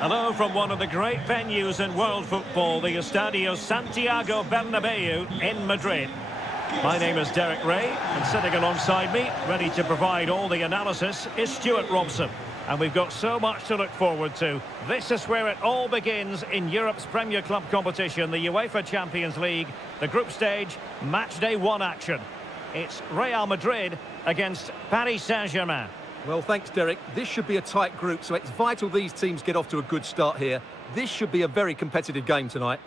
Hello from one of the great venues in world football, the Estadio Santiago Bernabeu in Madrid. My name is Derek Ray, and sitting alongside me, ready to provide all the analysis, is Stuart Robson. And we've got so much to look forward to. This is where it all begins in Europe's Premier Club competition, the UEFA Champions League, the group stage, match day 1 action. It's Real Madrid against Paris Saint-Germain. Well, thanks, Derek. This should be a tight group, so it's vital these teams get off to a good start here. This should be a very competitive game tonight.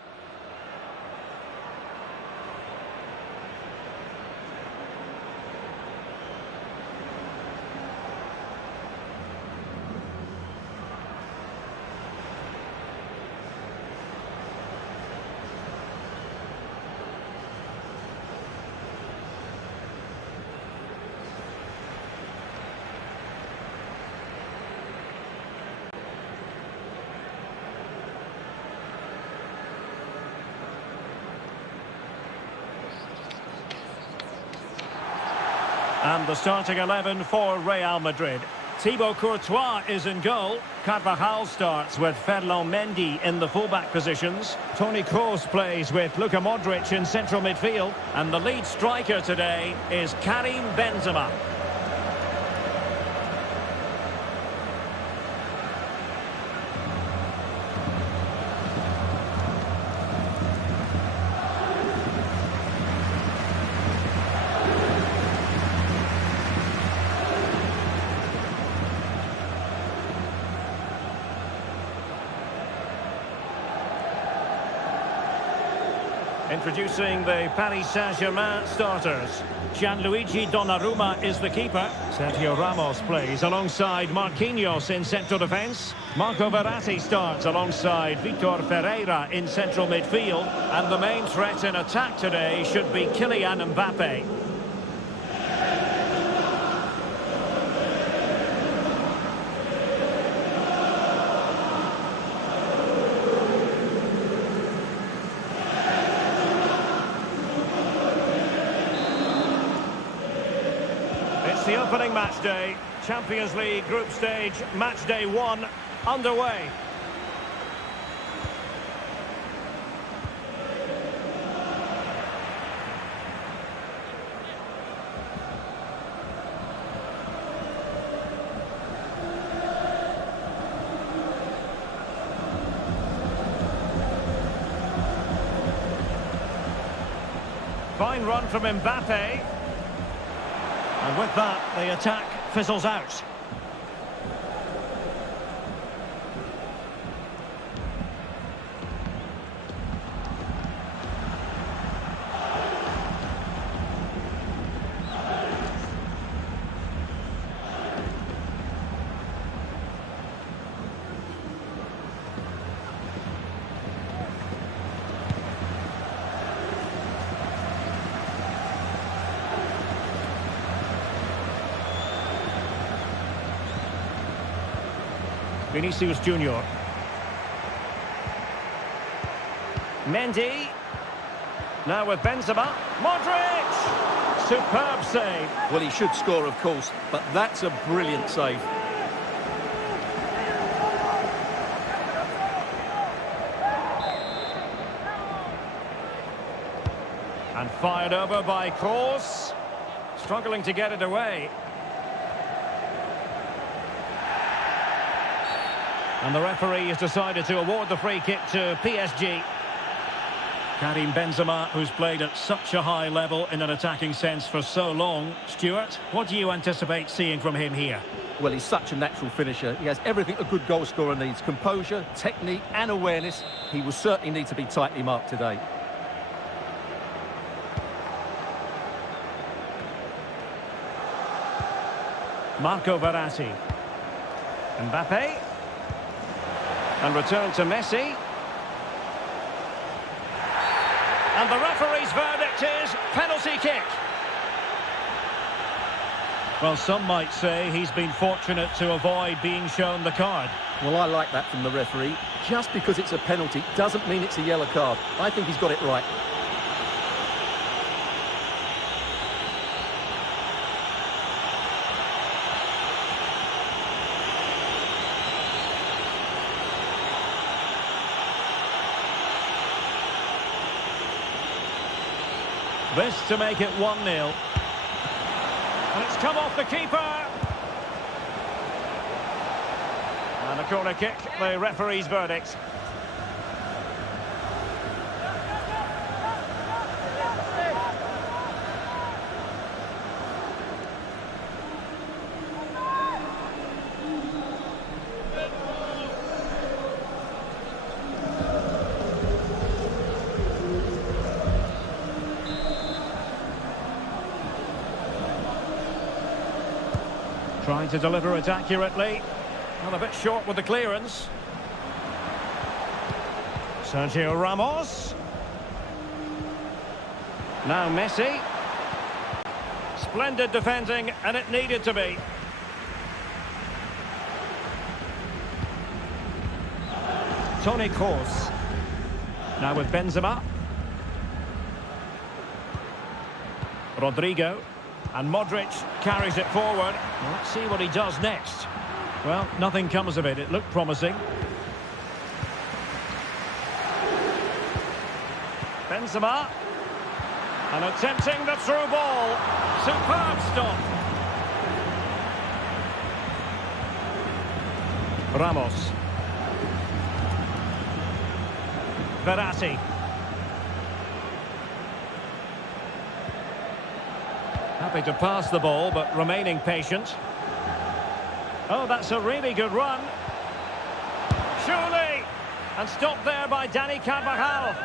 And the starting 11 for Real Madrid. Thibaut Courtois is in goal. Carvajal starts with Ferland Mendy in the fullback positions. Toni Kroos plays with Luka Modric in central midfield. And the lead striker today is Karim Benzema. Introducing the Paris Saint-Germain starters. Gianluigi Donnarumma is the keeper. Sergio Ramos plays alongside Marquinhos in central defence. Marco Verratti starts alongside Vitor Ferreira in central midfield. And the main threat in attack today should be Kylian Mbappe. The opening match day, Champions League group stage, match day 1, underway. Fine run from Mbappe. And with that, the attack fizzles out. Vinicius Junior. Mendy. Now with Benzema. Modric! Superb save. Well, he should score, of course, but that's a brilliant save. And fired over by Kroos. Struggling to get it away. And the referee has decided to award the free kick to PSG. Karim Benzema, who's played at such a high level in an attacking sense for so long. Stuart, what do you anticipate seeing from him here? Well, he's such a natural finisher. He has everything a good goal scorer needs. Composure, technique and awareness. He will certainly need to be tightly marked today. Marco Verratti. Mbappe. And return to Messi. And the referee's verdict is penalty kick. Well, some might say he's been fortunate to avoid being shown the card. Well, I like that from the referee. Just because it's a penalty doesn't mean it's a yellow card. I think he's got it right. This to make it 1-0. And it's come off the keeper. And a corner kick, the referee's verdict. Trying to deliver it accurately. Well, a bit short with the clearance. Sergio Ramos. Now Messi. Splendid defending, and it needed to be. Toni Kroos. Now with Benzema. Rodrigo. And Modric carries it forward. Well, let's see what he does next. Well, nothing comes of it. It looked promising. Benzema. And attempting the through ball. Superb stop. Ramos. Verratti. Happy to pass the ball, but remaining patient. Oh, that's a really good run. Surely! And stopped there by Dani Carvajal.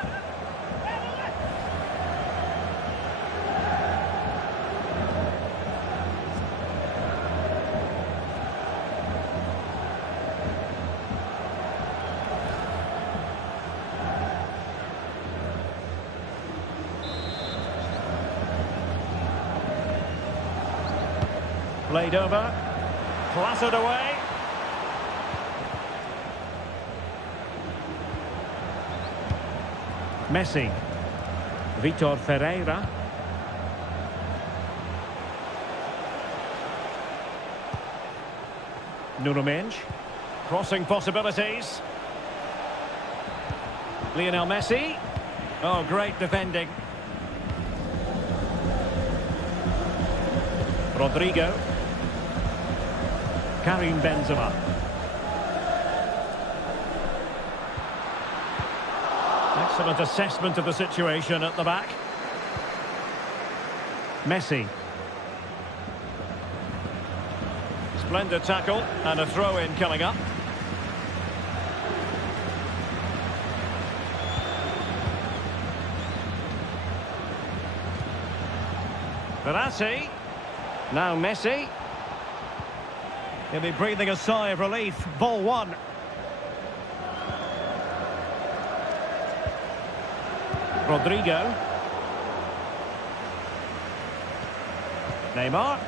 Played over, clattered away. Messi, Vitor Ferreira. Nuno Mendes, crossing possibilities. Lionel Messi. Oh, great defending. Rodrigo. Karim Benzema. Excellent assessment of the situation at the back. Messi. Splendid tackle and a throw-in coming up. Verratti. Now Messi. He'll be breathing a sigh of relief. Ball one. Rodrigo. Neymar.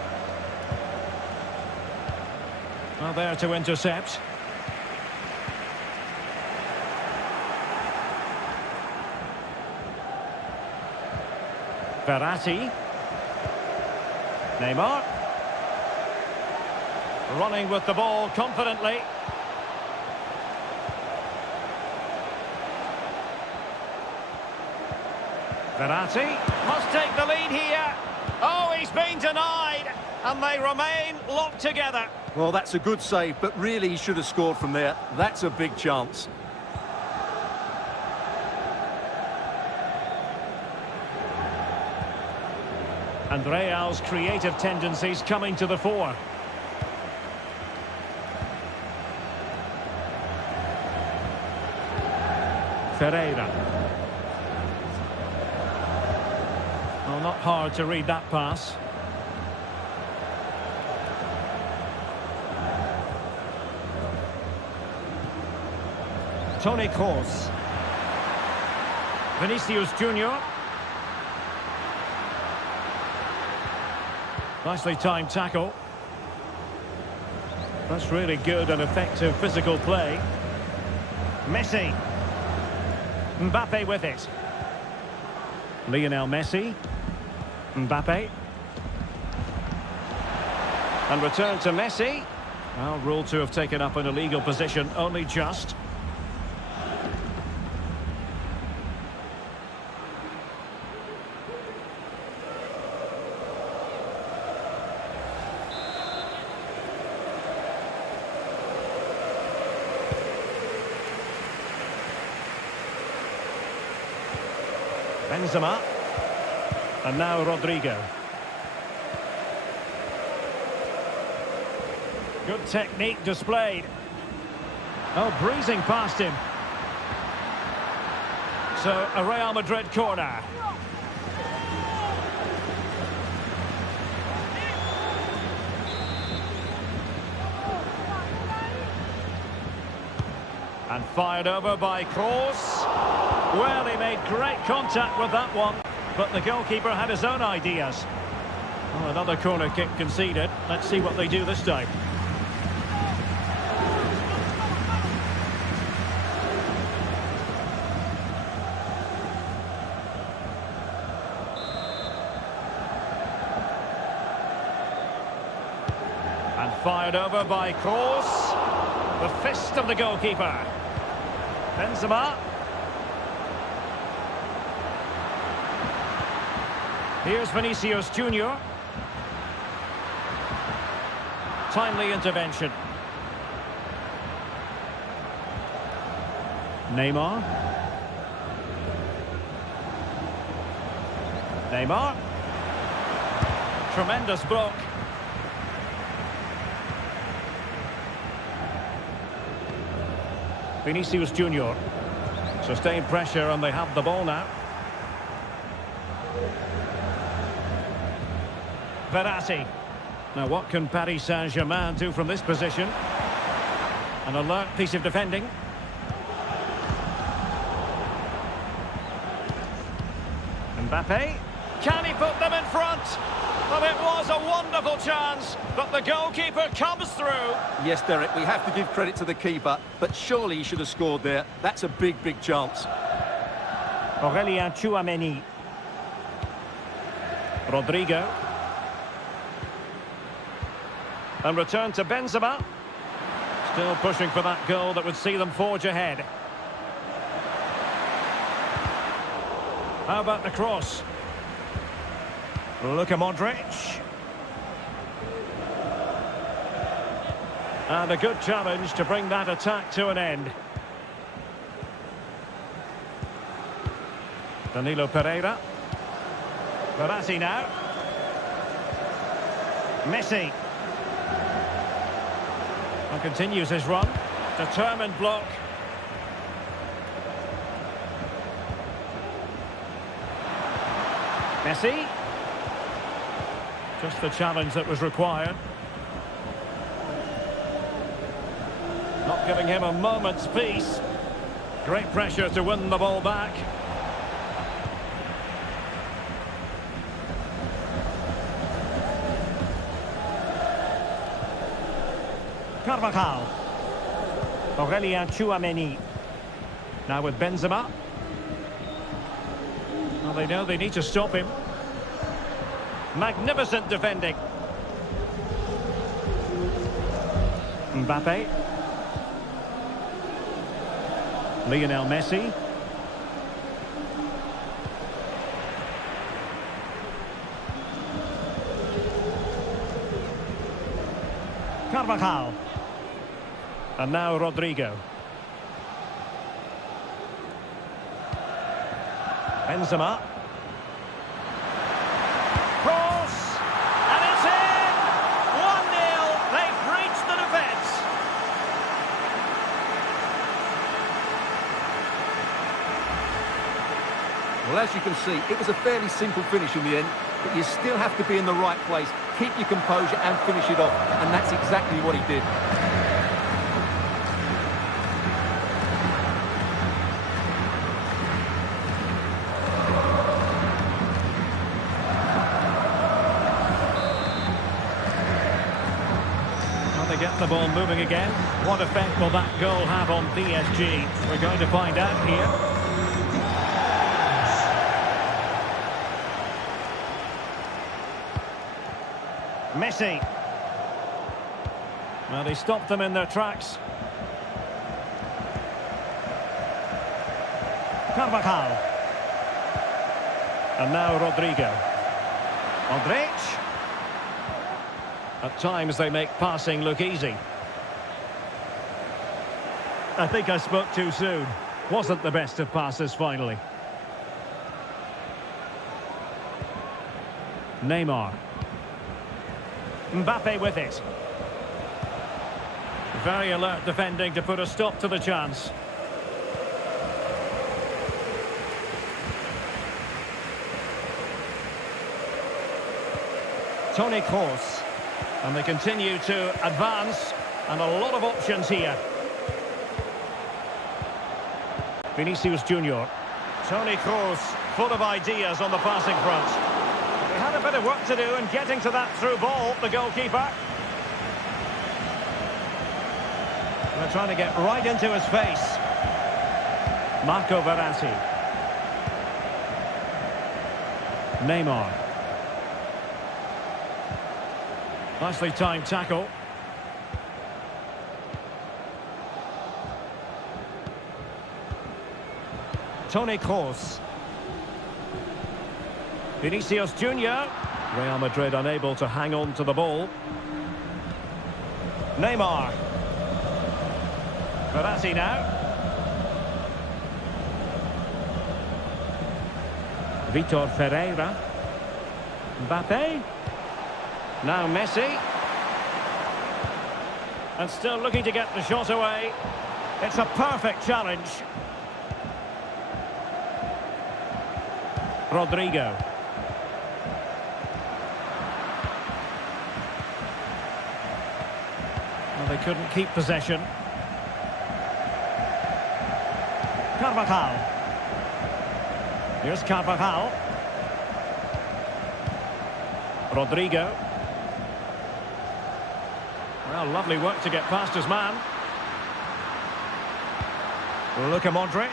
Well, there to intercept. Verratti. Neymar. Running with the ball confidently. Verratti must take the lead here. Oh, he's been denied, and they remain locked together. Well, that's a good save, but really he should have scored from there. That's a big chance. And Real's creative tendencies coming to the fore. Ferreira. Well, not hard to read that pass. Toni Kroos. Vinicius Junior. Nicely timed tackle. That's really good and effective physical play. Messi. Mbappe with it. Lionel Messi. Mbappe. And return to Messi. Well, ruled to have taken up an illegal position, only just. Benzema. And now Rodrigo. Good technique displayed. Oh, breezing past him. So, a Real Madrid corner. And fired over by Kroos. Well, he made great contact with that one, but the goalkeeper had his own ideas. Oh, another corner kick conceded. Let's see what they do this time. And fired over by Kroos. The fist of the goalkeeper. Benzema. Here's Vinicius Junior. Timely intervention. Neymar. Neymar. Tremendous block. Vinicius Junior. Sustained pressure and they have the ball now. Verratti. Now what can Paris Saint-Germain do from this position? An alert piece of defending. Mbappe. Can he put them in front? Well, it was a wonderful chance, but the goalkeeper comes through. Yes, Derek, we have to give credit to the keeper, but surely he should have scored there. That's a big, big chance. Aurélien Tchouameni. Rodrigo. And return to Benzema. Still pushing for that goal that would see them forge ahead. How about the cross? Luka Modric. And a good challenge to bring that attack to an end. Danilo Pereira. Verratti now. Messi. And continues his run. Determined block. Messi. Just the challenge that was required. Not giving him a moment's peace. Great pressure to win the ball back. Carvajal. Aurélien Tchouameni. Now with Benzema. Well, they know they need to stop him. Magnificent defending. Mbappe. Lionel Messi. Carvajal. And now Rodrigo. Benzema. Cross. And it's in! 1-0. They've breached the defence. Well, as you can see, it was a fairly simple finish in the end, but you still have to be in the right place, keep your composure and finish it off, and that's exactly what he did. They get the ball moving again. What effect will that goal have on PSG? We're going to find out here. Messi. Well, he stopped them in their tracks. Carvajal. And now Rodrigo. Modric. At times they make passing look easy. I think I spoke too soon. Wasn't the best of passes finally. Neymar. Mbappe with it. Very alert defending to put a stop to the chance. Toni Kroos. And they continue to advance. And a lot of options here. Vinicius Junior. Toni Kroos, full of ideas on the passing front. They had a bit of work to do in getting to that through ball, the goalkeeper. They're trying to get right into his face. Marco Verratti. Neymar. Nicely timed tackle. Toni Kroos. Vinicius Junior. Real Madrid unable to hang on to the ball. Neymar. Verratti now. Vitor Ferreira. Mbappe. Now Messi. And still looking to get the shot away. It's a perfect challenge. Rodrigo. Well, they couldn't keep possession. Carvajal. Here's Carvajal. Rodrigo. Well, lovely work to get past his man. Luka Modric.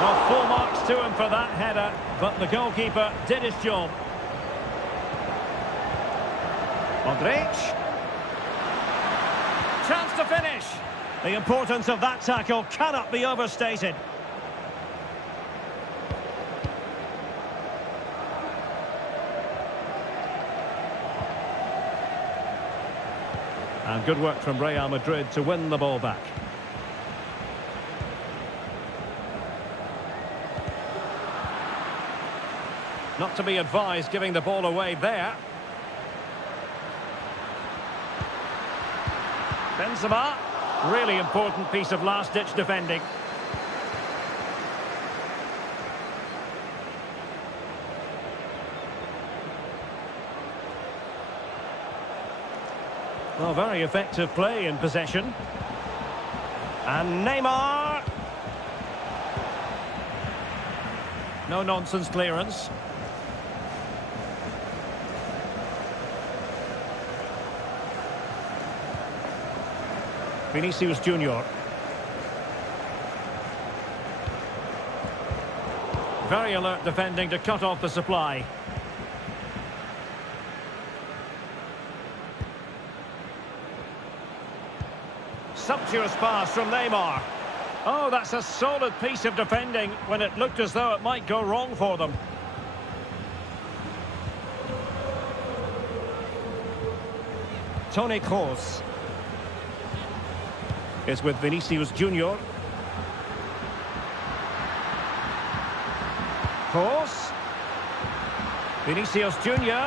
Well, full marks to him for that header, but the goalkeeper did his job. Modric. Chance to finish. The importance of that tackle cannot be overstated. And good work from Real Madrid to win the ball back. Not to be advised giving the ball away there. Benzema. Really important piece of last-ditch defending. Well, very effective play in possession. And Neymar. No-nonsense clearance. Vinicius Junior. Very alert defending to cut off the supply. Sumptuous pass from Neymar. Oh, that's a solid piece of defending when it looked as though it might go wrong for them. Toni Kroos is with Vinicius Junior. Kroos. Vinicius Junior.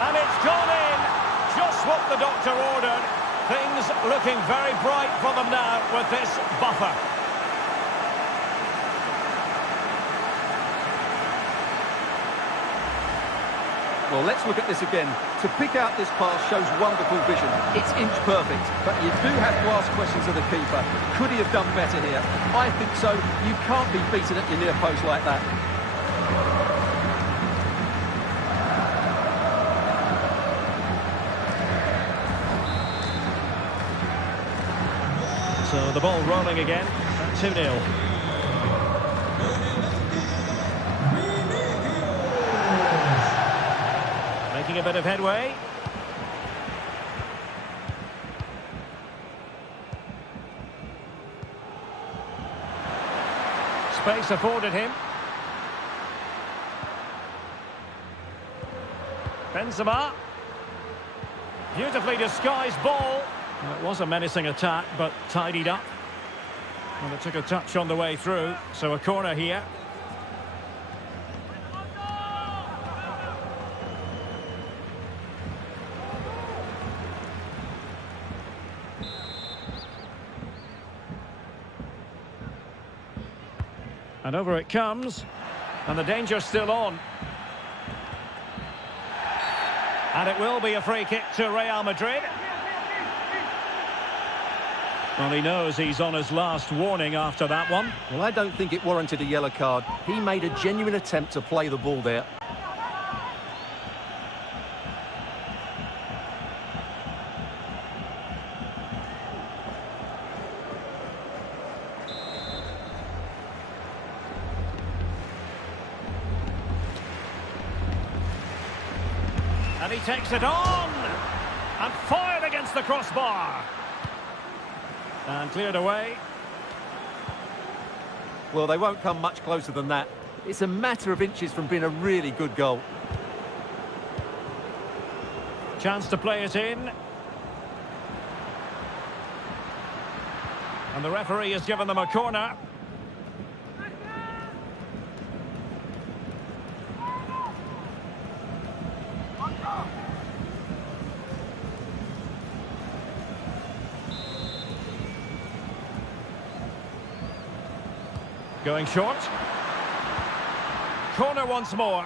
And it's gone in. Just what the doctor ordered. Things looking very bright for them now with this buffer. Well, let's look at this again. To pick out this pass shows wonderful vision. It's inch perfect, but you do have to ask questions of the keeper. Could he have done better here? I think so. You can't be beaten at your near post like that. So the ball rolling again at 2-0. Making a bit of headway. Space afforded him. Benzema. Beautifully disguised ball. It was a menacing attack, but tidied up. And it took a touch on the way through, so a corner here. And over it comes. And the danger's still on. And it will be a free kick to Real Madrid. Well, he knows he's on his last warning after that one. Well, I don't think it warranted a yellow card. He made a genuine attempt to play the ball there. And he takes it on! And fired against the crossbar! And cleared away. Well, they won't come much closer than that. It's a matter of inches from being a really good goal. Chance to play it in. And the referee has given them a corner. Going short. Corner once more.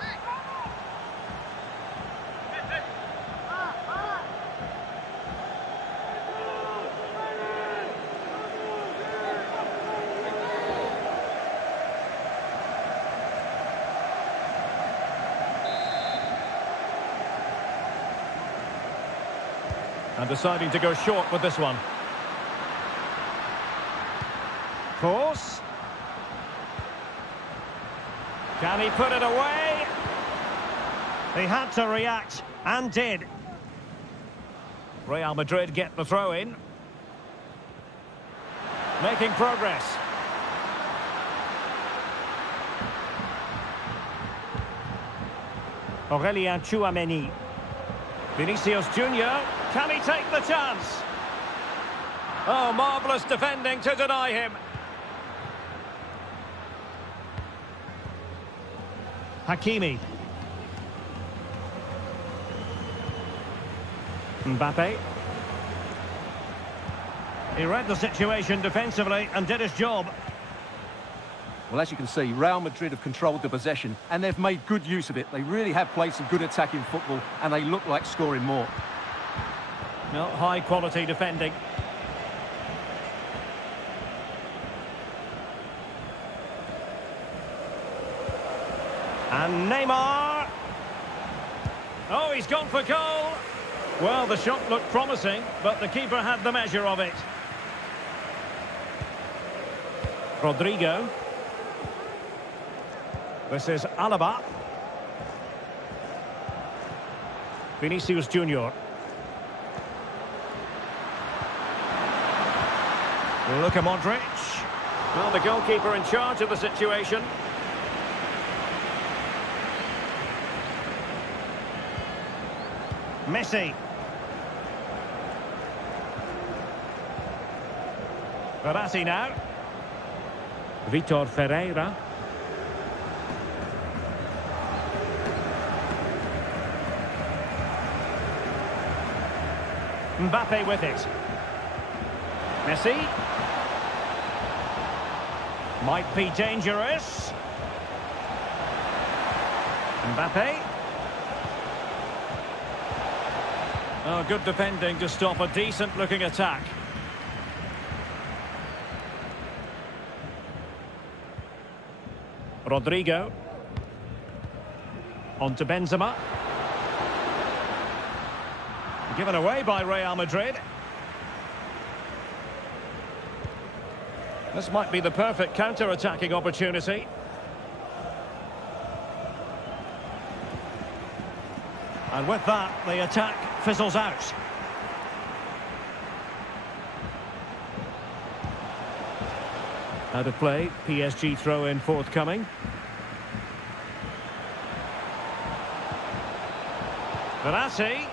And deciding to go short with this one. Course. Can he put it away? He had to react, and did. Real Madrid get the throw in. Making progress. Aurelien Tchouameni. Vinicius Junior. Can he take the chance? Oh, marvellous defending to deny him. Hakimi. Mbappe. He read the situation defensively and did his job. Well, as you can see, Real Madrid have controlled the possession and they've made good use of it. They really have played some good attacking football and they look like scoring more. No, high quality defending. And Neymar. Oh, he's gone for goal. Well, the shot looked promising, but the keeper had the measure of it. Rodrigo. This is Alaba. Vinicius Junior. Luka Modric. Well, the goalkeeper in charge of the situation. Messi. Verratti now. Vitor Ferreira. Mbappe with it. Messi. Might be dangerous. Mbappe. Oh, good defending to stop a decent-looking attack. Rodrigo. On to Benzema. Given away by Real Madrid. This might be the perfect counter-attacking opportunity. And with that, the attack fizzles out. Out of play, PSG throw-in forthcoming. Verratti.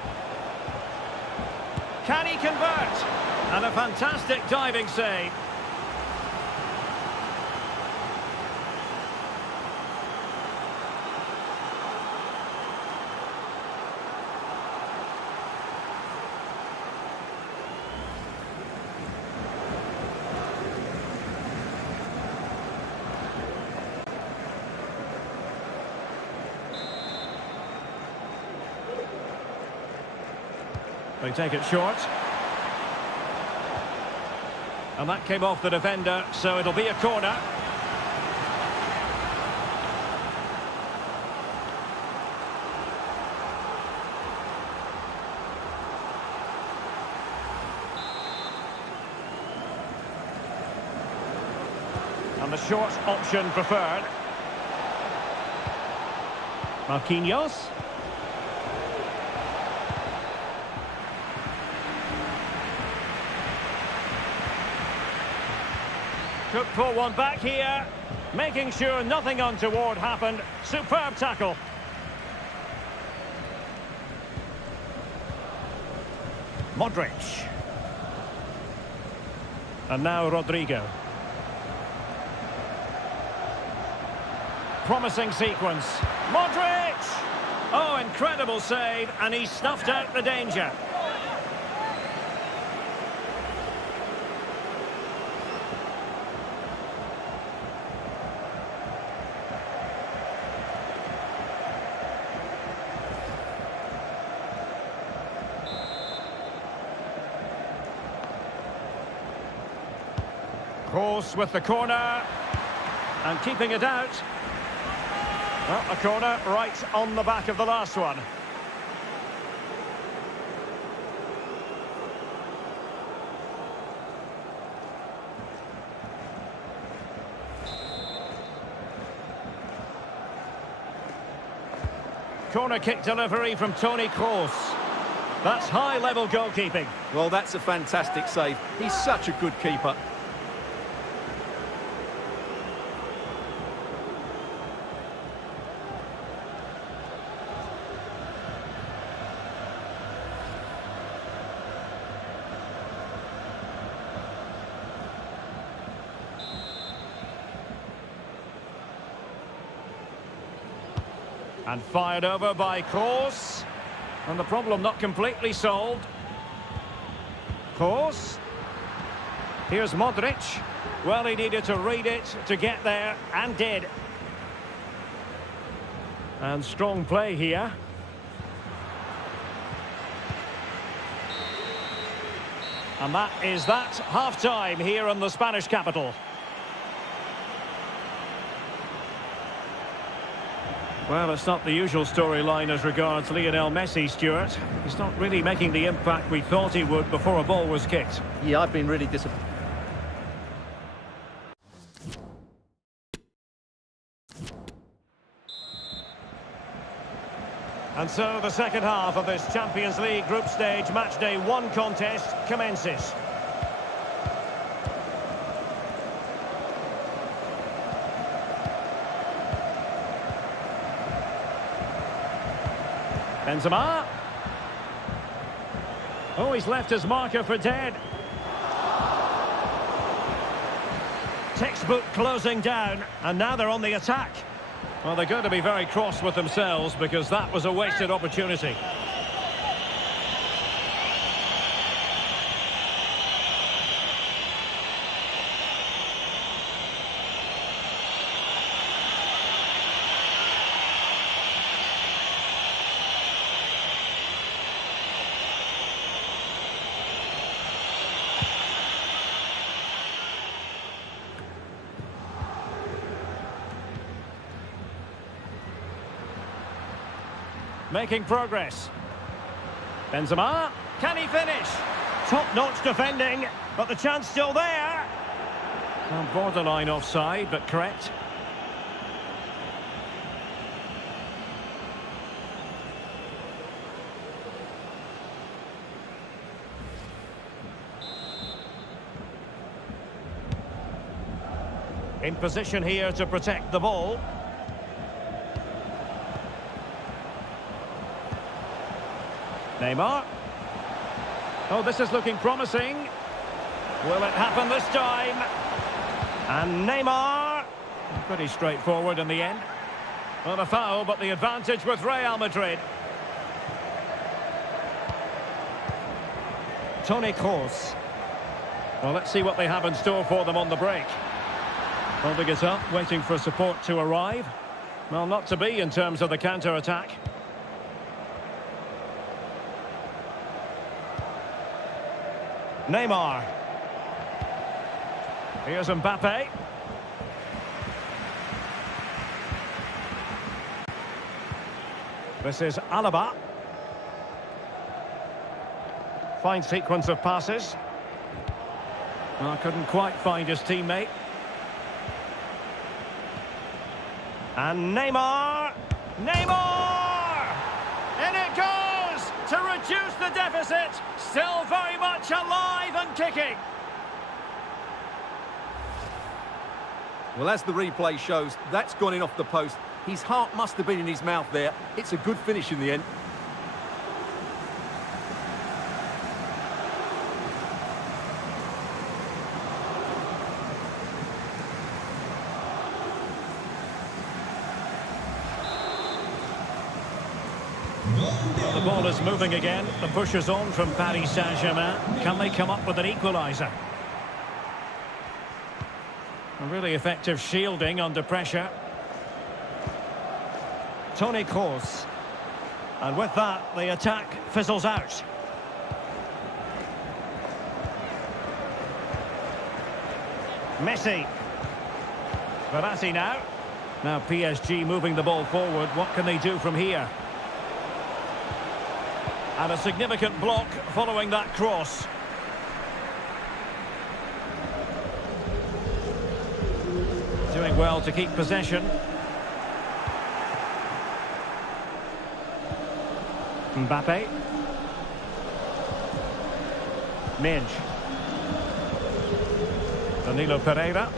Can he convert? And a fantastic diving save. They take it short. And that came off the defender, so it'll be a corner. And the short option preferred. Marquinhos. Could pull one back here, making sure nothing untoward happened. Superb tackle. Modric. And now Rodrigo. Promising sequence. Modric! Oh, incredible save, and he snuffed out the danger. Kroos with the corner, and keeping it out. Well, a corner right on the back of the last one. Corner kick delivery from Toni Kroos. That's high-level goalkeeping. Well, that's a fantastic save. He's such a good keeper. And fired over by Kroos. And the problem not completely solved. Kroos. Here's Modric. Well, he needed to read it to get there, and did. And strong play here. And that is that. Half-time here in the Spanish capital. Well, it's not the usual storyline as regards Lionel Messi, Stuart. He's not really making the impact we thought he would before a ball was kicked. Yeah, I've been really disappointed. And so the second half of this Champions League group stage matchday 1 contest commences. Benzema. Oh, he's left his marker for dead. Textbook closing down, and now they're on the attack. Well, they're going to be very cross with themselves because that was a wasted opportunity. Making progress. Benzema, can he finish? Top-notch defending, but the chance still there. Well, borderline offside, but correct. In position here to protect the ball. Neymar. Oh, this is looking promising. Will it happen this time? And Neymar. Pretty straightforward in the end. Not a foul, but the advantage with Real Madrid. Toni Kroos. Well, let's see what they have in store for them on the break. Holding it up, waiting for support to arrive. Well, not to be in terms of the counter-attack. Neymar. Here's Mbappe. This is Alaba. Fine sequence of passes. Well, couldn't quite find his teammate. And Neymar! Neymar! In it goes! To reduce the deficit! Still very much alive and kicking! Well, as the replay shows, that's gone in off the post. His heart must have been in his mouth there. It's a good finish in the end. Well, the ball is moving again. The push is on from Paris Saint-Germain. Can they come up with an equaliser? A really effective shielding under pressure. Toni Kroos. And with that, the attack fizzles out. Messi. Verratti now. Now PSG moving the ball forward. What can they do from here? And a significant block following that cross. Doing well to keep possession. Mbappe. Minge. Danilo Pereira.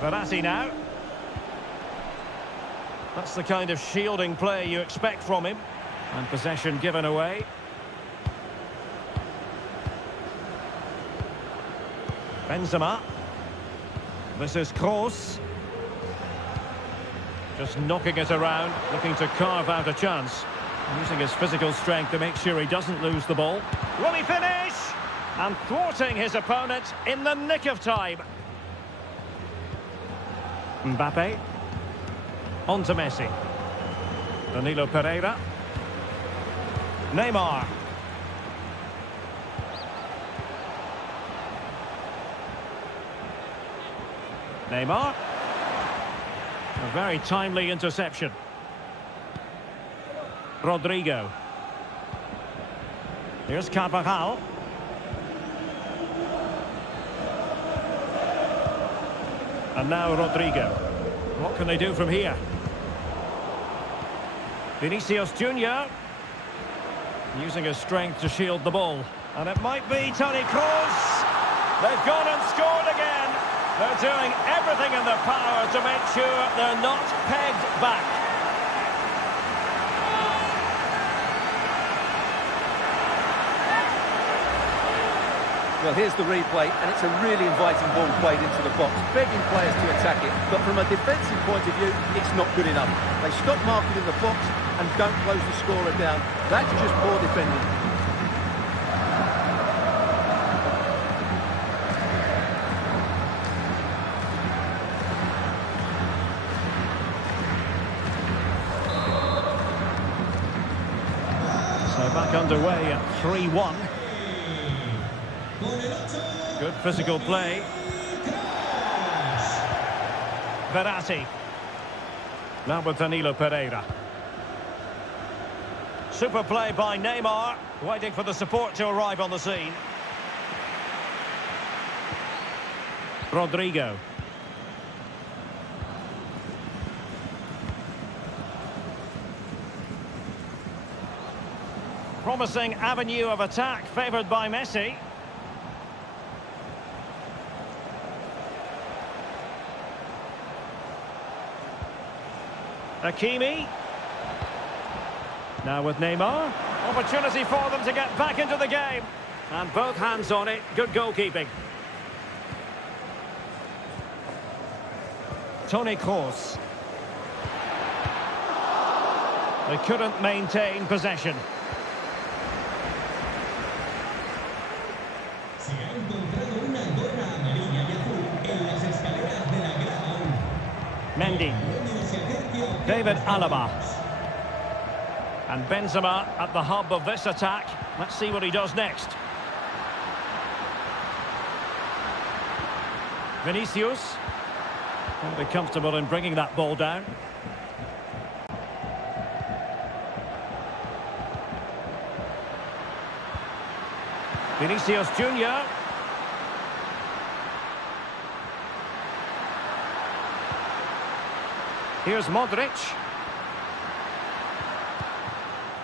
Verratti now. That's the kind of shielding play you expect from him. And possession given away. Benzema. This is Kroos. Just knocking it around, looking to carve out a chance. Using his physical strength to make sure he doesn't lose the ball. Will he finish? And thwarting his opponent in the nick of time. Mbappe. On to Messi. Danilo Pereira. Neymar. Neymar. A very timely interception. Rodrigo. Here's Carvajal. And now Rodrigo. What can they do from here? Vinicius Junior. Using his strength to shield the ball. And it might be Toni Kroos. They've gone and scored again. They're doing everything in their power to make sure they're not pegged back. Well, here's the replay, and it's a really inviting ball played into the box, begging players to attack it. But from a defensive point of view, it's not good enough. They stop marking in the box and don't close the scorer down. That's just poor defending. So back underway at 3-1. Good physical play. Verratti. Now with Danilo Pereira. Super play by Neymar. Waiting for the support to arrive on the scene. Rodrigo. Promising avenue of attack favoured by Messi. Hakimi. Now with Neymar. Opportunity for them to get back into the game. And both hands on it. Good goalkeeping. Toni Kroos. They couldn't maintain possession. Mendy. David Alaba. And Benzema at the hub of this attack. Let's see what he does next. Vinicius. Won't be comfortable in bringing that ball down. Vinicius Junior. Here's Modric.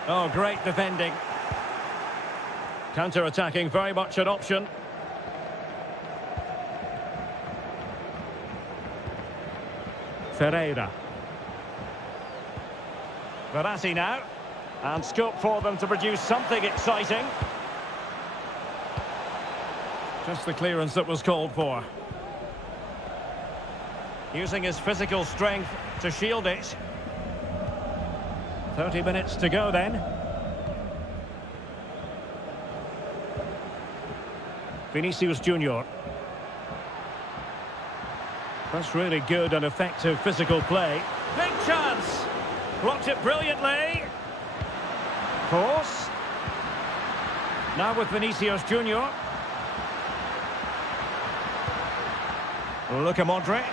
Oh, great defending. Counter-attacking, very much an option. Ferreira. Verratti now. And scope for them to produce something exciting. Just the clearance that was called for. Using his physical strength to shield it. 30 minutes to go then. Vinicius Junior. That's really good and effective physical play. Big chance! Blocked it brilliantly. Course. Now with Vinicius Junior. Luka Modric.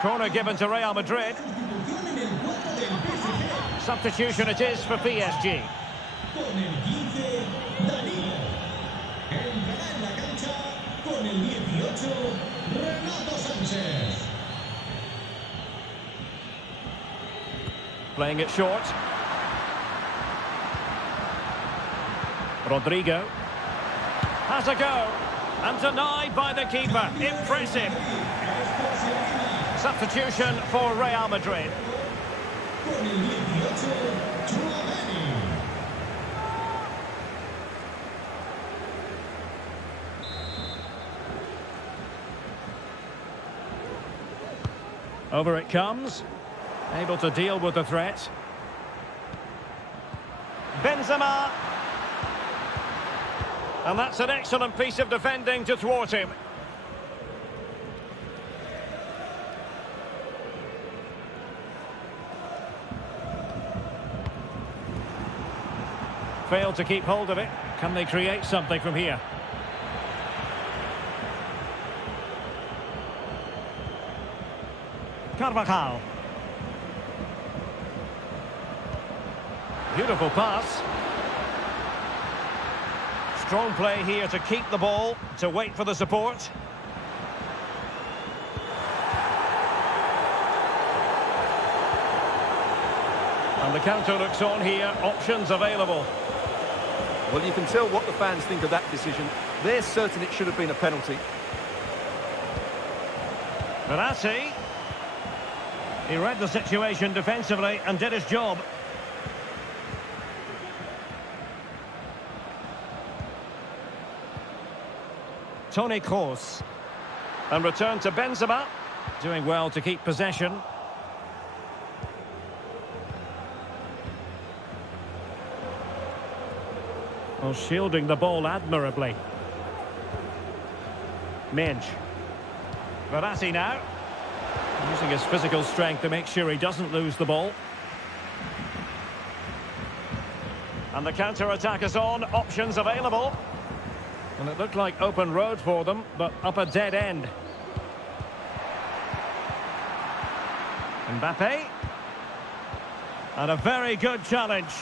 Corner given to Real Madrid. Substitution it is for PSG. Playing it short. Rodrigo. Has a go. And denied by the keeper. Impressive. Substitution for Real Madrid. Over it comes. Able to deal with the threat. Benzema. And that's an excellent piece of defending to thwart him. Failed to keep hold of it. Can they create something from here? Carvajal. Beautiful pass. Strong play here to keep the ball, to wait for the support. And the counter looks on here, options available. Well, you can tell what the fans think of that decision. They're certain it should have been a penalty. Verratti. He read the situation defensively and did his job. Toni Kroos. And return to Benzema. Doing well to keep possession. Well, shielding the ball admirably. Minge. Verratti now. Using his physical strength to make sure he doesn't lose the ball. And the counter-attack is on. Options available. And it looked like open road for them, but up a dead end. Mbappe. And a very good challenge.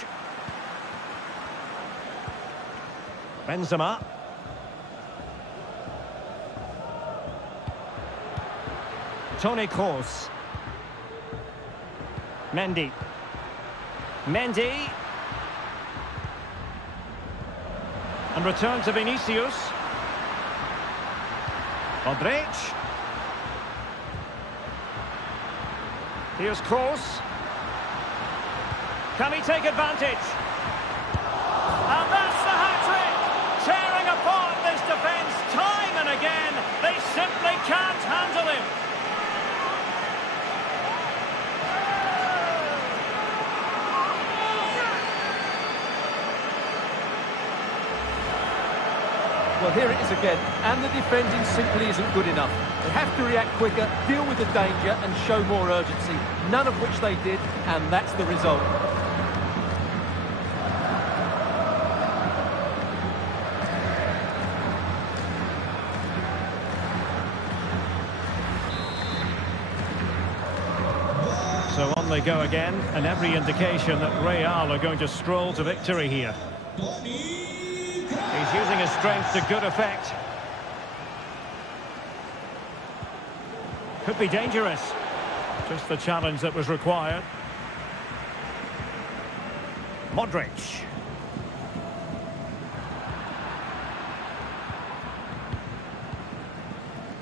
Benzema. Toni Kroos. Mendy. And return to Vinicius. Modric. Here's Kroos. Can he take advantage? And that's the hat-trick! Tearing apart this defence time and again. They simply can't handle him. Well, here it is again, and the defending simply isn't good enough. They have to react quicker, deal with the danger, and show more urgency. None of which they did, and that's the result. they go again, and every indication that Real are going to stroll to victory here. He's using his strength to good effect. Could be dangerous. Just the challenge that was required. Modric.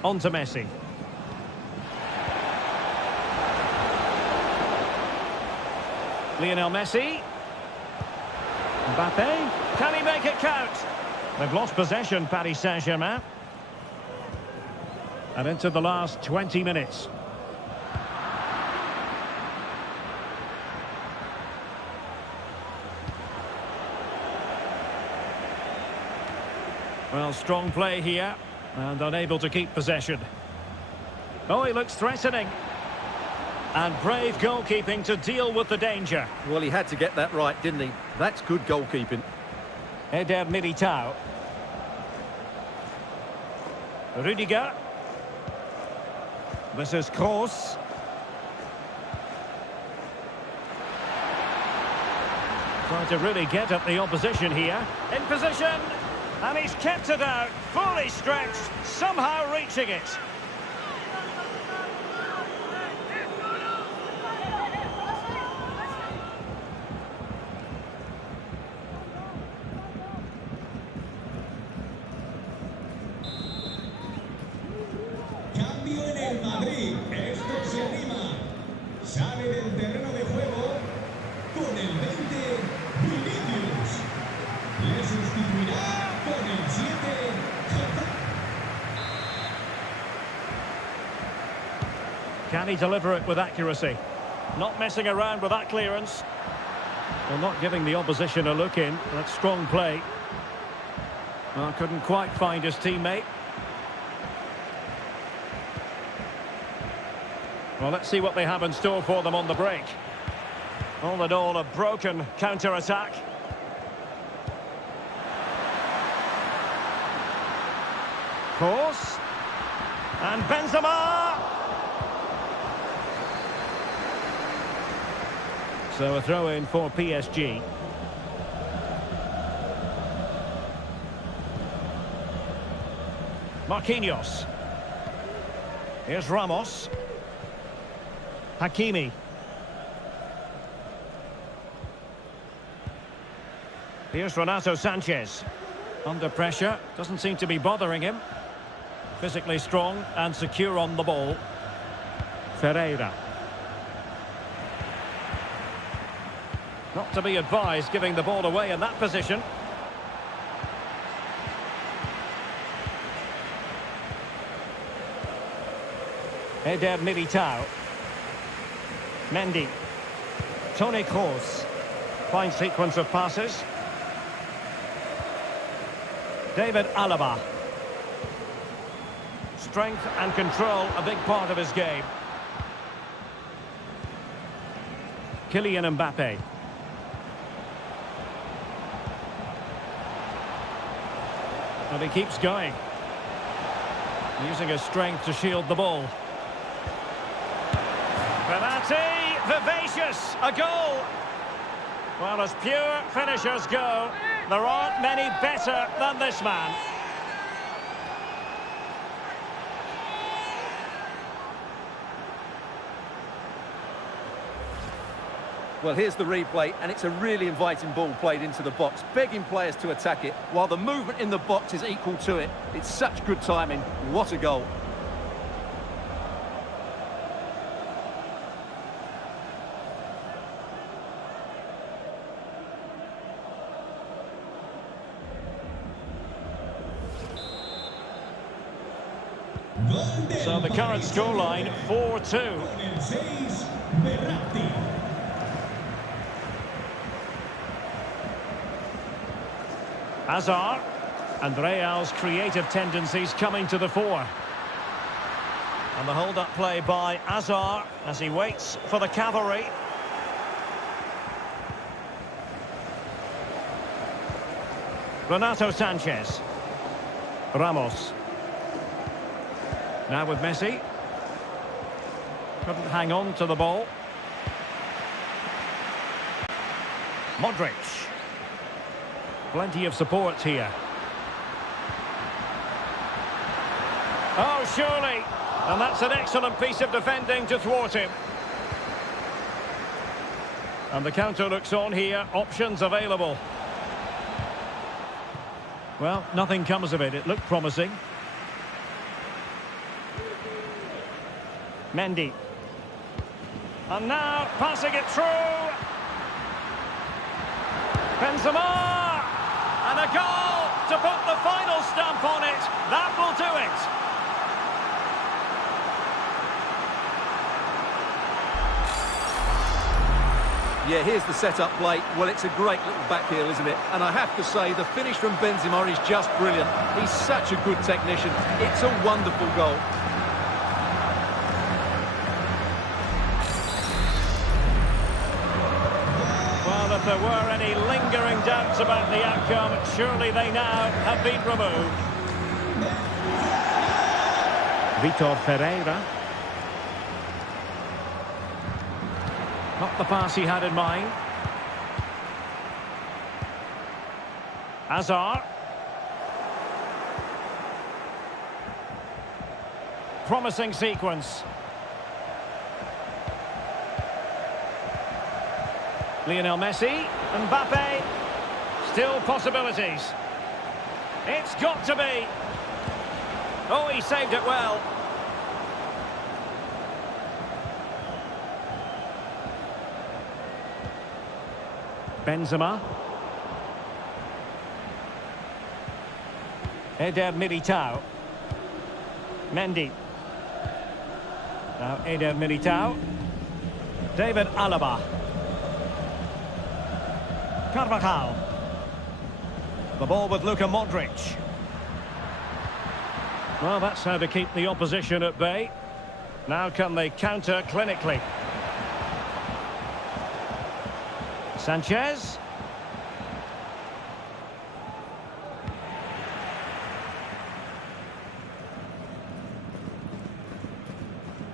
On to Messi. Lionel Messi. Mbappe. Can he make it count? They've lost possession, Paris Saint-Germain. And into the last 20 minutes. Well, strong play here, and unable to keep possession. Oh, he looks threatening. And brave goalkeeping to deal with the danger. Well, he had to get that right, didn't he? That's good goalkeeping. Eder Militao. Rudiger. This is Kroos. Trying to really get at the opposition here. In position. And he's kept it out. Fully stretched. Somehow reaching it. Cambio en el Madrid. Esto se anima. Sale del terreno de juego con el 20, Vinicius. Le sustituirá con el 7, Zotac. Can he deliver it with accuracy? Not messing around with that clearance. Well, not giving the opposition a look in. That's strong play. Well, couldn't quite find his teammate. Well, let's see what they have in store for them on the break. All in all, a broken counter-attack. Kroos. And Benzema! So a throw-in for PSG. Marquinhos. Here's Ramos. Hakimi. Here's Renato Sanchez. Under pressure, doesn't seem to be bothering him. Physically strong and secure on the ball. Ferreira. Not to be advised giving the ball away in that position. Eder Militao. Mendy. Toni Kroos. Fine sequence of passes. David Alaba. Strength and control, a big part of his game. Kylian Mbappe. And he keeps going. Using his strength to shield the ball. Penalty, vivacious, a goal. Well, as pure finishers go, there aren't many better than this man. Well, here's the replay, and it's a really inviting ball played into the box, begging players to attack it, while the movement in the box is equal to it. It's such good timing. What a goal. So the current scoreline, 4-2. Hazard, and Real's creative tendencies coming to the fore. And the hold-up play by Hazard as he waits for the cavalry. Renato Sanchez. Ramos. Now with Messi. Couldn't hang on to the ball. Modric. Plenty of support here. Oh, surely. And that's an excellent piece of defending to thwart him. And the counter looks on here. Options available. Well, nothing comes of it. It looked promising. Mendy. And now passing it through. Benzema! And a goal to put the final stamp on it. That will do it. Yeah, here's the setup play. Well, it's a great little back heel, isn't it? And I have to say, the finish from Benzema is just brilliant. He's such a good technician. It's a wonderful goal. Well, if there were any lingering doubts about the outcome, surely they now have been removed. Vitor Ferreira. Not the pass he had in mind. Hazard. Promising sequence. Lionel Messi. Mbappe. Still possibilities. It's got to be. Oh, he saved it well. Benzema. Eder Militao. Mendy. Now Eder Militao. David Alaba. Carvajal. The ball with Luka Modric. Well, that's how to keep the opposition at bay. Now can they counter clinically? Sanchez.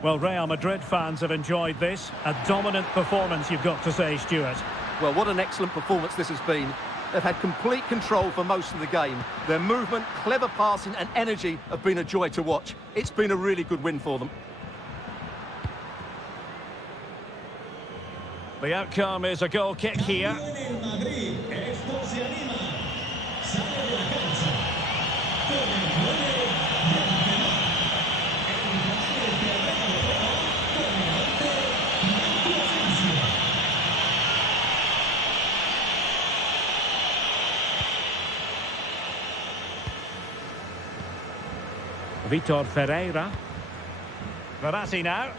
Well, Real Madrid fans have enjoyed this. A dominant performance, you've got to say, Stuart. Well, what an excellent performance this has been. They've had complete control for most of the game. Their movement, clever passing and energy have been a joy to watch. It's been a really good win for them. The outcome is a goal kick here. Vitor Ferreira. Verratti now.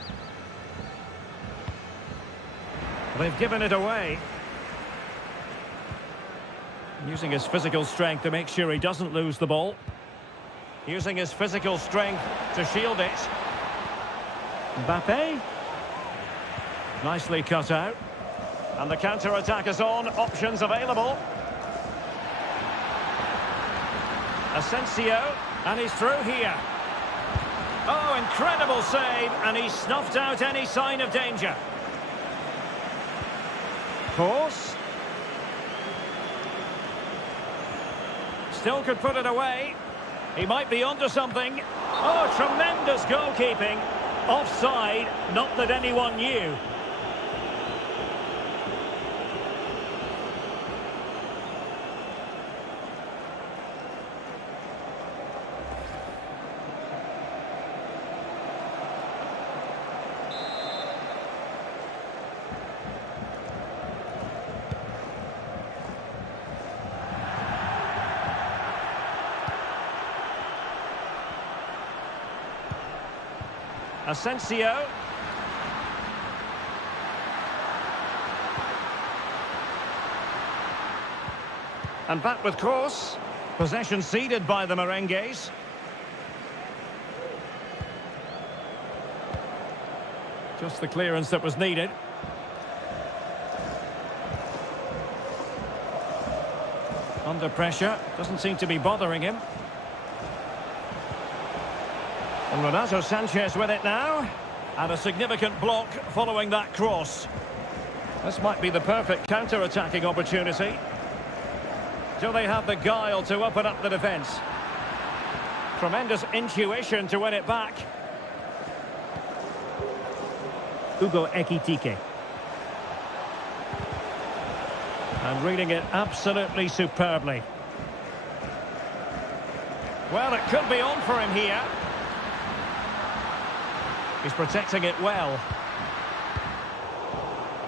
They've given it away. Using his physical strength to make sure he doesn't lose the ball. Using his physical strength to shield it. Mbappe. Nicely cut out. And the counter-attack is on. Options available. Asensio. And he's through here. Oh, incredible save. And he snuffed out any sign of danger. Course. Still could put it away. He might be onto something. Oh, tremendous goalkeeping. Offside, not that anyone knew. Asensio. And back with Kroos. Possession ceded by the Merengues. Just the clearance that was needed. Under pressure. Doesn't seem to be bothering him. And Renato Sanchez with it now. And a significant block following that cross. This might be the perfect counter-attacking opportunity. Do they have the guile to open up the defence? Tremendous intuition to win it back. Hugo Ekitike. And reading it absolutely superbly. Well, it could be on for him here. He's protecting it well.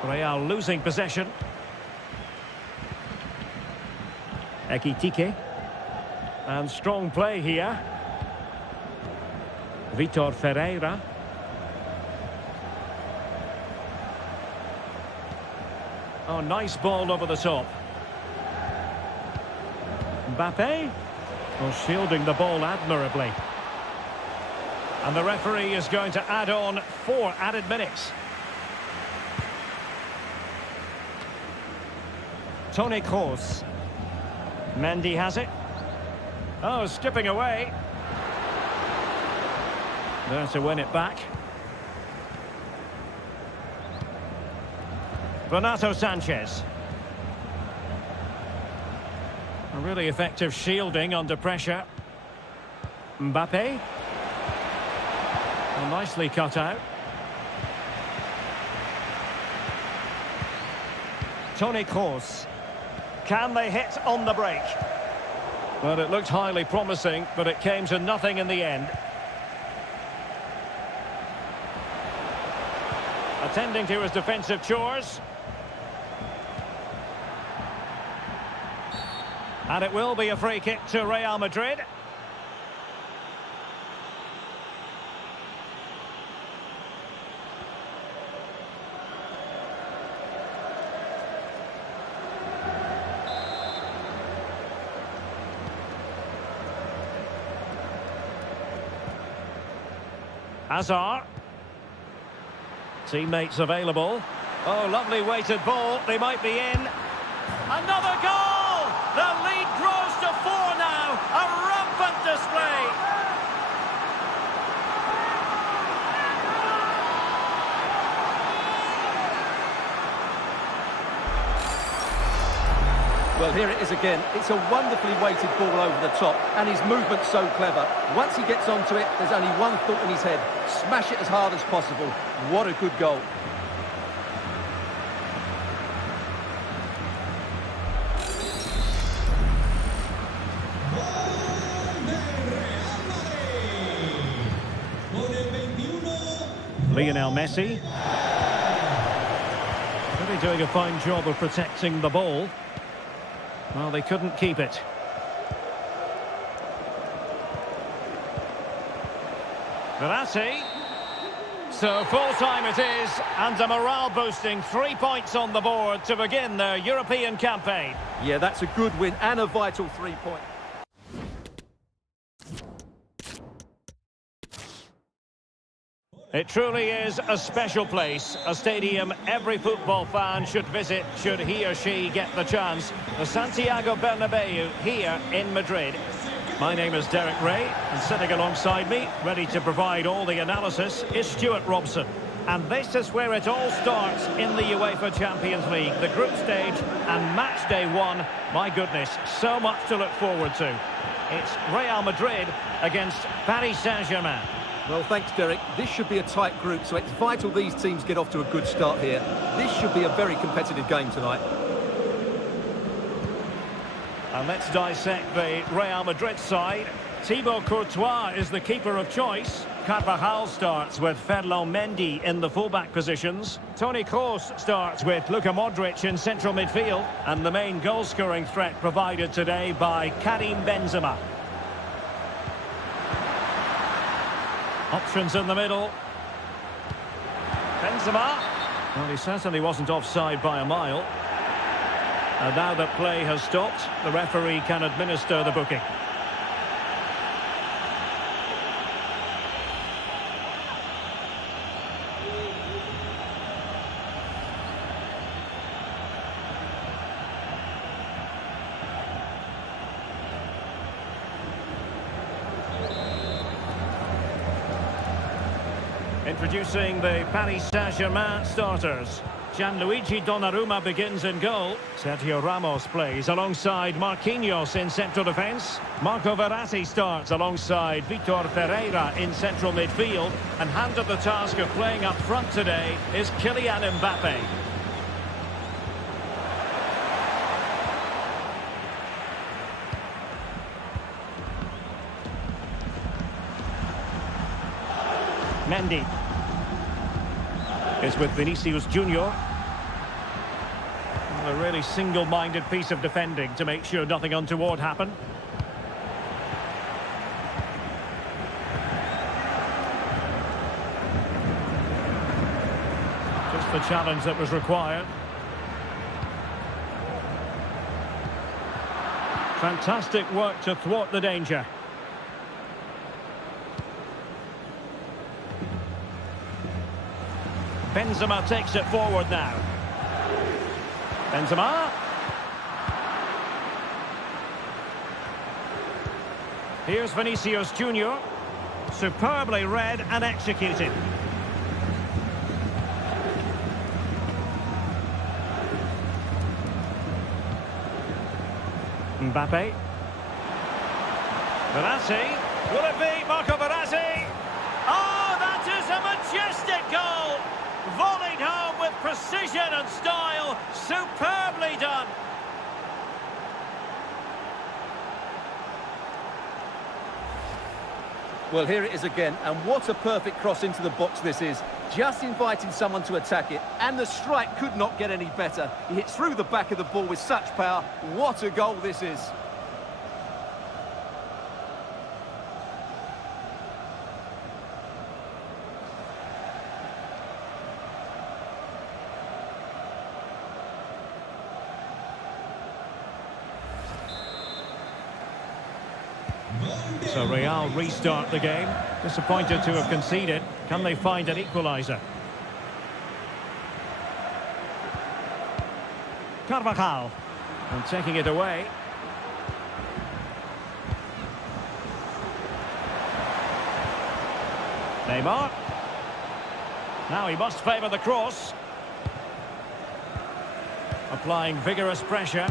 Real losing possession. Ekitike. And strong play here. Vitor Ferreira. Oh, nice ball over the top. Mbappe. Oh, shielding the ball admirably. And the referee is going to add on 4 added minutes. Toni Kroos. Mendy has it. Oh, skipping away. There to win it back. Renato Sanchez. A really effective shielding under pressure. Mbappe. Well, nicely cut out. Toni Kroos. Can they hit on the break? Well, it looked highly promising, but it came to nothing in the end. Attending to his defensive chores. And it will be a free kick to Real Madrid. Hazard. Teammates available. Oh, lovely weighted ball. They might be in. Another goal! The lead grows to 4 now. A rampant display. Well, here it is again. It's a wonderfully weighted ball over the top, and his movement's so clever. Once he gets onto it, there's only one thought in his head. Smash it as hard as possible. What a good goal. Lionel Messi. Really doing a fine job of protecting the ball. Well, they couldn't keep it. Verratti. So full-time it is, and a morale-boosting 3 points on the board to begin their European campaign. Yeah, that's a good win and a vital 3 point. It truly is a special place, a stadium every football fan should visit should he or she get the chance. The Santiago Bernabeu here in Madrid. My name is Derek Ray, and sitting alongside me, ready to provide all the analysis, is Stuart Robson. And this is where it all starts in the UEFA Champions League, the group stage and match day 1. My goodness, so much to look forward to. It's Real Madrid against Paris Saint-Germain. Well, thanks, Derek. This should be a tight group, so it's vital these teams get off to a good start here. This should be a very competitive game tonight. And let's dissect the Real Madrid side. Thibaut Courtois is the keeper of choice. Carvajal starts with Ferland Mendy in the fullback positions. Toni Kroos starts with Luka Modric in central midfield. And the main goal-scoring threat provided today by Karim Benzema. Options in the middle. Benzema. Well, he certainly wasn't offside by a mile. And now that play has stopped, the referee can administer the booking. Introducing the Paris Saint-Germain starters. Gianluigi Donnarumma begins in goal. Sergio Ramos plays alongside Marquinhos in central defence. Marco Verratti starts alongside Vitor Ferreira in central midfield. And handed the task of playing up front today is Kylian Mbappe. Mendy is with Vinicius Junior. A really single-minded piece of defending to make sure nothing untoward happened. Just the challenge that was required. Fantastic work to thwart the danger. Benzema takes it forward now. Benzema. Here's Vinicius Junior. Superbly read and executed. Mbappe. Verratti. Will it be Marco Verratti? Oh, that is a majestic goal! Volleyed home with precision and style. Superbly done. Well, here it is again, and what a perfect cross into the box this is. Just inviting someone to attack it, and the strike could not get any better. He hits through the back of the ball with such power. What a goal this is. So Real restart the game. Disappointed to have conceded. Can they find an equaliser? Carvajal. And taking it away. Neymar. Now he must favour the cross. Applying vigorous pressure.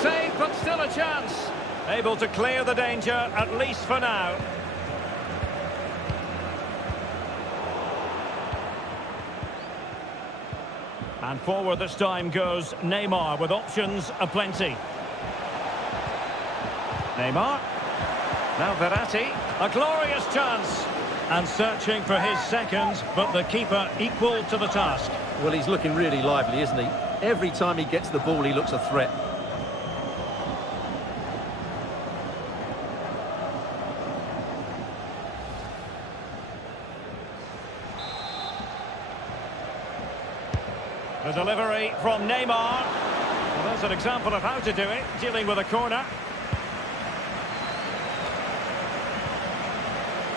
Save, but still a chance. Able to clear the danger, at least for now. And forward this time goes Neymar with options aplenty. Neymar. Now Verratti. A glorious chance. And searching for his second, but the keeper equal to the task. Well, he's looking really lively, isn't he? Every time he gets the ball, he looks a threat. The delivery from Neymar. Well, there's an example of how to do it, dealing with a corner.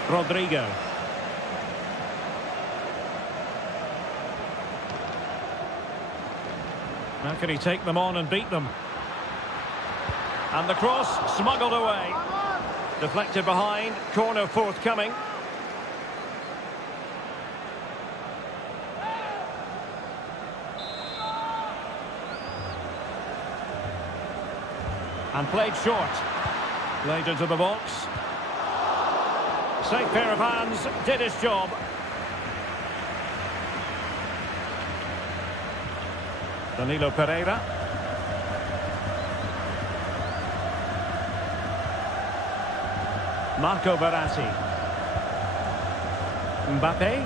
Rodrigo. How can he take them on and beat them? And the cross smuggled away. Deflected behind, corner forthcoming. And played short. Played into the box. Safe pair of hands, did his job. Danilo Pereira. Marco Verratti. Mbappe.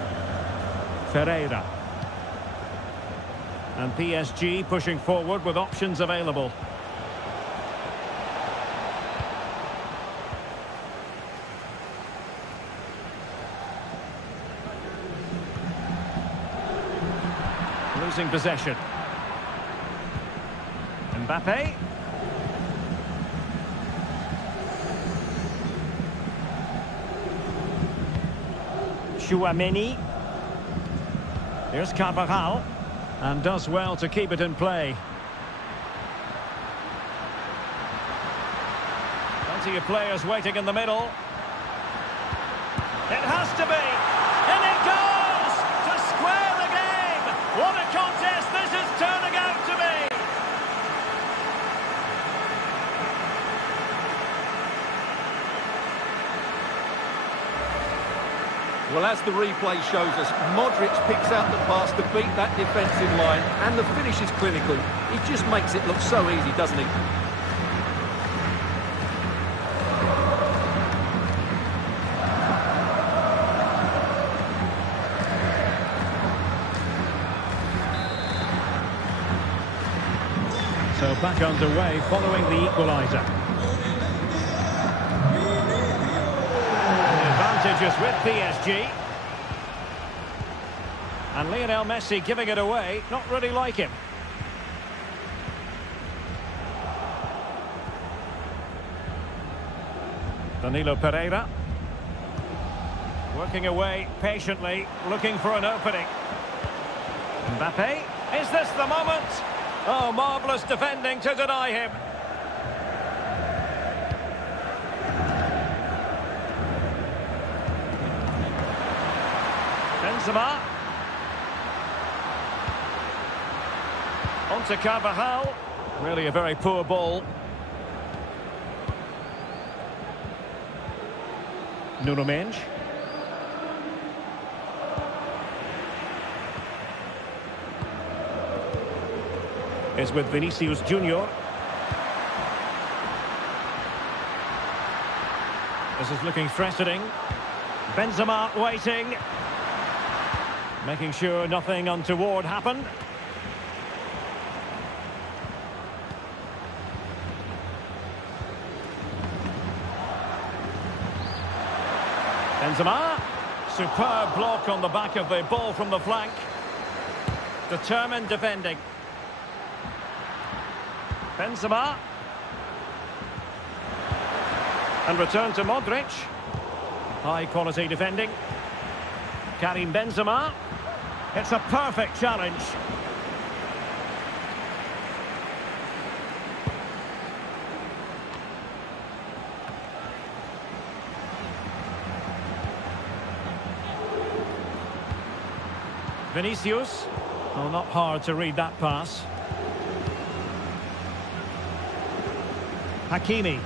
Ferreira. And PSG pushing forward with options available. Losing possession. Mbappe. Chouameni. Here's Carvajal. And does well to keep it in play. Plenty of players waiting in the middle. It has to be. And it goes to square the game. What a Well, as the replay shows us, Modric picks out the pass to beat that defensive line, and the finish is clinical. He just makes it look so easy, doesn't he? So back underway following the equaliser. The advantage is with PSG. And Lionel Messi giving it away, not really like him. Danilo Pereira. Working away patiently, looking for an opening. Mbappe, is this the moment? Oh, marvellous defending to deny him. Benzema. On to Carvajal. Really a very poor ball. Nuno Mendes. Is with Vinicius Junior. This is looking threatening. Benzema waiting. Making sure nothing untoward happened. Benzema. Superb block on the back of the ball from the flank. Determined defending. Benzema. And return to Modric. High quality defending. Karim Benzema. It's a perfect challenge. Vinicius. Well, not hard to read that pass. Hakimi.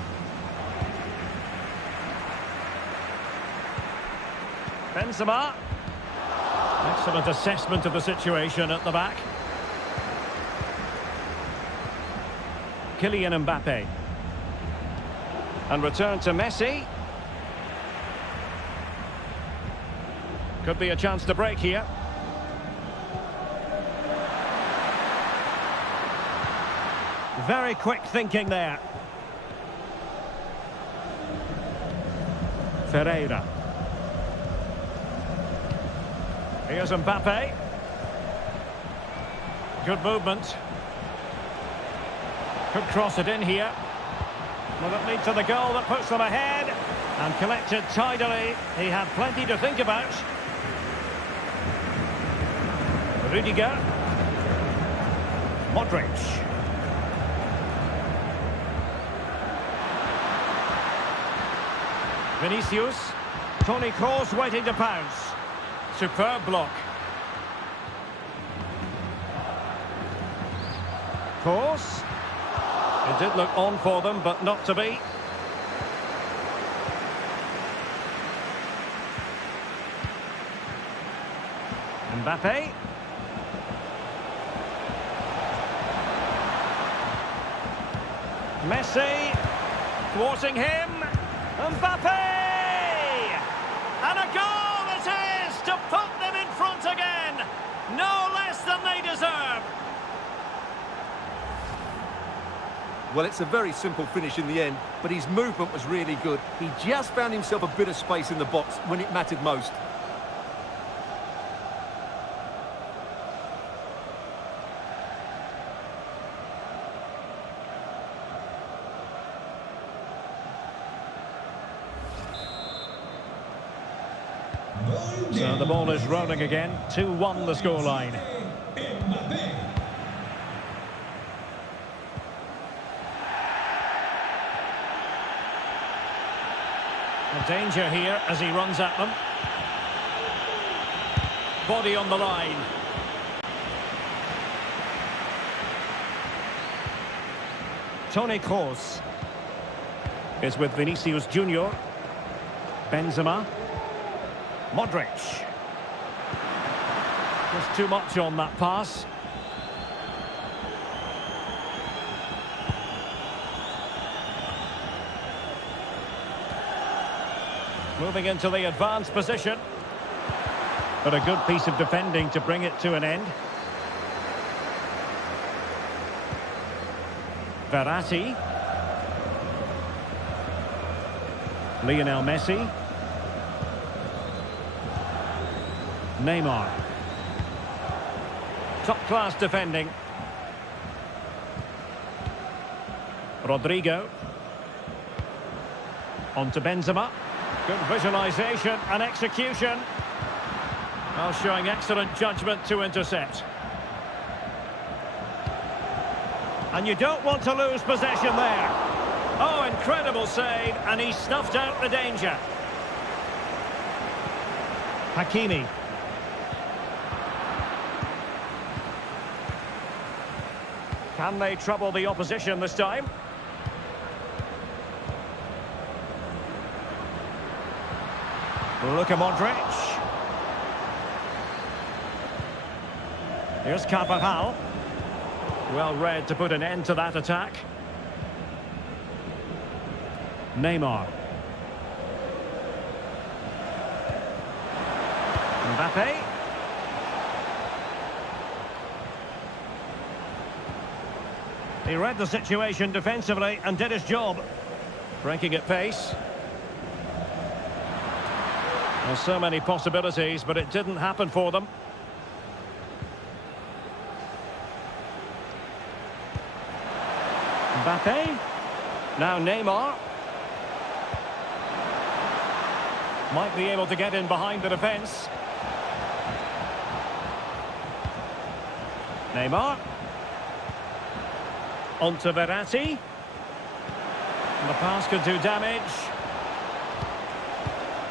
Benzema. Excellent assessment of the situation at the back. Kylian Mbappe. And return to Messi. Could be a chance to break here. Very quick thinking there. Ferreira. Here's Mbappe. Good movement. Could cross it in here. Will it lead to the goal that puts them ahead? And collected tidily. He had plenty to think about. Rudiger. Modric. Vinicius. Toni Kroos waiting to pounce. Superb block. Kroos. It did look on for them, but not to be. Mbappe. Messi. Thwarting him. Mbappe! And a goal it is to put them in front again. No less than they deserve. Well, it's a very simple finish in the end, but his movement was really good. He just found himself a bit of space in the box when it mattered most. So the ball is rolling again. 2-1 the scoreline. Danger here as he runs at them. Body on the line. Toni Kroos is with Vinicius Junior. Benzema. Modric. Just too much on that pass. Moving into the advanced position. But a good piece of defending to bring it to an end. Verratti. Lionel Messi. Neymar. Top-class defending. Rodrigo. On to Benzema. Good visualisation and execution. Well, showing excellent judgment to intercept. And you don't want to lose possession there. Oh, incredible save, and he snuffed out the danger. Hakimi. Can they trouble the opposition this time? Luka Modric. Here's Carvajal. Well read to put an end to that attack. Neymar. Mbappe. He read the situation defensively and did his job. Breaking at pace. There's so many possibilities, but it didn't happen for them. Mbappe. Now Neymar. Might be able to get in behind the defence. Neymar. On to Verratti. And the pass could do damage.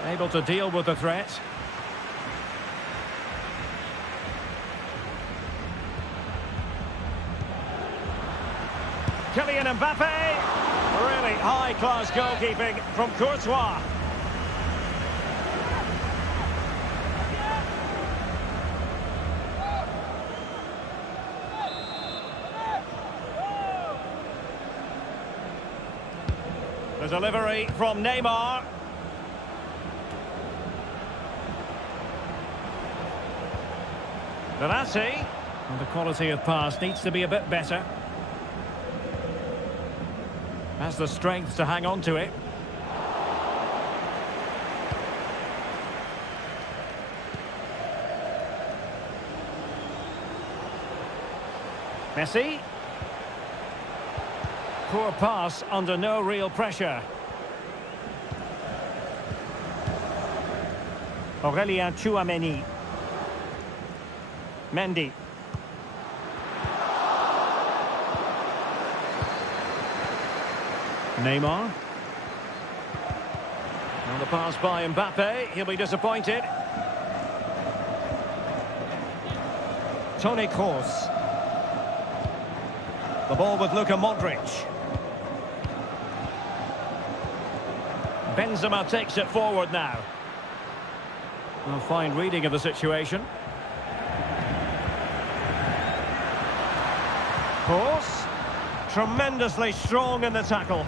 Able to deal with the threat. Kylian Mbappe. Really high-class goalkeeping from Courtois. The delivery from Neymar. Verratti. And the quality of pass needs to be a bit better. Has the strength to hang on to it. Messi. Poor pass under no real pressure. Aurélien Tchouameni. Mendy. Neymar. And the pass by Mbappe. He'll be disappointed. Toni Kroos. The ball with Luka Modric. Benzema takes it forward now. A fine reading of the situation. Kroos. Tremendously strong in the tackle.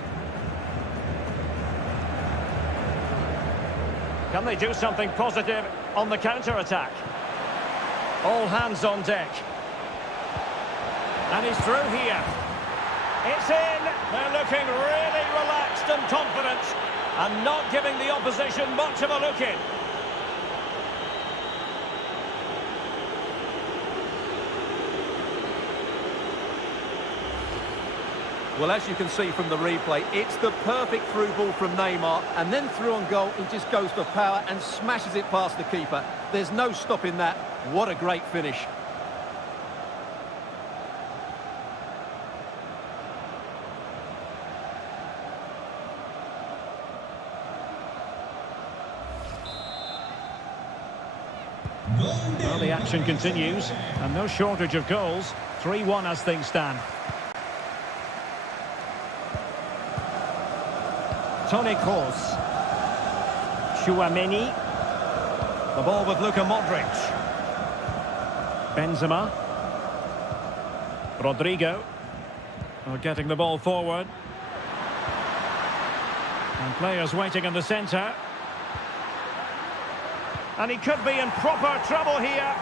Can they do something positive on the counter-attack? All hands on deck. And he's through here. It's in. They're looking really relaxed and confident and not giving the opposition much of a look in. Well, as you can see from the replay, it's the perfect through ball from Neymar, and then through on goal, he just goes for power and smashes it past the keeper. There's no stopping that. What a great finish. Well, the action continues, and no shortage of goals. 3-1 as things stand. Toni Kroos. Tchouameni. The ball with Luka Modric. Benzema. Rodrigo. Getting the ball forward. And players waiting in the centre. And he could be in proper trouble here.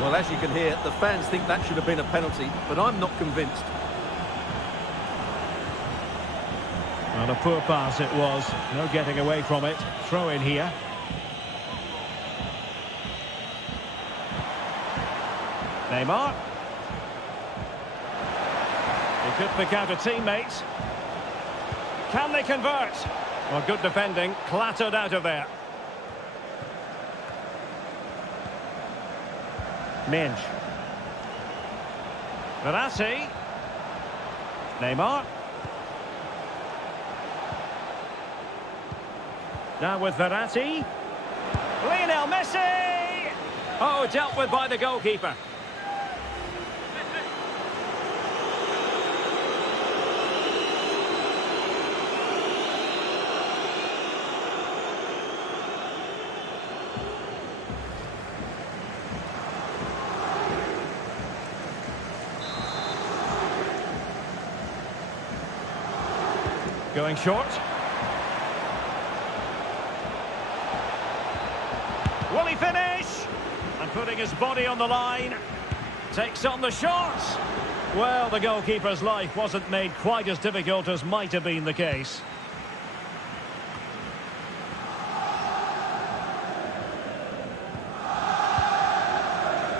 Well, as you can hear, the fans think that should have been a penalty, but I'm not convinced. Well, a poor pass it was. No getting away from it. Throw in here. Neymar. He could pick out a teammate. Can they convert? Well, good defending. Clattered out of there. Minge. Verratti. Neymar. Now with Verratti. Lionel Messi! Oh, dealt with by the goalkeeper. Going short. Will he finish? And putting his body on the line. Takes on the shot. Well, the goalkeeper's life wasn't made quite as difficult as might have been the case.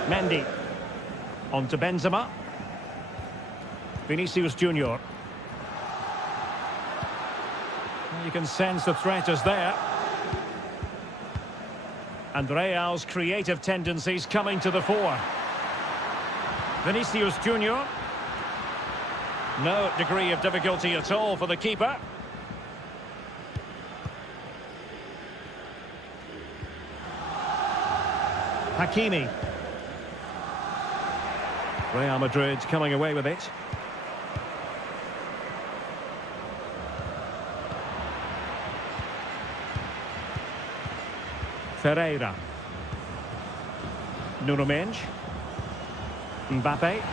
Mendy. On to Benzema. Vinicius Junior. You can sense the threat is there. And Real's creative tendencies coming to the fore. Vinicius Junior. No degree of difficulty at all for the keeper. Hakimi. Real Madrid coming away with it. Ferreira. Nuno Mendes. Mbappe.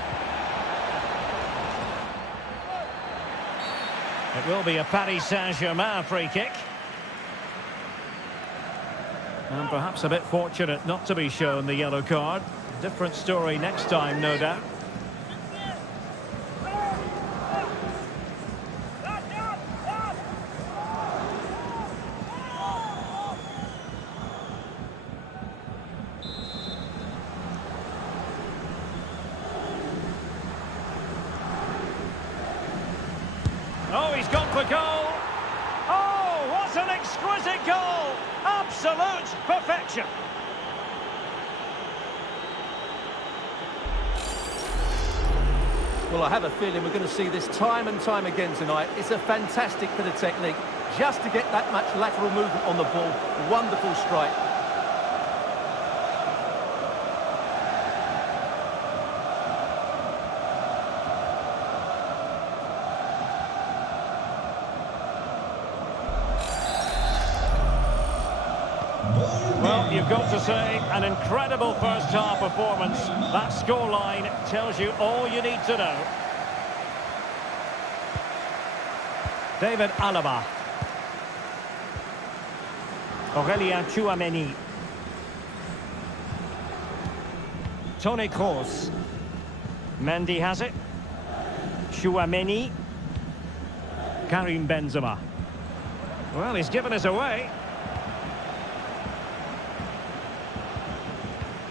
It will be a Paris Saint-Germain free kick. And perhaps a bit fortunate not to be shown the yellow card. Different story next time, no doubt. Oh, he's gone for goal. Oh, what an exquisite goal. Absolute perfection. Well, I have a feeling we're going to see this time and time again tonight. It's a fantastic bit of technique. Just to get that much lateral movement on the ball. Wonderful strike. Well, you've got to say, an incredible first-half performance. That scoreline tells you all you need to know. David Alaba. Aurélien Tchouaméni. Toni Kroos. Mendy has it. Tchouaméni. Karim Benzema. Well, he's given us away.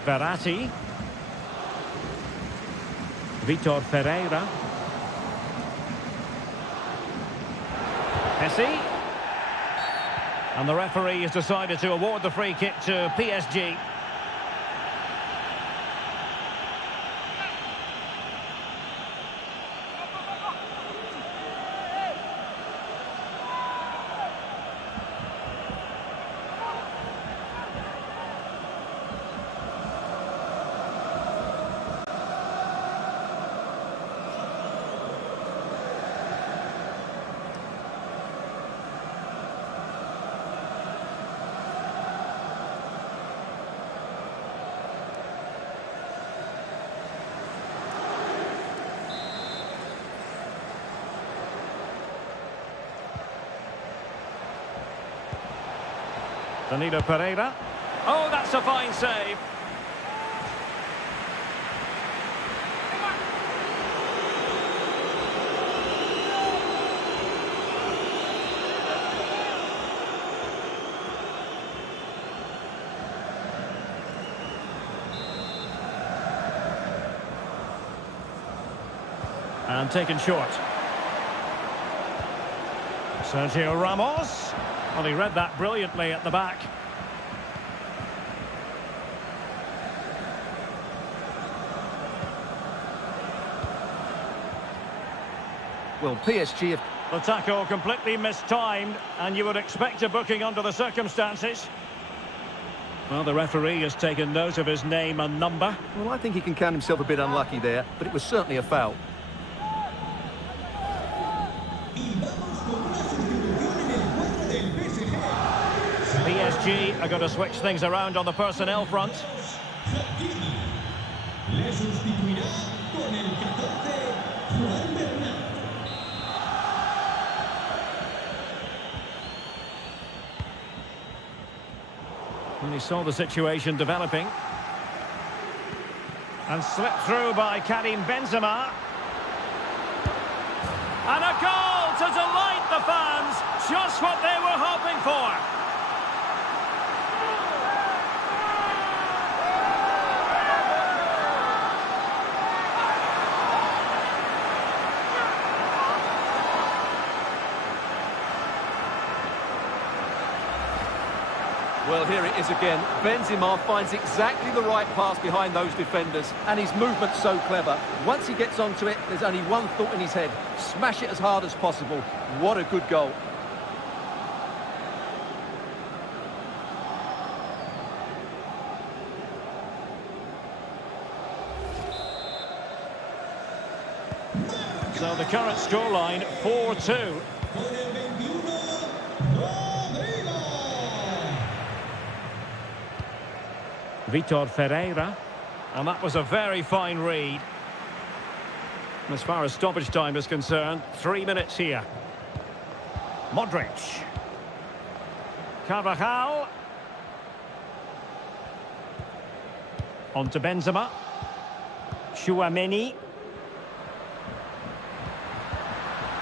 Verratti. Vitor Ferreira. Messi. And the referee has decided to award the free kick to PSG. Danilo Pereira. Oh, that's a fine save. And taken short. Sergio Ramos. Well, he read that brilliantly at the back. Well, PSG have... The tackle completely mistimed, and you would expect a booking under the circumstances. Well, the referee has taken note of his name and number. Well, I think he can count himself a bit unlucky there, but it was certainly a foul. PSG are going to switch things around on the personnel front. And he saw the situation developing. And slipped through by Karim Benzema. And a goal to delight the fans. Just what they were hoping for. Well, here it is again. Benzema finds exactly the right pass behind those defenders, and his movement's so clever. Once he gets onto it, there's only one thought in his head: smash it as hard as possible. What a good goal. So the current scoreline, 4-2. Vitor Ferreira, and that was a very fine read. As far as stoppage time is concerned, 3 minutes here. Modric. Carvajal. On to Benzema. Tchouaméni.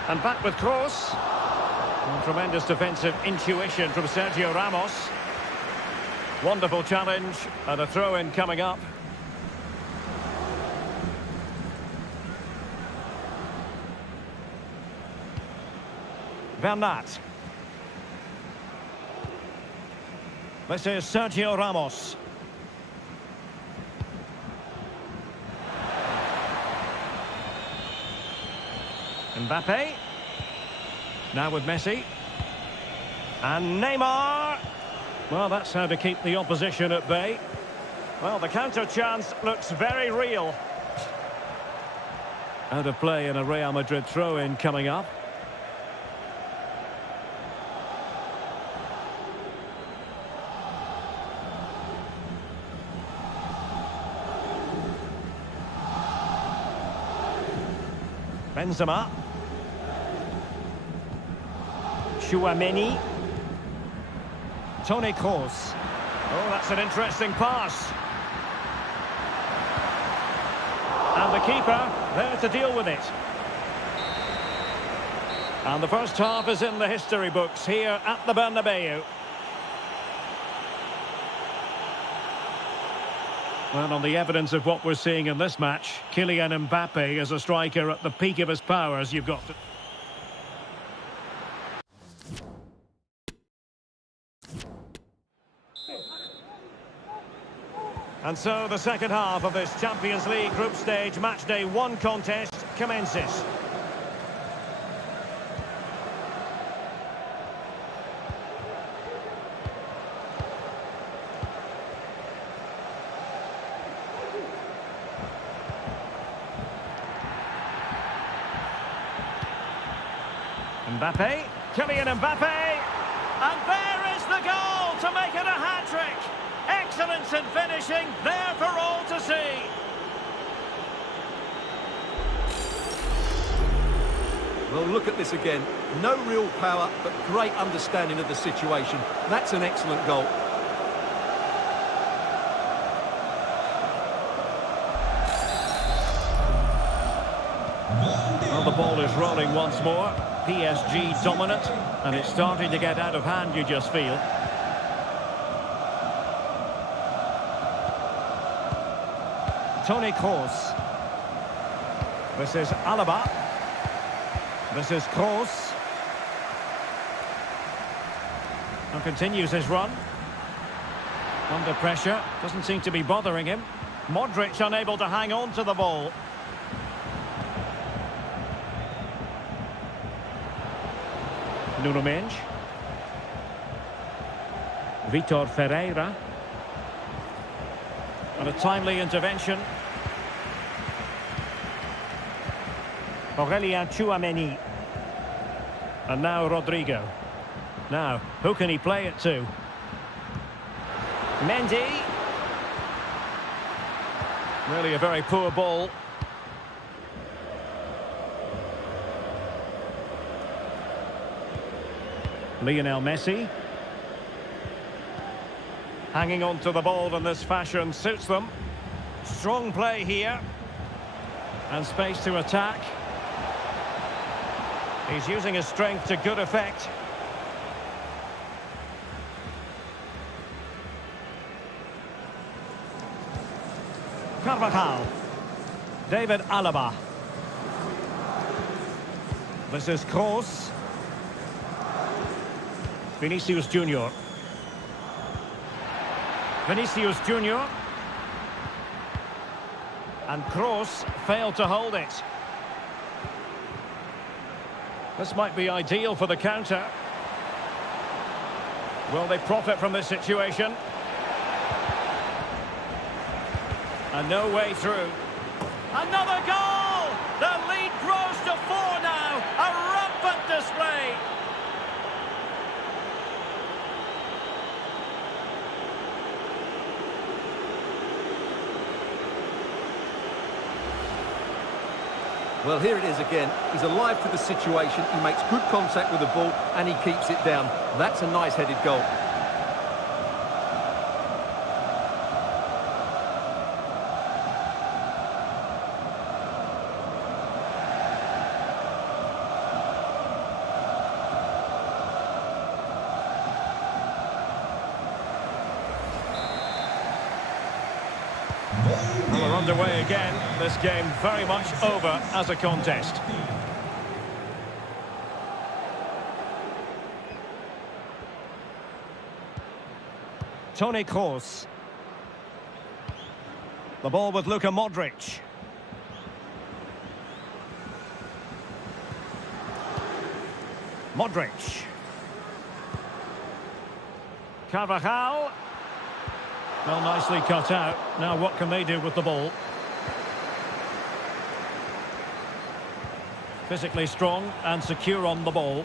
And back with Kroos. And tremendous defensive intuition from Sergio Ramos. Wonderful challenge, and a throw-in coming up. Bernat. This is Sergio Ramos. Mbappe. Now with Messi. And Neymar. Well, that's how to keep the opposition at bay. Well, the counter chance looks very real. Out of play, and a Real Madrid throw-in coming up. Benzema. Tchouaméni. Toni Kroos. Oh, that's an interesting pass. And the keeper there to deal with it. And the first half is in the history books here at the Bernabeu. Well, on the evidence of what we're seeing in this match, Kylian Mbappe is a striker at the peak of his powers. You've got to... And so the second half of this Champions League group stage matchday 1 contest commences. Mbappe, Kylian Mbappe, and there is the goal to make it a hat-trick. Excellence in finishing, there for all to see. Well, look at this again. No real power, but great understanding of the situation. That's an excellent goal. Well, the ball is rolling once more. PSG dominant, and it's starting to get out of hand, you just feel. Toni Kroos. This is Alaba. This is Kroos. And continues his run. Under pressure. Doesn't seem to be bothering him. Modric unable to hang on to the ball. Nuno Mendes. Vitor Ferreira. And a timely intervention. Aurelien Tchouameni. And now Rodrigo. Now, who can he play it to? Mendy. Really a very poor ball. Lionel Messi. Hanging on to the ball in this fashion suits them. Strong play here. And space to attack. He's using his strength to good effect. Carvajal. David Alaba. This is Kroos. Vinicius Junior. Vinicius Junior. And Kroos failed to hold it. This might be ideal for the counter. Will they profit from this situation? And no way through. Another goal! The lead grows to 4 now. A rampant display. Well, here it is again. He's alive to the situation. He makes good contact with the ball and he keeps it down. That's a nice headed goal. Well, we're underway again. This game very much over as a contest. Toni Kroos. The ball with Luka Modric. Modric. Carvajal. Well, nicely cut out. Now what can they do with the ball? Physically strong and secure on the ball.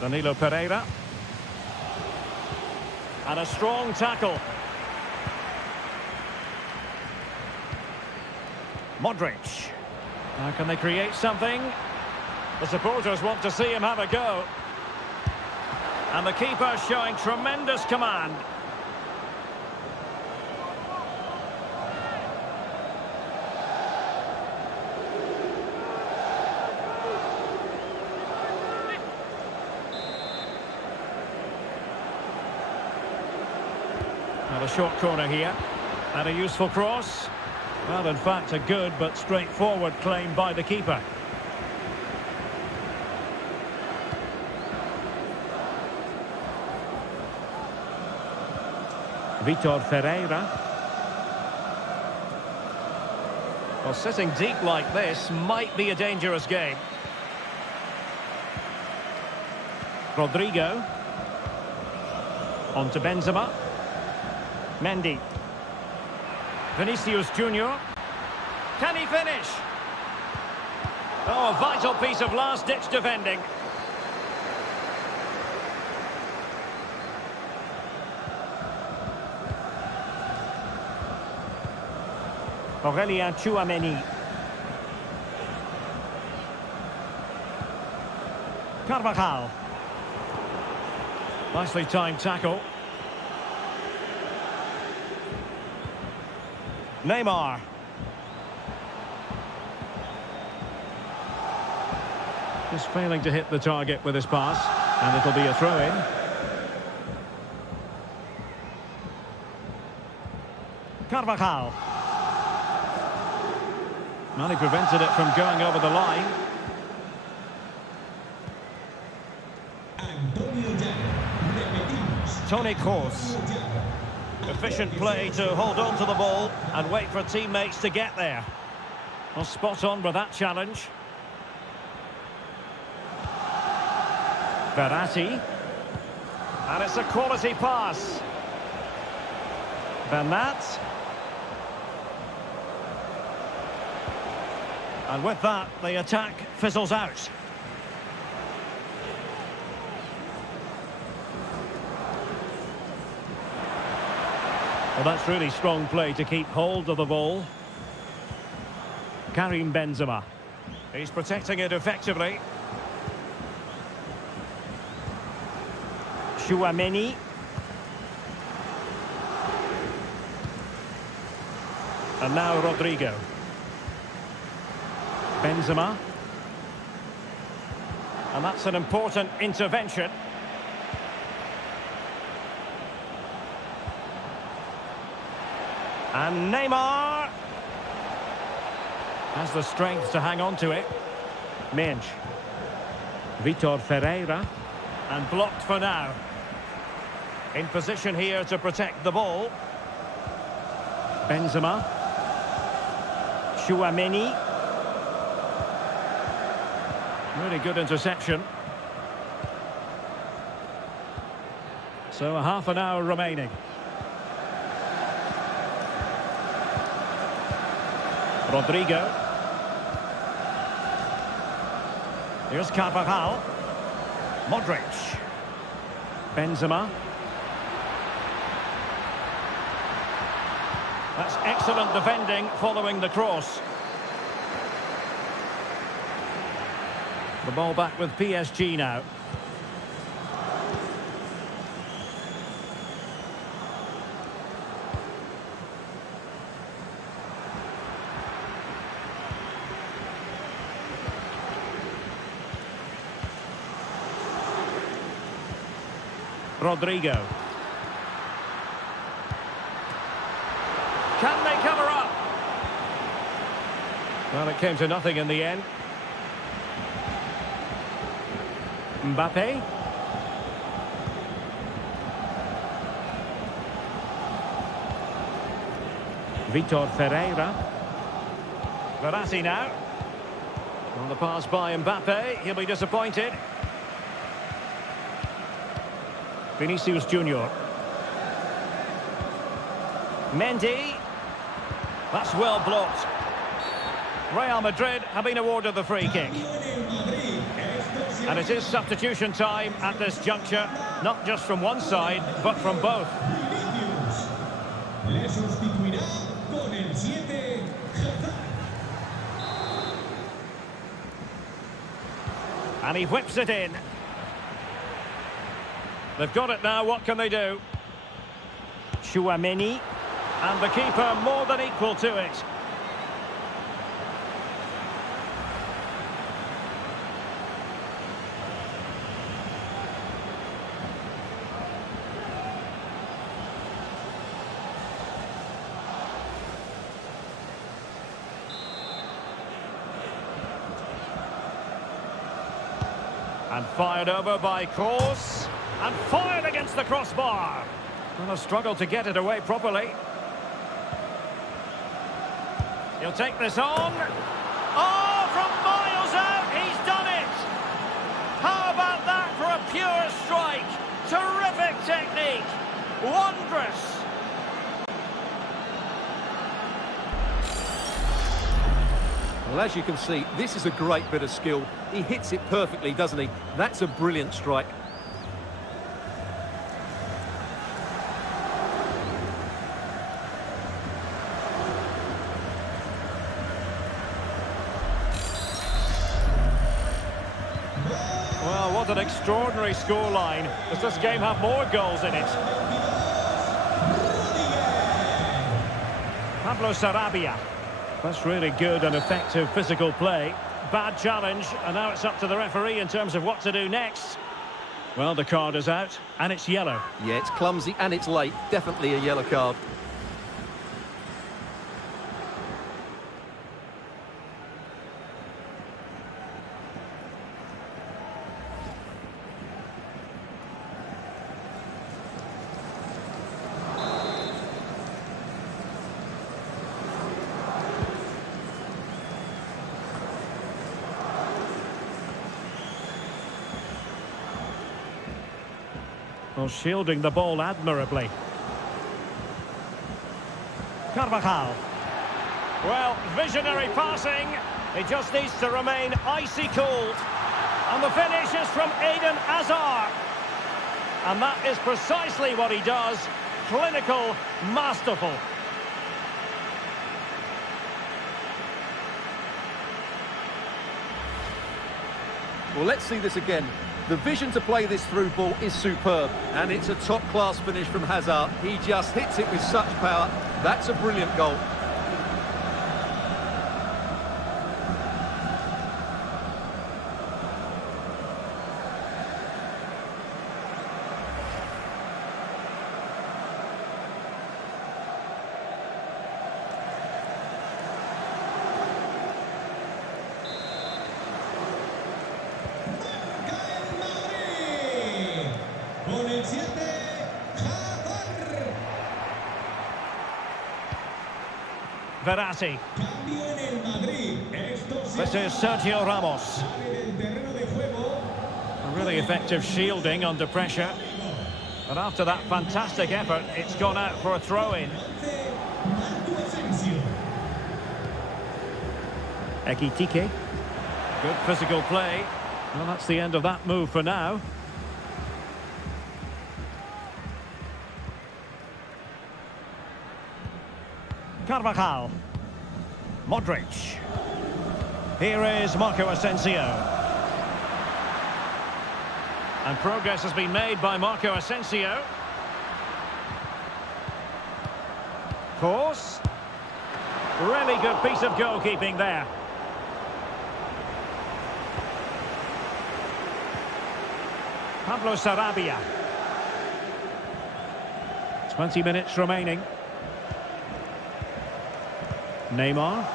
Danilo Pereira. And a strong tackle. Modric. Now can they create something? The supporters want to see him have a go. And the keeper showing tremendous command. Now a short corner here. And a useful cross. Well, in fact, a good but straightforward claim by the keeper. Vitor Ferreira. Well, sitting deep like this might be a dangerous game. Rodrigo. On to Benzema. Mendy. Vinicius Junior. Can he finish? Oh, a vital piece of last-ditch defending. Aurelien Tchouameni. Carvajal. Nicely timed tackle. Neymar. Just failing to hit the target with his pass, and it'll be a throw-in. Carvajal. Well, he prevented it from going over the line. Toni Kroos. Efficient play to hold on to the ball and wait for teammates to get there. Well, spot on with that challenge. Verratti. And it's a quality pass. Bernat. And with that, the attack fizzles out. Well, that's really strong play to keep hold of the ball. Karim Benzema. He's protecting it effectively. Chouameni. And now Rodrigo. Benzema. And that's an important intervention. And Neymar has the strength to hang on to it. Mensch. Vitor Ferreira. And blocked for now. In position here to protect the ball. Benzema. Chouameni. Really good interception. So a half an hour remaining. Rodrigo. Here's Carvajal. Modric. Benzema. That's excellent defending following the cross. The ball back with PSG now. Rodrigo. Can they cover up? Well, it came to nothing in the end. Mbappe. Vitor Ferreira. Verratti now. On the pass by Mbappe, he'll be disappointed. Vinicius Junior. Mendy. That's well blocked. Real Madrid have been awarded the free kick. And it is substitution time at this juncture, not just from one side, but from both. And he whips it in. They've got it now, what can they do? Chouameni. And the keeper more than equal to it. And fired over by Kroos. And fired against the crossbar. And a struggle to get it away properly. He'll take this on. Oh, from miles out, he's done it! How about that for a pure strike? Terrific technique. Wondrous. Well, as you can see, this is a great bit of skill. He hits it perfectly, doesn't he? That's a brilliant strike. what an extraordinary scoreline. Does this game have more goals in it? Pablo Sarabia. That's really good and effective physical play. Bad challenge, and now it's up to the referee in terms of what to do next. Well, the card is out, and it's yellow. Yeah, it's clumsy and it's late. Definitely a yellow card. Well, shielding the ball admirably. Carvajal. Well, visionary passing. He just needs to remain icy cold. And the finish is from Eden Hazard. And that is precisely what he does. Clinical, masterful. Well, let's see this again. The vision to play this through ball is superb, and it's a top-class finish from Hazard. He just hits it with such power. That's a brilliant goal. Con el 7, Hazard. Verratti. Cambio en el Madrid. This is Sergio Ramos. Sale del terreno de juego. A really effective shielding under pressure. And after that fantastic effort, it's gone out for a throw-in. Ekitike. Good physical play. Well, that's the end of that move for now. Carvajal. Modric. Here is Marco Asensio. And progress has been made by Marco Asensio. Course. Really good piece of goalkeeping there. Pablo Sarabia. 20 minutes remaining. Neymar.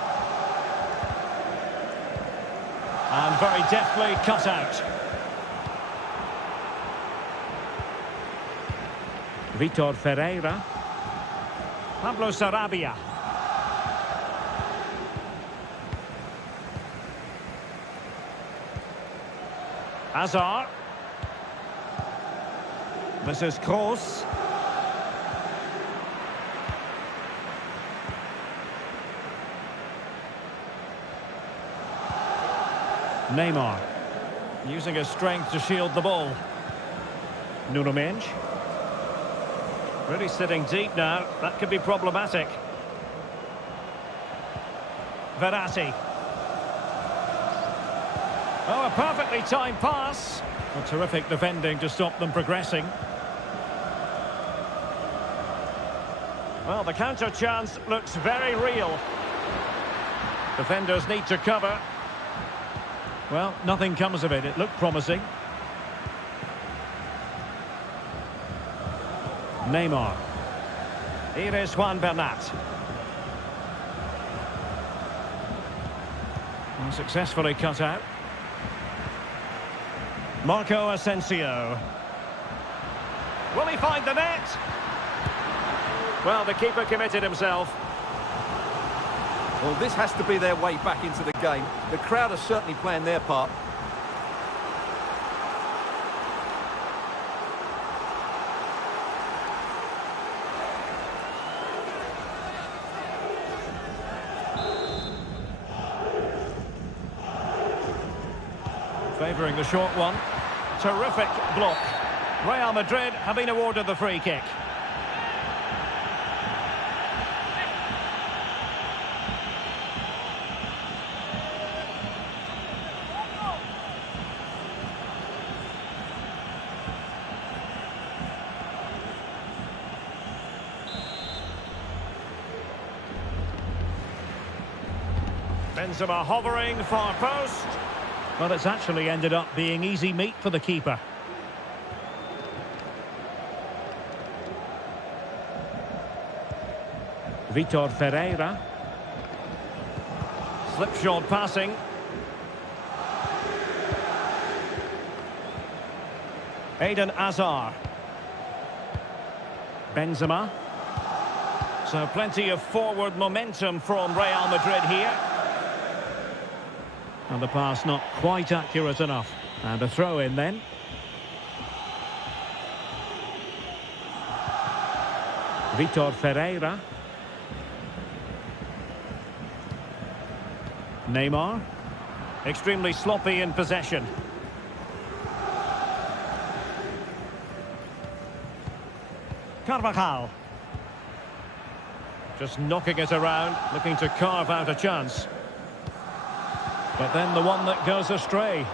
And very deftly cut out. Vitor Ferreira. Pablo Sarabia. Hazard. This is Kroos. Neymar. Using his strength to shield the ball. Nuno Mendes. Really sitting deep now. That could be problematic. Verratti. Oh, a perfectly timed pass. A terrific defending to stop them progressing. Well, the counter chance looks very real. Defenders need to cover. Well, nothing comes of it. It looked promising. Neymar. Here is Juan Bernat. Successfully cut out. Marco Asensio. Will he find the net? Well, the keeper committed himself. Well, this has to be their way back into the game. The crowd are certainly playing their part. Favouring the short one. Terrific block. Real Madrid have been awarded the free kick. Benzema hovering, far post. Well, it's actually ended up being easy meat for the keeper. Vitor Ferreira. Slipshod passing. Eden Hazard. Benzema. So plenty of forward momentum from Real Madrid here. And the pass not quite accurate enough. And a throw in then. Vitor Ferreira. Neymar. Extremely sloppy in possession. Carvajal. Just knocking it around, looking to carve out a chance. But then the one that goes astray.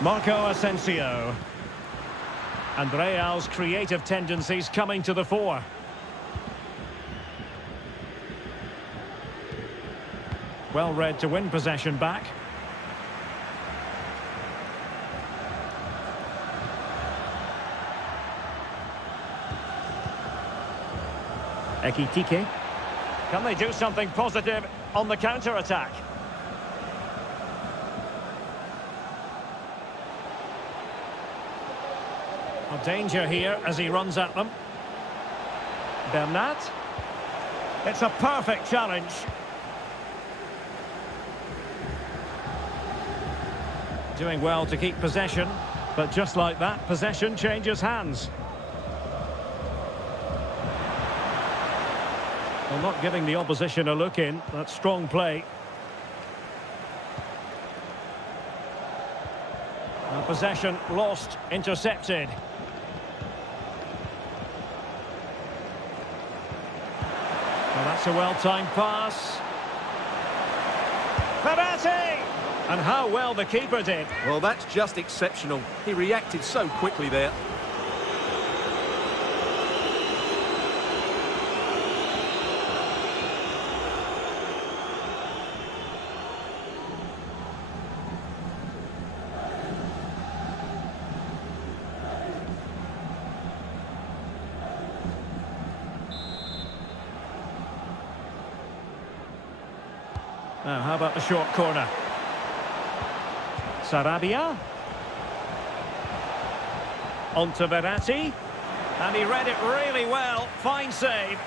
Marco Asensio. And Real's creative tendencies coming to the fore. Well read to win possession back. Ekitike. Can they do something positive on the counter-attack? A danger here as he runs at them. Bernat. It's a perfect challenge. Doing well to keep possession, but just like that, possession changes hands. Well, not giving the opposition a look in. That's strong play. And possession lost, intercepted. Well, that's a well-timed pass. Verratti! And how well the keeper did. Well, that's just exceptional. He reacted so quickly there. Now, how about the short corner? Sarabia. On to Verratti. And he read it really well. Fine save.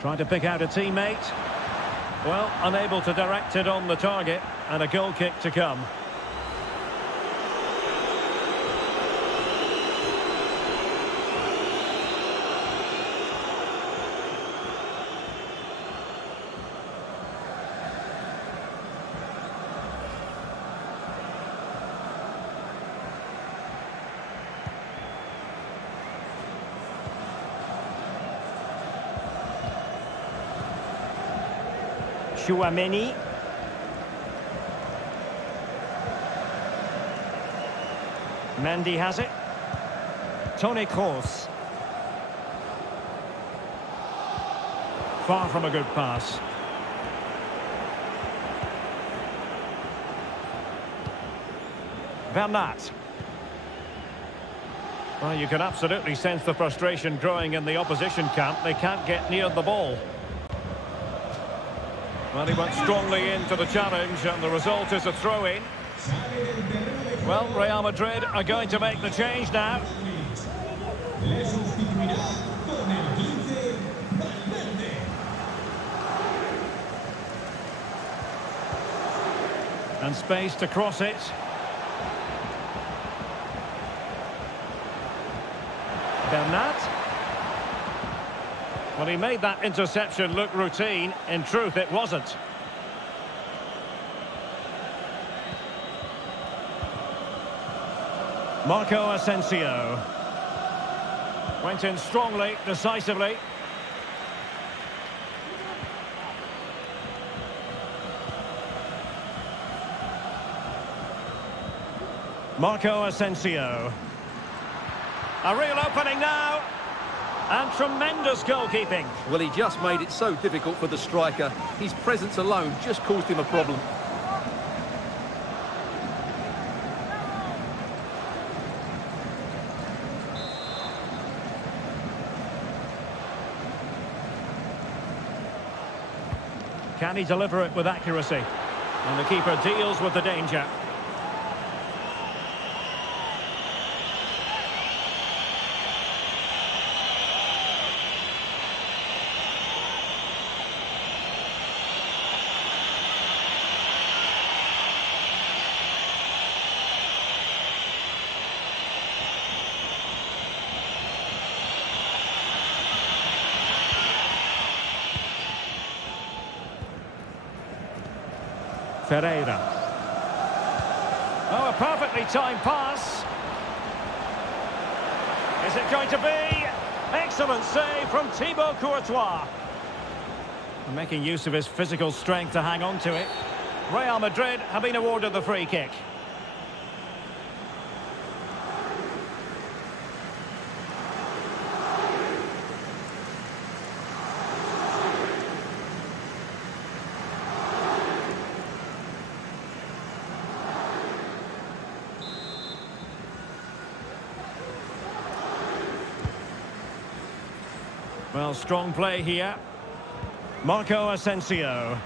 Trying to pick out a teammate. Well, unable to direct it on the target. And a goal kick to come. Chouameni. Mendy has it. Toni Kroos. Far from a good pass. Bernat. Well, you can absolutely sense the frustration growing in the opposition camp. They can't get near the ball. Well, he went strongly into the challenge, and the result is a throw-in. Well, Real Madrid are going to make the change now. And space to cross it. Bernat. Well, he made that interception look routine. In truth, it wasn't. Marco Asensio. Went in strongly, decisively. Marco Asensio. A real opening now. And tremendous goalkeeping. Well, he just made it so difficult for the striker. His presence alone just caused him a problem. Can he deliver it with accuracy? And the keeper deals with the danger. Ferreira. Oh, a perfectly timed pass. Is it going to be? Excellent save from Thibaut Courtois. Making use of his physical strength to hang on to it. Real Madrid have been awarded the free kick. Well, strong play here. Marco Asensio.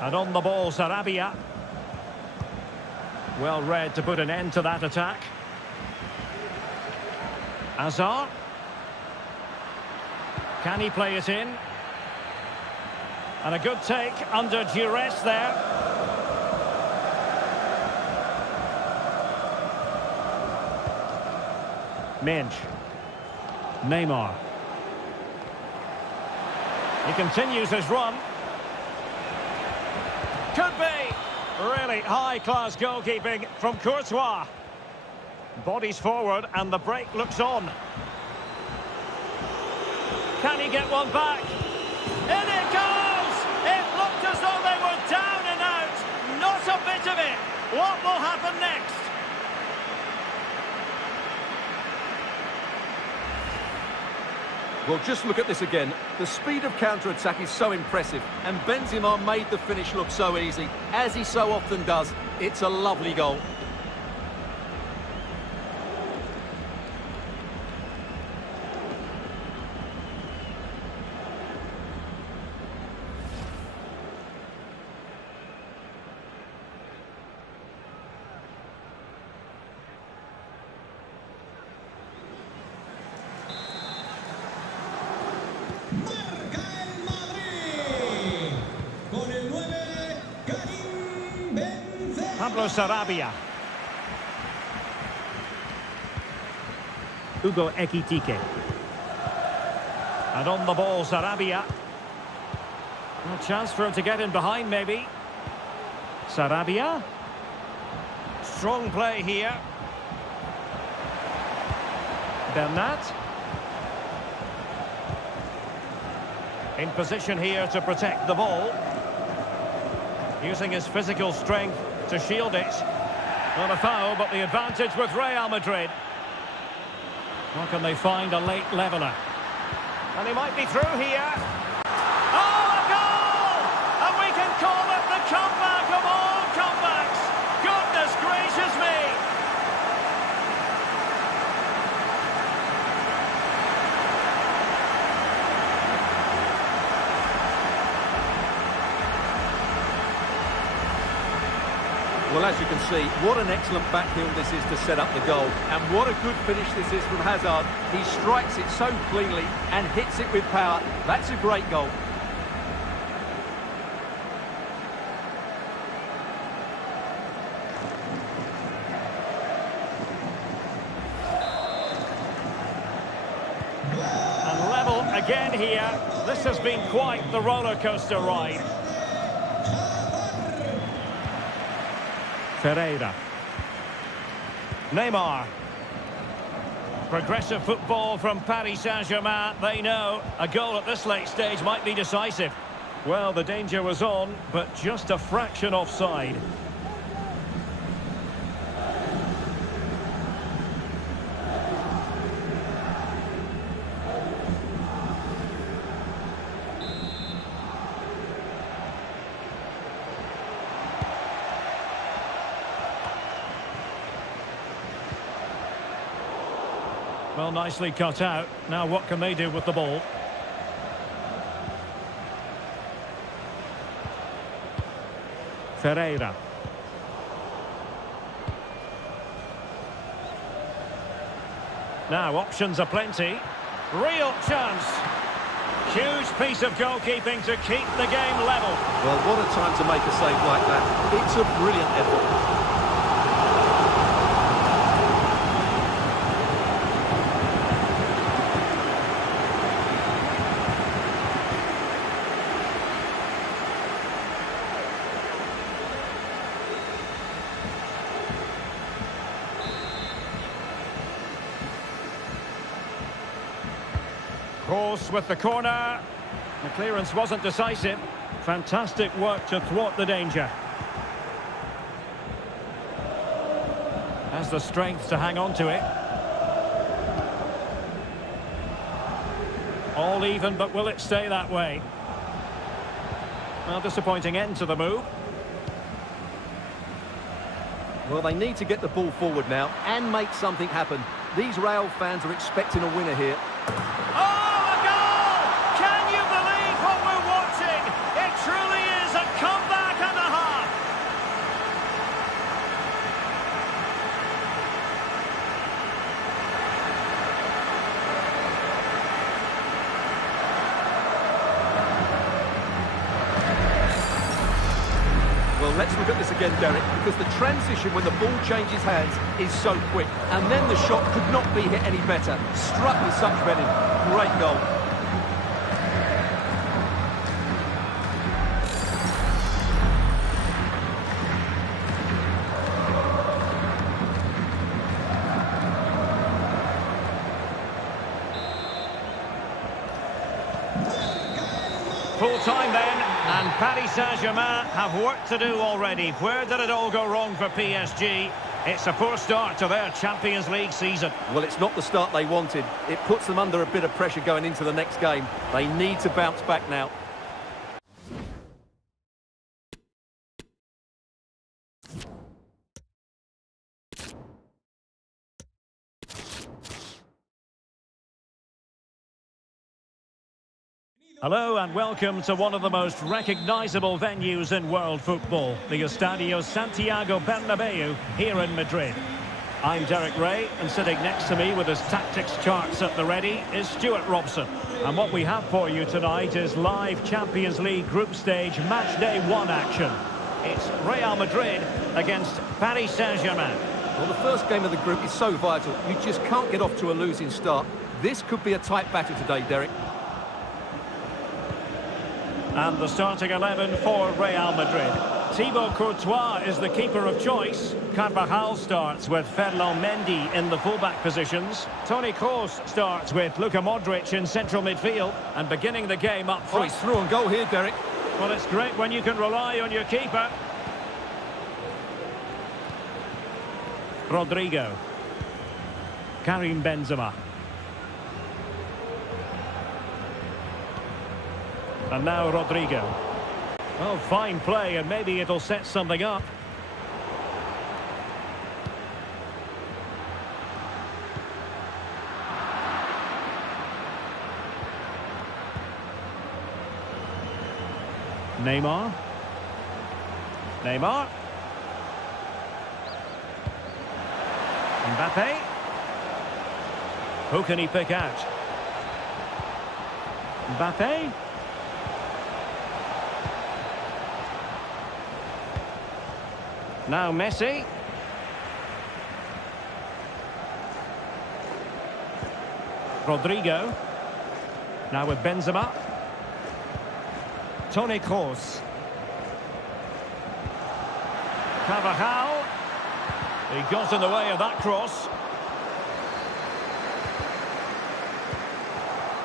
And on the ball, Sarabia. Well read to put an end to that attack. Hazard. Can he play it in? And a good take under duress there. Minge. Neymar. He continues his run. Could be. Really high-class goalkeeping from Courtois. Bodies forward and the break looks on. Can he get one back? In it goes! It looked as though they were down and out. Not a bit of it. What will happen next? Well, just look at this again. The speed of counter-attack is so impressive, and Benzema made the finish look so easy, as he so often does. It's a lovely goal. Marca el Madrid. Con el 9, Karim Benzema. Pablo Sarabia. Hugo Ekitike. And on the ball, Sarabia. A chance for him to get in behind, maybe. Sarabia. Strong play here. Bernat. In position here to protect the ball. Using his physical strength to shield it. Not a foul, but the advantage with Real Madrid. Or can they find a late leveller? And he might be through here. Oh, a goal! And we can call it the comeback of all comebacks. Goodness gracious me! Well, as you can see, what an excellent backheel this is to set up the goal. And what a good finish this is from Hazard. He strikes it so cleanly and hits it with power. That's a great goal. And level again here. This has been quite the roller coaster ride. Pereira. Neymar. Progressive football from Paris Saint-Germain. They know a goal at this late stage might be decisive. Well, the danger was on, but just a fraction offside. Well, nicely cut out. Now what can they do with the ball? Pereira. Now options are plenty. Real chance. Huge piece of goalkeeping to keep the game level. Well, what a time to make a save like that. It's a brilliant effort. Course with the corner. The clearance wasn't decisive. Fantastic work to thwart the danger. Has the strength to hang on to it. All even, but will it stay that way? Well, disappointing end to the move. Well, they need to get the ball forward now and make something happen. These Real fans are expecting a winner here. Truly is a comeback and a half. Well, let's look at this again, Derek, because the transition when the ball changes hands is so quick. And then the shot could not be hit any better. Struck with such venom. Great goal. Full time then, and Paris Saint-Germain have work to do already. Where did it all go wrong for PSG? It's a poor start to their Champions League season. Well, it's not the start they wanted. It puts them under a bit of pressure going into the next game. They need to bounce back now. Hello and welcome to one of the most recognisable venues in world football, the Estadio Santiago Bernabeu here in Madrid. I'm Derek Ray, and sitting next to me with his tactics charts at the ready is Stuart Robson. And what we have for you tonight is live Champions League group stage match day 1 action. It's Real Madrid against Paris Saint-Germain. Well, the first game of the group is so vital. You just can't get off to a losing start. This could be a tight battle today, Derek. And the starting 11 for Real Madrid. Thibaut Courtois is the keeper of choice. Carvajal starts with Ferland Mendy in the fullback positions. Toni Kroos starts with Luka Modric in central midfield. And beginning the game up Oh, front. he's through on goal here, Derek. Well, it's great when you can rely on your keeper. Rodrigo. Karim Benzema. And now Rodrigo. Oh, fine play, and maybe it'll set something up. Neymar. Neymar. Mbappe. Who can he pick out? Mbappe. Now Messi. Rodrigo. Now with Benzema. Toni Kroos. Carvajal. He got in the way of that cross.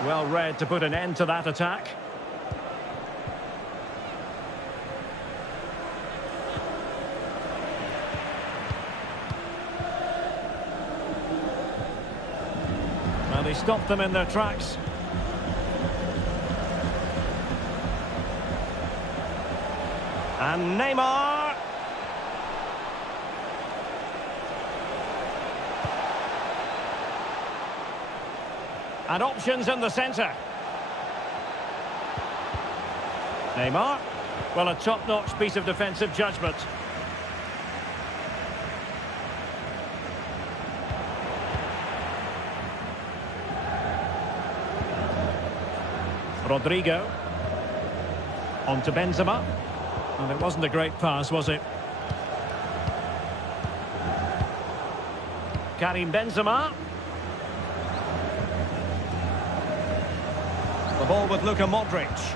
Well read to put an end to that attack. Well, he stopped them in their tracks. And Neymar. And options in the centre. Neymar. Well, a top-notch piece of defensive judgment. Rodrigo. On to Benzema. And it wasn't a great pass, was it? Karim Benzema. The ball with Luka Modric.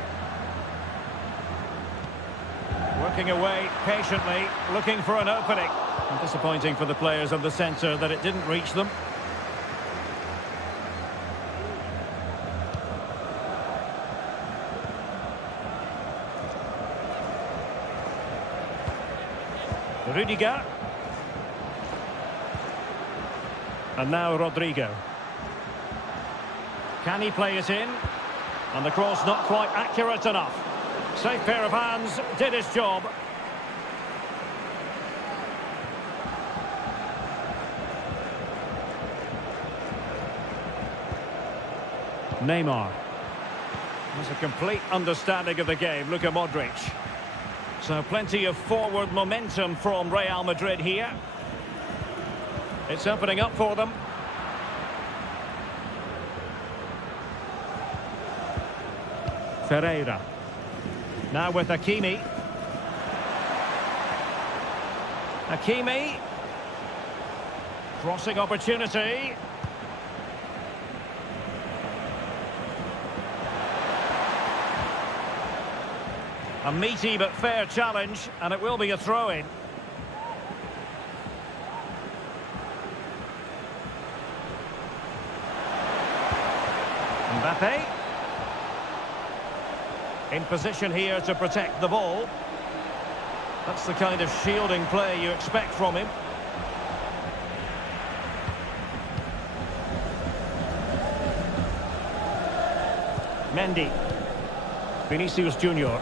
Working away patiently, looking for an opening. And disappointing for the players of the centre that it didn't reach them. Rudiger. And now Rodrigo. Can he play it in? And the cross not quite accurate enough. Safe pair of hands, did his job. Neymar. There's a complete understanding of the game, Luka Modric. So plenty of forward momentum from Real Madrid here. It's opening up for them. Ferreira. Now with Hakimi. Hakimi. Crossing opportunity. A meaty but fair challenge, and it will be a throw-in. Mbappe. In position here to protect the ball. That's the kind of shielding play you expect from him. Mendy. Vinicius Junior.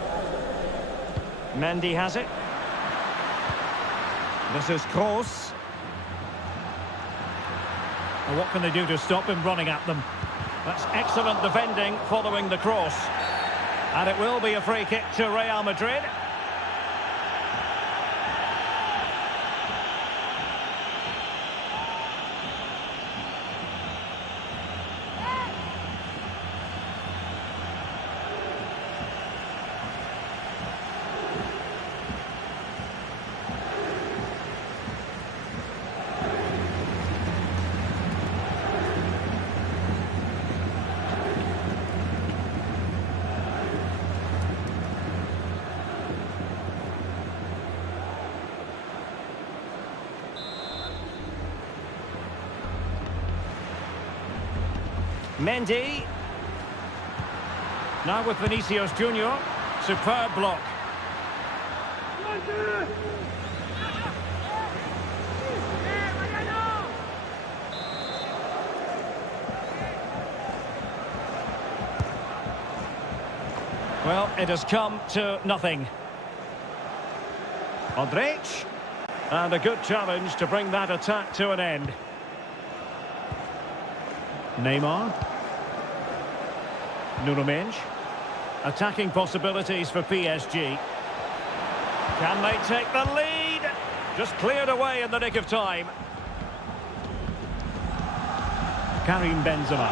Mendy has it. This is Kroos. And what can they do to stop him running at them? That's excellent defending following the cross. And it will be a free kick to Real Madrid. Mendy. Now with Vinicius Junior. Superb block. Well, it has come to nothing. Modric. And a good challenge to bring that attack to an end. Neymar. Nuno Mendes. Attacking possibilities for PSG. Can they take the lead? Just cleared away in the nick of time. Karim Benzema.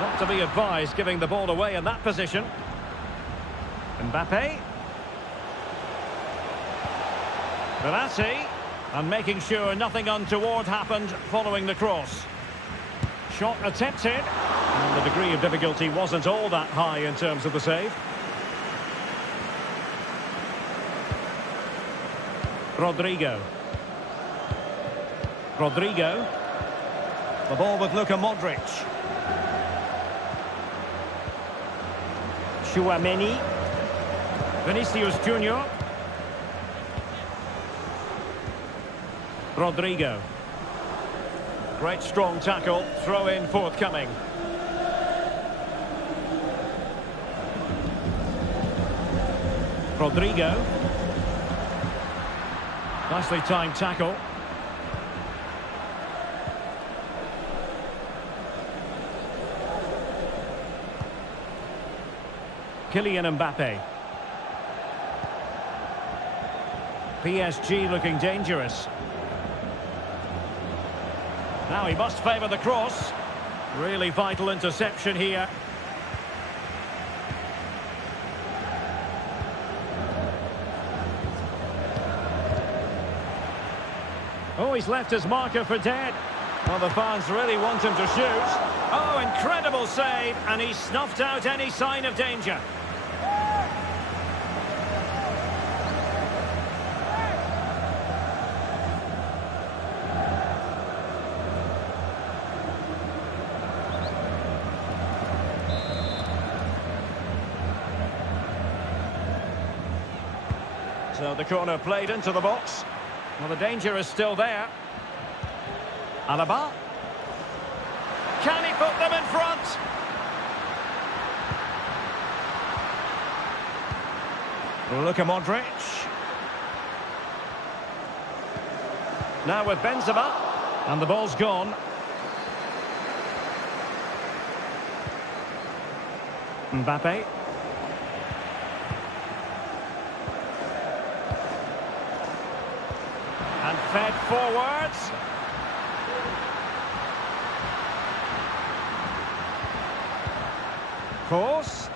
Not to be advised giving the ball away in that position. Mbappe. Verratti. And making sure nothing untoward happened following the cross. Shot attempted. And the degree of difficulty wasn't all that high in terms of the save. Rodrigo. Rodrigo. The ball with Luka Modric. Chouameni. Vinicius Junior. Rodrigo. Great strong tackle. Throw in forthcoming. Rodrigo. Nicely timed tackle. Kylian Mbappe. PSG looking dangerous. Now he must favour the cross. Really vital interception here. Oh, he's left his marker for dead. Well, the fans really want him to shoot. Oh, incredible save, and he snuffed out any sign of danger. So the corner played into the box. Well, the danger is still there. Alaba. Can he put them in front? Luka Modric. Now with Benzema. And the ball's gone. Mbappe. And fed forwards. Course.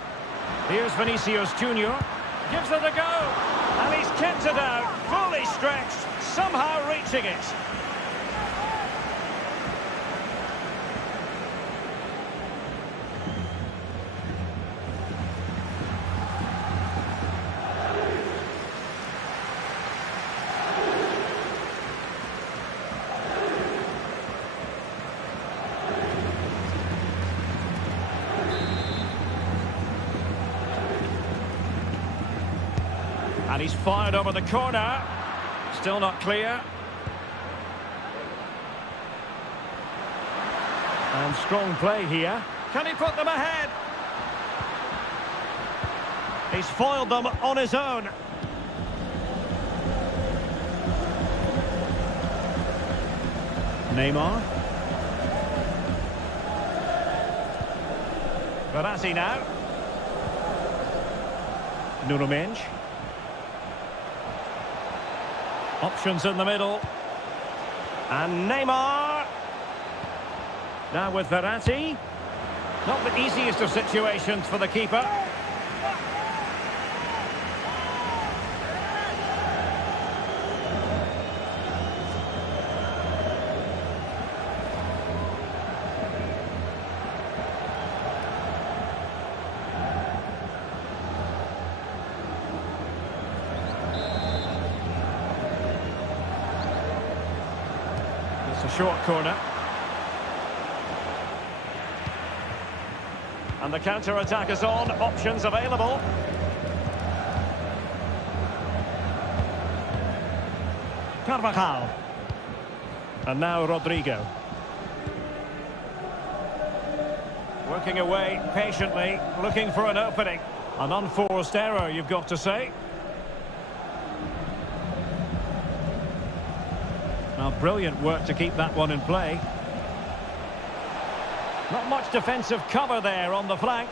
Here's Vinicius Junior. Gives it a go. And he's kept it out. Fully stretched. Somehow reaching it. And he's fired over the corner. Still not clear. And strong play here. Can he put them ahead? He's foiled them on his own. Neymar. Verratti now. Nuno Mendes. Options in the middle. And Neymar. Now with Verratti. Not the easiest of situations for the keeper. A short corner. And the counter-attack is on. Options available. Carvajal. And now Rodrigo. Working away patiently, looking for an opening. An unforced error, you've got to say. Now, brilliant work to keep that one in play. Not much defensive cover there on the flank.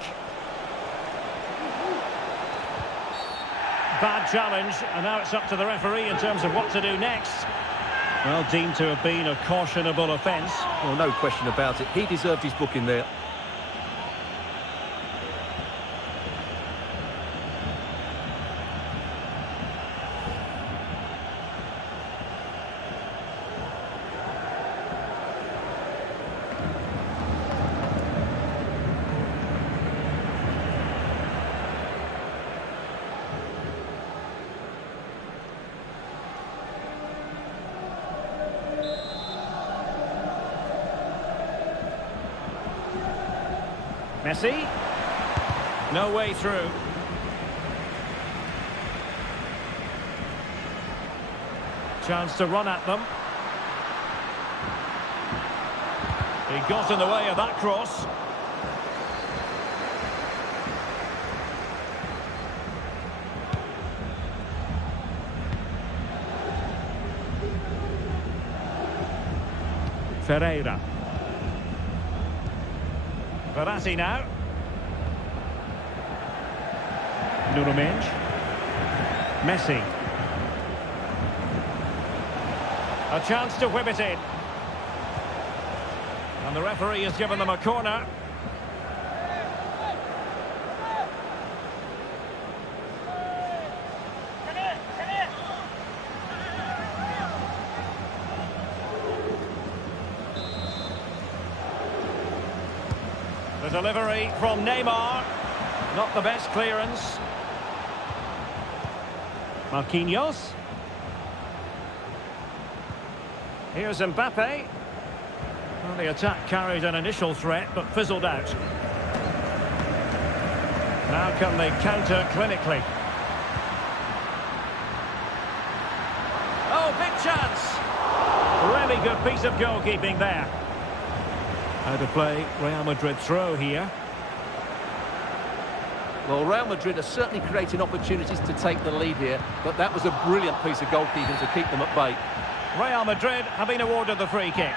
Bad challenge, and now it's up to the referee in terms of what to do next. Well, deemed to have been a cautionable offence. Well, no question about it. He deserved his booking there. Messi. No way through. Chance to run at them. He got in the way of that cross. Ferreira. Verratti now. Nuno Mendes. Messi. A chance to whip it in. And the referee has given them a corner. The delivery from Neymar. Not the best clearance. Marquinhos. Here's Mbappe. Well, the attack carried an initial threat, but fizzled out. Now can they counter clinically? Oh, big chance! Really good piece of goalkeeping there. How to play Real Madrid throw here. Well, Real Madrid are certainly creating opportunities to take the lead here, but that was a brilliant piece of goalkeeping to keep them at bay. Real Madrid have been awarded the free kick.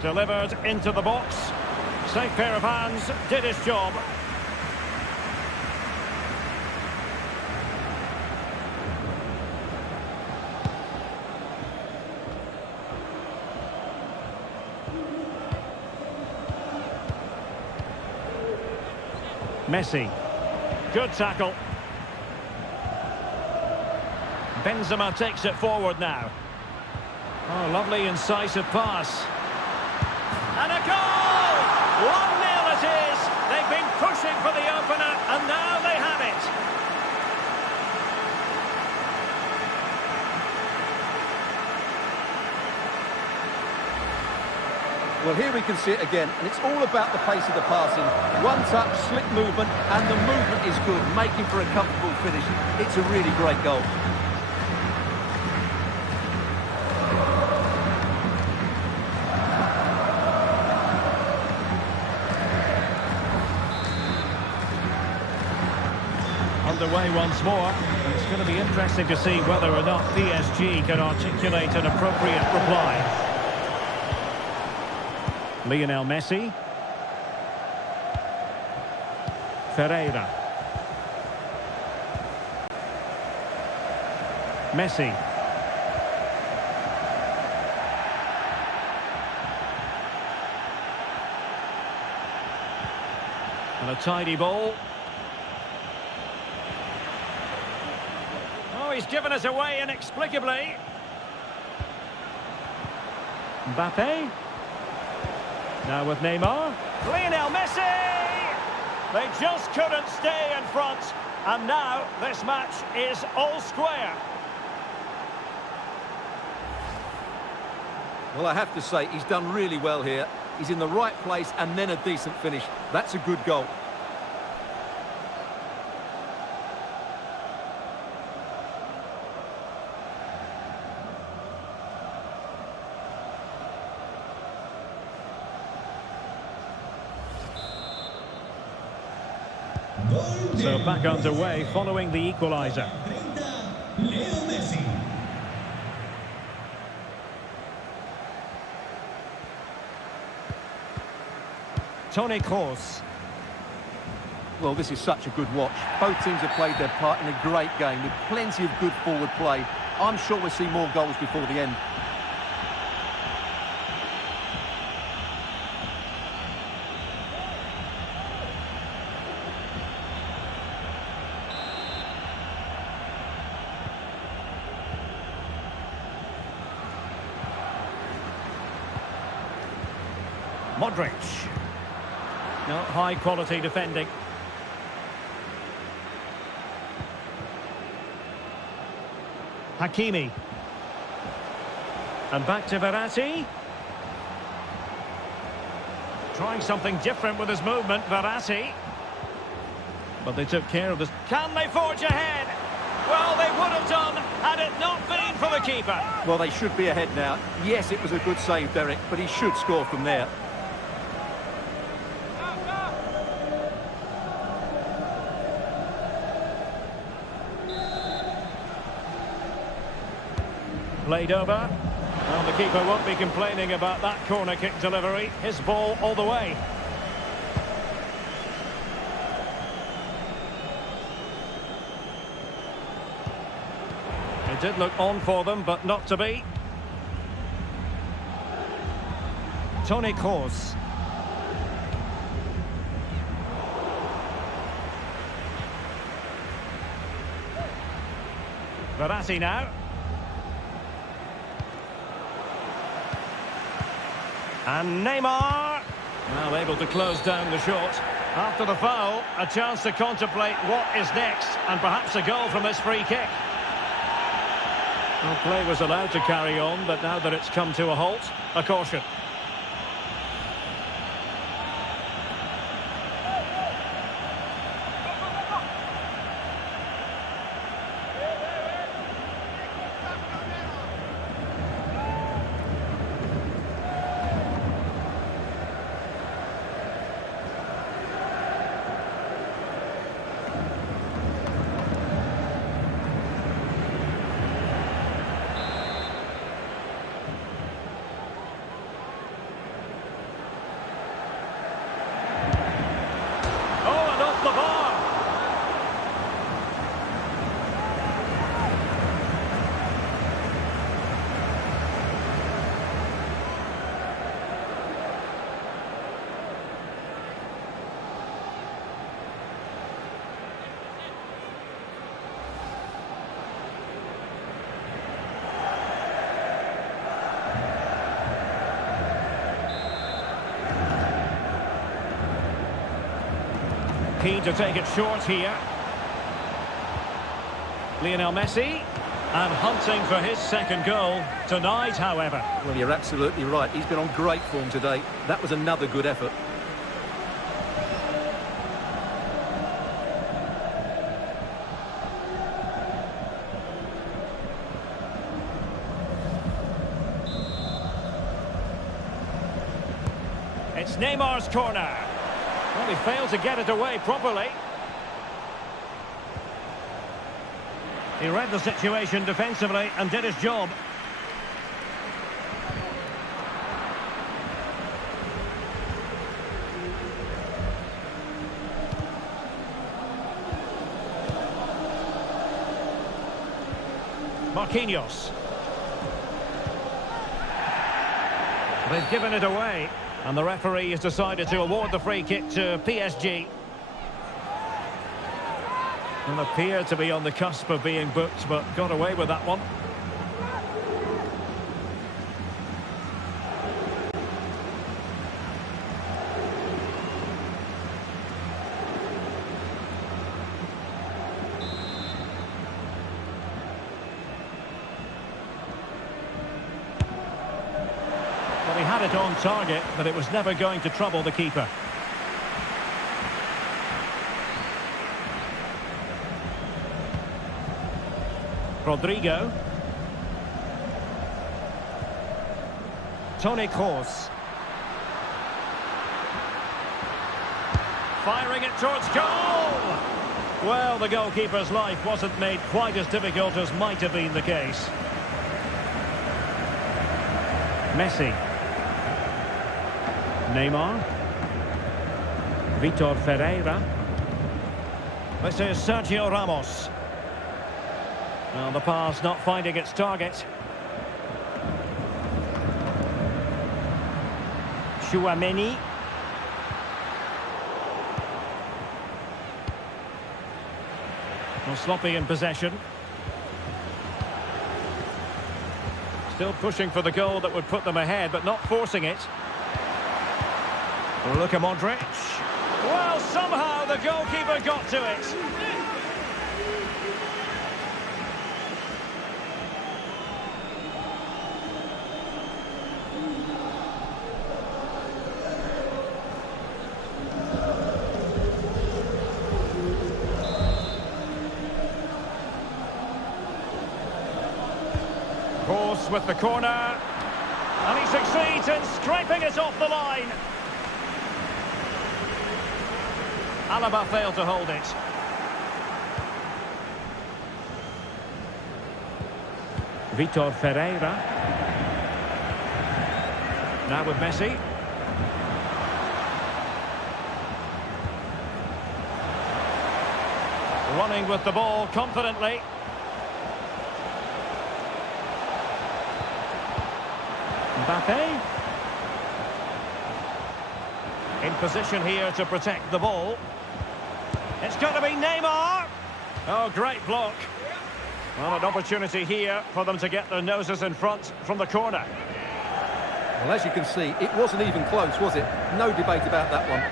Delivered into the box. Safe pair of hands, did his job. Messi. Good tackle. Benzema takes it forward now. Oh, lovely incisive pass. And a goal! 1-0 it is. They've been pushing for the opener, and now they have it. Well, here we can see it again, and it's all about the pace of the passing. One touch, slick movement, and the movement is good, making for a comfortable finish. It's a really great goal. Underway once more. It's going to be interesting to see whether or not PSG can articulate an appropriate reply. Lionel Messi. Ferreira. Messi. And a tidy ball. Oh, he's given us away inexplicably. Mbappe. Now with Neymar. Lionel Messi! They just couldn't stay in front. And now this match is all square. Well, I have to say, he's done really well here. He's in the right place and then a decent finish. That's a good goal. So back underway following the equaliser. Toni Kroos. Well, this is such a good watch. Both teams have played their part in a great game with plenty of good forward play. I'm sure we'll see more goals before the end. Modric. No, high quality defending. Hakimi. And back to Verratti. Trying something different with his movement, Verratti. But they took care of this. Can they forge ahead? Well, they would have done had it not been for the keeper. Well, they should be ahead now. Yes, it was a good save, Derek, but he should score from there. Played over. Well, the keeper won't be complaining about that corner kick delivery. His ball all the way. It did look on for them, but not to be. Toni Kroos. Verratti now. And Neymar, now able to close down the shot. After the foul, a chance to contemplate what is next, and perhaps a goal from this free kick. Well, play was allowed to carry on, but now that it's come to a halt, a caution. Keen to take it short here. Lionel Messi, and hunting for his second goal tonight, however. Well, you're absolutely right. He's been on great form today. That was another good effort. It's Neymar's corner. Well, he failed to get it away properly. He read the situation defensively and did his job. Marquinhos. They've given it away. And the referee has decided to award the free kick to PSG. And appeared to be on the cusp of being booked, but got away with that one. He had it on target, but it was never going to trouble the keeper. Rodrigo. Toni Kroos. Firing it towards goal! Well, the goalkeeper's life wasn't made quite as difficult as might have been the case. Messi. Neymar. Vitor Ferreira. This is Sergio Ramos. Well, the pass not finding its target. Chouameni. Well, sloppy in possession. Still pushing for the goal that would put them ahead, but not forcing it. Luka Modric. Well, somehow the goalkeeper got to it. Course with the corner, and he succeeds in scraping it off the line. Alaba failed to hold it. Vitor Ferreira. Now with Messi. Running with the ball confidently. Mbappe. In position here to protect the ball. It's got to be Neymar. Oh, great block. Well, an opportunity here for them to get their noses in front from the corner. Well, as you can see, it wasn't even close, was it? No debate about that one.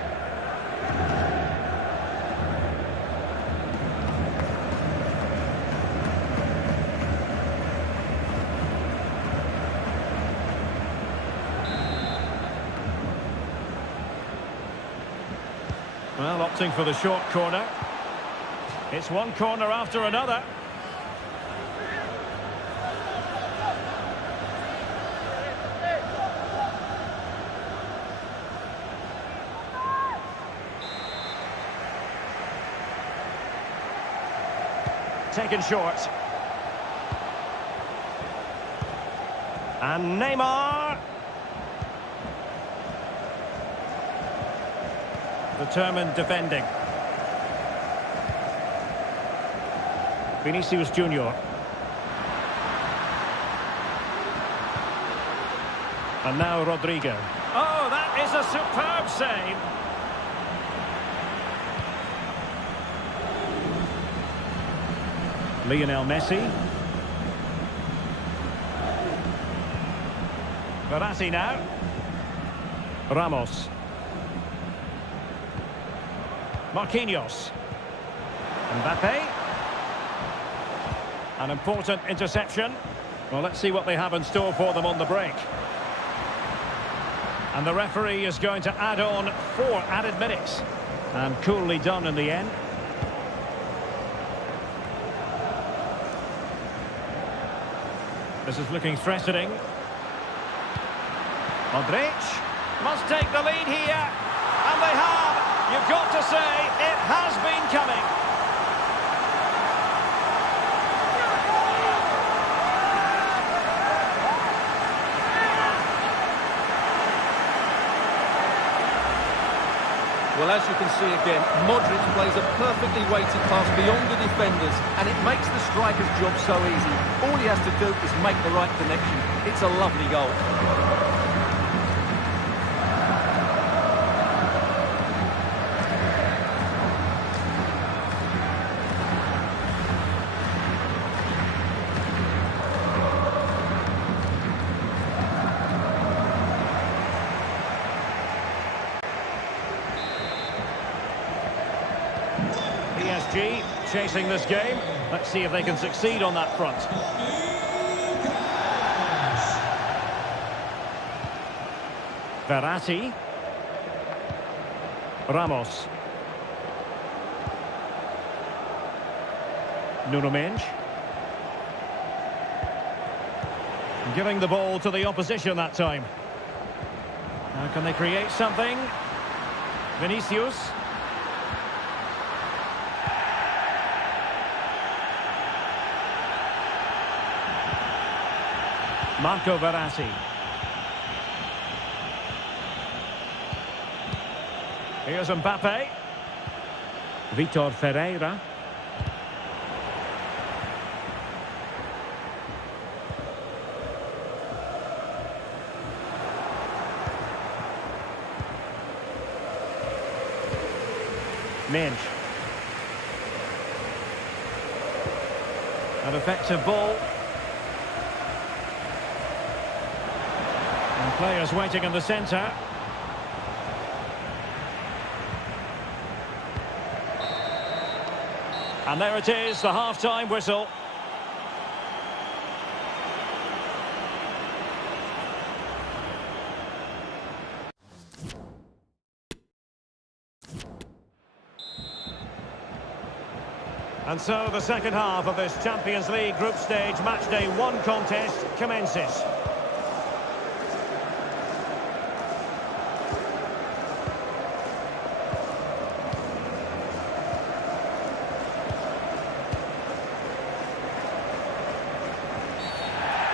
Well, opting for the short corner. It's one corner after another. Taken short. And Neymar. Determined defending. Vinicius Junior. And now Rodrigo. Oh, that is a superb save. Lionel Messi. Verratti now. Ramos. Marquinhos. Mbappe. An important interception. Well, let's see what they have in store for them on the break. And the referee is going to add on 4 added minutes. And coolly done in the end. This is looking threatening. Modric must take the lead here. And they have. You've got to say, it has been coming. Well, as you can see again, Modric plays a perfectly weighted pass beyond the defenders, and it makes the striker's job so easy. All he has to do is make the right connection. It's a lovely goal. PSG chasing this game. Let's see if they can succeed on that front. Verratti. Ramos. Nuno Mendes. Giving the ball to the opposition that time. Now can they create something? Vinicius. Marco Verratti. Here's Mbappe. Vitor Ferreira. Minge. An effective ball. And players waiting in the centre. And there it is, the half-time whistle. And so the second half of this Champions League group stage matchday 1 contest commences.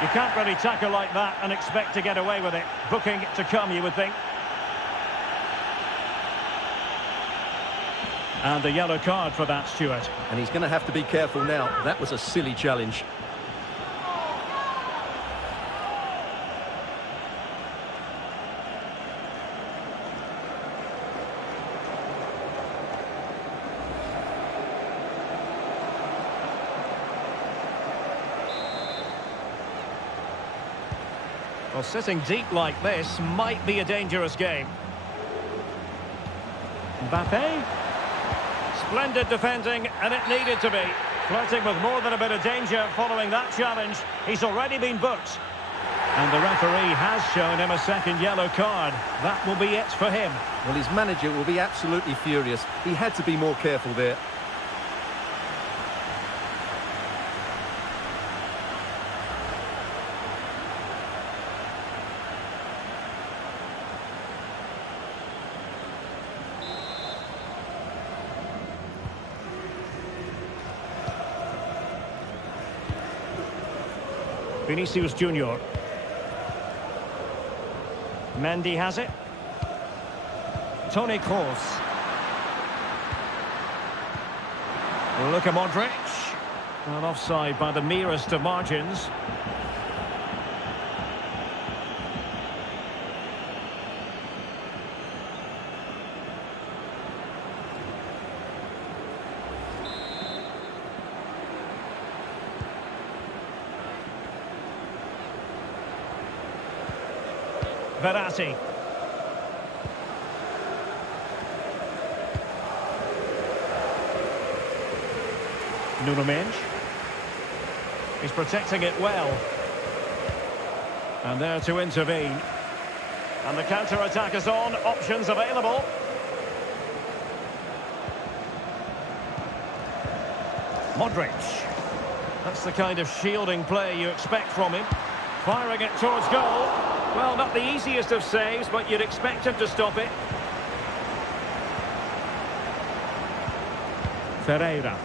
You can't really tackle like that and expect to get away with it. Booking to come, you would think. And a yellow card for that, Stuart. And he's going to have to be careful now. That was a silly challenge. Well, sitting deep like this might be a dangerous game. Mbappe. Splendid defending, and it needed to be. Flirting with more than a bit of danger following that challenge. He's already been booked. And the referee has shown him a second yellow card. That will be it for him. Well, his manager will be absolutely furious. He had to be more careful there. Vinicius Junior. Mendy has it. Toni Kroos. Luka Modric. Well, offside by the merest of margins. Verratti. Nuno Mendes. He's protecting it well. And there to intervene. And the counter-attack is on. Options available. Modric. That's the kind of shielding play you expect from him. Firing it towards goal. Well, not the easiest of saves, but you'd expect him to stop it. Ferreira.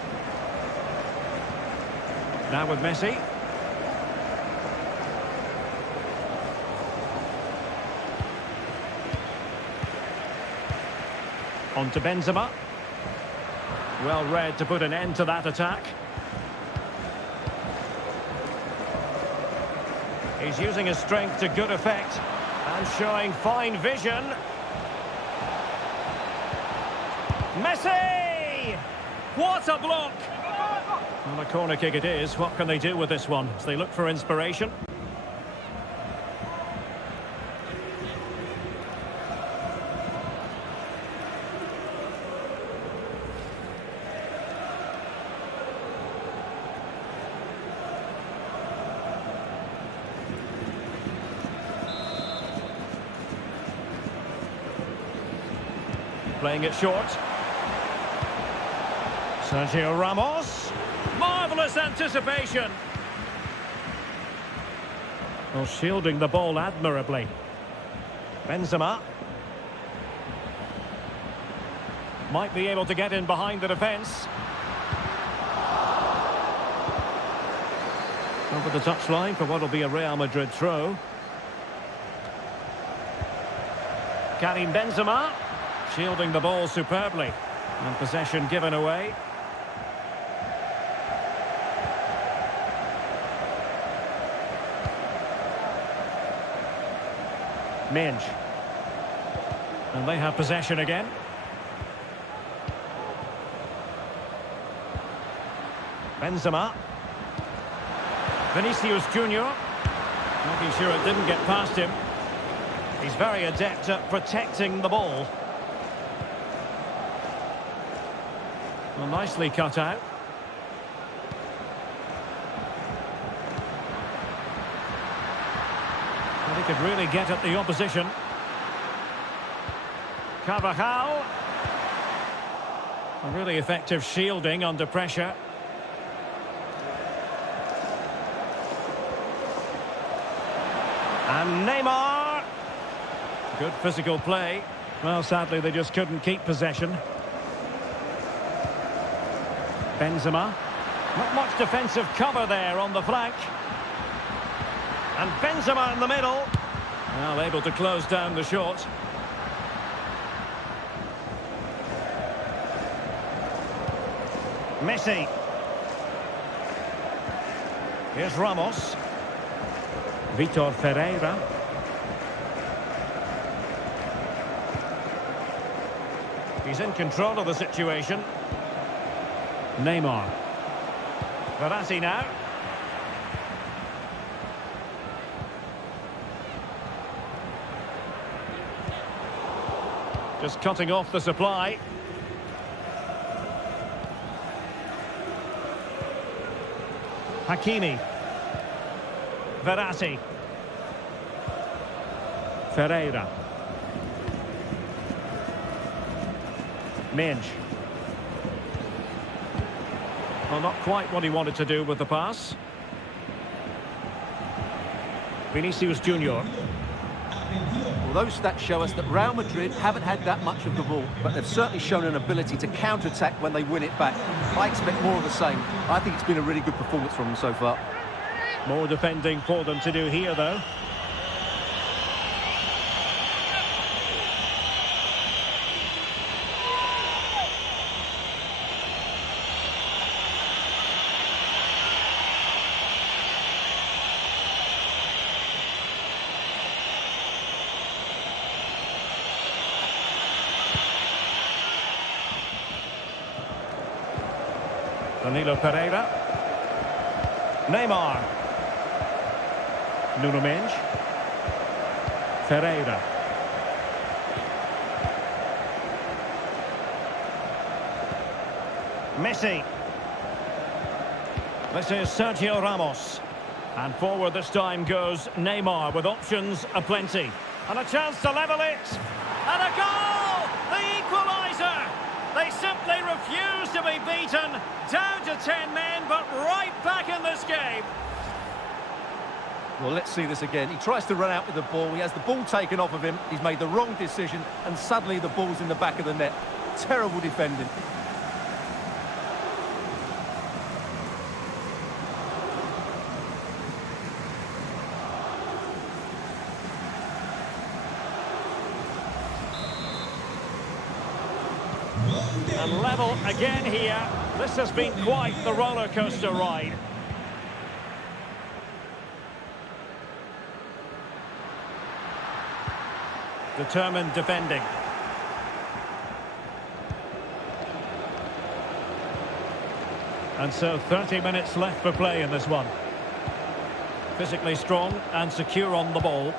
Now with Messi. On to Benzema. Well read to put an end to that attack. He's using his strength to good effect and showing fine vision. Messi! What a block! Well, a corner kick it is. What can they do with this one as they look for inspiration? Playing it short. Sergio Ramos. Marvellous anticipation. Well, shielding the ball admirably. Benzema. Might be able to get in behind the defence. Over the touchline for what will be a Real Madrid throw. Karim Benzema. Shielding the ball superbly. And possession given away. Minge. And they have possession again. Benzema. Vinicius Junior. Making sure it didn't get past him. He's very adept at protecting the ball. Well, nicely cut out. Well, he could really get at the opposition. Carvajal. A really effective shielding under pressure. And Neymar. Good physical play. Well, sadly, they just couldn't keep possession. Benzema. Not much defensive cover there on the flank. And Benzema in the middle. Well, able to close down the shot. Messi. Here's Ramos. Vitor Ferreira. He's in control of the situation. Neymar. Verratti now. Just cutting off the supply. Hakimi. Verratti. Ferreira. Minge. Well, not quite what he wanted to do with the pass. Vinicius Junior. Well, those stats show us that Real Madrid haven't had that much of the ball, but they've certainly shown an ability to counter-attack when they win it back. I expect more of the same. I think it's been a really good performance from them so far. More defending for them to do here, though. Danilo Pereira. Neymar. Nuno Mendes. Ferreira. Messi. This is Sergio Ramos. And forward this time goes Neymar with options aplenty. And a chance to level it. And a goal! The equaliser! They simply refuse to be beaten. Down to 10 men, but right back in this game. Well, let's see this again. He tries to run out with the ball. He has the ball taken off of him. He's made the wrong decision, and suddenly the ball's in the back of the net. Terrible defending. And level again here. This has been quite the roller coaster ride. Determined defending. And so 30 minutes left for play in this one. Physically strong and secure on the ball.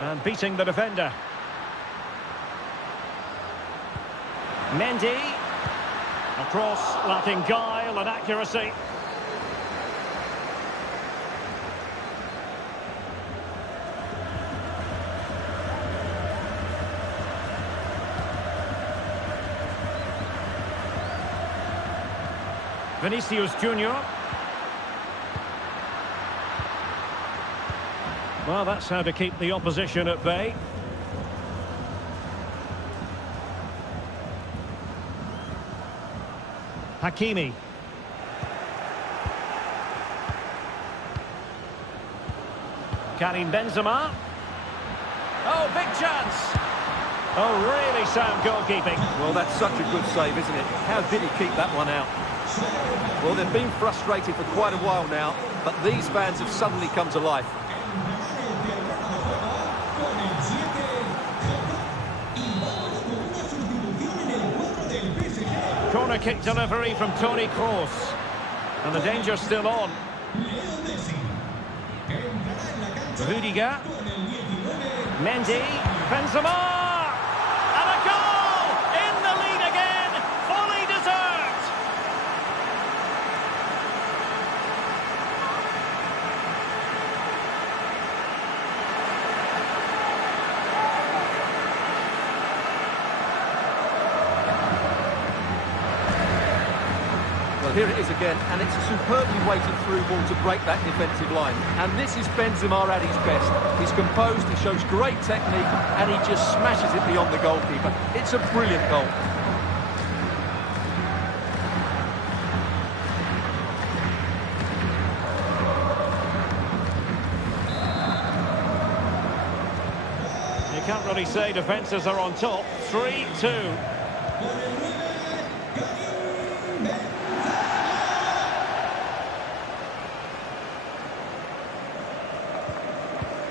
And beating the defender. Mendy. Across, lacking guile and accuracy. Vinicius Junior. Well, that's how to keep the opposition at bay. Hakimi. Karim Benzema. Oh, big chance. Oh, really sound goalkeeping. Well, that's such a good save, isn't it? How did he keep that one out? Well, they've been frustrated for quite a while now, but these fans have suddenly come to life. Corner kick delivery from Toni Kroos. And the danger's still on. Rudiger. Mendy. Benzema. And a goal! In the lead again. Fully deserved. Well, here it is again, and it's a superbly weighted through ball to break that defensive line. And this is Benzema at his best. He's composed, he shows great technique, and he just smashes it beyond the goalkeeper. It's a brilliant goal. You can't really say defences are on top. 3-2.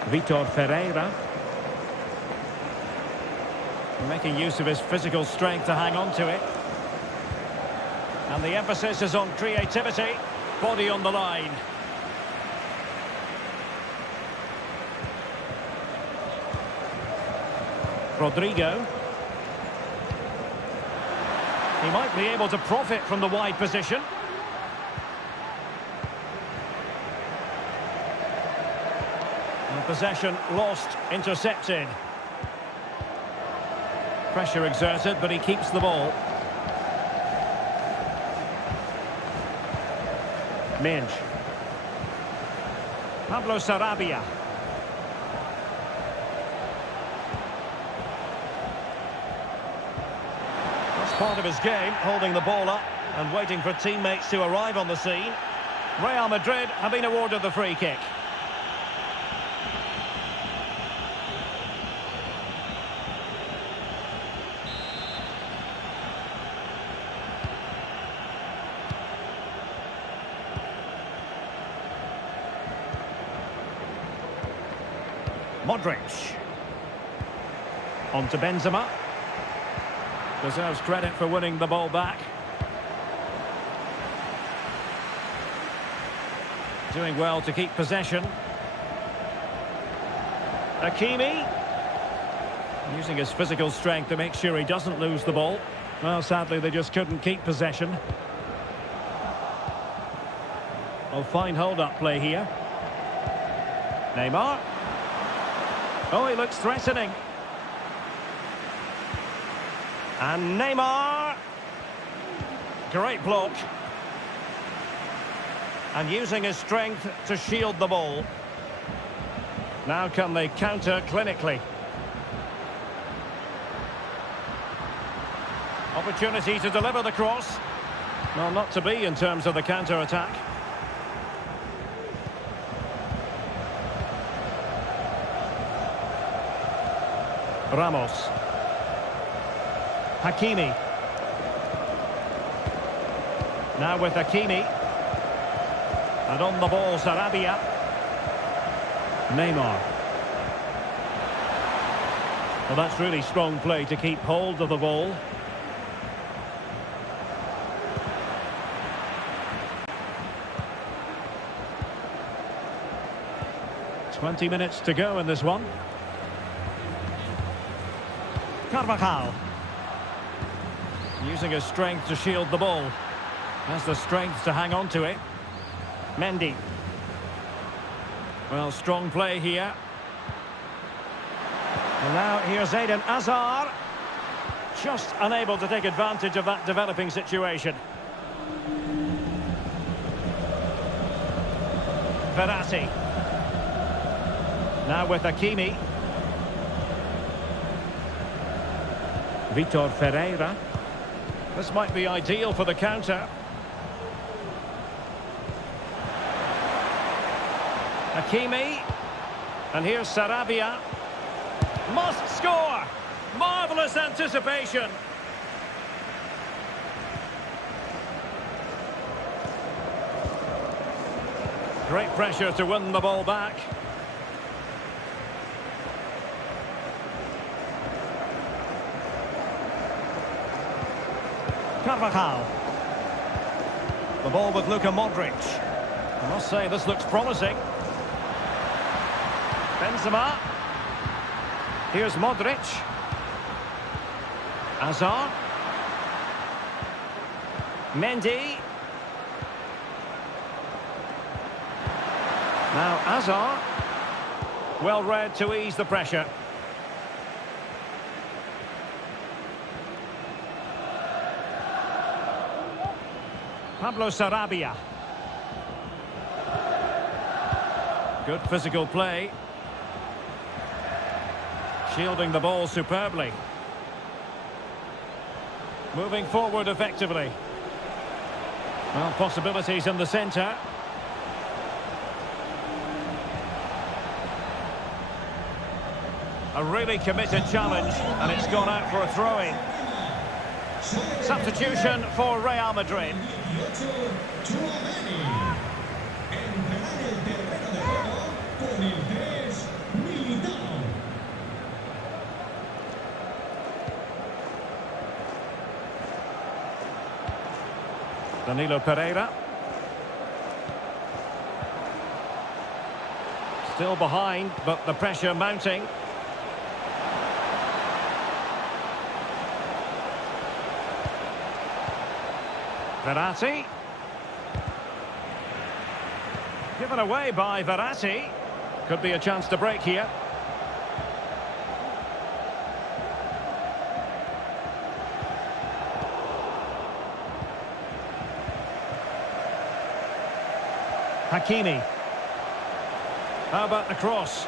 Vitor Ferreira. Making use of his physical strength to hang on to it. And the emphasis is on creativity. Body on the line. Rodrigo. He might be able to profit from the wide position. And possession lost, intercepted. Pressure exerted, but he keeps the ball. Minge. Pablo Sarabia. That's part of his game, holding the ball up and waiting for teammates to arrive on the scene. Real Madrid have been awarded the free kick. Modric. On to Benzema. Deserves credit for winning the ball back. Doing well to keep possession. Hakimi. Using his physical strength to make sure he doesn't lose the ball. Well, sadly, they just couldn't keep possession. Oh, fine hold-up play here. Neymar. Oh, he looks threatening. And Neymar. Great block. And using his strength to shield the ball. Now can they counter clinically? Opportunity to deliver the cross. Well, not to be in terms of the counter-attack. Ramos. Hakimi. Now with Hakimi. And on the ball, Sarabia. Neymar. Well, that's really strong play to keep hold of the ball. "20 minutes to go in this one. Carvajal. Using his strength to shield the ball. Has the strength to hang on to it. Mendy. Well, strong play here. And now here's Eden Hazard. Just unable to take advantage of that developing situation. Verratti. Now with Hakimi. Vitor Ferreira. This might be ideal for the counter. Hakimi. And here's Sarabia. Must score! Marvellous anticipation. Great pressure to win the ball back. Carvajal. The ball with Luka Modric. I must say this looks promising. Benzema. Here's Modric. Hazard. Mendy. Now Hazard. Well read to ease the pressure. Pablo Sarabia. Good physical play. Shielding the ball superbly. Moving forward effectively. Well, possibilities in the centre. A really committed challenge, and it's gone out for a throw-in. Substitution for Real Madrid. Danilo Pereira. Still behind, but the pressure mounting. Verratti. Given away by Verratti. Could be a chance to break here. Hakimi. How about the cross?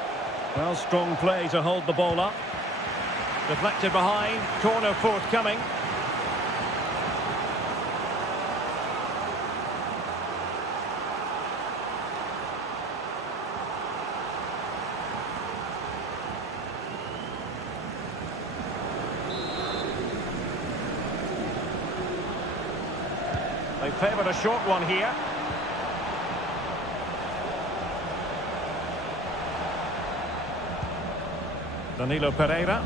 Well, strong play to hold the ball up. Deflected behind. Corner forthcoming. They favoured a short one here. Danilo Pereira.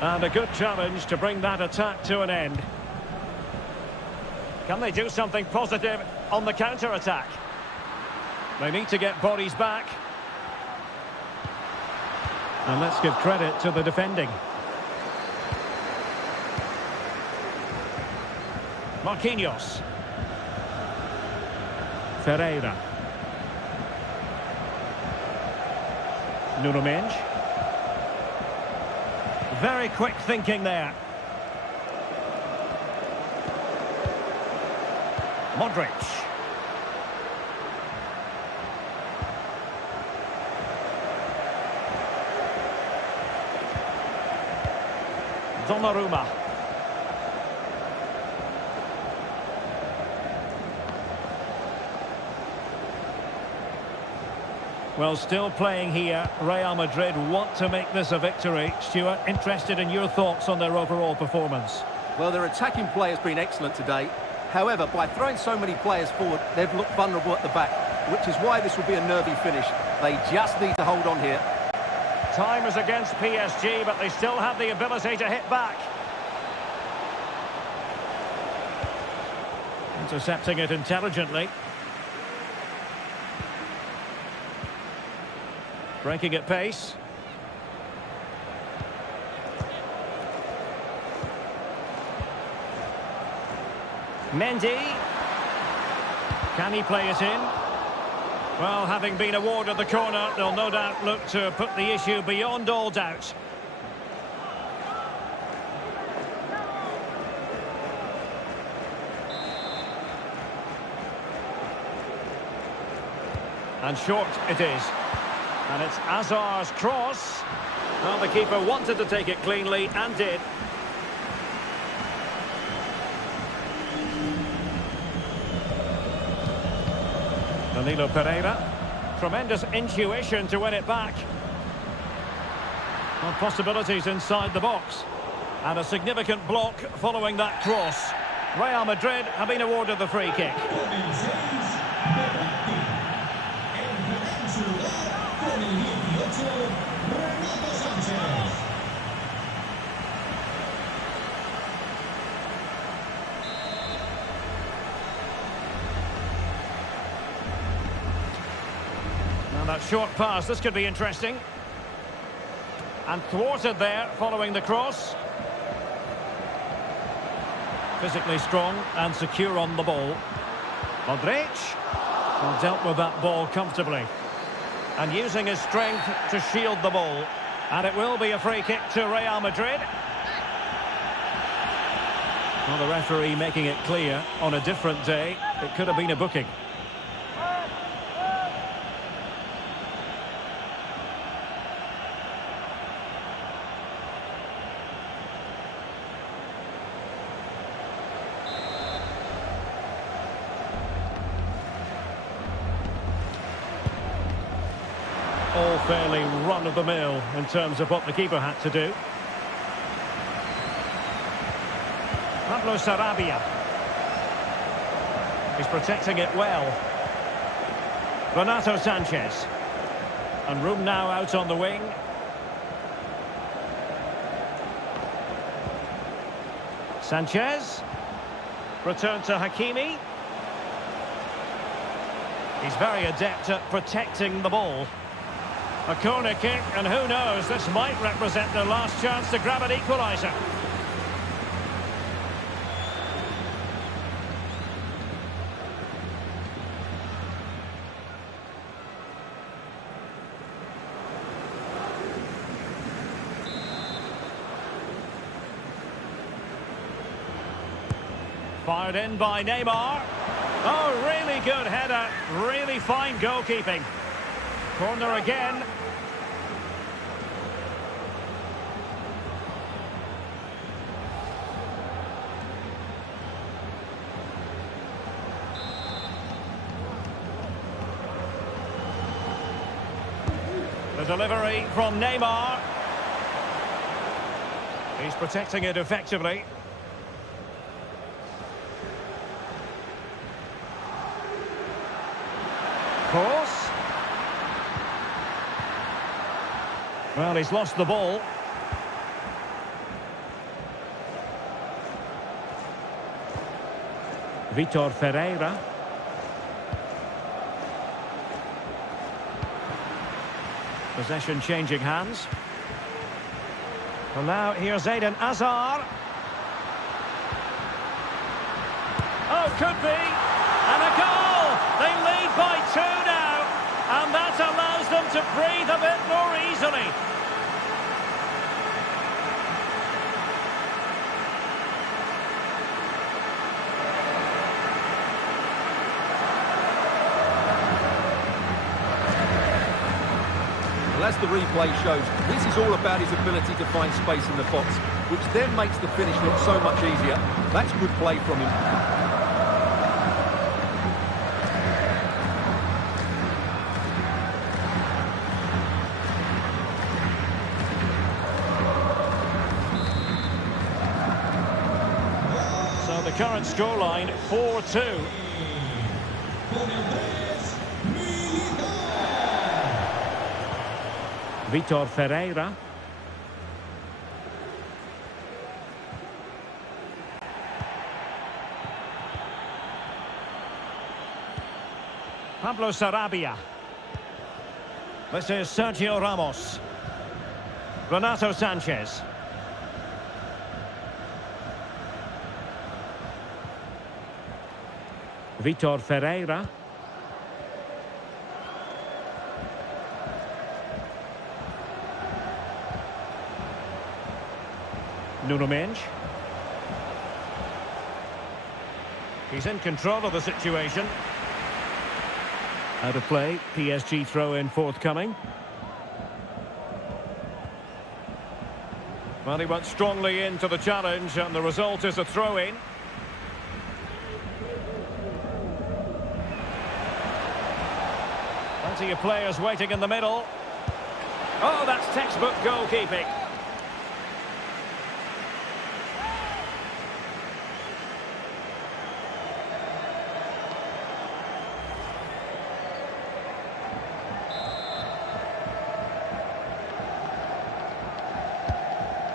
And a good challenge to bring that attack to an end. Can they do something positive on the counter-attack? They need to get bodies back. And let's give credit to the defending. Marquinhos. Ferreira. Nuno Mendes. Very quick thinking there. Modric. Donnarumma. Well, still playing here. Real Madrid want to make this a victory. Stuart, interested in your thoughts on their overall performance? Well, their attacking play has been excellent today. However, by throwing so many players forward, they've looked vulnerable at the back, which is why this will be a nervy finish. They just need to hold on here. Time is against PSG, but they still have the ability to hit back. Intercepting it intelligently. Breaking at pace. Mendy. Can he play it in? Well, having been awarded the corner, they'll no doubt look to put the issue beyond all doubt. And short it is. And it's Hazard's cross. Well, the keeper wanted to take it cleanly and did. Danilo Pereira. Tremendous intuition to win it back. Well, possibilities inside the box. And a significant block following that cross. Real Madrid have been awarded the free kick. Con el 6, Berratti. Entrará en su lugar con el 18, Renato Sánchez. Now that short pass, this could be interesting. And thwarted there following the cross. Physically strong and secure on the ball. Madrid dealt with that ball comfortably. And using his strength to shield the ball. And it will be a free kick to Real Madrid. Well, the referee making it clear on a different day, it could have been a booking. All fairly run-of-the-mill in terms of what the keeper had to do. Sarabia. He's protecting it well. Renato Sanchez. And room now out on the wing. Sanchez. Return to Hakimi. He's very adept at protecting the ball. A corner kick, and who knows, this might represent their last chance to grab an equaliser. Fired in by Neymar. Oh, really good header, really fine goalkeeping. Corner again. The delivery from Neymar. He's protecting it effectively. Cross. Well, he's lost the ball. Vitor Ferreira. Possession changing hands. Well, now here's Eden Hazard. Oh, could be. And a goal! They lead by 2 now. And that allows them to breathe a bit more easily. Well, as the replay shows, this is all about his ability to find space in the box, which then makes the finish look so much easier. That's good play from him. So the current scoreline, 4-2. Con el 3, Vitor Ferreira. Pablo Sarabia. This is Sergio Ramos. Renato Sanchez. Vitor Ferreira. Nuno Mendes. He's in control of the situation. Out of play, PSG throw-in forthcoming. Well, he went strongly into the challenge, and the result is a throw-in. Plenty of players waiting in the middle. Oh, that's textbook goalkeeping.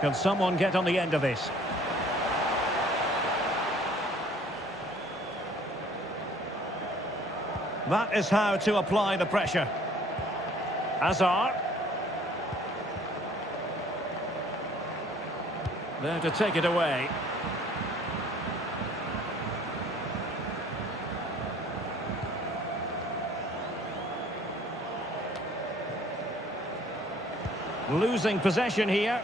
Can someone get on the end of this? That is how to apply the pressure. Hazard. There to take it away. Losing possession here.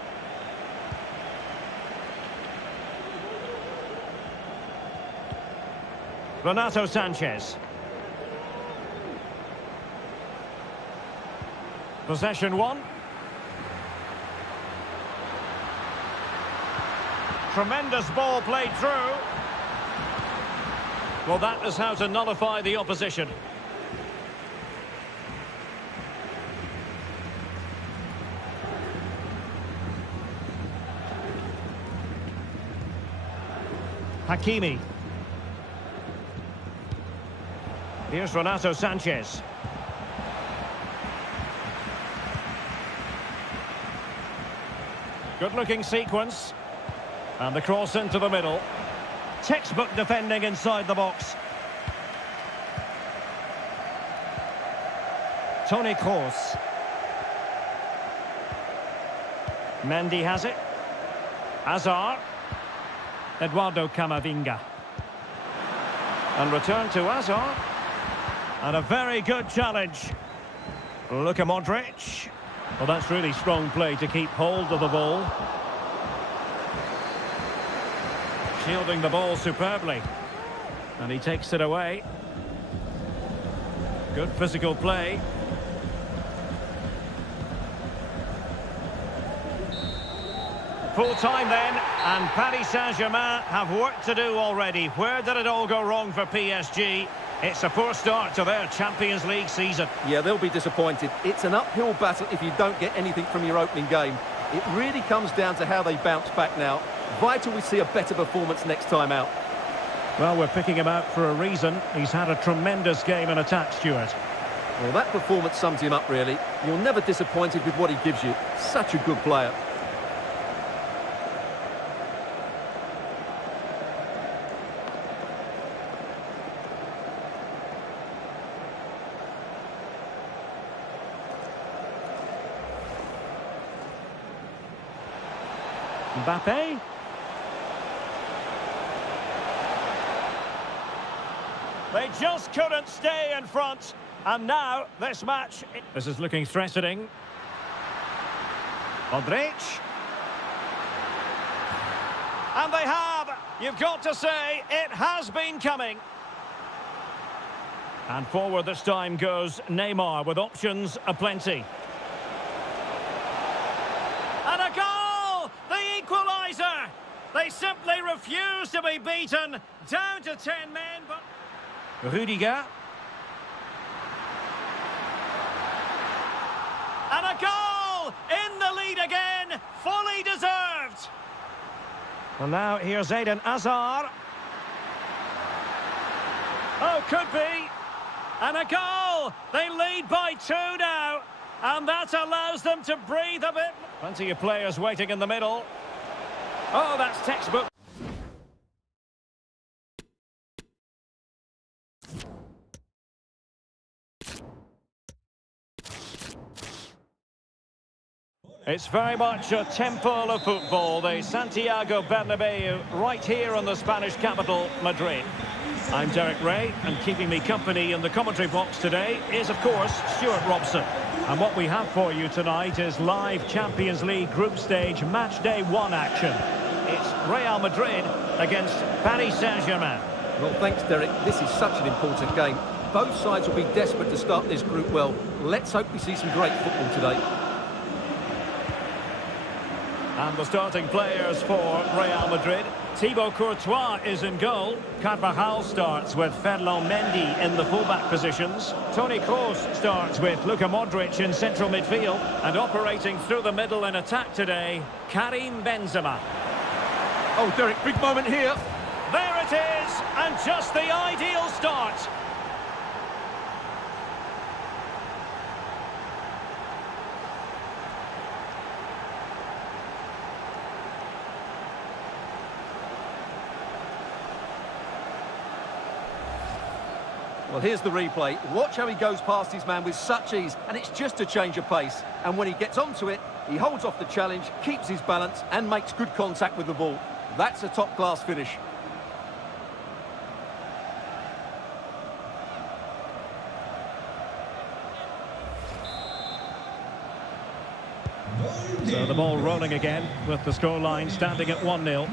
Renato Sanchez. Possession one. Tremendous ball played through. Well, that is how to nullify the opposition. Hakimi. Here's Renato Sanchez. Good-looking sequence. And the cross into the middle. Textbook defending inside the box. Toni Kroos. Mendy has it. Hazard. Eduardo Camavinga. And return to Hazard. And a very good challenge. Luka Modric. Well, that's really strong play to keep hold of the ball. Shielding the ball superbly. And he takes it away. Good physical play. Full time then, and Paris Saint-Germain have work to do already. Where did it all go wrong for PSG? It's a poor start to their Champions League season. Yeah, they'll be disappointed. It's an uphill battle if you don't get anything from your opening game. It really comes down to how they bounce back now. Vital we see a better performance next time out. Well, we're picking him out for a reason. He's had a tremendous game in attack, Stuart. Well, that performance sums him up, really. You're never disappointed with what he gives you. Such a good player. Mbappe. They just couldn't stay in front. And now, this match... This is looking threatening. Modric. And they have. You've got to say, it has been coming. And forward this time goes Neymar with options aplenty. And a goal! The equaliser! They simply refuse to be beaten. Down to 10 men, but... Rudiger. And a goal! In the lead again! Fully deserved! And now here's Eden Hazard. Oh, could be! And a goal! They lead by 2 now. And that allows them to breathe a bit. Plenty of players waiting in the middle. Oh, that's textbook. It's very much a temple of football, the Santiago Bernabeu, right here in the Spanish capital, Madrid. I'm Derek Ray, and keeping me company in the commentary box today is, of course, Stuart Robson. And what we have for you tonight is live Champions League group stage match day 1 action. It's Real Madrid against Paris Saint-Germain. Well, thanks, Derek. This is such an important game. Both sides will be desperate to start this group well. Let's hope we see some great football today. And the starting players for Real Madrid. Thibaut Courtois is in goal. Carvajal starts with Ferland Mendy in the fullback positions. Toni Kroos starts with Luka Modric in central midfield. And operating through the middle in attack today, Karim Benzema. Oh, Derek, big moment here. There it is, and just the ideal start. Well, here's the replay. Watch how he goes past his man with such ease, and it's just a change of pace. And when he gets onto it, he holds off the challenge, keeps his balance, and makes good contact with the ball. That's a top-class finish. So the ball rolling again, with the scoreline standing at 1-0.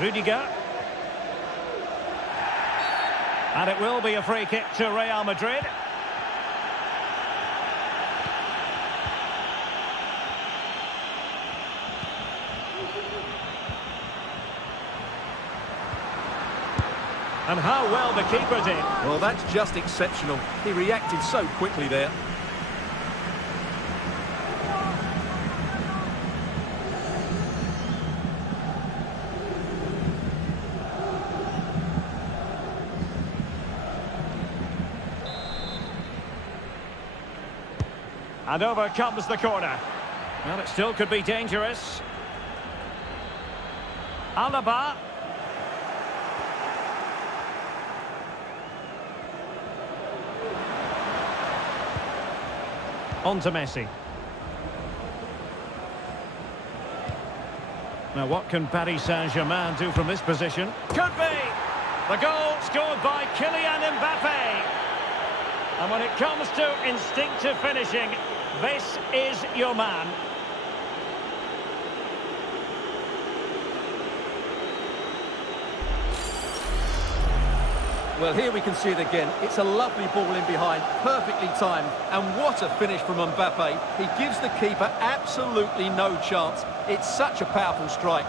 Rudiger. And it will be a free kick to Real Madrid. And how well the keeper did. Well, that's just exceptional. He reacted so quickly there. And over comes the corner. Well, it still could be dangerous. Alaba. On to Messi. Now, what can Paris Saint-Germain do from this position? Could be! The goal scored by Kylian Mbappe. And when it comes to instinctive finishing, this is your man. Well, here we can see it again. It's a lovely ball in behind, perfectly timed. And what a finish from Mbappe. He gives the keeper absolutely no chance. It's such a powerful strike.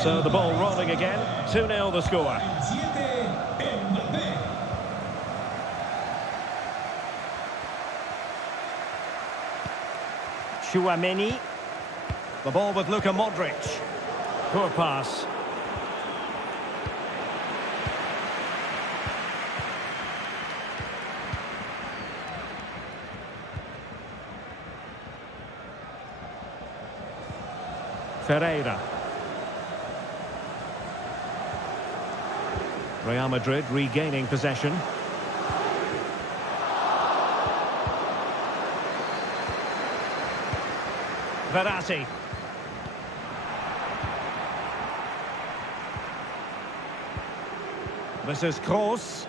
So the ball rolling again. 2-0 the score. Chouameni. The ball with Luka Modric. Poor pass. Ferreira. Real Madrid regaining possession. Verratti. This is Kroos.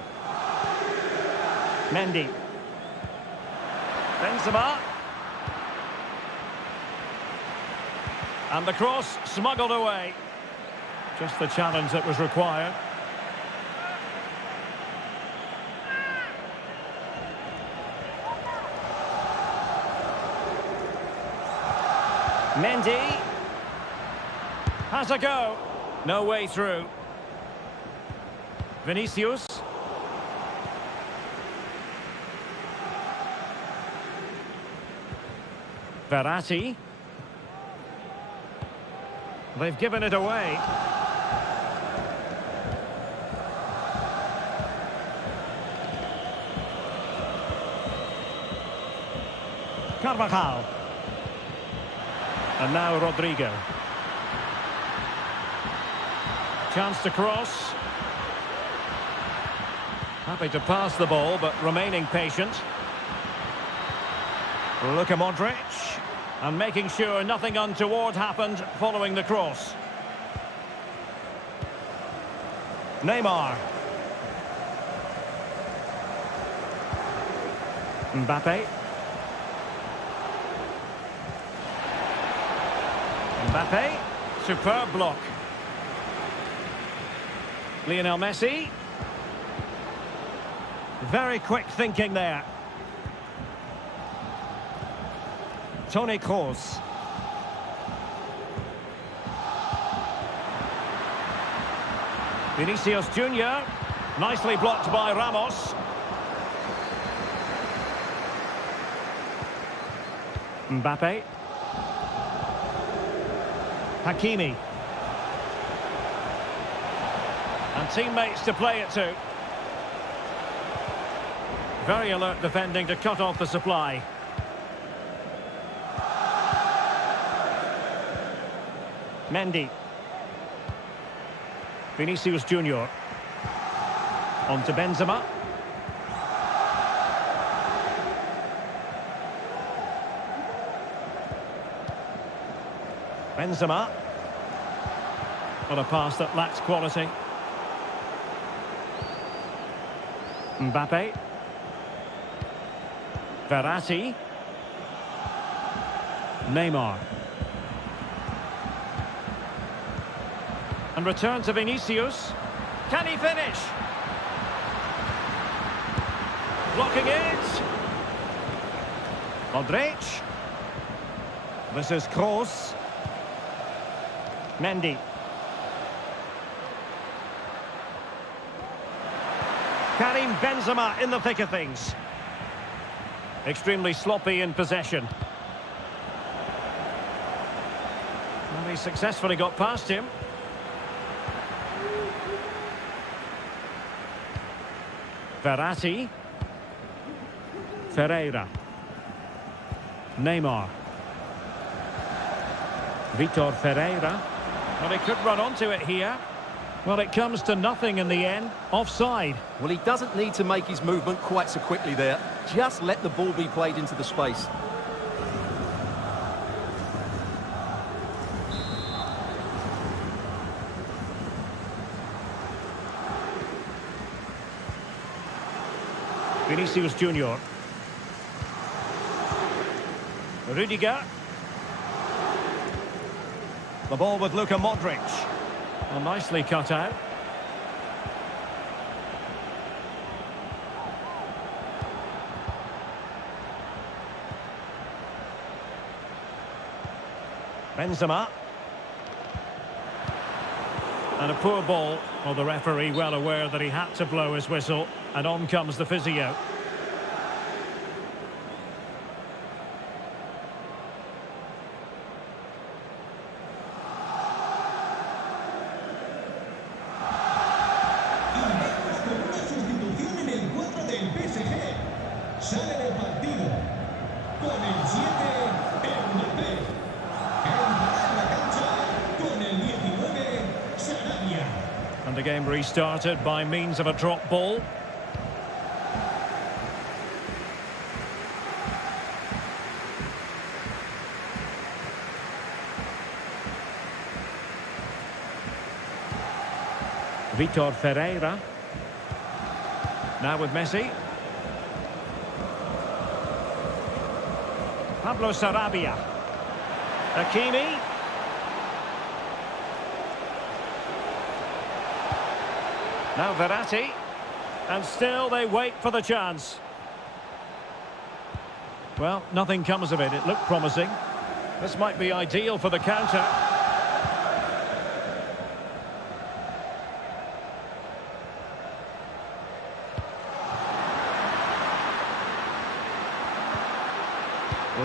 Mendy. Benzema. And the cross smuggled away. Just the challenge that was required. Mendy has a go. No way through. Vinicius. Verratti. They've given it away. Carvajal. And now Rodrigo. Chance to cross. Happy to pass the ball, but remaining patient. Luka Modric. And making sure nothing untoward happened following the cross. Neymar. Mbappe. Mbappe. Superb block. Lionel Messi. Very quick thinking there. Toni Kroos. Vinicius Junior. Nicely blocked by Ramos. Mbappe. Hakimi. And teammates to play it to. Very alert defending to cut off the supply. Mendy. Vinicius Junior. On to Benzema. Benzema. On a pass that lacks quality. Mbappe. Verratti. Neymar. And return to Vinicius. Can he finish? Blocking it. Modric. This is Kroos. Mendy. Karim Benzema in the thick of things. Extremely sloppy in possession. And he successfully got past him. Verratti. Ferreira. Neymar. Vitor Ferreira. Well, he could run onto it here. Well, it comes to nothing in the end. Offside. Well, he doesn't need to make his movement quite so quickly there. Just let the ball be played into the space. Vinicius Junior. Rudiger. The ball with Luka Modric. Well, nicely cut out. Benzema. And a poor ball. Well, the referee well aware that he had to blow his whistle. And on comes the physio. Y vamos con una sustitución en el cuadro del PSG. Sale del partido con el 7, Mbappé. Entrará en la cancha con el 19, Sarabia. And the game restarted by means of a drop ball. Vitor Ferreira. Now with Messi. Pablo Sarabia. Hakimi. Now Verratti. And still they wait for the chance. Well, nothing comes of it. It looked promising. This might be ideal for the counter.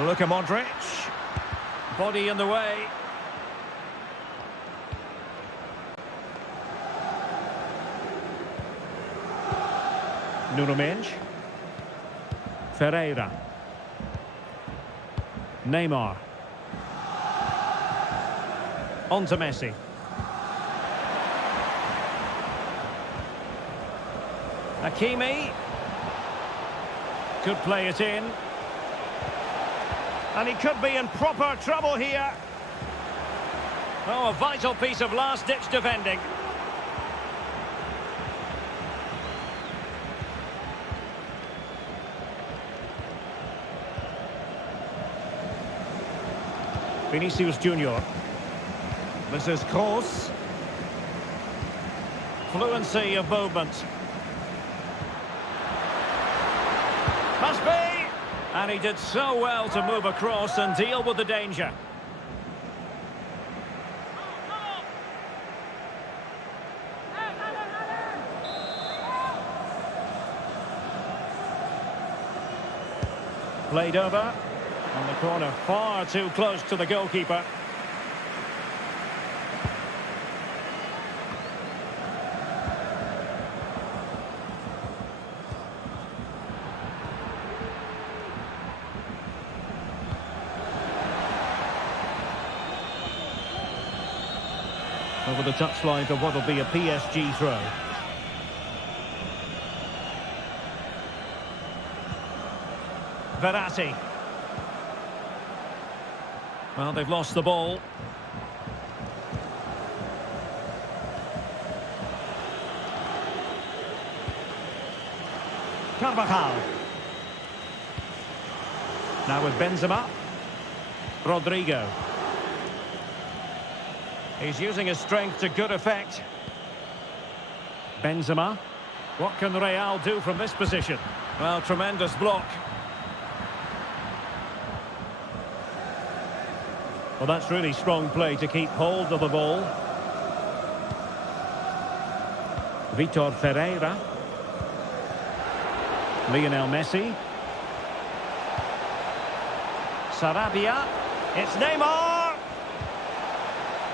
Luka Modric. Body in the way. Nuno Mendes. Ferreira. Neymar. On to Messi. Hakimi. Could play it in. And he could be in proper trouble here. Oh, a vital piece of last-ditch defending. Vinicius Junior. This is Kroos. fluency of movement. Must be! And he did so well to move across and deal with the danger. Played over. On the corner, far too close to the goalkeeper. Over the touchline for what will be a PSG throw. Verratti. Well, they've lost the ball. Carvajal. Now with Benzema. Rodrigo. He's using his strength to good effect. Benzema. What can Real do from this position? Well, tremendous block. Well, that's really strong play to keep hold of the ball. Vitor Ferreira. Lionel Messi. Sarabia. It's Neymar.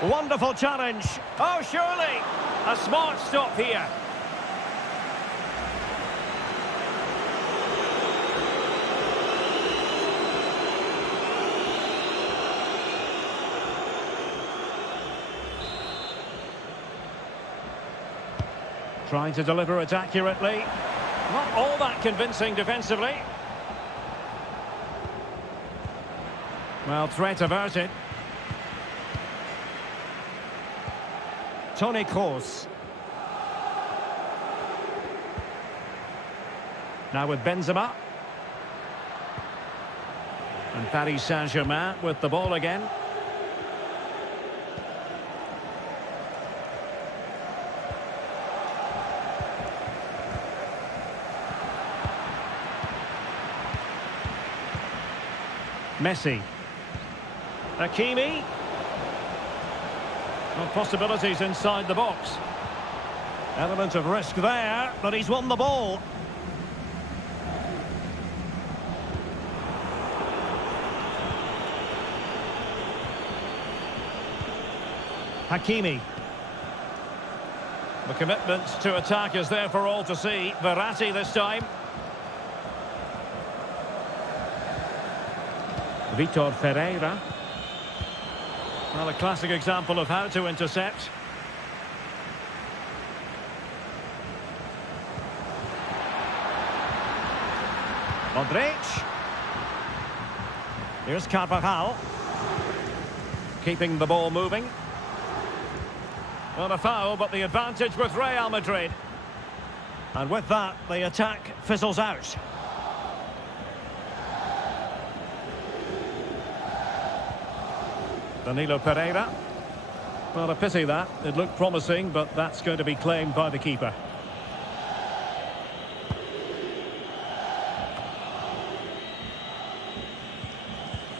Wonderful challenge. Oh, surely. A smart stop here. Trying to deliver it accurately. Not all that convincing defensively. Well, threat averted. Toni Kroos. Now with Benzema. And Paris Saint-Germain with the ball again. Messi. Hakimi. Well, possibilities inside the box. Element of risk there, but he's won the ball. Hakimi. The commitment to attack is there for all to see. Verratti this time. Vitor Ferreira. Well, a classic example of how to intercept. Modric. Here's Carvajal. Keeping the ball moving. Well, a foul, but the advantage with Real Madrid. And with that, the attack fizzles out. Danilo Pereira. Well, a pity that. It looked promising, but that's going to be claimed by the keeper.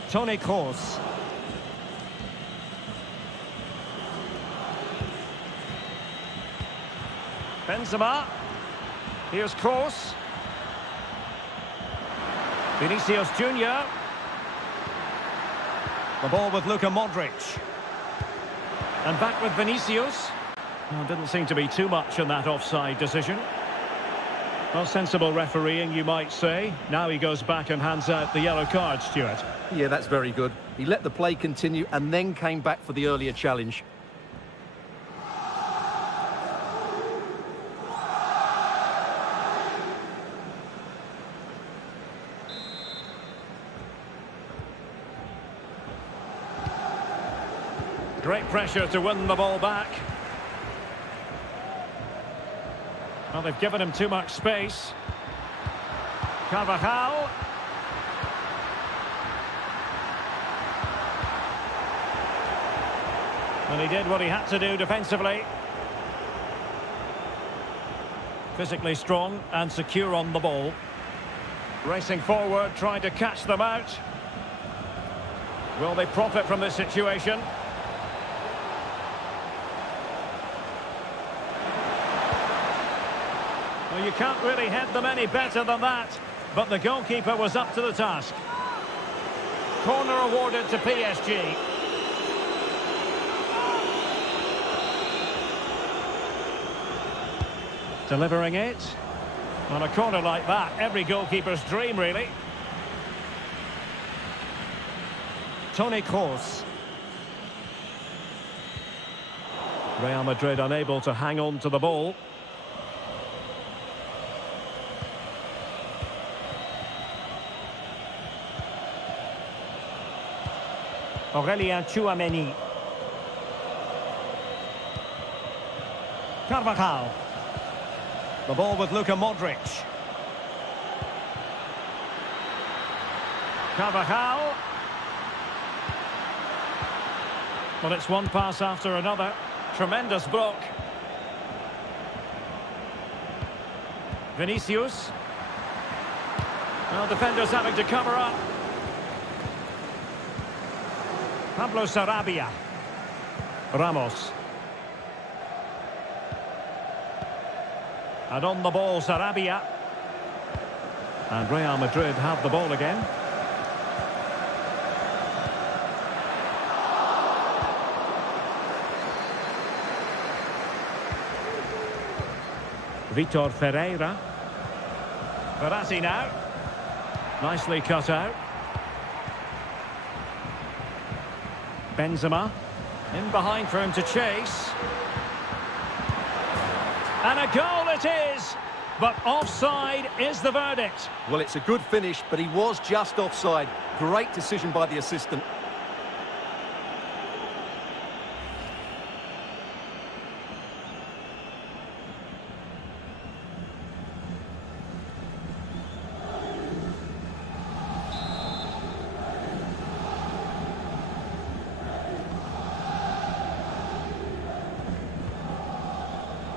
Toni Kroos. Benzema. Here's Kroos. Vinicius Junior. The ball with Luka Modric. And back with Vinicius. Well, didn't seem to be too much in that offside decision. Well, sensible refereeing, you might say. Now he goes back and hands out the yellow card, Stuart. Yeah, that's very good. He let the play continue and then came back for the earlier challenge. Great pressure to win the ball back. Well, they've given him too much space. Carvajal. And he did what he had to do defensively. Physically strong and secure on the ball. Racing forward, trying to catch them out. Will they profit from this situation? Well, you can't really head them any better than that, but the goalkeeper was up to the task. Corner awarded to PSG. Delivering it. On a corner like that, every goalkeeper's dream, really. Toni Kroos. Real Madrid unable to hang on to the ball. Aurelien Tchouameni. Carvajal. The ball with Luka Modric. Carvajal. Well, it's one pass after another. Tremendous block. Vinicius. Well, defenders having to cover up. Pablo Sarabia. Ramos. And on the ball, Sarabia. And Real Madrid have the ball again. Vitor Ferreira. Verratti now. Nicely cut out. Benzema. In behind for him to chase. And a goal it is, but offside is the verdict. Well, it's a good finish, but he was just offside. Great decision by the assistant.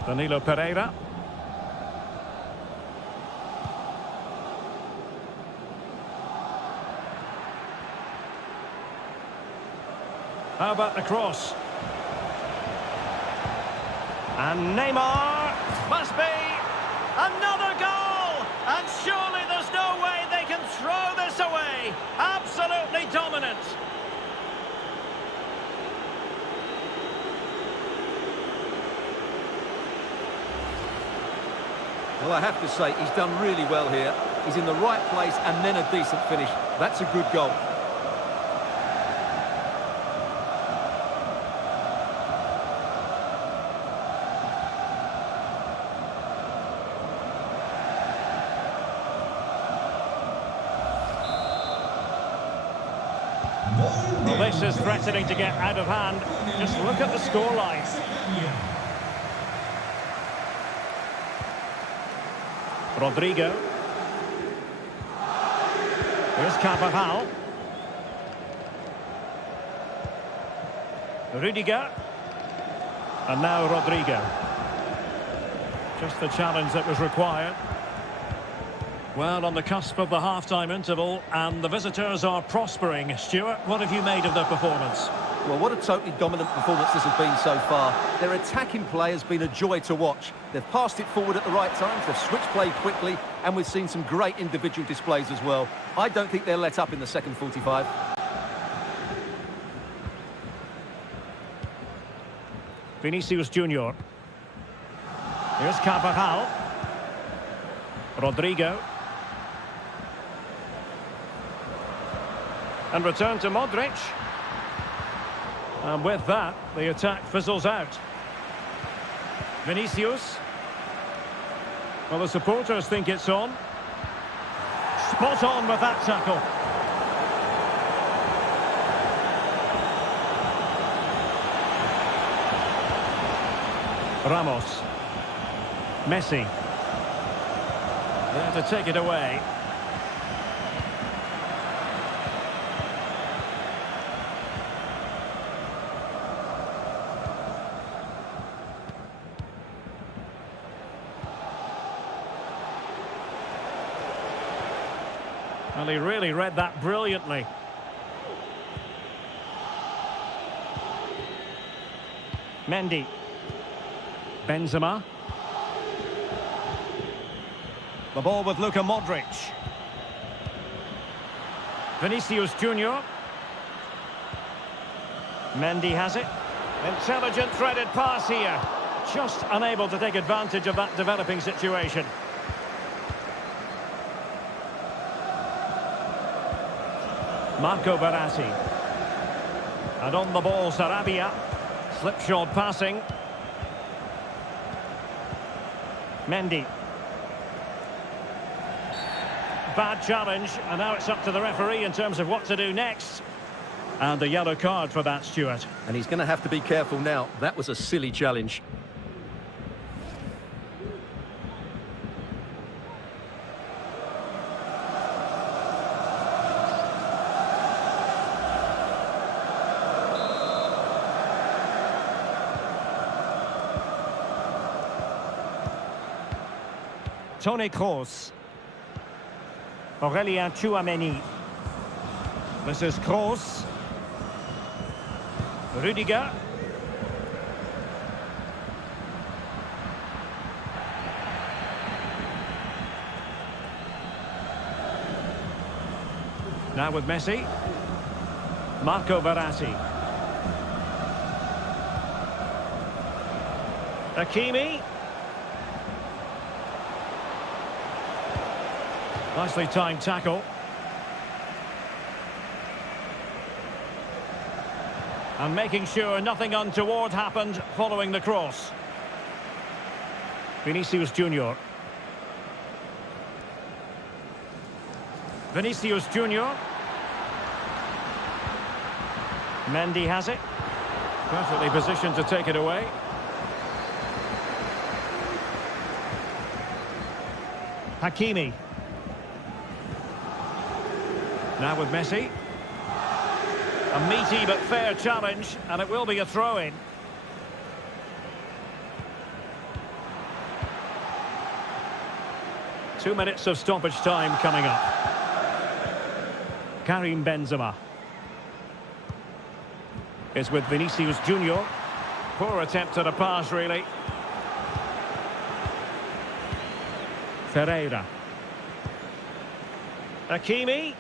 Danilo Pereira. How about the cross? And Neymar must be another goal! And surely there's no way they can throw this away. Absolutely dominant. Well, I have to say, he's done really well here. He's in the right place and then a decent finish. That's a good goal. Well, this is threatening to get out of hand. Just look at the scoreline. Rodrigo. Here's Carvajal. Rudiger. And now Rodrigo. Just the challenge that was required. Well, on the cusp of the half-time interval, and the visitors are prospering. Stuart, what have you made of their performance? Well, what a totally dominant performance this has been so far. Their attacking play has been a joy to watch. They've passed it forward at the right times, they've switched play quickly, and we've seen some great individual displays as well. I don't think they'll let up in the second 45. Vinicius Junior. Here's Carvajal. Rodrigo. And return to Modric. And with that, the attack fizzles out. Vinicius. Well, the supporters think it's on. Spot on with that tackle. Ramos. Messi. There to take it away. Well, he really read that brilliantly. Mendy. Benzema. The ball with Luka Modric. Vinicius Junior. Mendy has it. Intelligent threaded pass here. Just unable to take advantage of that developing situation. Marco Verratti. And on the ball, Sarabia. Slipshod passing. Mendy. Bad challenge, and now it's up to the referee in terms of what to do next. And a yellow card for that, Stuart. And he's going to have to be careful now. That was a silly challenge. Toni Kroos. Aurélien Tchouameni. This is Kroos. Rudiger. Now with Messi. Marco Verratti. Hakimi. Nicely timed tackle. And making sure nothing untoward happened following the cross. Vinicius Junior. Vinicius Junior. Mendy has it. Perfectly positioned to take it away. Hakimi. Now with Messi. A meaty but fair challenge, and it will be a throw-in. Two minutes of stoppage time coming up. Karim Benzema is with Vinicius Junior. Poor attempt at a pass, really. Ferreira. Hakimi.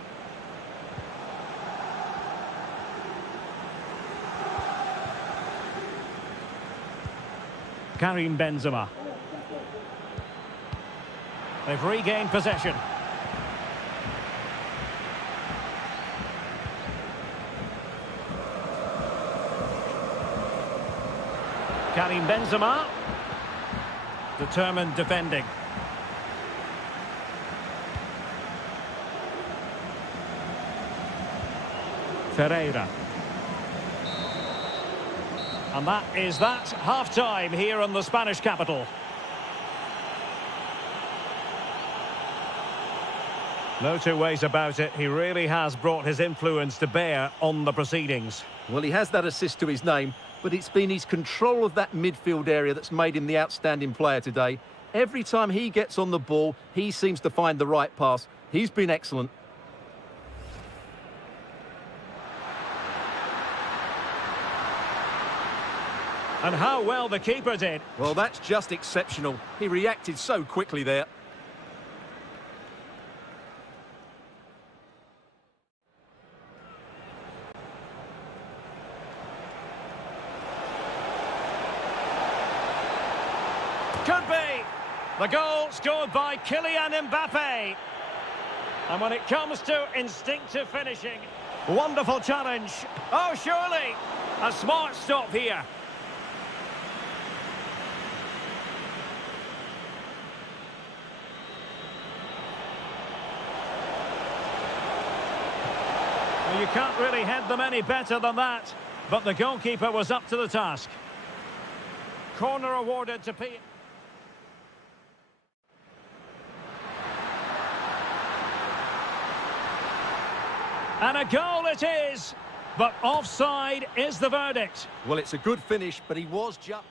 Karim Benzema. They've regained possession. Karim Benzema. Determined defending. Ferreira. And that is that. Half-time here in the Spanish capital. No two ways about it. He really has brought his influence to bear on the proceedings. Well, he has that assist to his name, but it's been his control of that midfield area that's made him the outstanding player today. Every time he gets on the ball, he seems to find the right pass. He's been excellent. And how well the keeper did. Well, that's just exceptional. He reacted so quickly there. Could be. The goal scored by Kylian Mbappe. And when it comes to instinctive finishing, wonderful challenge. Oh, surely. A smart stop here. You can't really head them any better than that, but the goalkeeper was up to the task. Corner awarded to PSG. And a goal it is, but offside is the verdict. Well, it's a good finish, but he was just...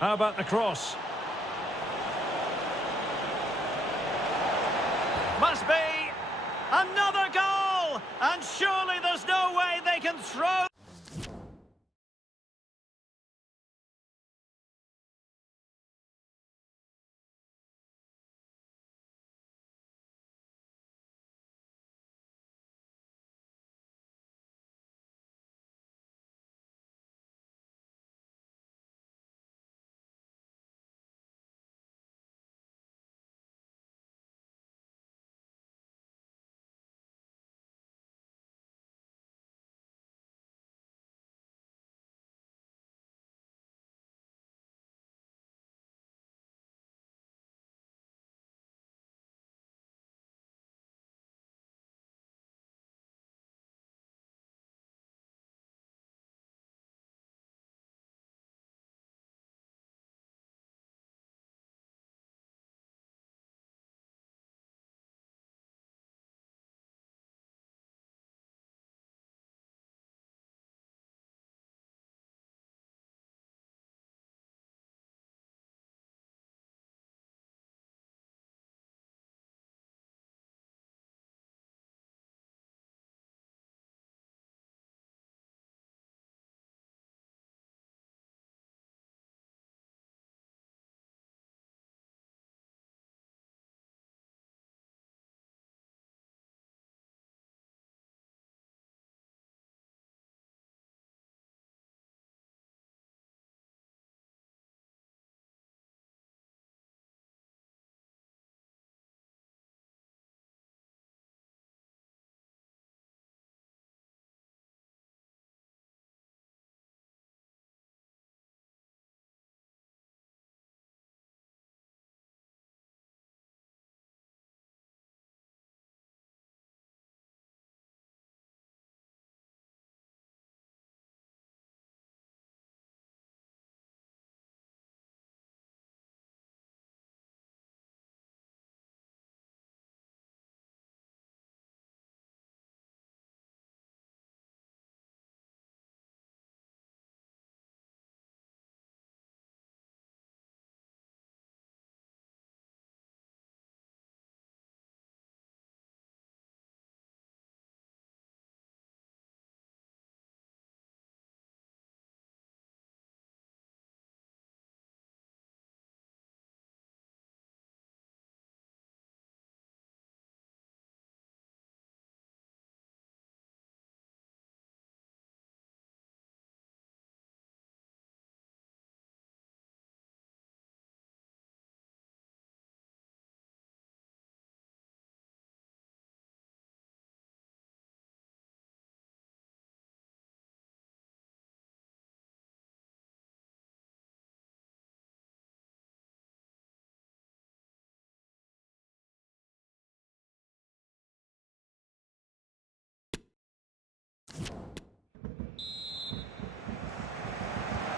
How about the cross? Must be another goal! And surely there's no way they can throw...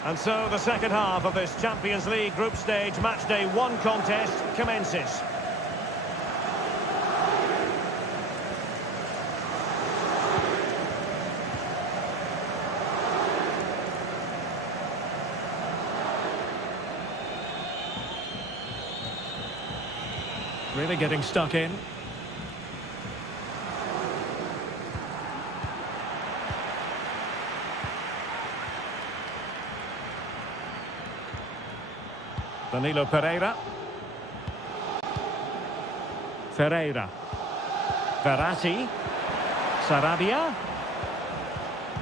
And so the second half of this Champions League group stage matchday 1 contest commences. Really getting stuck in. Danilo Pereira. Ferreira. Verratti. Sarabia.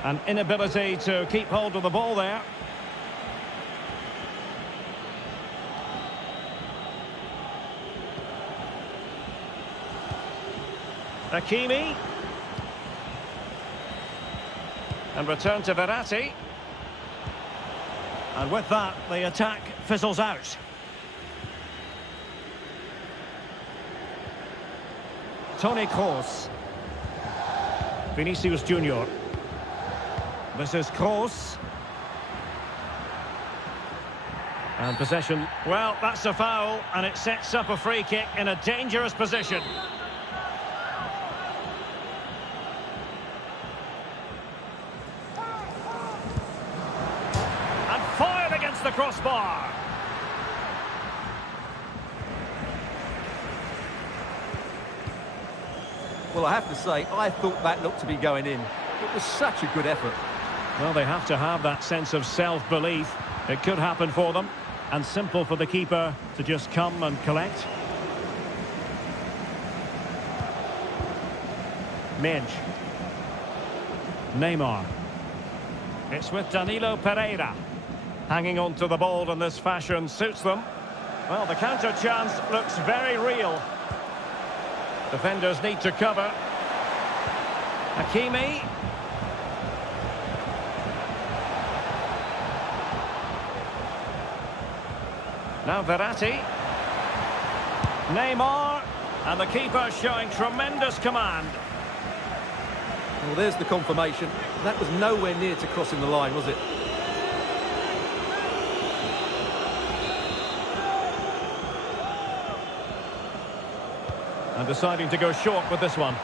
An inability to keep hold of the ball there. Hakimi. And return to Verratti. And with that, the attack fizzles out. Toni Kroos. Vinicius Junior. This is Kroos. And possession. Well, that's a foul, and it sets up a free kick in a dangerous position. The crossbar. Neymar. Well, I have to say, I thought that looked to be going in. It was such a good effort. Well, they have to have that sense of self-belief. It could happen for them. And simple for the keeper to just come and collect. Midge. Neymar. It's with Danilo Pereira. Hanging on to the ball in this fashion suits them. Well, the counter chance looks very real. Defenders need to cover. Hakimi. Now Verratti. Neymar. And the keeper showing tremendous command. Well, there's the confirmation. That was nowhere near to crossing the line, was it? And deciding to go short with this one.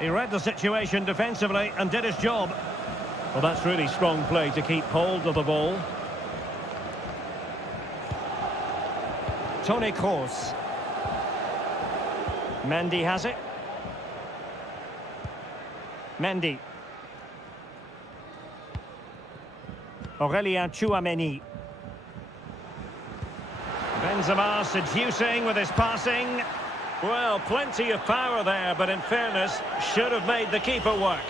He read the situation defensively and did his job. Well, that's really strong play to keep hold of the ball. Toni Kroos. Mendy has it. Mendy. Aurelien Tchouameni. Benzema seducing with his passing. Well, plenty of power there, but in fairness, should have made the keeper work.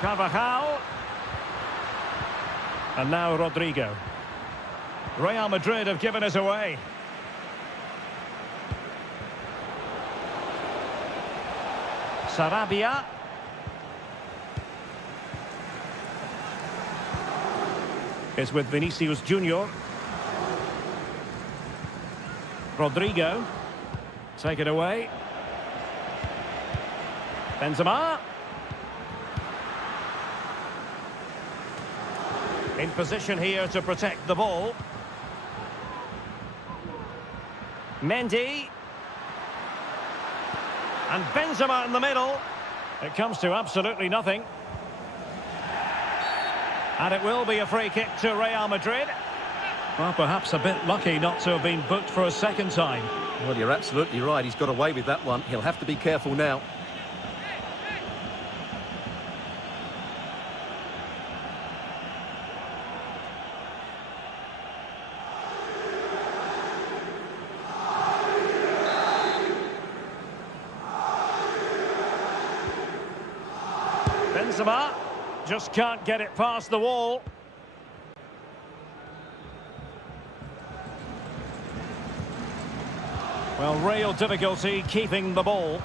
Carvajal. And now Rodrigo. Real Madrid have given us away. Sarabia. Is with Vinicius Junior. Rodrigo. Take it away. Benzema. In position here to protect the ball. Mendy. And Benzema in the middle. It comes to absolutely nothing. And it will be a free kick to Real Madrid. Well, perhaps a bit lucky not to have been booked for a second time. Well, you're absolutely right. He's got away with that one. He'll have to be careful now. Benzema just can't get it past the wall. Well, real difficulty keeping the ball.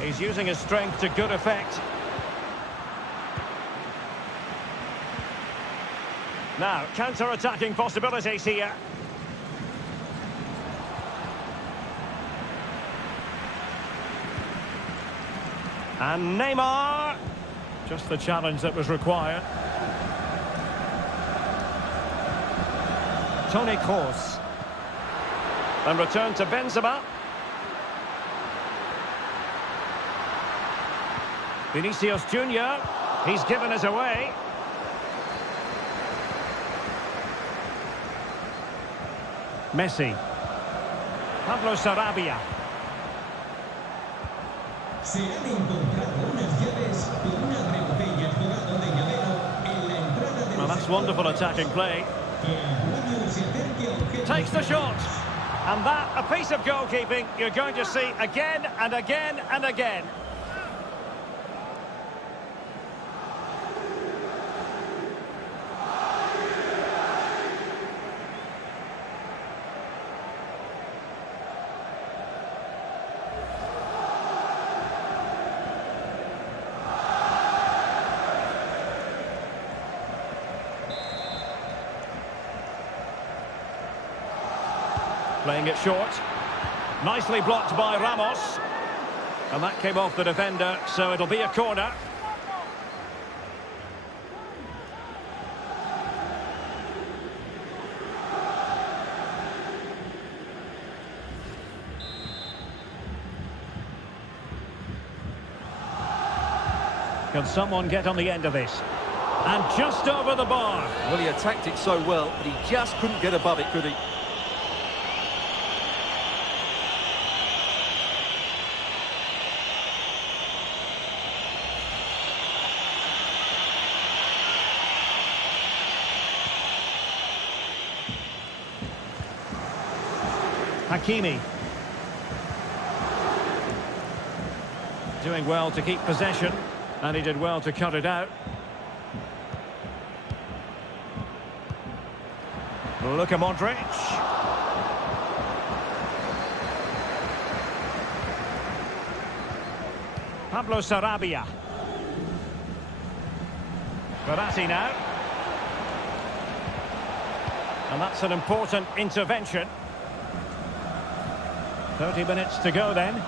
He's using his strength to good effect. Now, counter-attacking possibilities here. And Neymar. Just the challenge that was required. Toni Kroos. And return to Benzema. Vinicius Junior. He's given us away. Messi. Pablo Sarabia. Se han encontrado unas llaves con una botella dorado de llavero en la entrada de Well, that's wonderful attacking play. que el dueño se acerque a objetos. Takes the shot. And that, a piece of goalkeeping you're going to see again and again and again. Playing it short. Nicely blocked by Ramos. And that came off the defender, so it'll be a corner. Can someone get on the end of this? And just over the bar. Well, he attacked it so well, but he just couldn't get above it, could he? Hakimi. Doing well to keep possession, and he did well to cut it out. Luka Modric. Pablo Sarabia. Verratti now. And that's an important intervention. 30 minutes to go then.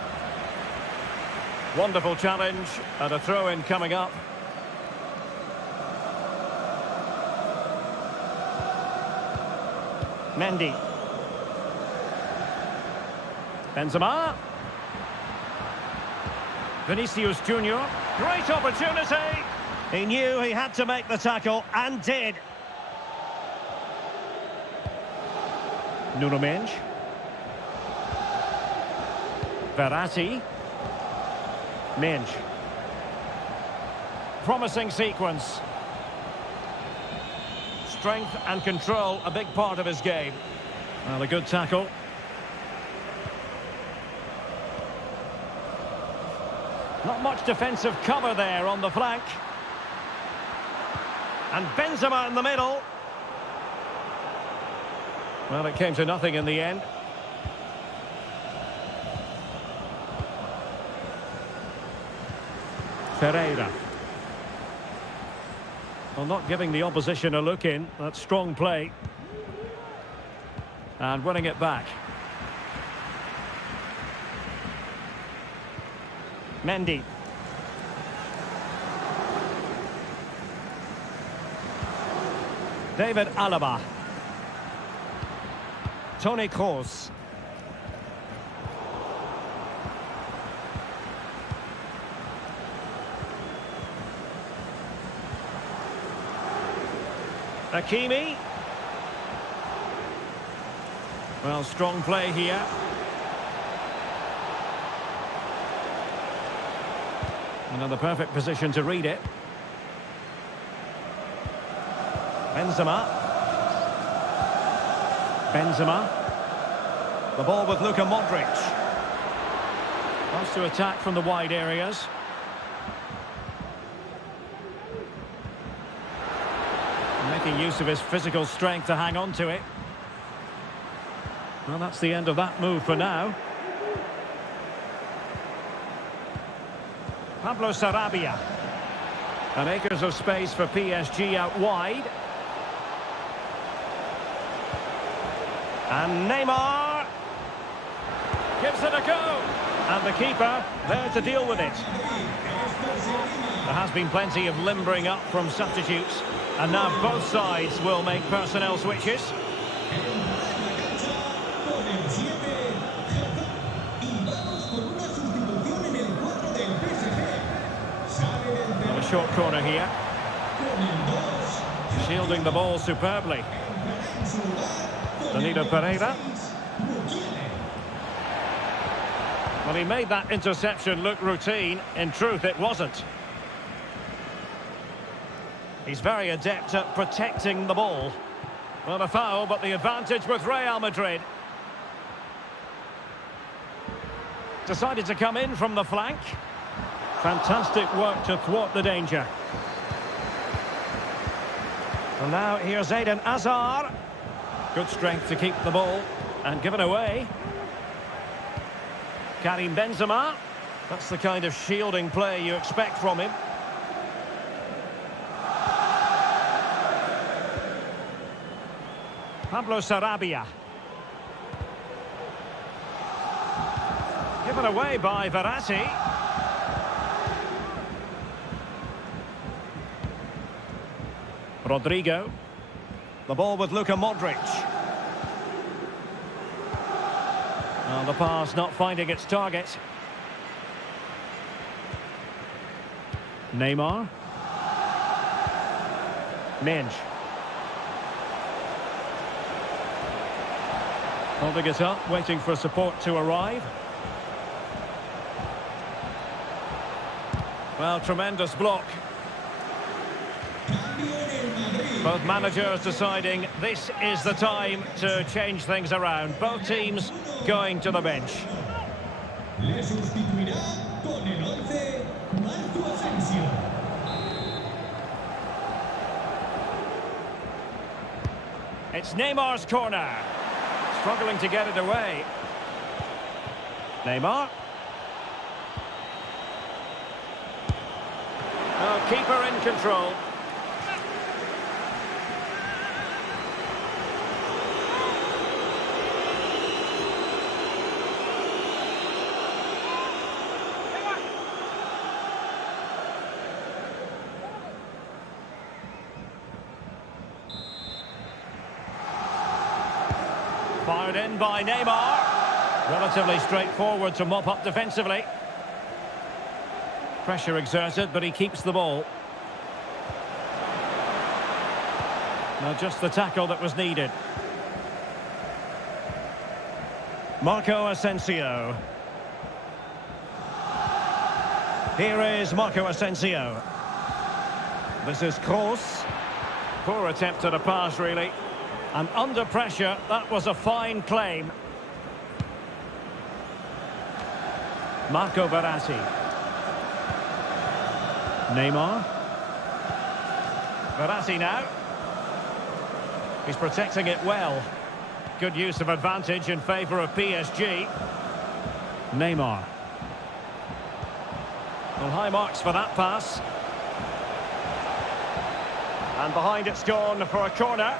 Wonderful challenge and a throw-in coming up. Mendy. Benzema. Vinicius Junior. Great opportunity. He knew he had to make the tackle and did. Nuno Mendes. Verratti. Mendes. Promising sequence. Strength and control, a big part of his game. Well, a good tackle. Not much defensive cover there on the flank. And Benzema in the middle. Well, it came to nothing in the end. Ferreira. Well, not giving the opposition a look in. That's strong play. And winning it back. Mendy. David Alaba. Toni Kroos. Hakimi. Well, strong play here. Another perfect position to read it. Benzema. Benzema. The ball with Luka Modric. Wants to attack from the wide areas. Making use of his physical strength to hang on to it. Well, that's the end of that move for now. Pablo Sarabia. And acres of space for PSG out wide. And Neymar gives it a go. And the keeper there to deal with it. There has been plenty of limbering up from substitutes. And now both sides will make personnel switches. And a short corner here. Shielding the ball superbly. Danilo Pereira. Well, he made that interception look routine. In truth, it wasn't. He's very adept at protecting the ball. Well, a foul, but the advantage with Real Madrid. Decided to come in from the flank. Fantastic work to thwart the danger. And now here's Eden Hazard. Good strength to keep the ball and give it away. Karim Benzema. That's the kind of shielding play you expect from him. Pablo Sarabia. Given away by Verratti. Rodrigo. The ball with Luka Modric. Well, the pass not finding its target. Neymar. Minge. Holding it up, waiting for support to arrive. Well, tremendous block. Both managers deciding this is the time to change things around. Both teams going to the bench. Le sustituirá con el 11 Marco Asensio. It's Neymar's corner. Struggling to get it away. Neymar. Oh, keeper in control. Fired in by Neymar. Relatively straightforward to mop up defensively. Pressure exerted, but he keeps the ball. Now just the tackle that was needed. Marco Asensio. Here is Marco Asensio. This is Kroos. Poor attempt at a pass, really. And under pressure, that was a fine claim. Marco Verratti. Neymar. Verratti now. He's protecting it well. Good use of advantage in favour of PSG. Neymar. Well, high marks for that pass. And behind it's gone for a corner.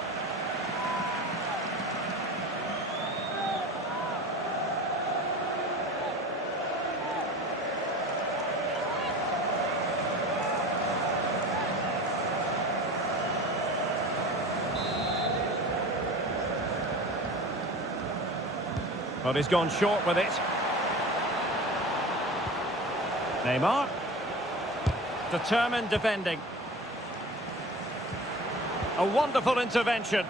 But he's gone short with it. Neymar. Determined defending. A wonderful intervention.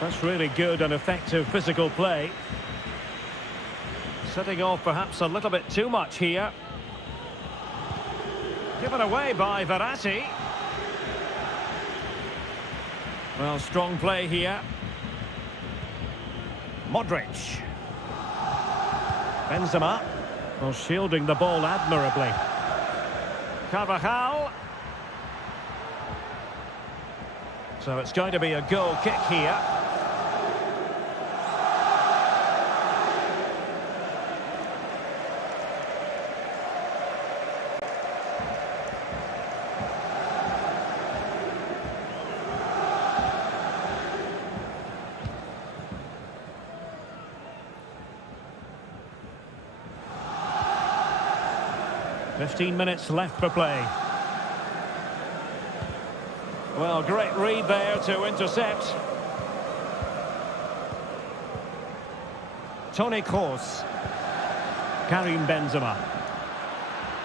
That's really good and effective physical play. Setting off perhaps a little bit too much here. Given away by Verratti. Well, strong play here. Modric. Benzema. Well, shielding the ball admirably. Carvajal. So it's going to be a goal kick here. Fifteen minutes left for play. Well, great read there to intercept. Toni Kroos. Karim Benzema.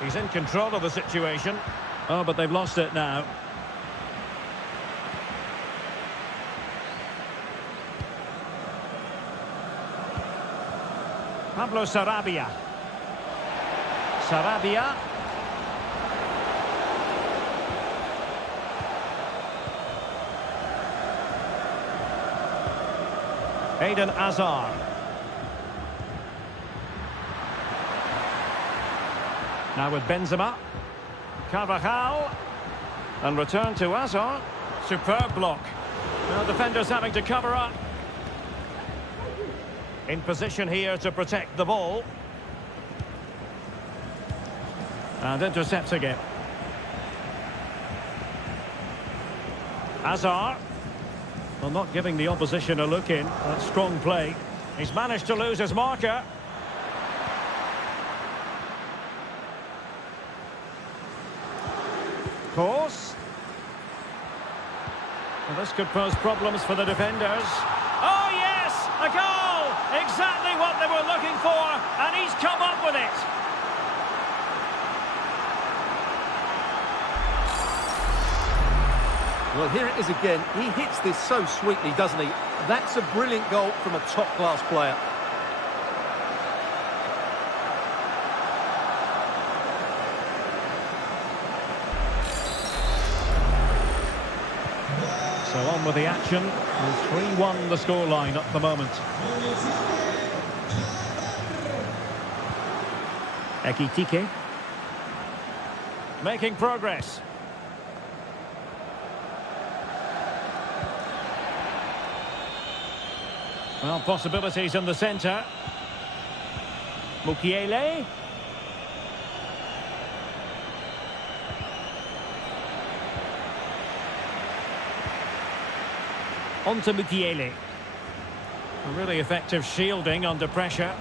He's in control of the situation. Oh, but they've lost it now. Pablo Sarabia. Sarabia. Eden Hazard. Now with Benzema. Carvajal. And return to Hazard. Superb block. Now defenders having to cover up. In position here to protect the ball. And intercepting it. Hazard. Well, not giving the opposition a look in. That's strong play. He's managed to lose his marker. Course. Well, this could pose problems for the defenders. Oh, yes! A goal! Exactly what they were looking for, and he's come up with it. Well, here it is again. He hits this so sweetly, doesn't he? That's a brilliant goal from a top-class player. So on with the action. 3-1 the scoreline at the moment. Ekitike. Making progress. Well, possibilities in the centre. Mukiele. On to Mukiele. A really effective shielding under pressure.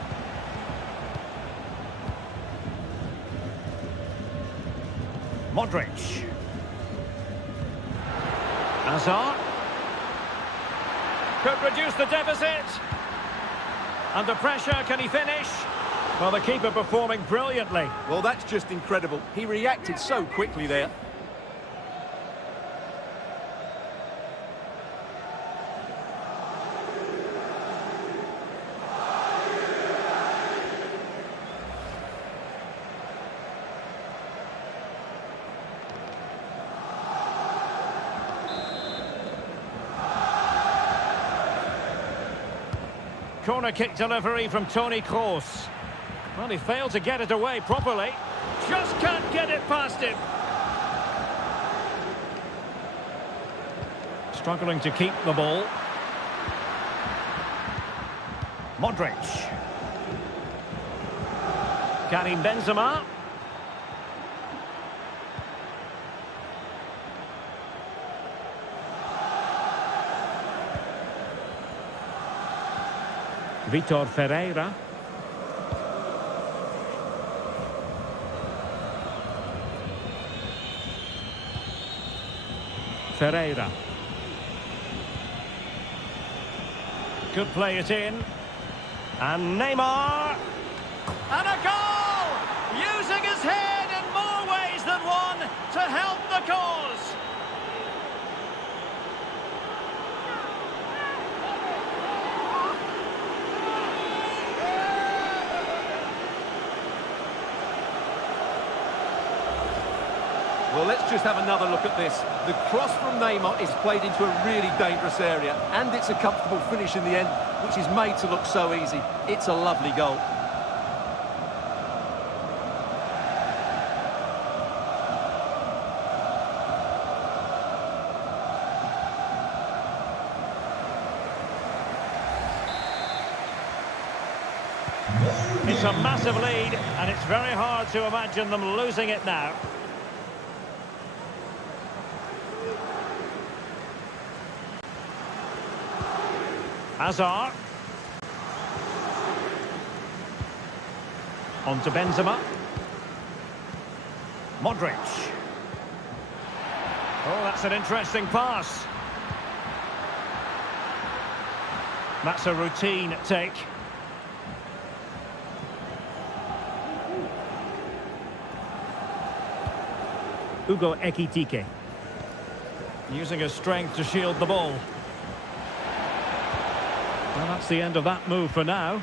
Modric. Hazard. Could reduce the deficit. Under pressure, can he finish? Well, the keeper performing brilliantly. Well, that's just incredible. He reacted so quickly there. Corner kick delivery from Toni Kroos. Well, he failed to get it away properly. Just can't get it past him. Struggling to keep the ball. Modric. Karim Benzema. Vitor Ferreira. Ferreira. Could play it in. And Neymar. And a goal! Using his head in more ways than one to help the cause. Well, let's just have another look at this. The cross from Neymar is played into a really dangerous area, and it's a comfortable finish in the end, which is made to look so easy. It's a lovely goal. It's a massive lead, and it's very hard to imagine them losing it now. Hazard. On to Benzema. Modric. Oh, that's an interesting pass. That's a routine take. Hugo Ekitike. Using his strength to shield the ball. Well, that's the end of that move for now.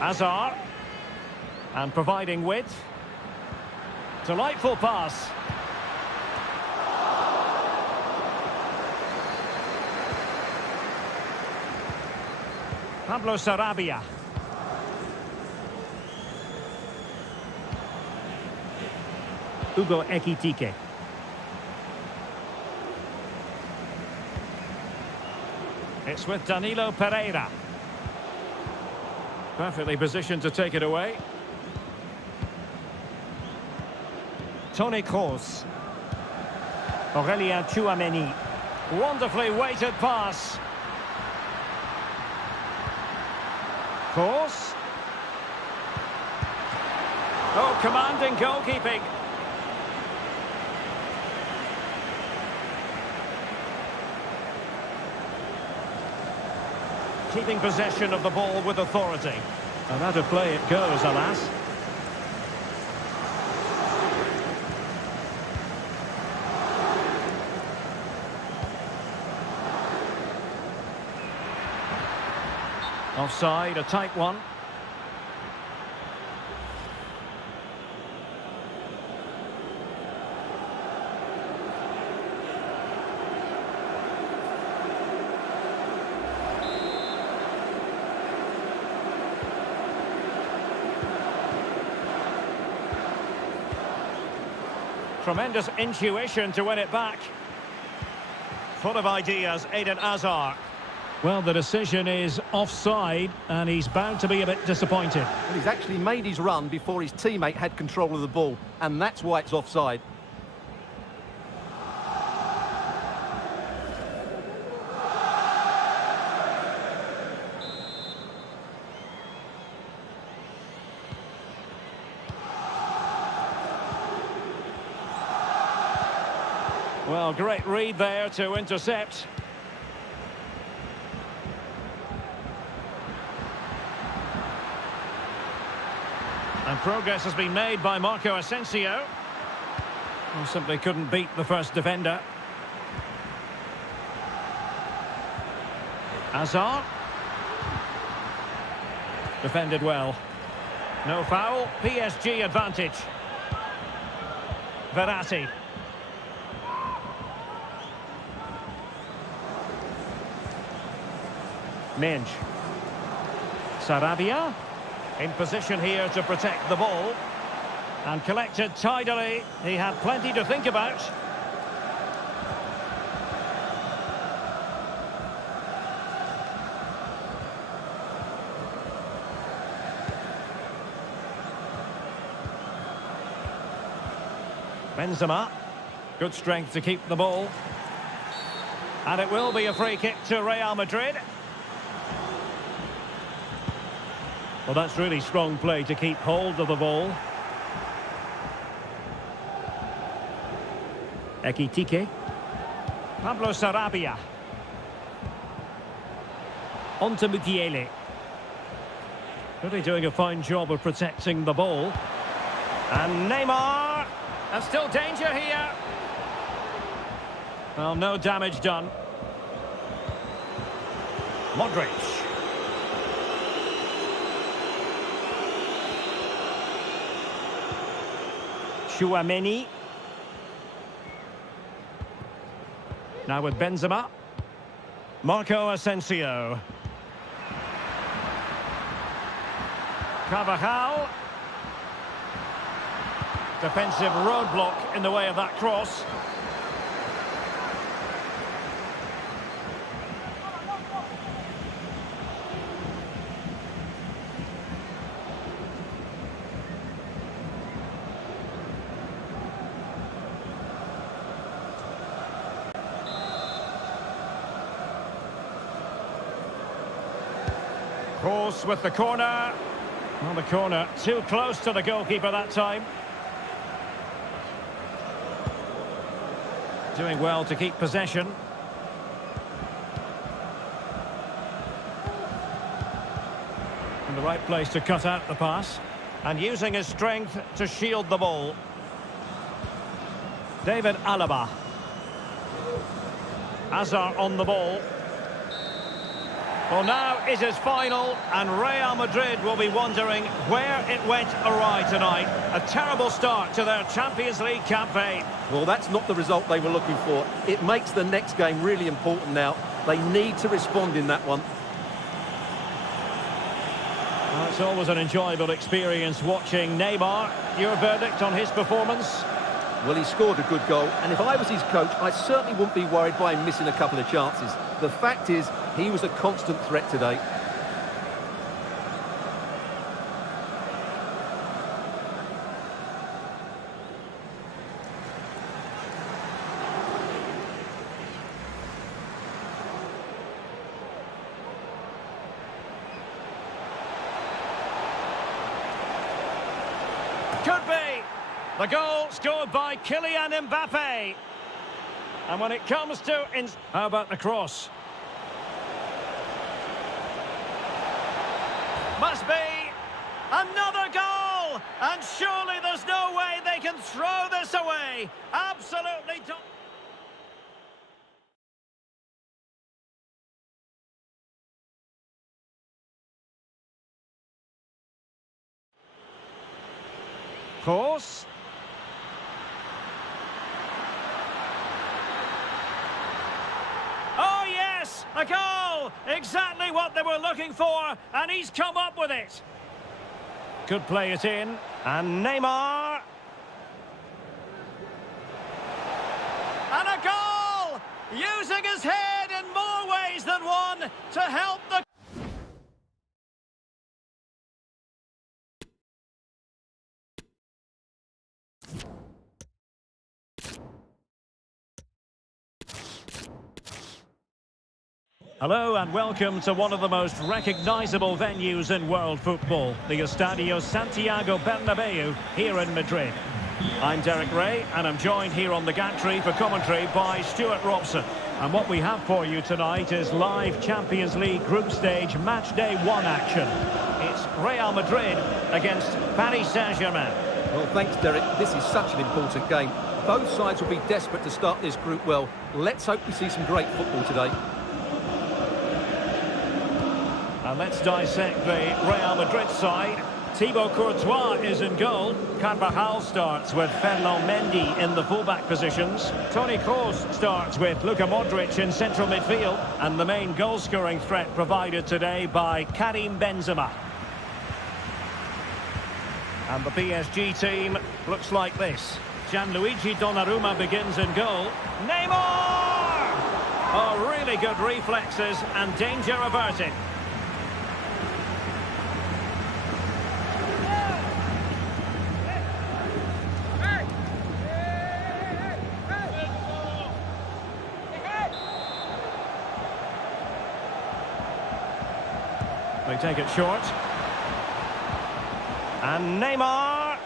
Hazard. And providing width. Delightful pass. Pablo Sarabia. Hugo Ekitike. It's with Danilo Pereira. Perfectly positioned to take it away. Toni Kroos. Aurelien Tchouameni. Wonderfully weighted pass. Course. Oh, commanding goalkeeping. Keeping possession of the ball with authority. And out of play it goes, alas. Offside, a tight one. Tremendous intuition to win it back. Full of ideas, Eden Hazard. Well, the decision is offside, and he's bound to be a bit disappointed. Well, he's actually made his run before his teammate had control of the ball, and that's why it's offside. Well, great read there to intercept. And progress has been made by Marco Asensio. Well, simply couldn't beat the first defender. Hazard. Defended well. No foul. PSG advantage. Verratti. Minge. Sarabia. In position here to protect the ball. And collected tidily. He had plenty to think about. Benzema. Good strength to keep the ball. And it will be a free kick to Real Madrid. Well, that's really strong play to keep hold of the ball. Ekitike. Pablo Sarabia. Onto Mukiele. Really doing a fine job of protecting the ball. And Neymar. And still danger here. Well, no damage done. Modric. Chouameni. Now with Benzema. Marco Asensio. Carvajal. Defensive roadblock in the way of that cross. Cross with the corner. Well, the corner too close to the goalkeeper that time. Doing well to keep possession. In the right place to cut out the pass. And using his strength to shield the ball. David Alaba. Hazard on the ball. Well, now it is final, and Real Madrid will be wondering where it went awry tonight. A terrible start to their Champions League campaign. Well, that's not the result they were looking for. It makes the next game really important now. They need to respond in that one. Well, it's always an enjoyable experience watching Neymar. Your verdict on his performance? Well, he scored a good goal, and if I was his coach, I certainly wouldn't be worried by him missing a couple of chances. The fact is, he was a constant threat today. Could be. The goal scored by Kylian Mbappe. And when it comes to... How about the cross? Must be. Another goal! And surely there's no way they can throw this away. Absolutely don't... Course. Oh yes, a goal! Exactly what they were looking for, and he's come up with it. Could play it in, and Neymar. And a goal! Using his head in more ways than one to help the... Hello and welcome to one of the most recognisable venues in world football, the Estadio Santiago Bernabeu here in Madrid. I'm Derek Ray and I'm joined here on the gantry for commentary by Stuart Robson. And what we have for you tonight is live Champions League group stage match day 1 action. It's Real Madrid against Paris Saint-Germain. Well, thanks, Derek. This is such an important game. Both sides will be desperate to start this group well. Let's hope we see some great football today. And let's dissect the Real Madrid side. Thibaut Courtois is in goal. Carvajal starts with Ferland Mendy in the fullback positions. Toni Kroos starts with Luka Modric in central midfield. And the main goal-scoring threat provided today by Karim Benzema. And the PSG team looks like this. Gianluigi Donnarumma begins in goal. Neymar! Oh, really good reflexes and danger averted. They take it short. And Neymar.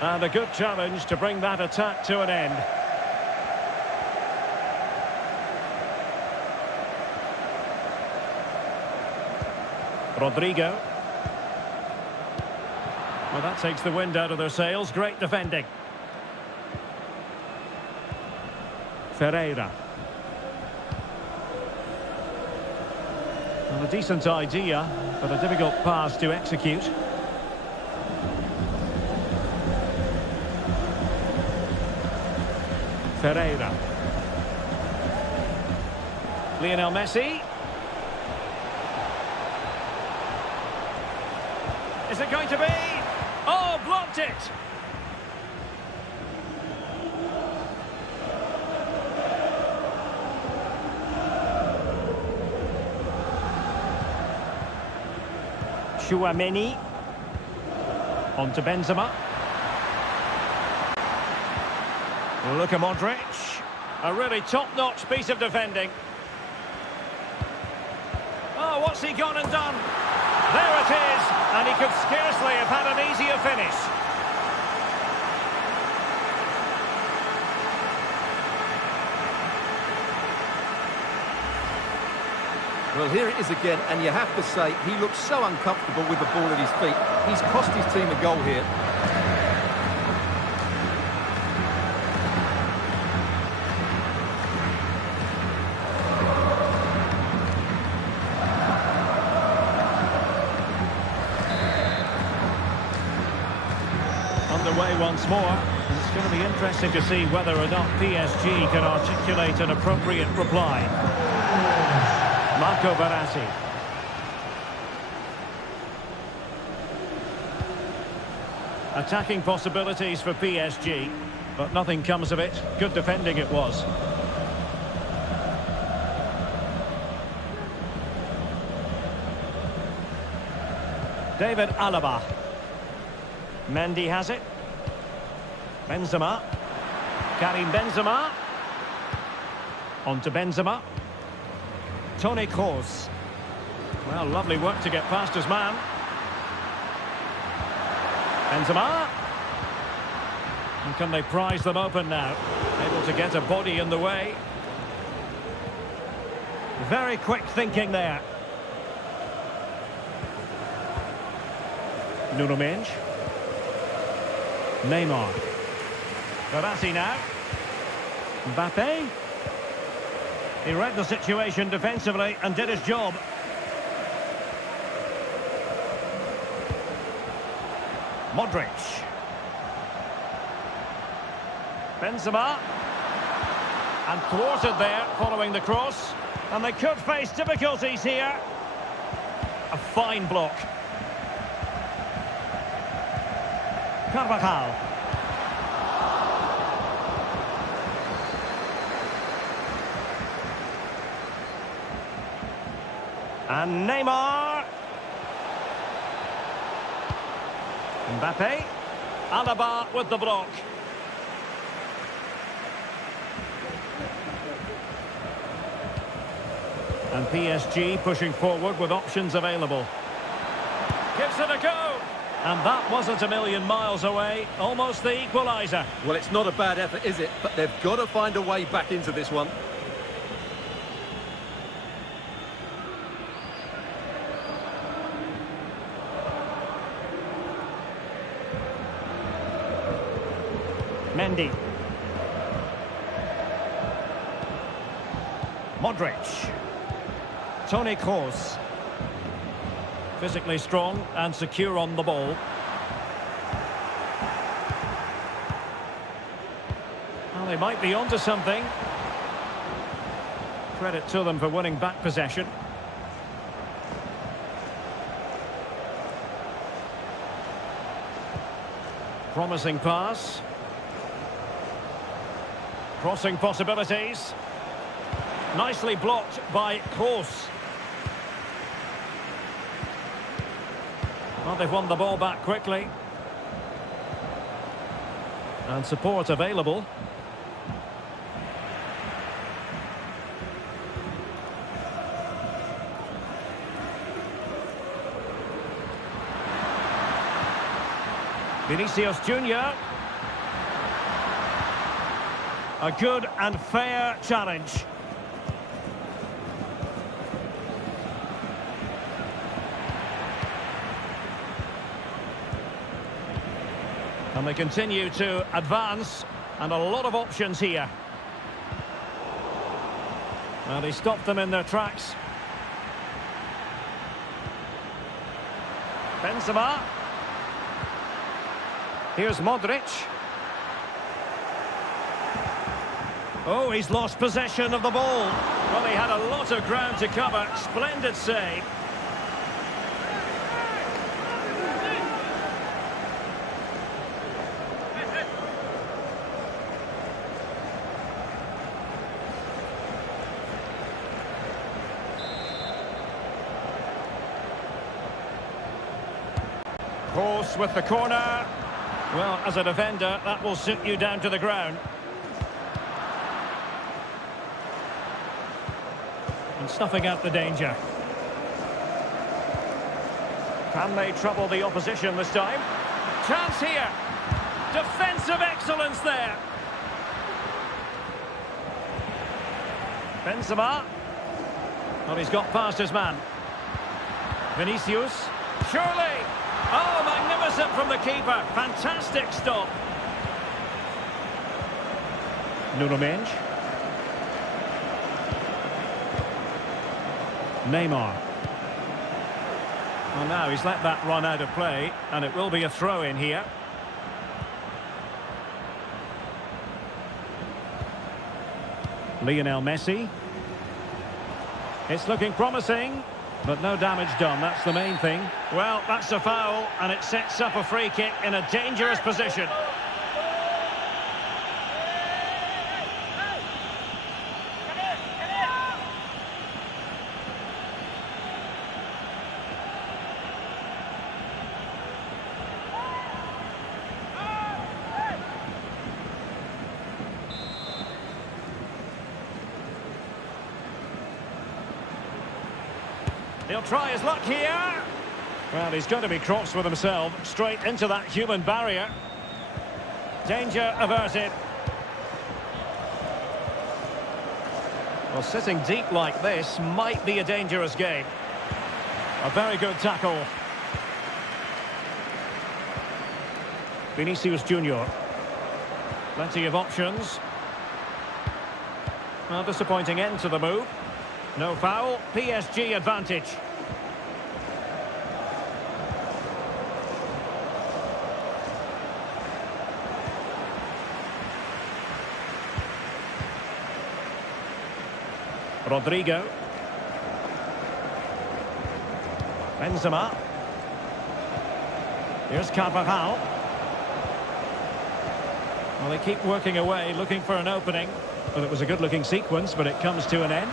And a good challenge to bring that attack to an end. Rodrigo. Well, that takes the wind out of their sails. Great defending. Ferreira. Well, a decent idea, but a difficult pass to execute. Ferreira. Lionel Messi. Is it going to be? Oh, blocked it! Chouameni. On to Benzema. Luka Modric. A really top-notch piece of defending. Oh, what's he gone and done? There it is, and he could scarcely have had an easier finish. Well, here it is again, and you have to say, he looks so uncomfortable with the ball at his feet. He's cost his team a goal here. Underway once more. It's going to be interesting to see whether or not PSG can articulate an appropriate reply. Marco Verratti. Attacking possibilities for PSG, but nothing comes of it. Good defending it was. David Alaba. Mendy has it. Benzema. Karim Benzema. On to Benzema. Toni Kroos. Well, lovely work to get past his man. Benzema. And can they prise them open now? Able to get a body in the way. Very quick thinking there. Nuno Mendes. Neymar. Verratti now. Mbappe. He read the situation defensively and did his job. Modric. Benzema. And thwarted there following the cross. And they could face difficulties here. A fine block. Carvajal. And Neymar. Mbappe. Alaba with the block. And PSG pushing forward with options available. Gives it a go. And that wasn't a million miles away. Almost the equaliser. Well, it's not a bad effort, is it? But they've got to find a way back into this one. Mendy. Modric. Toni Kroos. Physically strong and secure on the ball. Well, they might be onto something. Credit to them for winning back possession. Promising pass. Crossing possibilities. Nicely blocked by Kroos. Well, they've won the ball back quickly. And support available. Vinicius Junior. A good and fair challenge. And they continue to advance, and a lot of options here. Well, he stopped them in their tracks. Benzema. Here's Modric. Oh, he's lost possession of the ball. Well, he had a lot of ground to cover. Splendid save. Kroos with the corner. Well, as a defender, that will sit you down to the ground. And snuffing out the danger. Can they trouble the opposition this time? Chance here. Defensive excellence there. Benzema. Well, he's got past his man. Vinicius. Surely. Oh, magnificent from the keeper. Fantastic stop. Nuno Mendes. Neymar. Well, now he's let that run out of play, and it will be a throw in here. Lionel Messi. It's looking promising. But no damage done, that's the main thing. Well, that's a foul, and it sets up a free kick in a dangerous position. He'll try his luck here. Well, he's going to be cross with himself, straight into that human barrier. Danger averted. Well, sitting deep like this might be a dangerous game. A very good tackle. Vinicius Junior. Plenty of options. Well, disappointing end to the move. No foul. PSG advantage. Rodrigo. Benzema. Here's Carvajal. Well, they keep working away, looking for an opening. Well, it was a good-looking sequence, but it comes to an end.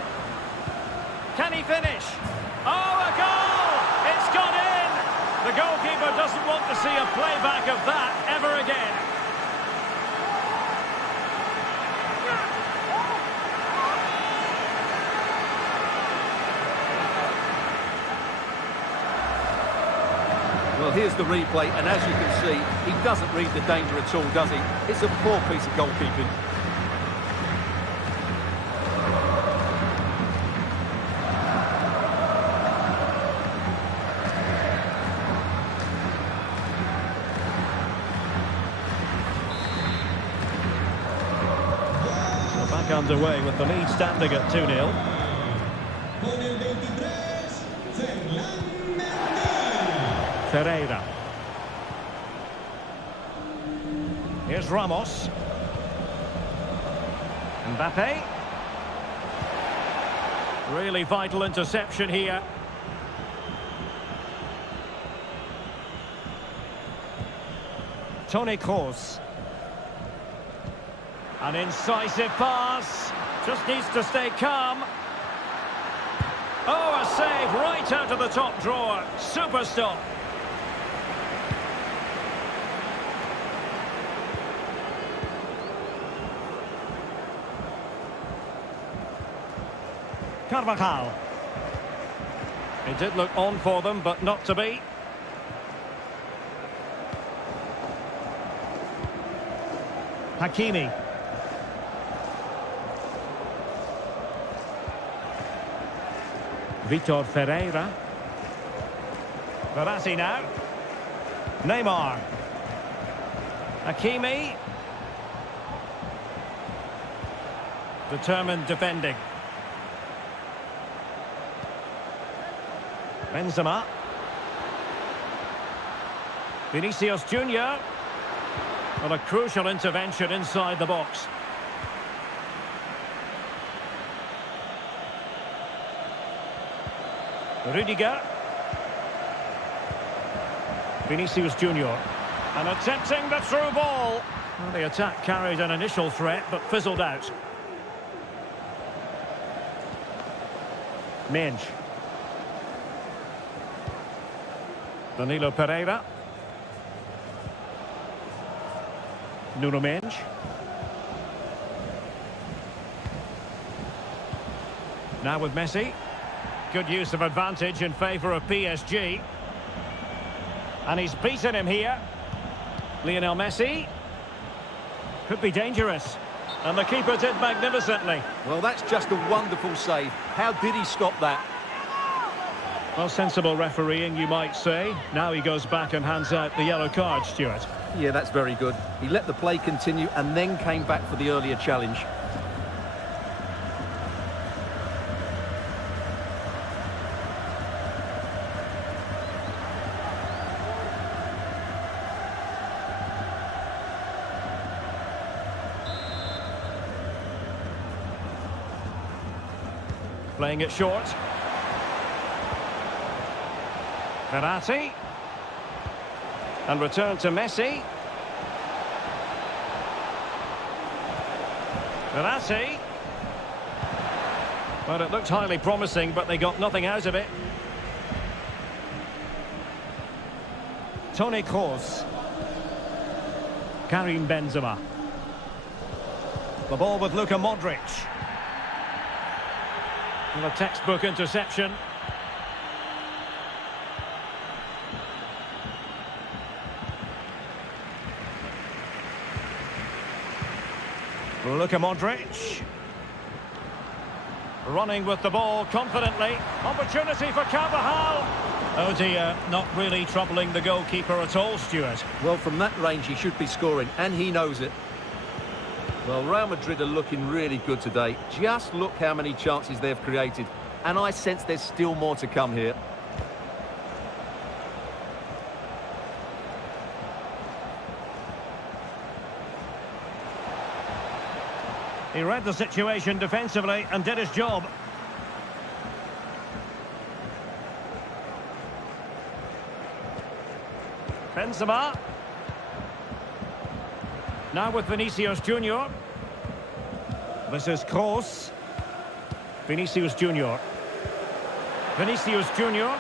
Can he finish? Oh, a goal! It's gone in! The goalkeeper doesn't want to see a playback of that ever again. Well, here's the replay, and as you can see, he doesn't read the danger at all, does he? It's a poor piece of goalkeeping. So back underway with the lead standing at 2-0. Con el 23, Ferreira. Here's Ramos. Mbappe. Really vital interception here. Toni Kroos. An incisive pass. Just needs to stay calm. Oh, a save right out of the top drawer. Super stop. Carvajal. It did look on for them, but not to be. Hakimi. Vitor Ferreira. Verratti now. Neymar. Hakimi. Determined defending. Benzema. Vinicius Junior. Well, a crucial intervention inside the box. Rudiger. Vinicius Junior. And attempting the through ball. Well, the attack carried an initial threat, but fizzled out. Menj. Danilo Pereira. Nuno Menj. Now with Messi. Good use of advantage in favour of PSG. And he's beaten him here. Lionel Messi. Could be dangerous. And the keeper did magnificently. Well, that's just a wonderful save. How did he stop that? Well, sensible refereeing, you might say. Now he goes back and hands out the yellow card, Stuart. Yeah, that's very good. He let the play continue and then came back for the earlier challenge. Playing it short. Verratti. And return to Messi. Verratti. Well, it looked highly promising, but they got nothing out of it. Toni Kroos. Karim Benzema. The ball with Luka Modric. And a textbook interception. Luka Modric. Running with the ball confidently. Opportunity for Carvajal. Oh dear, not really troubling the goalkeeper at all, Stuart. Well, from that range, he should be scoring, and he knows it. Well, Real Madrid are looking really good today. Just look how many chances they've created. And I sense there's still more to come here. He read the situation defensively and did his job. Benzema. Now with Vinicius Junior. This is Kroos. Vinicius Junior. Vinicius Junior.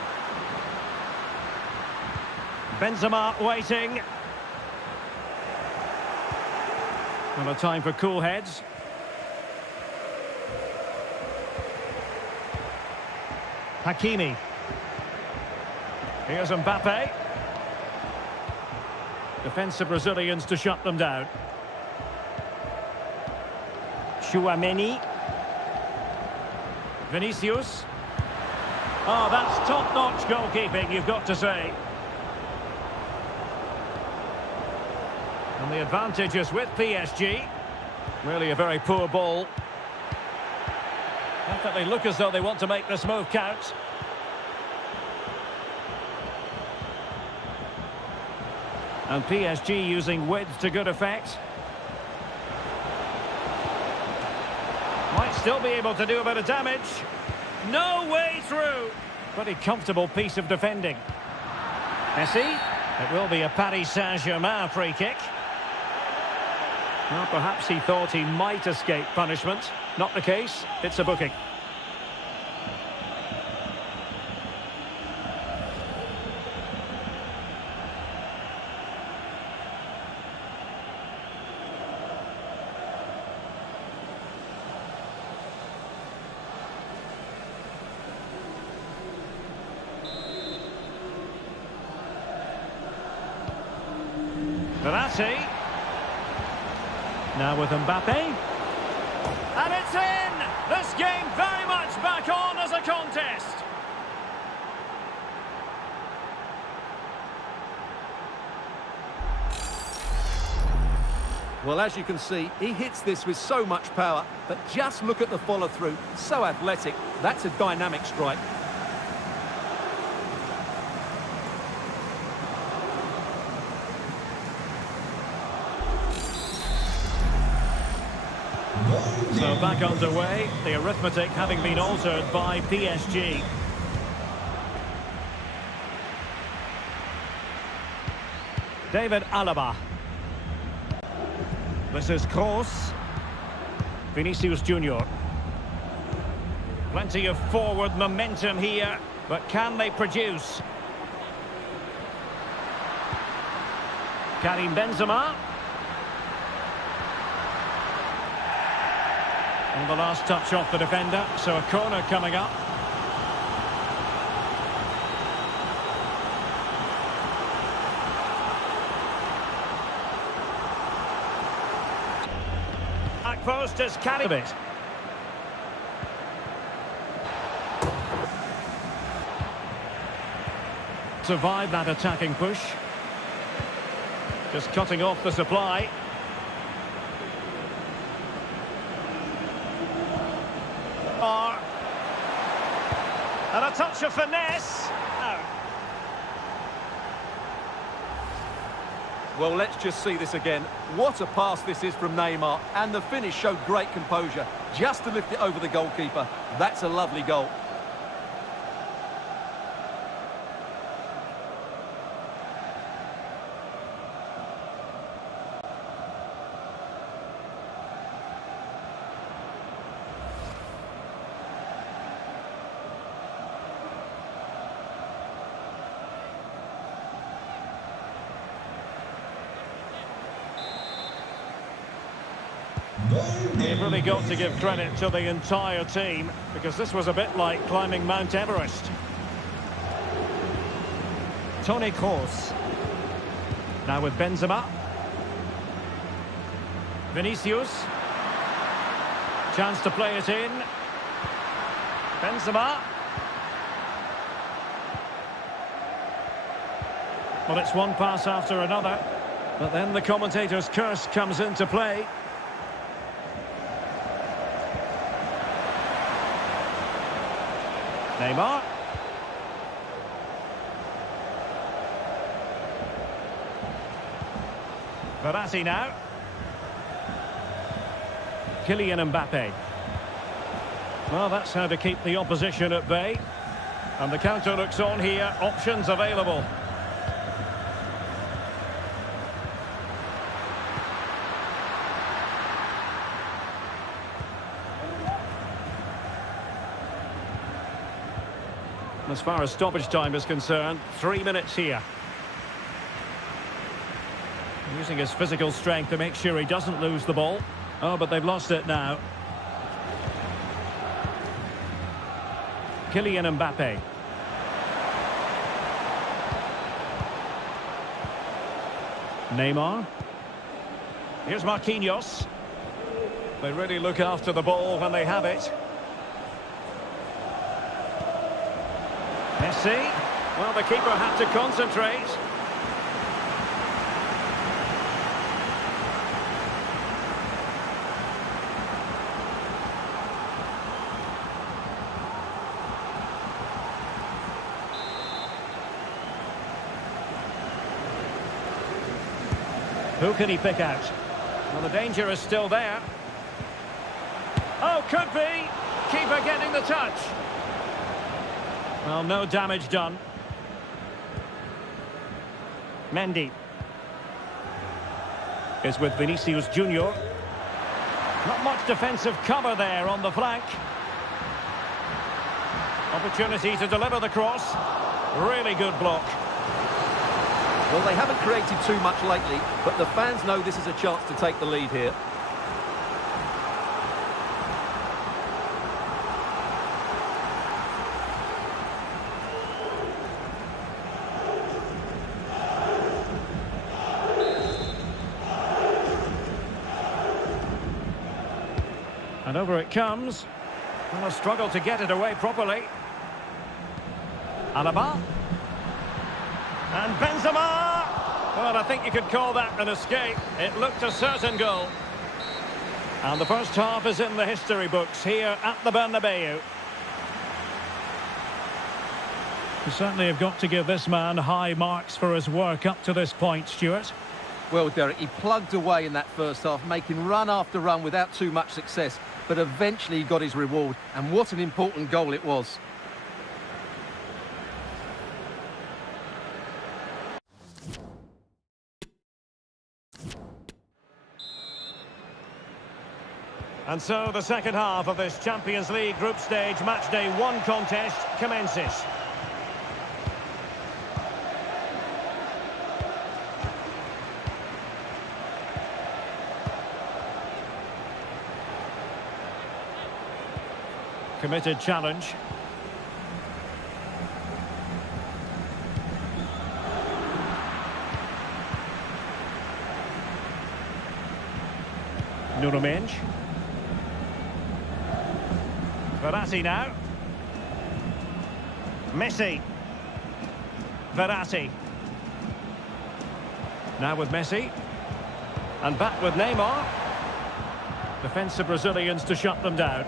Benzema waiting. And a time for cool heads. Hakimi. Here's Mbappe. Defensive Brazilians to shut them down. Chouameni. Vinicius. Oh, that's top-notch goalkeeping, you've got to say. And the advantage is with PSG. Really a very poor ball. Definitely look as though they want to make this move count. And PSG using width to good effect. Might still be able to do a bit of damage. No way through. Pretty comfortable piece of defending. Messi. It will be a Paris Saint-Germain free kick. Well, perhaps he thought he might escape punishment. Not the case. It's a booking. Verratti. Now with Mbappe. And it's in! This game very much back on as a contest. Well, as you can see, he hits this with so much power, but just look at the follow-through. So athletic. That's a dynamic strike. So back underway, the arithmetic having been altered by PSG. David Alaba. This is Kroos. Vinicius Junior. Plenty of forward momentum here, but can they produce? Karim Benzema. And the last touch off the defender, so a corner coming up. Back post is carried it. Survive that attacking push. Just cutting off the supply. And a touch of finesse. No. Well, let's just see this again. What a pass this is from Neymar. And the finish showed great composure. Just to lift it over the goalkeeper. That's a lovely goal. You've really got to give credit to the entire team, because this was a bit like climbing Mount Everest. Toni Kroos. Now with Benzema. Vinicius. Chance to play it in. Benzema. Well, it's one pass after another. But then the commentator's curse comes into play. Neymar. Verratti now. Kylian Mbappe. Well, that's how to keep the opposition at bay. And the counter looks on here. Options available. As far as stoppage time is concerned, 3 minutes here. Using his physical strength to make sure he doesn't lose the ball. Oh, but they've lost it now. Kylian Mbappe. Neymar. Here's Marquinhos. They really look after the ball when they have it. Messi. Well, the keeper had to concentrate. Who can he pick out? Well, the danger is still there. Oh, could be. Keeper getting the touch. Well, no damage done. Mendy is with Vinicius Junior. Not much defensive cover there on the flank. Opportunity to deliver the cross. Really good block. Well, they haven't created too much lately, but the fans know this is a chance to take the lead here. And over it comes. And a struggle to get it away properly. Alaba. And Benzema! Well, I think you could call that an escape. It looked a certain goal. And the first half is in the history books here at the Bernabeu. You certainly have got to give this man high marks for his work up to this point, Stuart. Well, Derek, he plugged away in that first half, making run after run without too much success. But eventually he got his reward. And what an important goal it was. And so the second half of this Champions League group stage matchday 1 contest commences. Committed challenge. Nuno Mendes. Verratti now. Messi. Verratti. Now with Messi. And back with Neymar. Defensive Brazilians to shut them down.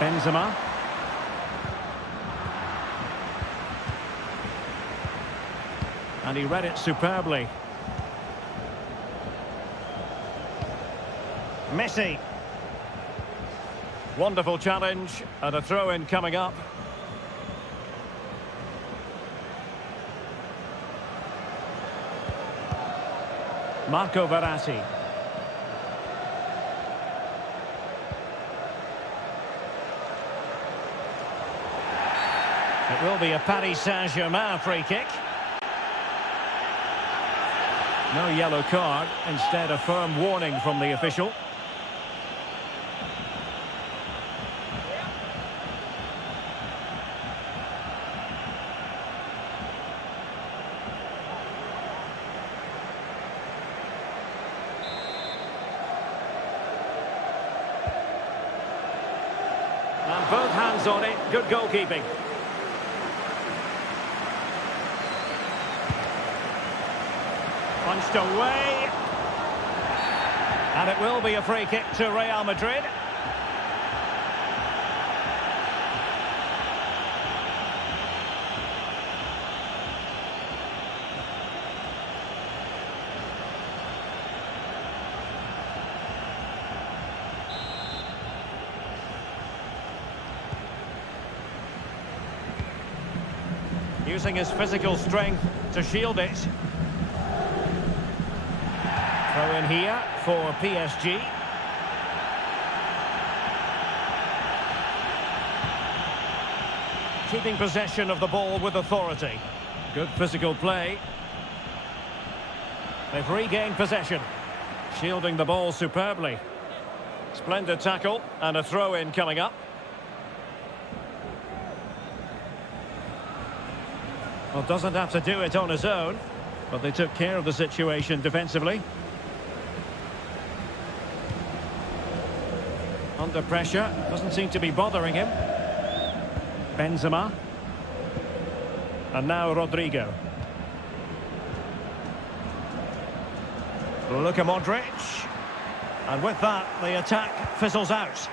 Benzema. And he read it superbly. Messi. Wonderful challenge and a throw-in coming up. Marco Verratti. It will be a Paris Saint-Germain free kick. No yellow card, instead a firm warning from the official. Both hands on it. Good goalkeeping. Punched away. And it will be a free kick to Real Madrid. Using his physical strength to shield it. Throw in here for PSG. Keeping possession of the ball with authority. Good physical play. They've regained possession. Shielding the ball superbly. Splendid tackle and a throw-in coming up. Well, doesn't have to do it on his own, but they took care of the situation defensively. Under pressure, doesn't seem to be bothering him. Benzema. And now Rodrigo. Luka Modric. And with that, the attack fizzles out.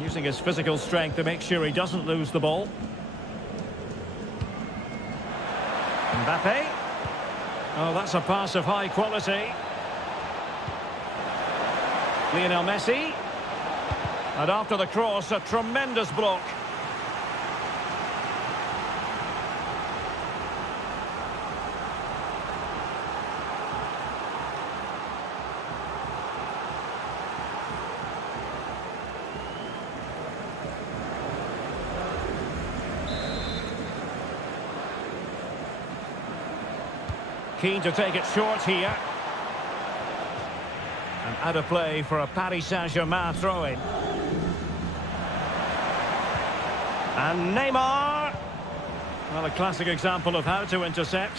Using his physical strength to make sure he doesn't lose the ball. Mbappe. Oh, that's a pass of high quality. Lionel Messi. And after the cross, a tremendous block. Keen to take it short here. And out of play for a Paris Saint-Germain throw-in. And Neymar. Well, a classic example of how to intercept.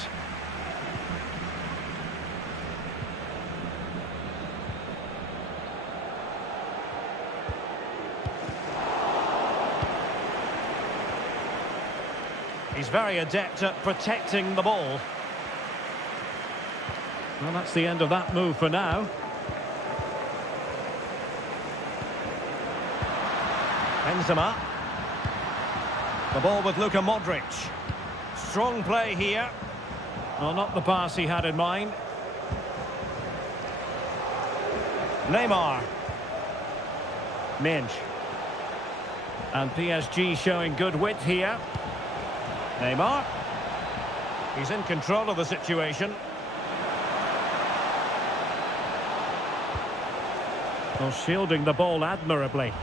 He's very adept at protecting the ball. Well, that's the end of that move for now. Benzema. The ball with Luka Modric. Strong play here. Well, not the pass he had in mind. Neymar. Minge. And PSG showing good width here. Neymar. He's in control of the situation. Well, shielding the ball admirably.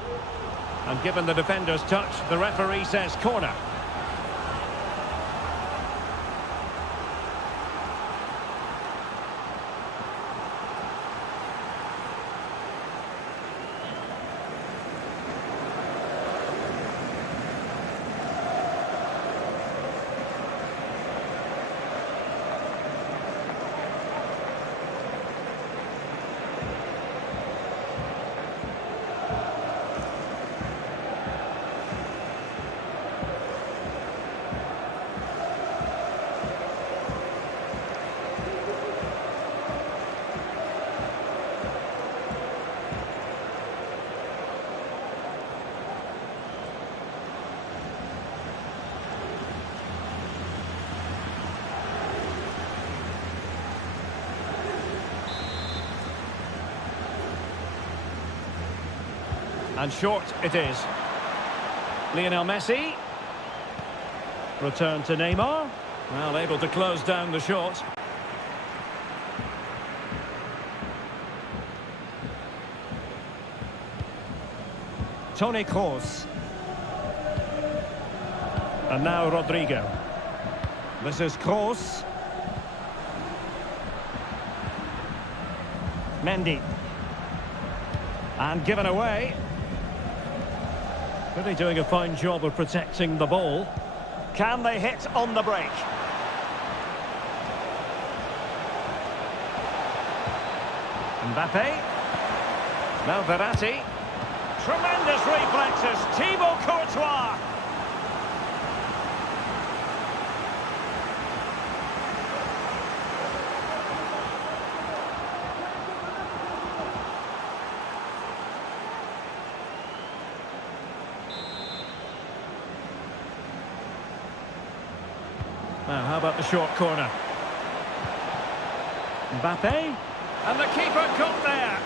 And given the defender's touch, the referee says corner. And short it is. Lionel Messi. Return to Neymar. Well, able to close down the shot. Toni Kroos. And now Rodrigo. This is Kroos. Mendy. And given away. Really doing a fine job of protecting the ball. Can they hit on the break? Mbappe. Now Verratti. Tremendous reflexes, Thibaut Courtois. Now, how about the short corner? Mbappe, and the keeper got there.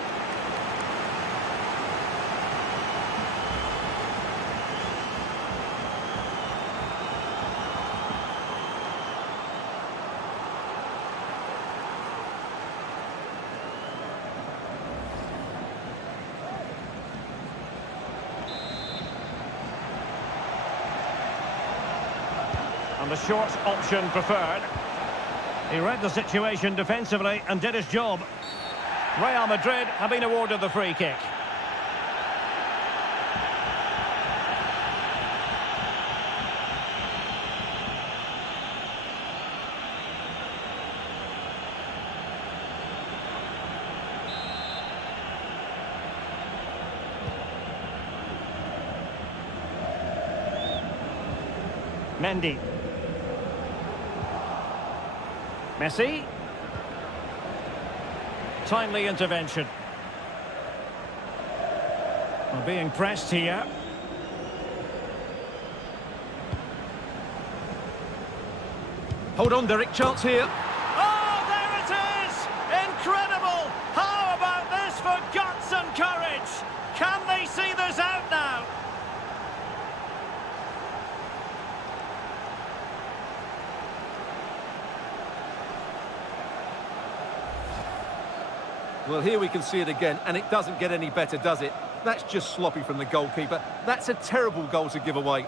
And the short option preferred. He read the situation defensively and did his job. Real Madrid have been awarded the free kick. Mendy. Messi. Timely intervention. Well, being pressed here. Hold on, Derek, chance here. Oh, there it is! Incredible! How about this for guts and courage? Can they see this out now? Well, here we can see it again, and it doesn't get any better, does it? That's just sloppy from the goalkeeper. That's a terrible goal to give away.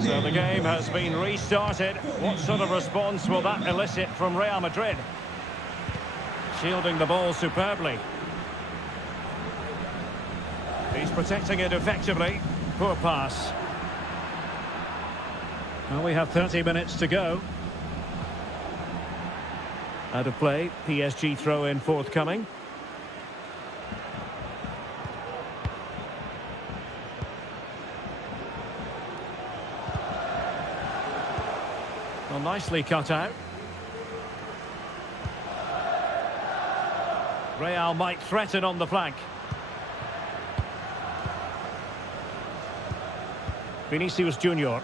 So the game has been restarted. What sort of response will that elicit from Real Madrid? Shielding the ball superbly. He's protecting it effectively. Poor pass. Well, we have 30 minutes to go. Out of play, PSG throw-in forthcoming. Well, nicely cut out. Real might threaten on the flank. Vinicius Junior.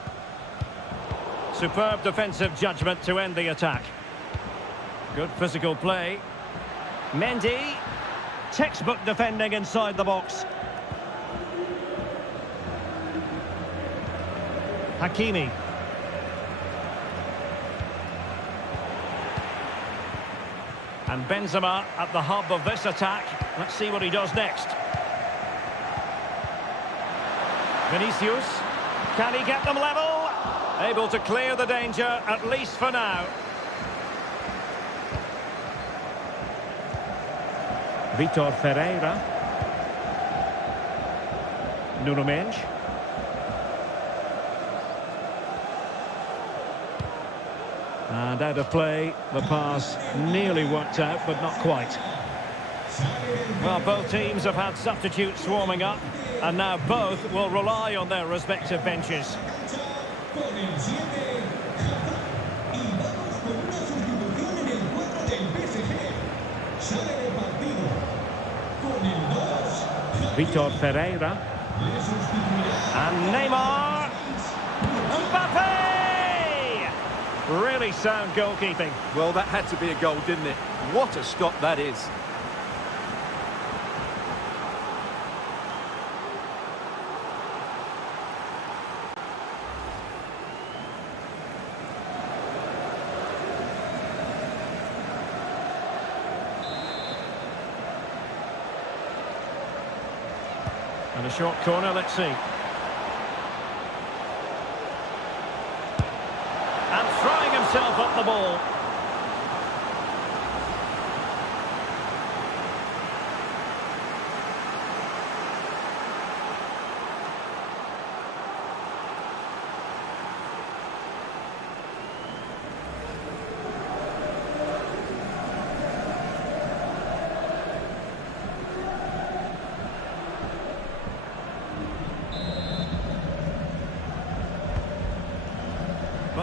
Superb defensive judgment to end the attack. Good physical play. Mendy. Textbook defending inside the box. Hakimi. And Benzema at the hub of this attack. Let's see what he does next. Vinicius. Can he get them level? Able to clear the danger, at least for now. Vitor Ferreira. Nuno Mendes. And out of play, the pass nearly worked out, but not quite. Well, both teams have had substitutes warming up, and now both will rely on their respective benches. Vitor Ferreira. And Neymar. Mbappe! Really sound goalkeeping. Well, that had to be a goal, didn't it? What a stop that is. And a short corner, let's see. And throwing himself up the ball.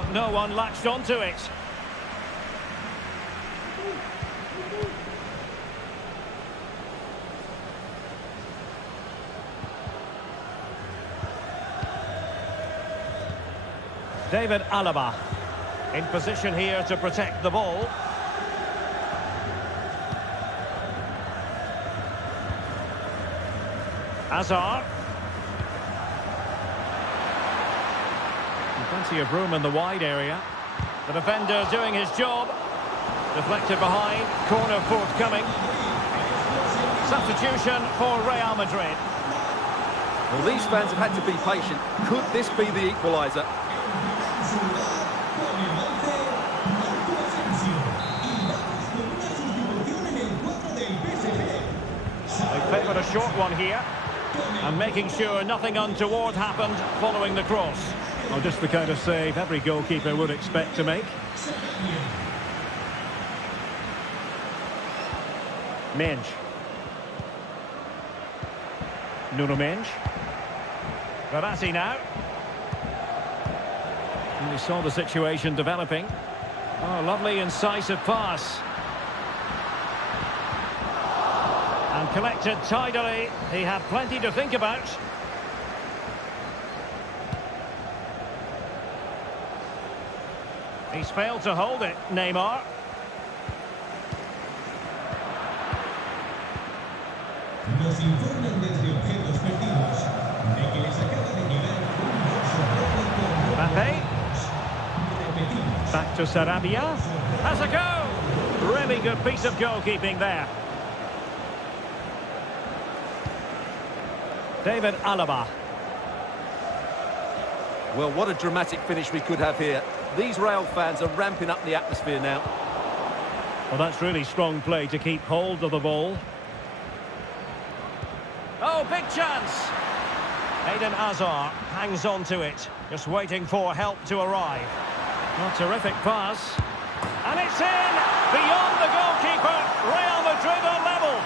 but no one latched onto it. David Alaba in position here to protect the ball. Hazard. Plenty of room in the wide area. The defender doing his job. Deflected behind. Corner forthcoming. Substitution for Real Madrid. Well, these fans have had to be patient. Could this be the equaliser? They favoured a short one here. And making sure nothing untoward happened following the cross. Oh, just the kind of save every goalkeeper would expect to make. Mensch. Nuno Mensch. Verratti now. And we saw the situation developing. Oh, lovely incisive pass. And collected tidily. He had plenty to think about. He's failed to hold it, Neymar. Nos informan desde objetos perdidos de que les acaba de llegar un bolso rojo con Mbappe. Repetimos. Back to Sarabia. Has a go! Really good piece of goalkeeping there. David Alaba. Well, what a dramatic finish we could have here. These Real fans are ramping up the atmosphere now. Well, that's really strong play to keep hold of the ball. Oh, big chance! Eden Hazard hangs on to it, just waiting for help to arrive. A terrific pass. And it's in! Beyond the goalkeeper, Real Madrid are level.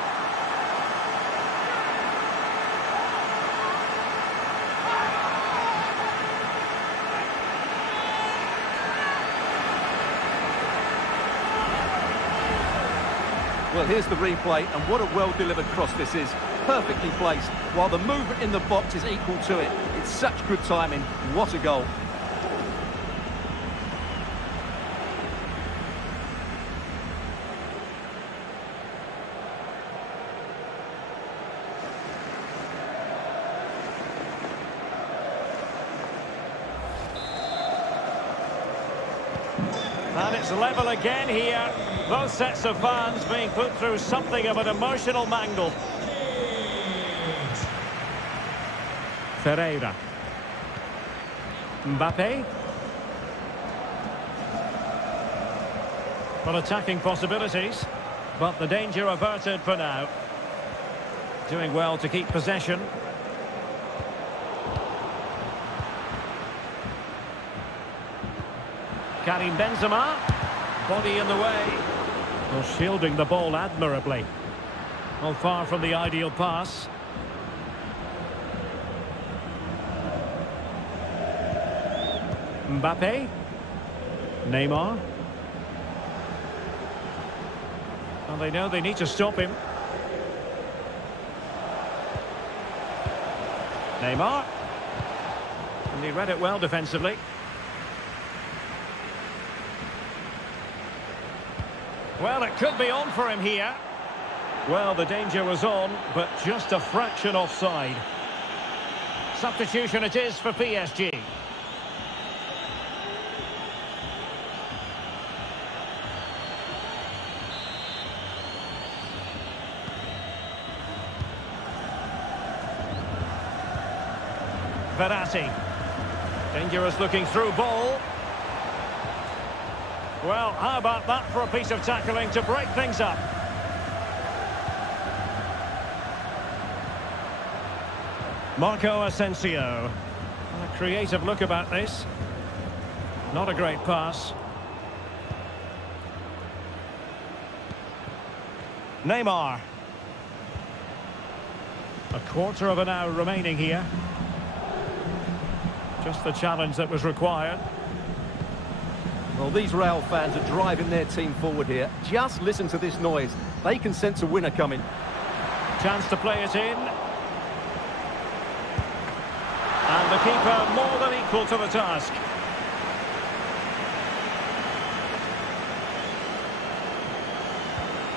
Well, here's the replay, and what a well-delivered cross this is. Perfectly placed, while the movement in the box is equal to it. It's such good timing. What a goal. And it's level again here. Both sets of fans being put through something of an emotional mangle. Ferreira. Mbappe. Well, attacking possibilities, but the danger averted for now. Doing well to keep possession. Karim Benzema. Body in the way. Well, shielding the ball admirably. Well, far from the ideal pass. Mbappe. Neymar. Well, they know they need to stop him. Neymar. And he read it well defensively. Well, it could be on for him here. Well, the danger was on, but just a fraction offside. Substitution it is for PSG. Verratti. Dangerous looking through ball. Well, how about that for a piece of tackling to break things up? Marco Asensio. A creative look about this. Not a great pass. Neymar. A quarter of an hour remaining here. Just the challenge that was required. Well, these Real fans are driving their team forward here. Just listen to this noise. They can sense a winner coming. Chance to play it in. And the keeper more than equal to the task.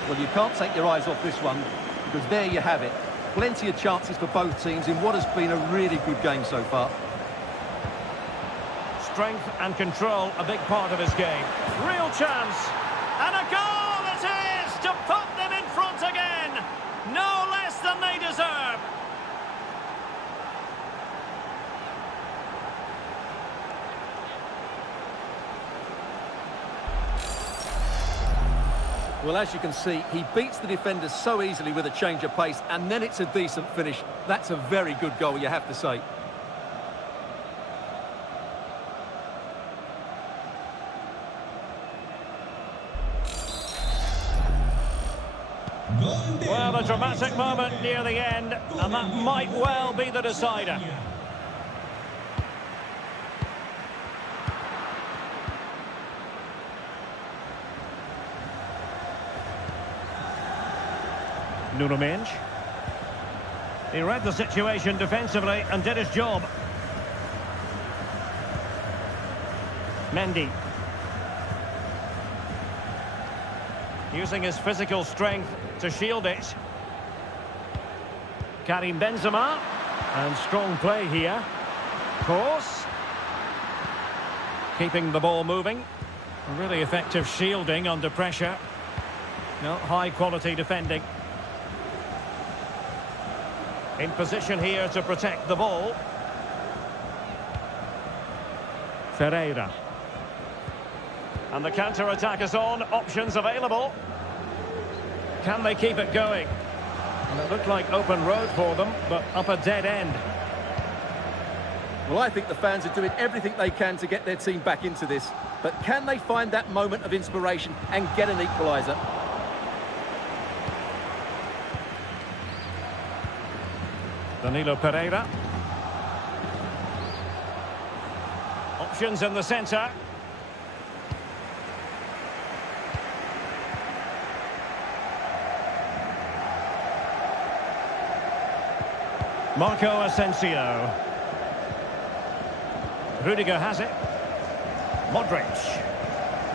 Well, you can't take your eyes off this one, because there you have it. Plenty of chances for both teams in what has been a really good game so far. Strength and control, a big part of his game. Real chance. And a goal it is to put them in front again. No less than they deserve. Well, as you can see, he beats the defenders so easily with a change of pace, and then it's a decent finish. That's a very good goal, you have to say. Well, a dramatic moment near the end, and that might well be the decider. Nuno Mendes. He read the situation defensively and did his job. Mendy. Using his physical strength to shield it. Karim Benzema. And strong play here. Course. Keeping the ball moving. Really effective shielding under pressure. No, high quality defending. In position here to protect the ball. Ferreira. And the counter-attack is on. Options available. Can they keep it going? And it looked like open road for them, but up a dead end. Well, I think the fans are doing everything they can to get their team back into this. But can they find that moment of inspiration and get an equaliser? Danilo Pereira. Options in the centre. Marco Asensio. Rudiger has it. Modric.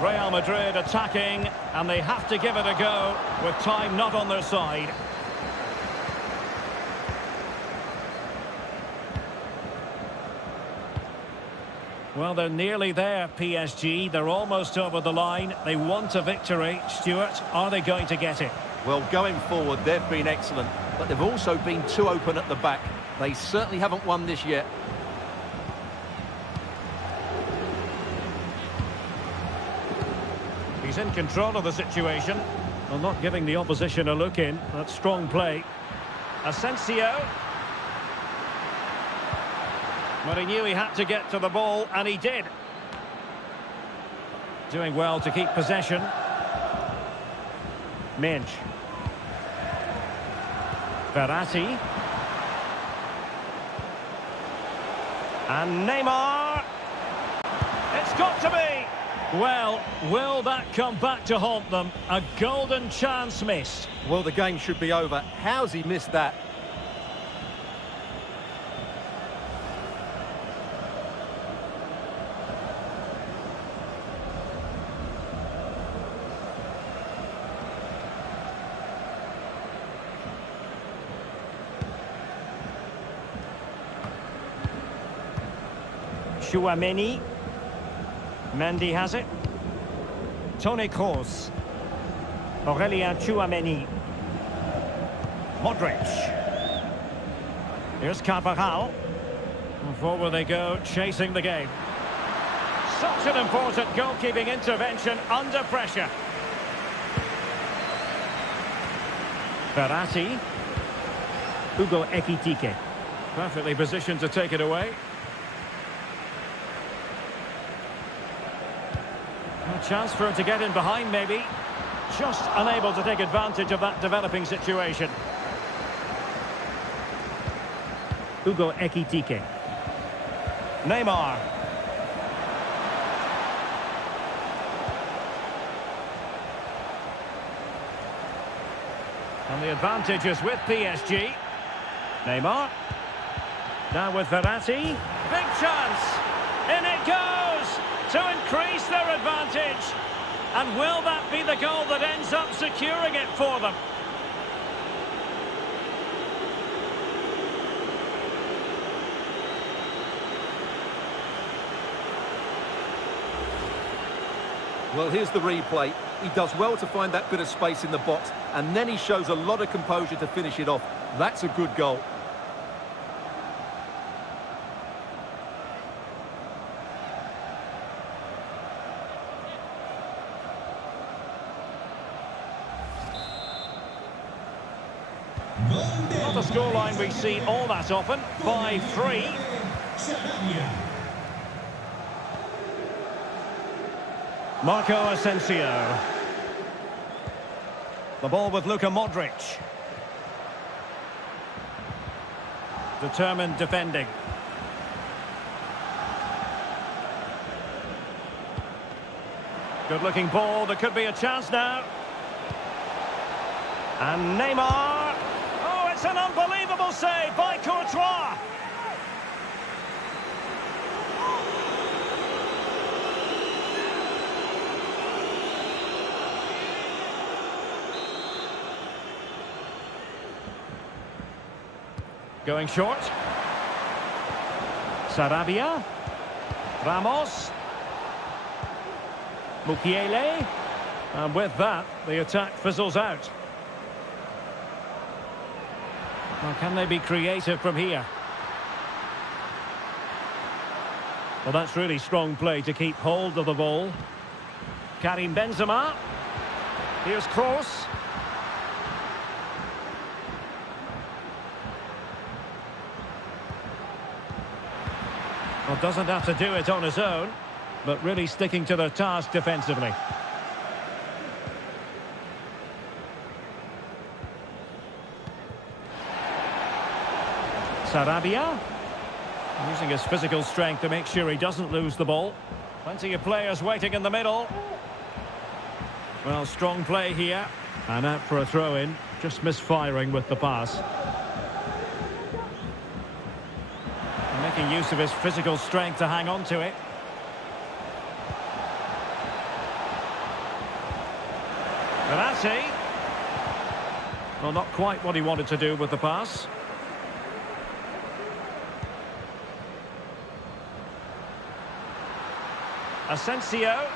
Real Madrid attacking, and they have to give it a go with time not on their side. Well, they're nearly there, PSG. They're almost over the line. They want a victory. Stuart, are they going to get it? Well, going forward, they've been excellent, but they've also been too open at the back. They certainly haven't won this yet. He's in control of the situation. Well, not giving the opposition a look in. That's strong play. Asensio. But he knew he had to get to the ball, and he did. Doing well to keep possession. Mendes. Verratti. And Neymar. It's got to be. Well, will that come back to haunt them? A golden chance missed. Well, the game should be over. How's he missed that? Chouameni. Mendy has it. Toni Kroos. Aurelien Chouameni. Modric. Here's Carvajal. And forward they go, chasing the game. Such an important goalkeeping intervention under pressure. Verratti. Hugo Ekitike. Perfectly positioned to take it away. A chance for him to get in behind, maybe. Just unable to take advantage of that developing situation. Hugo Ekitike. Neymar. And the advantage is with PSG. Neymar. Now with Verratti. Big chance. In it goes to increase their advantage. And will that be the goal that ends up securing it for them? Well, here's the replay. He does well to find that bit of space in the box, and then he shows a lot of composure to finish it off. That's a good goal. Not a scoreline we see all that often. 5-3. Marco Asensio. The ball with Luka Modric. Determined defending. Good looking ball. There could be a chance now. And Neymar. Oh, it's an unbelievable save by Courtois. Going short. Sarabia. Ramos. Mukiele. And with that, the attack fizzles out. Well, can they be creative from here? Well, that's really strong play to keep hold of the ball. Karim Benzema. Here's Kroos. Well, doesn't have to do it on his own, but really sticking to their task defensively. Sarabia. Using his physical strength to make sure he doesn't lose the ball. Plenty of players waiting in the middle. Well, strong play here. And out for a throw-in. Just misfiring with the pass. Making use of his physical strength to hang on to it. Verratti. Well, not quite what he wanted to do with the pass. Asensio.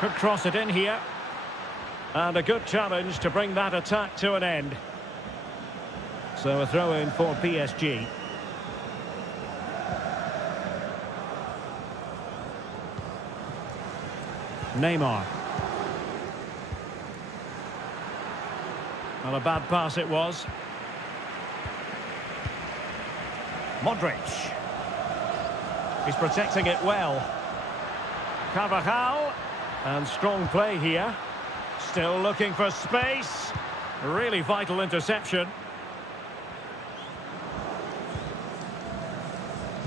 Could cross it in here. And a good challenge to bring that attack to an end. So a throw-in for PSG. Neymar. Well, a bad pass it was. Modric. He's protecting it well. Carvajal. And strong play here. Still looking for space. Really vital interception.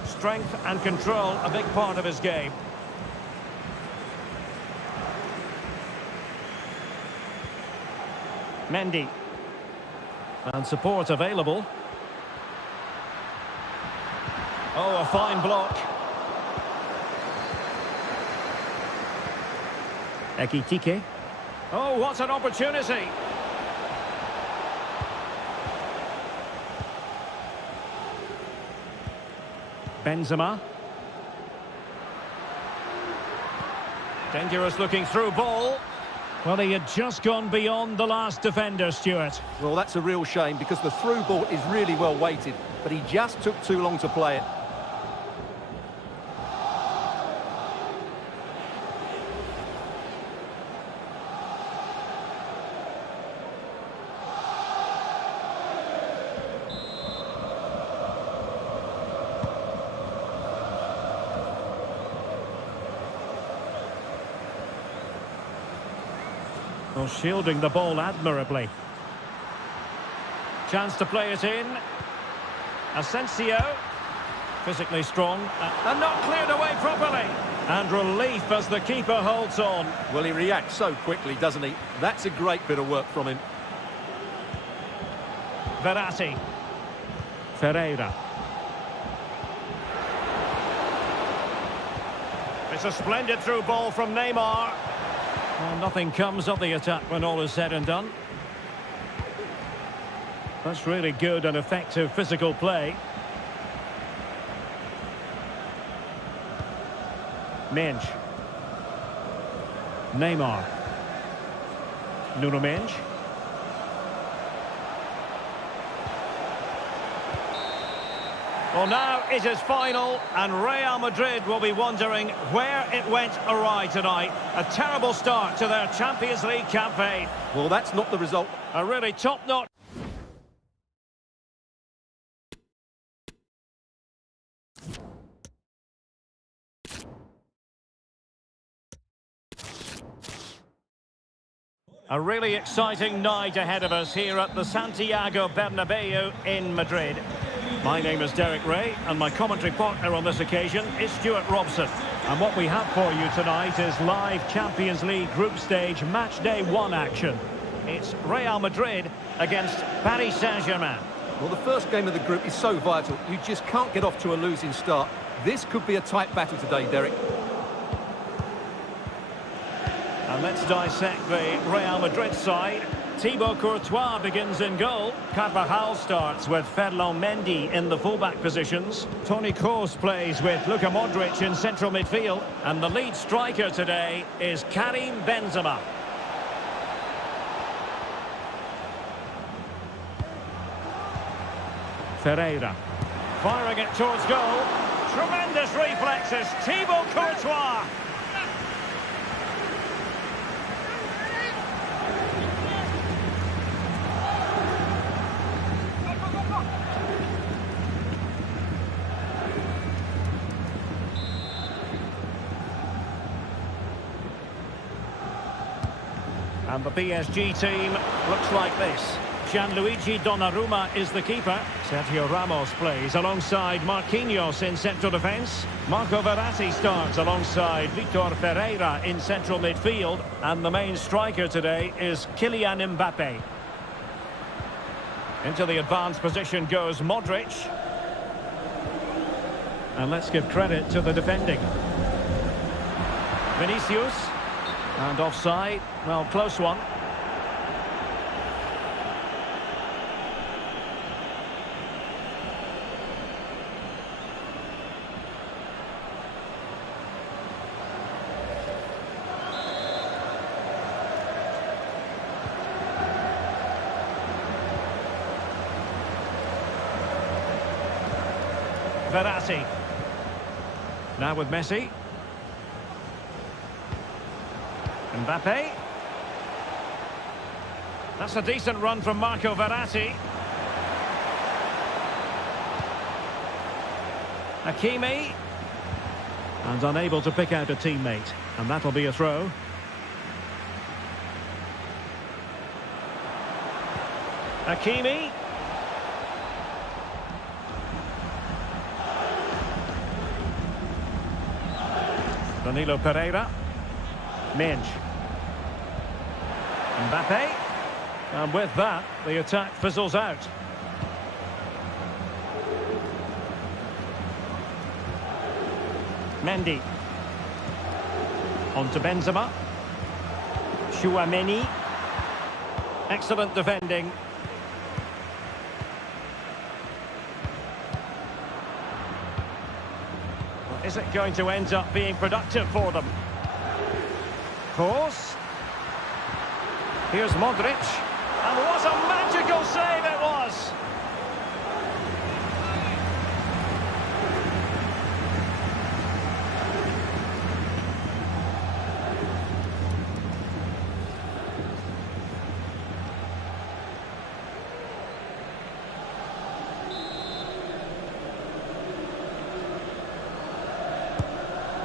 Strength and control, a big part of his game. Mendy. And support available. Oh, a fine block. Ekitike. Oh, what an opportunity. Benzema. Dangerous looking through ball. Well, he had just gone beyond the last defender, Stuart. Well, that's a real shame because the through ball is really well weighted, but he just took too long to play it. Well, shielding the ball admirably. Chance to play it in. Asensio. physically strong, and not cleared away properly. And relief as the keeper holds on. Well, he reacts so quickly, doesn't he? That's a great bit of work from him. Verratti. Ferreira. It's a splendid through ball from Neymar. Well, nothing comes of the attack when all is said and done. That's really good and effective physical play. Mensch. Neymar. Nuno Mensch. Well, now it is final, and Real Madrid will be wondering where it went awry tonight. A terrible start to their Champions League campaign. Well, that's not the result. A really top-notch. A really exciting night ahead of us here at the Santiago Bernabeu in Madrid. My name is Derek Ray, and my commentary partner on this occasion is Stuart Robson. And what we have for you tonight is live Champions League group stage match day 1 action. It's Real Madrid against Paris Saint-Germain. Well, the first game of the group is so vital. You just can't get off to a losing start. This could be a tight battle today, Derek. And let's dissect the Real Madrid side. Thibaut Courtois begins in goal. Carvajal starts with Ferland Mendy in the fullback positions. Toni Kroos plays with Luka Modric in central midfield. And the lead striker today is Karim Benzema. Ferreira. Firing it towards goal. Tremendous reflexes. Thibaut Courtois. And the PSG team looks like this. Gianluigi Donnarumma is the keeper. Sergio Ramos plays alongside Marquinhos in central defence. Marco Verratti starts alongside Vitor Ferreira in central midfield. And the main striker today is Kylian Mbappe. Into the advanced position goes Modric. And let's give credit to the defending. Vinicius. And offside, well, close one. Verratti. Now with Messi. Mbappe. That's a decent run from Marco Verratti. Hakimi. And unable to pick out a teammate. And that'll be a throw. Hakimi. Danilo Pereira. Mensch. Mbappe. And with that, the attack fizzles out. Mendy. On to Benzema. Tchouaméni. Excellent defending. Well, is it going to end up being productive for them? Kroos. Here's Modric. And what a magical save it was!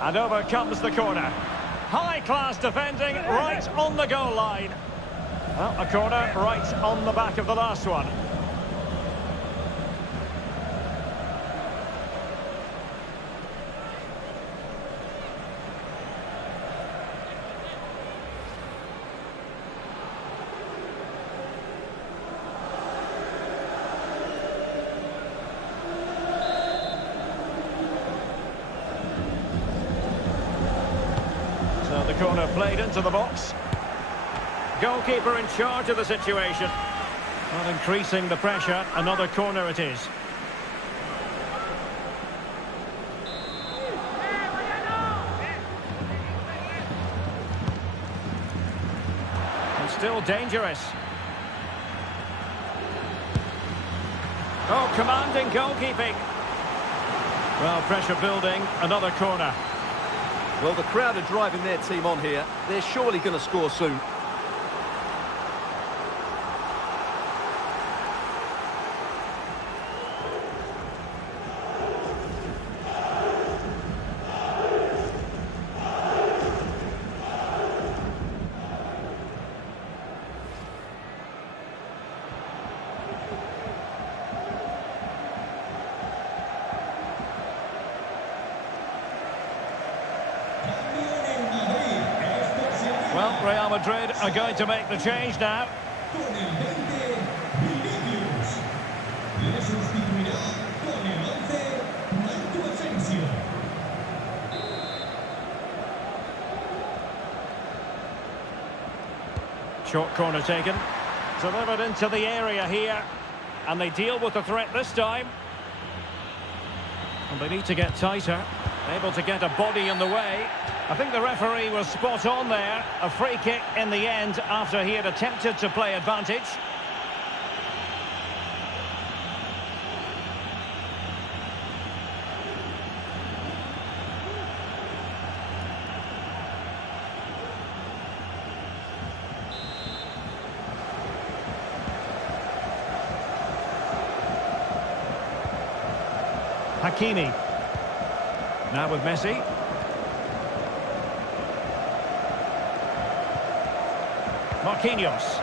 And over comes the corner. High-class defending right on the goal line. Well, a corner right on the back of the last one. the corner played into the box. Goalkeeper in charge of the situation. Well, increasing the pressure. Another corner it is. And still dangerous. Oh, commanding goalkeeping. Well, pressure building. Another corner. Well, the crowd are driving their team on here. They're surely going to score soon. Well, Real Madrid are going to make the change now. Con el 20, Vinicius. Le sustituirá con el 11, Magnus. Short corner taken. Delivered into the area here. And they deal with the threat this time. And they need to get tighter. Able to get a body in the way. I think the referee was spot on there. A free kick in the end after he had attempted to play advantage. Hakimi. Now with Messi. Marquinhos.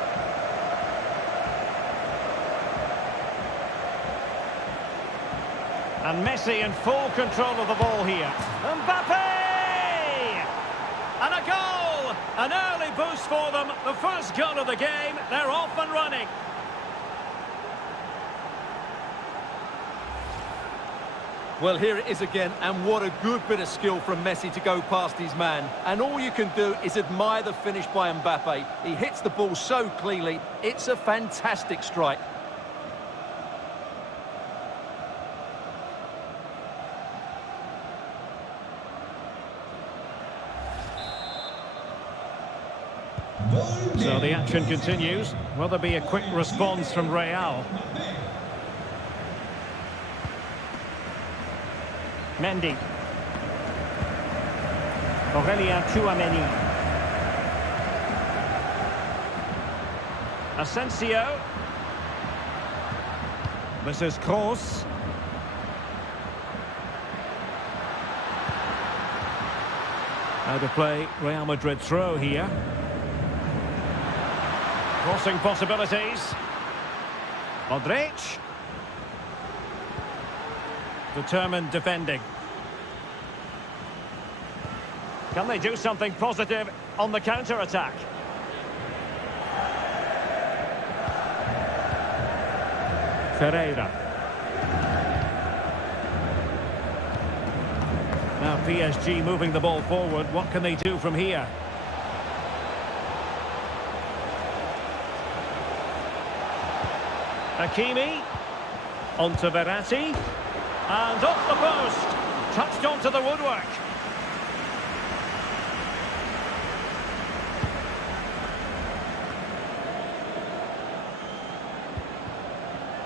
And Messi in full control of the ball here. Mbappe! And a goal! An early boost for them. The first goal of the game. They're off and running. Well, here it is again, and what a good bit of skill from Messi to go past his man. And all you can do is admire the finish by Mbappe. He hits the ball so cleanly, it's a fantastic strike. So the action continues. Will there be a quick response from Real? Mendy. Aurelien Tchouameni. Asensio. This is Kroos. How to play Real Madrid throw here. Crossing possibilities. Modric. Determined defending. Can they do something positive on the counter-attack? Ferreira. Now PSG moving the ball forward. What can they do from here? Hakimi. Onto Verratti. And off the post. Touched onto the woodwork.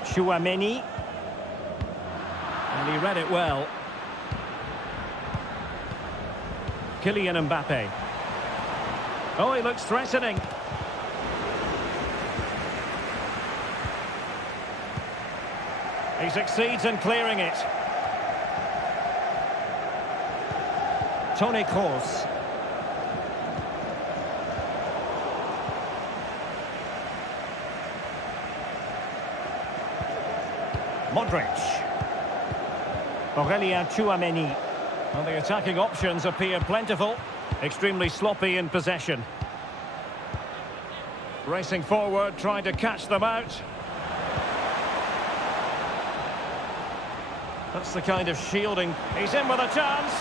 Tchouameni. And he read it well. Kylian Mbappe. Oh, he looks threatening. He succeeds in clearing it. Toni Kroos. Modric. Aurelien Tchouameni. Well, the attacking options appear plentiful. Extremely sloppy in possession. Racing forward, trying to catch them out. That's the kind of shielding. He's in with a chance.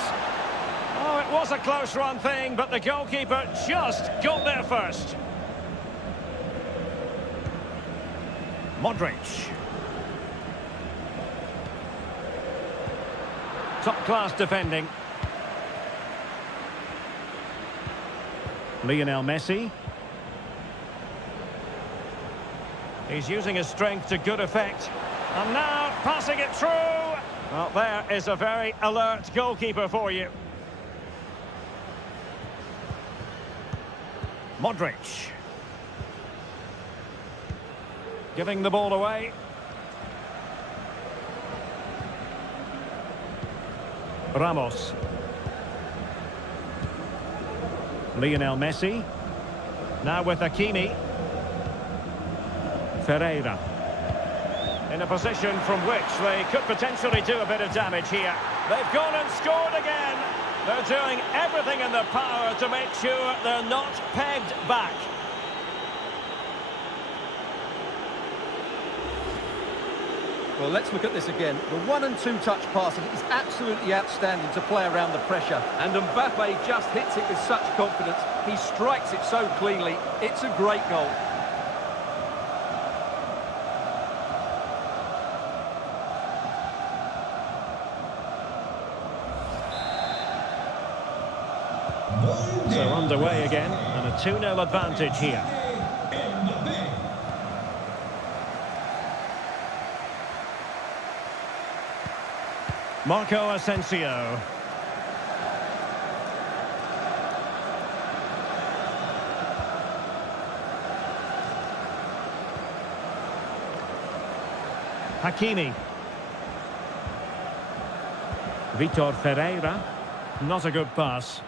Oh, it was a close run thing, but the goalkeeper just got there first. Modric. Top-class defending. Lionel Messi. He's using his strength to good effect. And now, passing it through. Well, there is a very alert goalkeeper for you. Modric. Giving the ball away. Ramos. Lionel Messi. Now with Hakimi. Ferreira. In a position from which they could potentially do a bit of damage here. They've gone and scored again. They're doing everything in their power to make sure they're not pegged back. Well, let's look at this again. The 1- and 2-touch passing is absolutely outstanding to play around the pressure. And Mbappe just hits it with such confidence. He strikes it so cleanly. It's a great goal. So underway again, and a 2-0 advantage here. Marco Asensio. Hakimi. Vitor Ferreira. Not a good pass.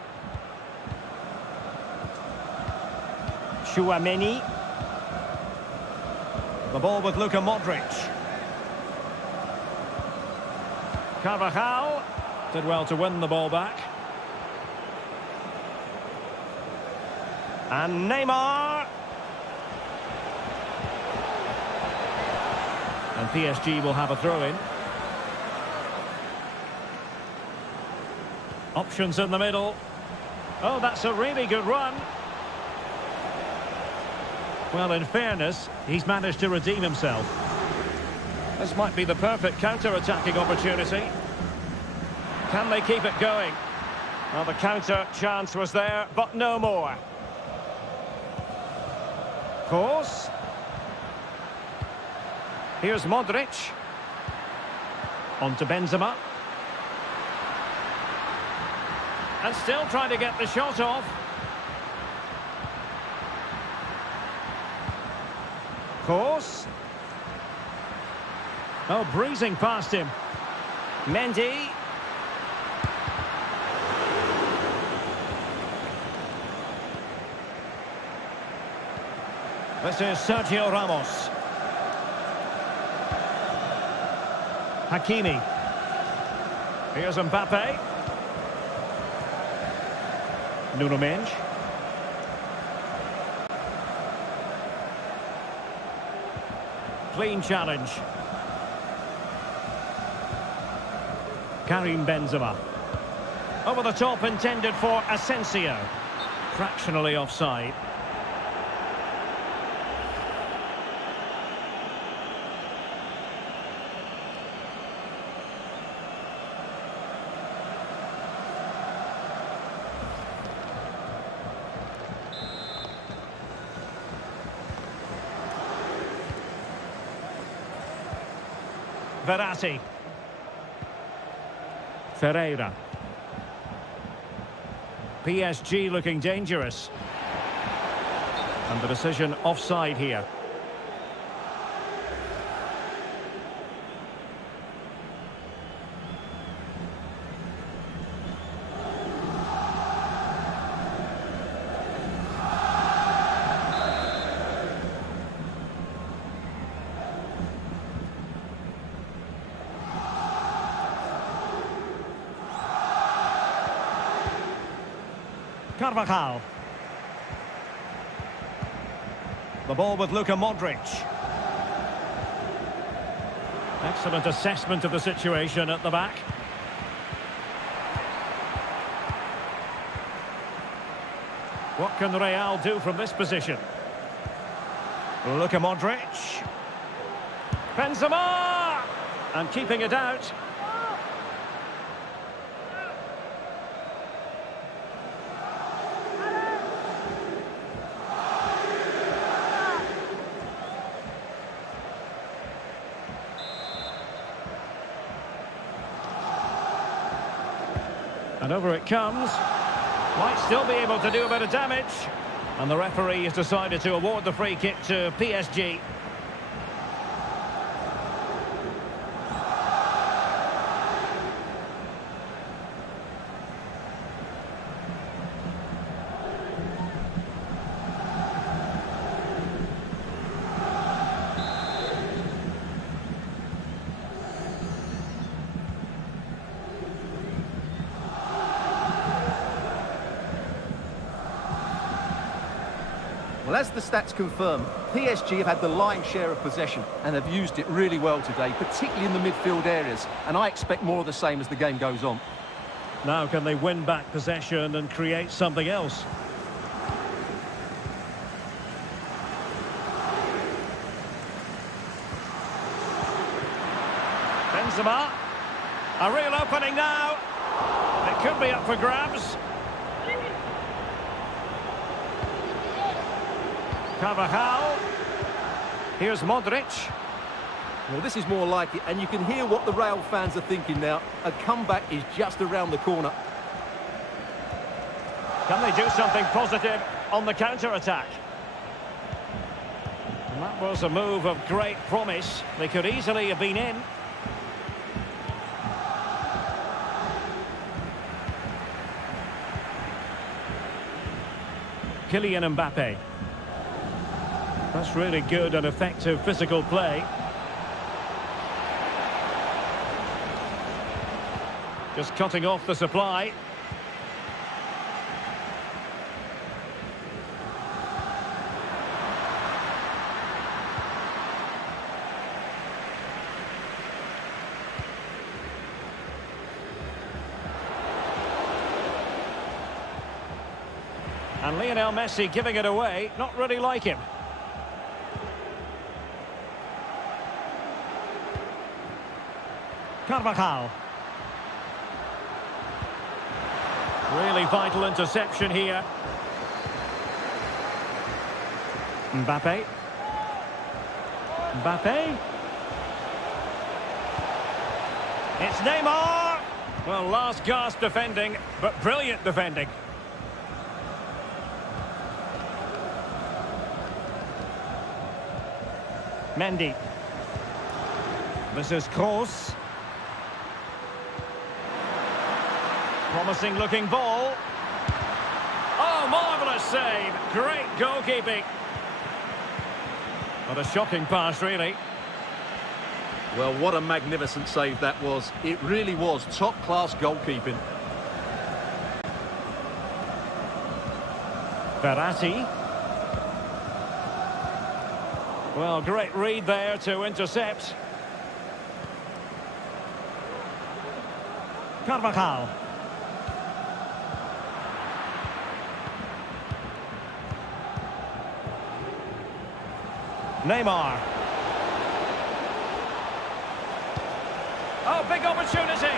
Tchouaméni. The ball with Luka Modric. Carvajal did well to win the ball back. And Neymar. And PSG will have a throw-in. Options in the middle. Oh, that's a really good run. Well, in fairness, he's managed to redeem himself. This might be the perfect counter-attacking opportunity. Can they keep it going? Well, the counter chance was there, but no more. Course. Here's Modric. On to Benzema. And still trying to get the shot off. Course. Oh, breezing past him. Mendy. This is Sergio Ramos. Hakimi. Here's Mbappe. Nuno Mendes. Clean challenge. Karim Benzema. Over the top, intended for Asensio. Fractionally offside. Verratti. Ferreira. PSG looking dangerous. And the decision offside here. Carvajal. The ball with Luka Modric. Excellent assessment of the situation at the back. What can Real do from this position? Luka Modric. Benzema! And keeping it out. And over it comes. Might still be able to do a bit of damage. And the referee has decided to award the free kick to PSG. Well, as the stats confirm, PSG have had the lion's share of possession and have used it really well today, particularly in the midfield areas. And I expect more of the same as the game goes on. Now can they win back possession and create something else? Benzema. A real opening now. It could be up for grabs. Carvajal. Here's Modric. Well, this is more like it, and you can hear what the Real fans are thinking now. A comeback is just around the corner. Can they do something positive on the counter-attack? And that was a move of great promise. They could easily have been in. Kylian Mbappe. That's really good and effective physical play. Just cutting off the supply. And Lionel Messi giving it away, not really like him. Carvajal. Really vital interception here. Mbappe. Mbappe. It's Neymar. Well, last gasp defending, but brilliant defending. Mendy. This is Kroos. Promising looking ball. Oh, marvellous save. Great goalkeeping. What a shocking pass, really. Well, what a magnificent save that was. It really was top-class goalkeeping. Verratti. Well, great read there to intercept. Carvajal. Neymar. Oh, big opportunity.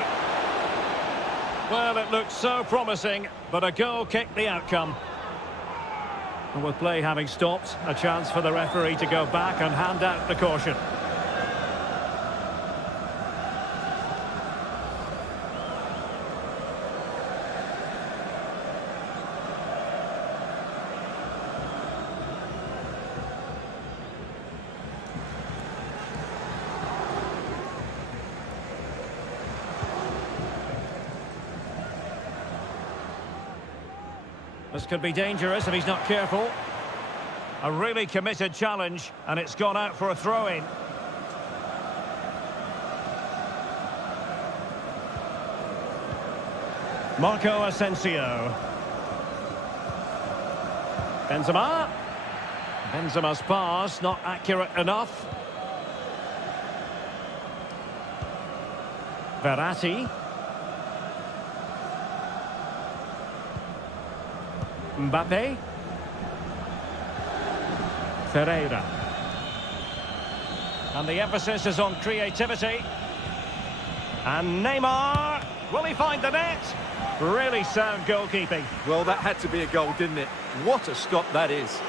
Well, it looked so promising, but a goal kicked the outcome. And with play having stopped, a chance for the referee to go back and hand out the caution. This could be dangerous if he's not careful. A really committed challenge, and it's gone out for a throw-in. Marco Asensio. Benzema. Benzema's pass, not accurate enough. Verratti. Mbappe. Ferreira. And the emphasis is on creativity. And Neymar. Will he find the net? Really sound goalkeeping. Well, that had to be a goal, didn't it? What a stop that is.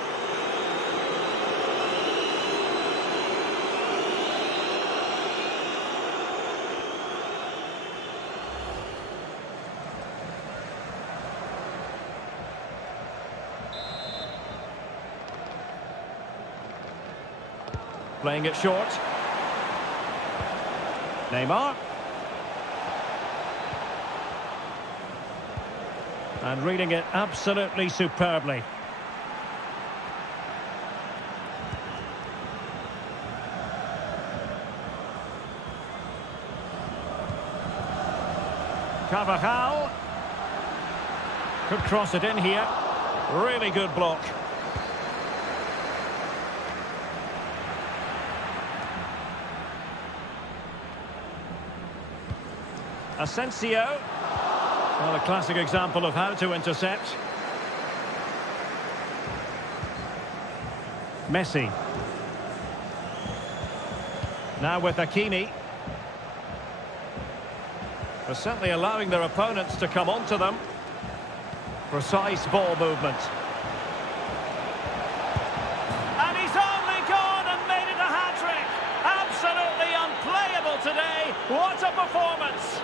Playing it short. Neymar. And reading it absolutely superbly. Carvajal. Could cross it in here. Really good block. Asensio. Well, a classic example of how to intercept. Messi. Now with Hakimi. They're certainly allowing their opponents to come onto them. Precise ball movement. And he's only gone and made it a hat-trick. Absolutely unplayable today. What a performance.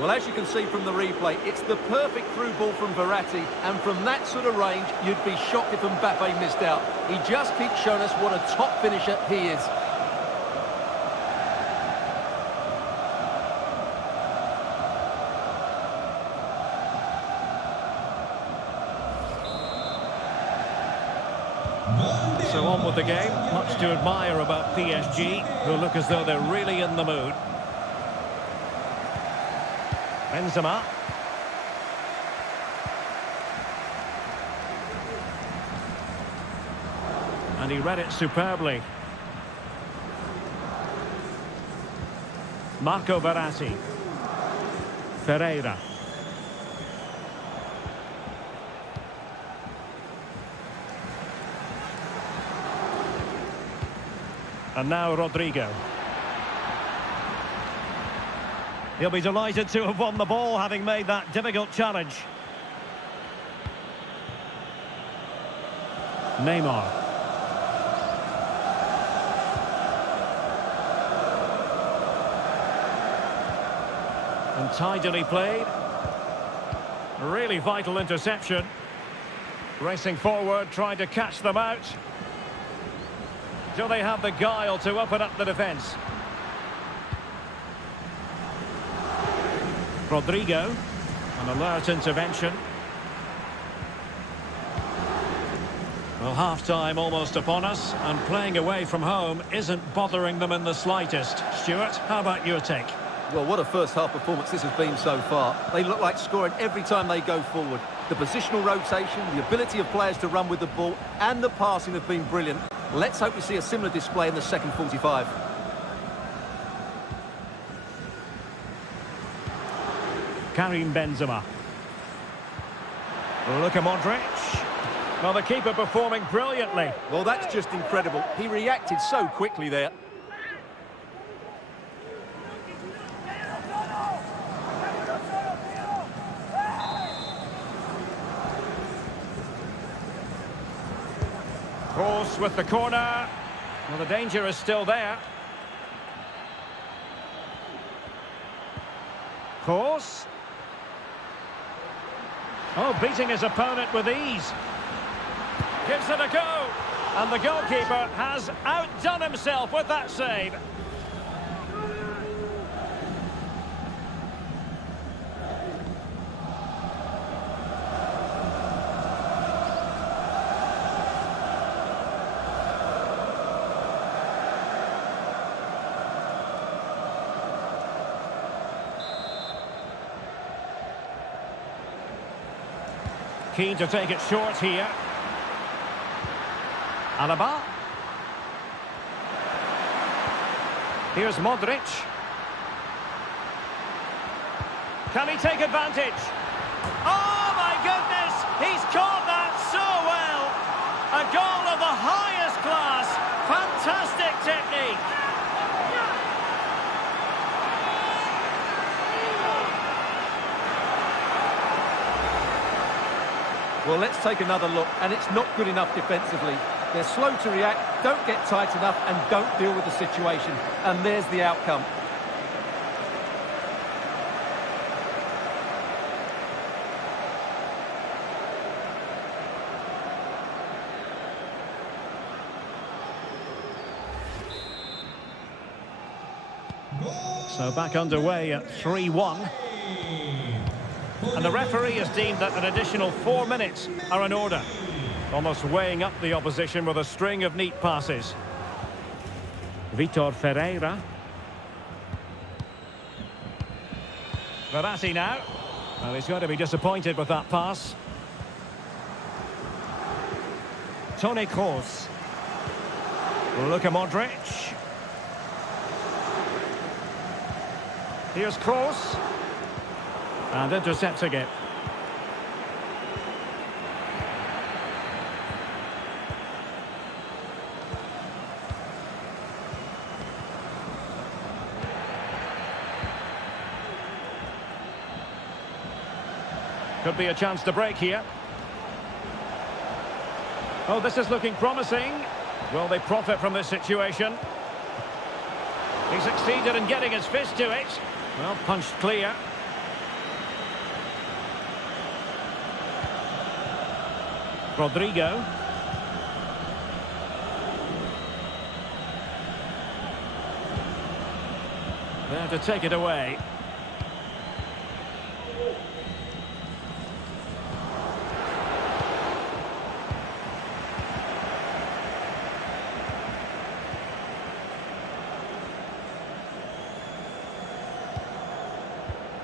Well, as you can see from the replay, it's the perfect through ball from Verratti, and from that sort of range, you'd be shocked if Mbappe missed out. He just keeps showing us what a top finisher he is. So on with the game. Much to admire about PSG, who look as though they're really in the mood. Benzema. And he read it superbly. Marco Verratti. Ferreira. And now Rodrigo. He'll be delighted to have won the ball, having made that difficult challenge. Neymar. And tidily played. Really vital interception. Racing forward, trying to catch them out. Do they have the guile to open up the defence? Rodrigo, an alert intervention. Well, half-time almost upon us, and playing away from home isn't bothering them in the slightest. Stuart, how about your take? Well, what a first-half performance this has been so far. They look like scoring every time they go forward. The positional rotation, the ability of players to run with the ball, and the passing have been brilliant. Let's hope we see a similar display in the second 45. Karim Benzema. Luka Modric. Well, the keeper performing brilliantly. Well, that's just incredible. He reacted so quickly there. Cross with the corner. Well, the danger is still there. Cross. Oh, beating his opponent with ease. Gives it a go. And the goalkeeper has outdone himself with that save. Keen to take it short here. Alaba. Here's Modric. Can he take advantage? Oh, my goodness! He's caught that so well! A goal of the highest class. Fantastic technique. Well, let's take another look, and it's not good enough defensively. They're slow to react, don't get tight enough, and don't deal with the situation. And there's the outcome. So back underway at 3-1. And the referee has deemed that an additional 4 minutes are in order. Almost weighing up the opposition with a string of neat passes. Vitor Ferreira. Verratti now. Well, he's going to be disappointed with that pass. Toni Kroos. Luka Modric. Here's Kroos. And intercepting it. Could be a chance to break here. Oh, this is looking promising. Will they profit from this situation? He succeeded in getting his fist to it. Well, punched clear. Rodrigo. There to take it away.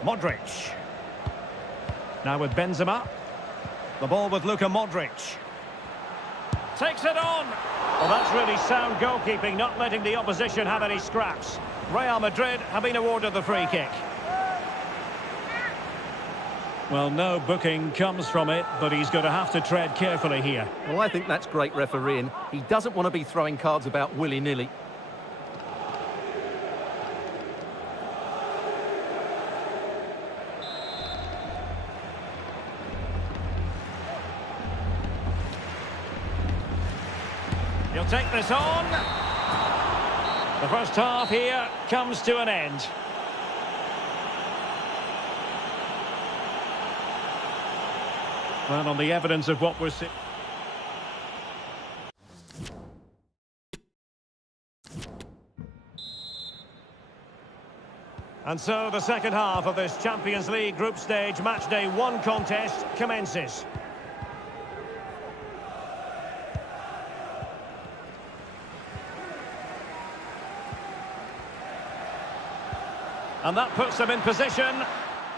Modric. Now with Benzema. The ball with Luka Modric. Takes it on. Well, that's really sound goalkeeping, not letting the opposition have any scraps. Real Madrid have been awarded the free kick. Well, no booking comes from it, but he's going to have to tread carefully here. Well, I think that's great refereeing. He doesn't want to be throwing cards about willy-nilly. He'll take this on. The first half here comes to an end. Well, on the evidence of what we're seeing. And so the second half of this Champions League group stage matchday 1 contest commences. And that puts them in position.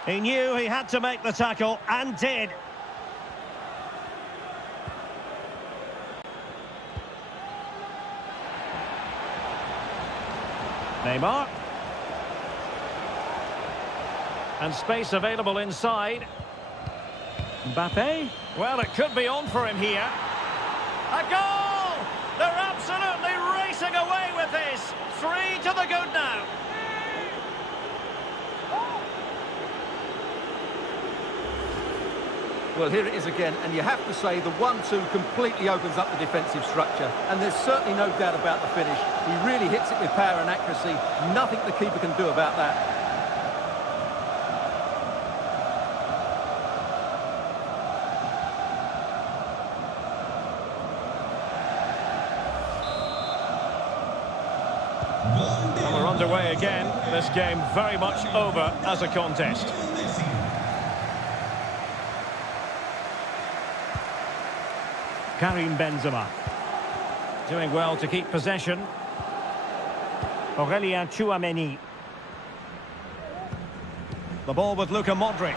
He knew he had to make the tackle, and did. Neymar. And space available inside. Mbappe. Well, it could be on for him here. A goal! They're absolutely racing away with this. 3 to the good now. Well, here it is again, and you have to say the 1-2 completely opens up the defensive structure, and there's certainly no doubt about the finish. He really hits it with power and accuracy. Nothing the keeper can do about that. And we're underway again. This game very much over as a contest. Karim Benzema. Doing well to keep possession. Aurelien Tchouameni. The ball with Luka Modric.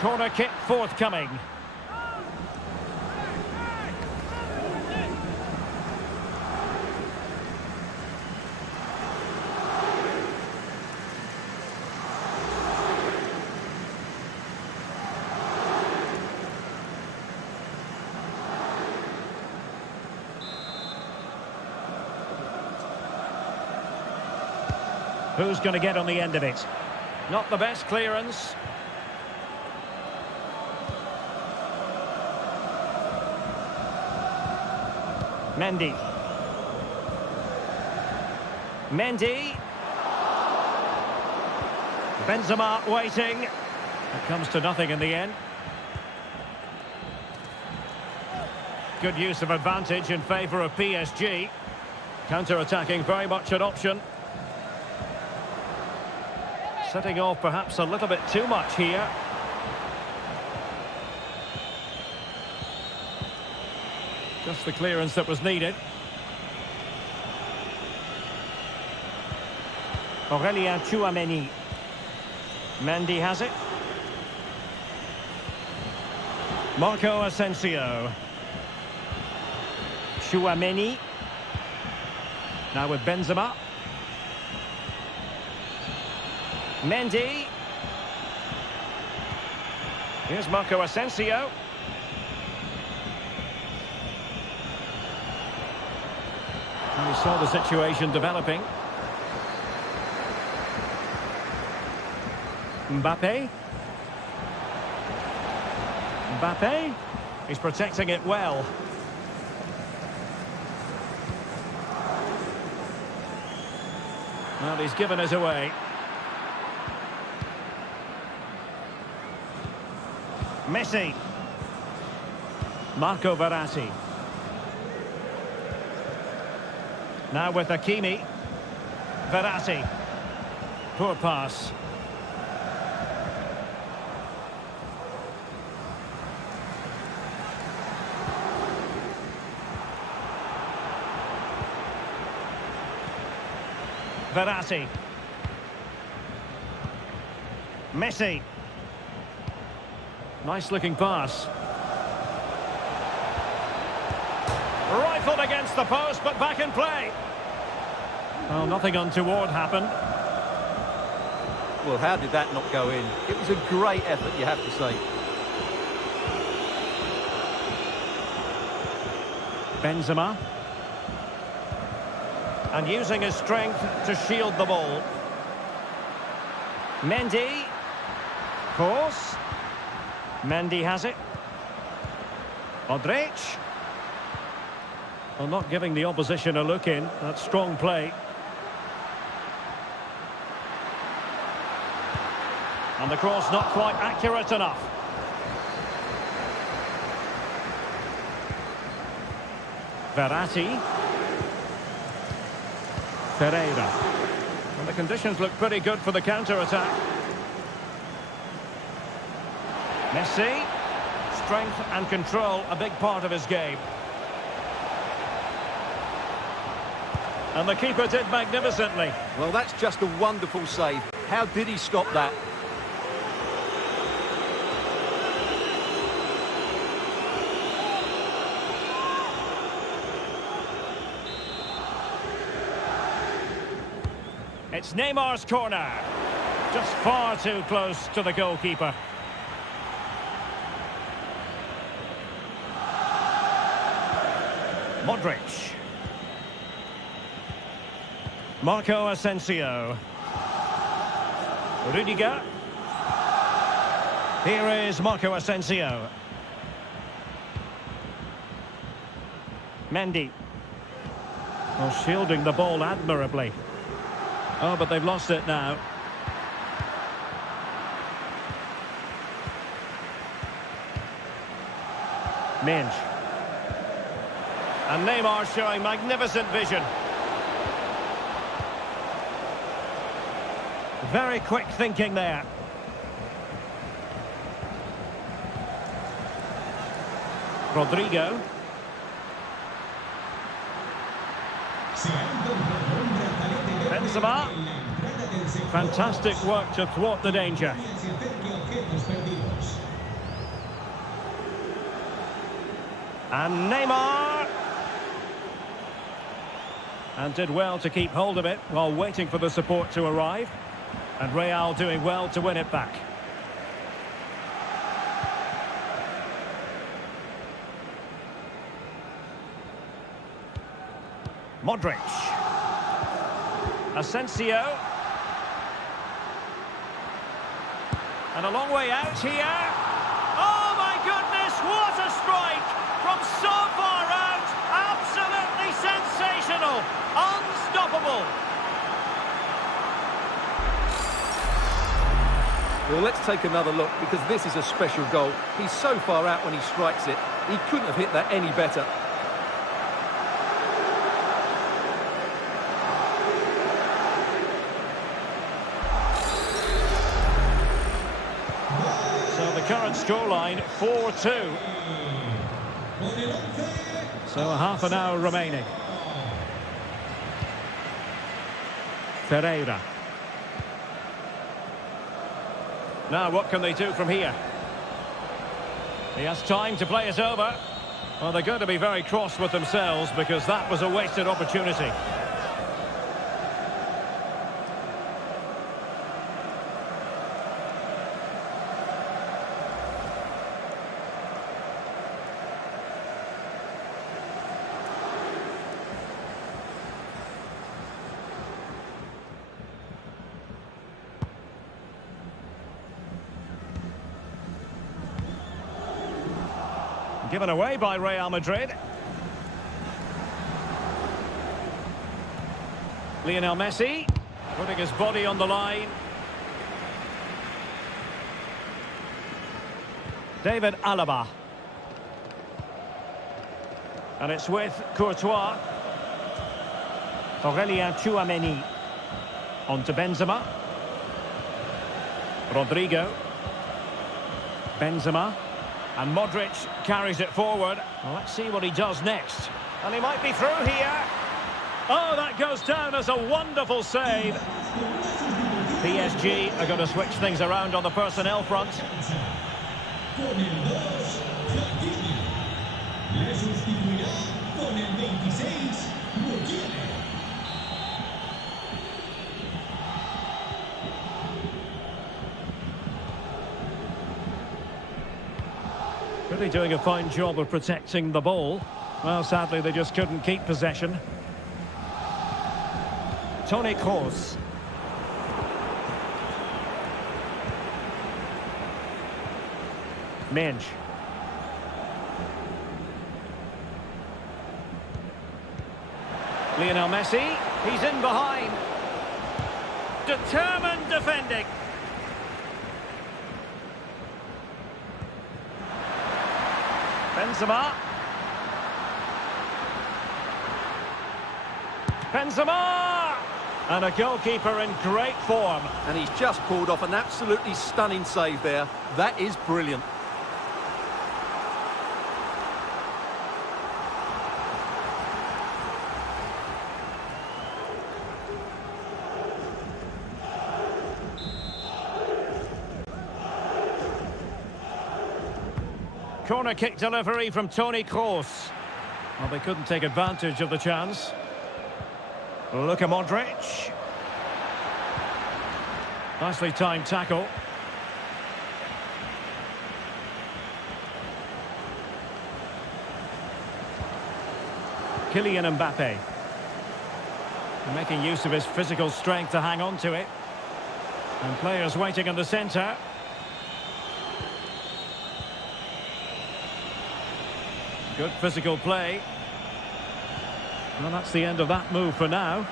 Corner kick forthcoming. Who's going to get on the end of it? Not the best clearance. Mendy. Mendy. Benzema waiting. It comes to nothing in the end. Good use of advantage in favour of PSG. Counter-attacking very much an option. Setting off perhaps a little bit too much here. Just the clearance that was needed. Aurélien Tchouaméni. Mendy has it. Marco Asensio. Tchouaméni. Now with Benzema. Mendy. Here's Marco Asensio. And we saw the situation developing. Mbappe. Mbappe. He's protecting it well. Well, he's given it away. Messi. Marco Verratti. Now with Hakimi. Verratti. Poor pass. Verratti. Messi. Nice looking pass. Rifled against the post, but back in play. Well, nothing untoward happened. Well, how did that not go in? It was a great effort, you have to say. Benzema. And using his strength to shield the ball. Mendy. Course. Mendy has it. Modric. Well, not giving the opposition a look in. That's strong play. And the cross not quite accurate enough. Verratti. Pereira. And the conditions look pretty good for the counter-attack. Messi. Strength and control, a big part of his game. And the keeper did magnificently. Well, that's just a wonderful save. How did he stop that? It's Neymar's corner. Just far too close to the goalkeeper. Modric. Marco Asensio. Rudiger. Here is Marco Asensio. Mendy. Well, shielding the ball admirably. Oh, but they've lost it now. Minge. And Neymar showing magnificent vision. Very quick thinking there. Rodrigo. Benzema. Fantastic work to thwart the danger. And Neymar. And did well to keep hold of it while waiting for the support to arrive. And Real doing well to win it back. Modric. Asensio. And a long way out here. Oh my goodness, what a strike! From so far out, absolutely sensational, unstoppable. Well, let's take another look, because this is a special goal. He's so far out when he strikes it. He couldn't have hit that any better. So the current scoreline, 4-2. So a half an hour remaining. Ferreira. Now, what can they do from here? He has time to play it over. Well, they're going to be very cross with themselves because that was a wasted opportunity. Given away by Real Madrid. Lionel Messi putting his body on the line. David Alaba. And it's with Courtois. Aurelien Tchouameni. On to Benzema. Rodrigo. Benzema. And Modric carries it forward. Well, let's see what he does next. And he might be through here. Oh, that goes down as a wonderful save. PSG are going to switch things around on the personnel front. Really doing a fine job of protecting the ball. Well, sadly, they just couldn't keep possession. Toni Kroos. Minge. Lionel Messi. He's in behind. Determined defending. Benzema. Benzema! And a goalkeeper in great form. And he's just pulled off an absolutely stunning save there. That is brilliant. Corner kick delivery from Toni Kroos. Well, they couldn't take advantage of the chance. Luka Modric. Nicely timed tackle. Kylian Mbappe. Making use of his physical strength to hang on to it. And players waiting in the centre. Good physical play. Well, that's the end of that move for now.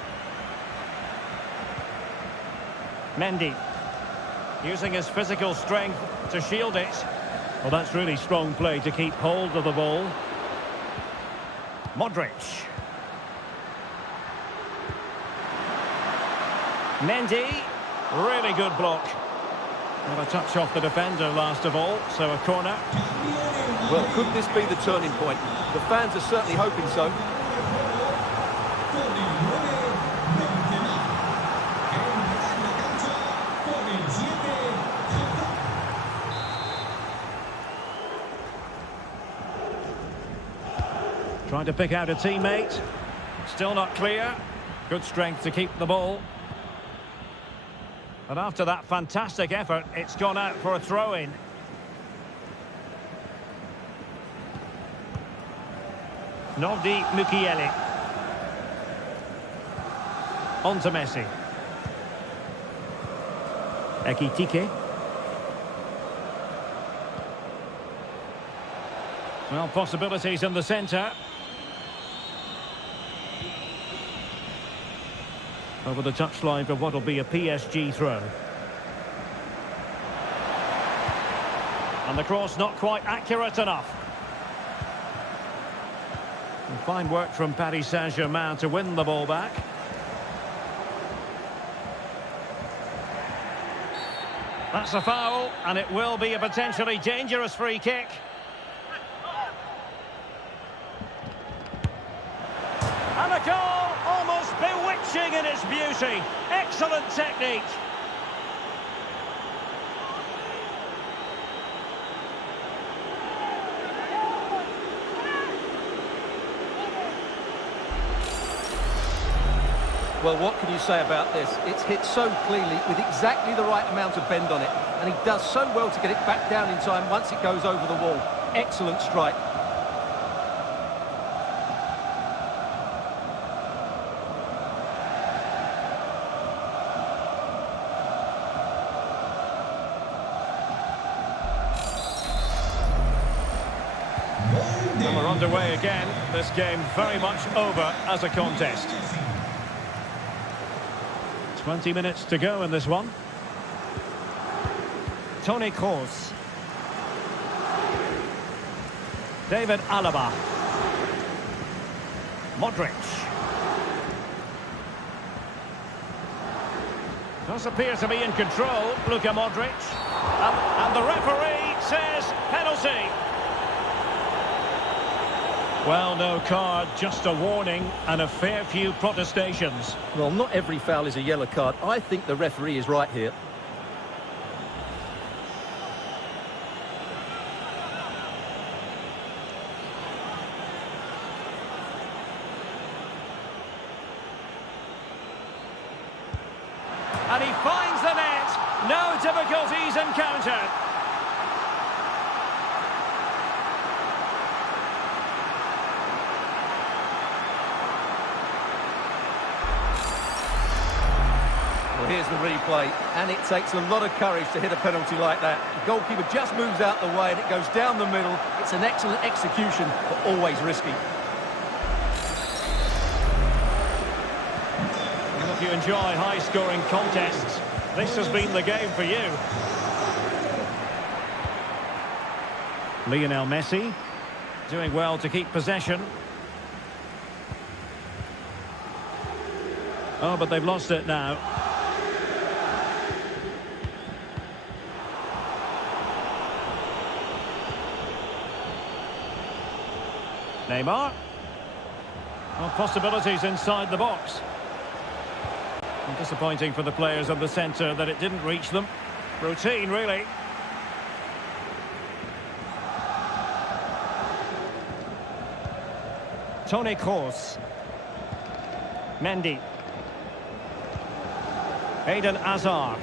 Mendy. Using his physical strength to shield it. Well, that's really strong play to keep hold of the ball. Modric. Mendy. Really good block. Well, a touch off the defender last of all, so a corner. Well, could this be the turning point? The fans are certainly hoping so. Trying to pick out a teammate. Still not clear. Good strength to keep the ball. And after that fantastic effort, it's gone out for a throw-in. Nordi Mukiele. On to Messi. Ekitike. Well, possibilities in the centre. Over the touchline for what'll be a PSG throw. And the cross not quite accurate enough. And fine work from Paris Saint-Germain to win the ball back. That's a foul, and it will be a potentially dangerous free kick. And a goal, almost bewitching in its beauty. Excellent technique. Well, what can you say about this? It's hit so cleanly with exactly the right amount of bend on it. And he does so well to get it back down in time once it goes over the wall. Excellent strike. And we're underway again. This game very much over as a contest. 20 minutes to go in this one. Toni Kroos. David Alaba. Modric. Does appear to be in control, Luka Modric. And the referee says penalty. Well, no card, just a warning and a fair few protestations. Well, not every foul is a yellow card. I think the referee is right here. And he finds the net. No difficulties encountered. Well, here's the replay, and it takes a lot of courage to hit a penalty like that. The goalkeeper just moves out the way and it goes down the middle. It's an excellent execution, but always risky. And if you enjoy high-scoring contests, this has been the game for you. Lionel Messi doing well to keep possession. Oh, but they've lost it now. Neymar. Well, possibilities inside the box. And disappointing for the players of the centre that it didn't reach them. Routine, really. Toni Kroos. Mendy. Eden Hazard.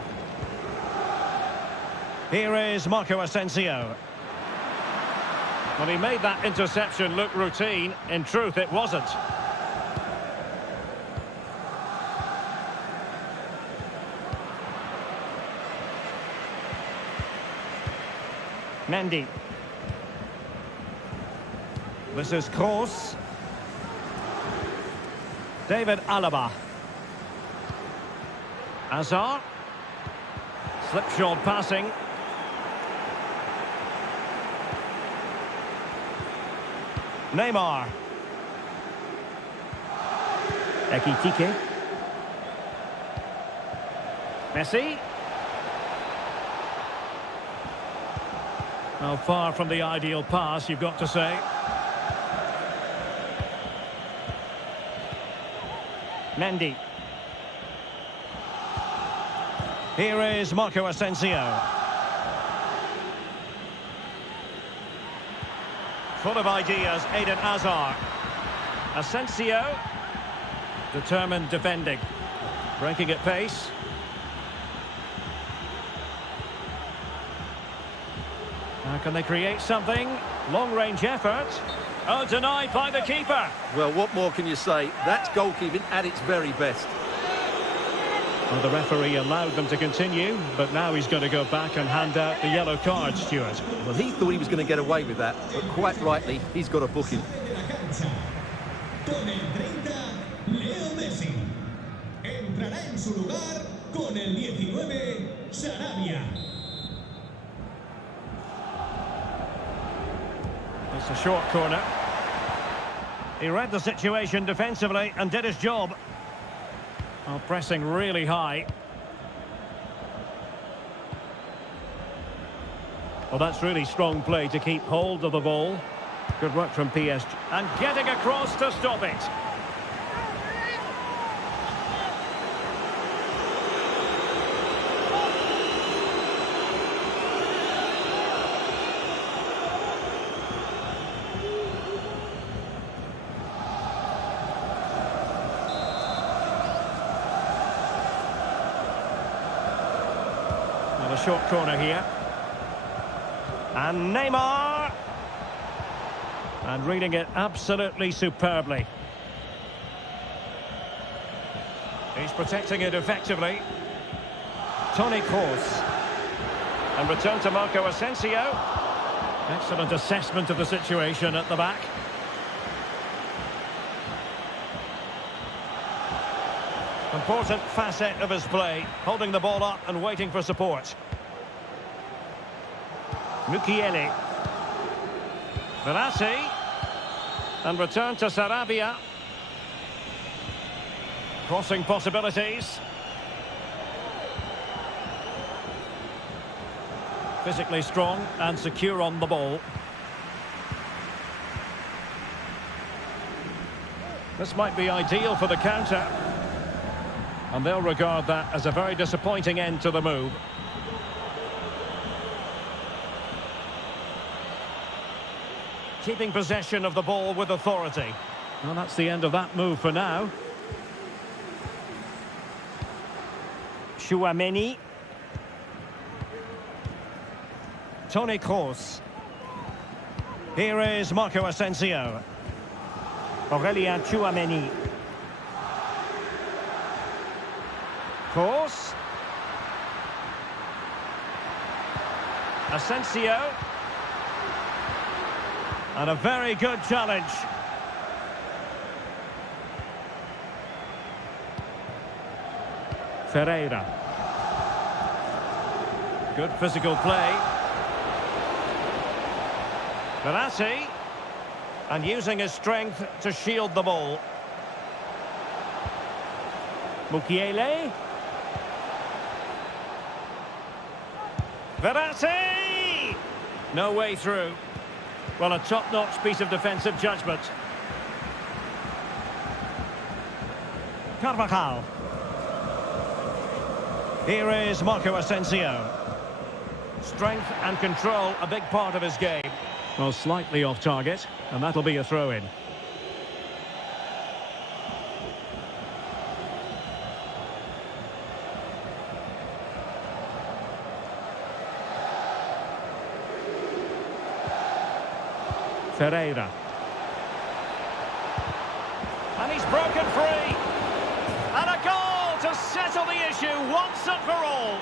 Here is Marco Asensio. Well, he made that interception look routine. In truth, it wasn't. Mendy. This is Kroos. David Alaba. Hazard. Slipshod passing. Neymar. Ekitike. Messi. Well, far from the ideal pass, you've got to say. Mendy. Here is Marco Asensio. Full of ideas, Eden Hazard. Asensio. Determined defending. Breaking at pace. Now can they create something? Long-range effort. Oh, denied by the keeper. Well, what more can you say? That's goalkeeping at its very best. Well, the referee allowed them to continue, but now he's going to go back and hand out the yellow card, Stuart. Well, he thought he was going to get away with that, but quite rightly, he's got a booking. Con el 30, Leo Messi. Entrará en su lugar con el 19, Sarabia. It's a short corner. He read the situation defensively and did his job. Oh, pressing really high. Well, that's really strong play to keep hold of the ball. Good work from PSG. And getting across to stop it. Well, a short corner here. And Neymar. And reading it absolutely superbly. He's protecting it effectively. Toni Kroos. And return to Marco Asensio. Excellent assessment of the situation at the back. Important facet of his play, holding the ball up and waiting for support. Mukiele. Verratti. And return to Sarabia. Crossing possibilities. Physically strong and secure on the ball. This might be ideal for the counter. And they'll regard that as a very disappointing end to the move. Keeping possession of the ball with authority. Well, that's the end of that move for now. Tchouaméni. Toni Kroos. Here is Marco Asensio. Aurélien Tchouaméni. Kroos. Asensio. And a very good challenge. Ferreira. Good physical play. Verratti. And using his strength to shield the ball. Mukiele. Verratti! No way through. Well, a top-notch piece of defensive judgment. Carvajal. Here is Marco Asensio. Strength and control, a big part of his game. Well, slightly off target, and that'll be a throw-in. Ferreira. And he's broken free. And a goal to settle the issue once and for all.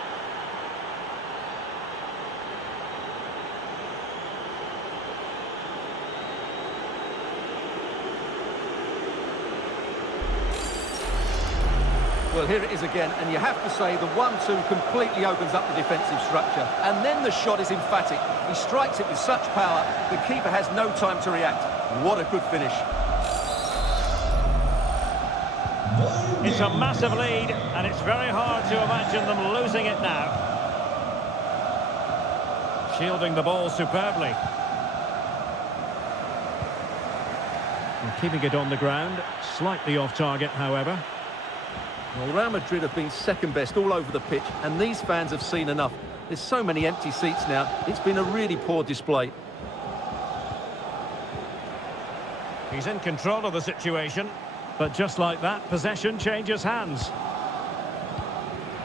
Well, here it is again, and you have to say the 1-2 completely opens up the defensive structure. And then the shot is emphatic. He strikes it with such power, the keeper has no time to react. What a good finish. It's a massive lead, and it's very hard to imagine them losing it now. Shielding the ball superbly. And keeping it on the ground, slightly off target, however. Well, Real Madrid have been second best all over the pitch, and these fans have seen enough. There's so many empty seats now, it's been a really poor display. He's in control of the situation, but just like that, possession changes hands.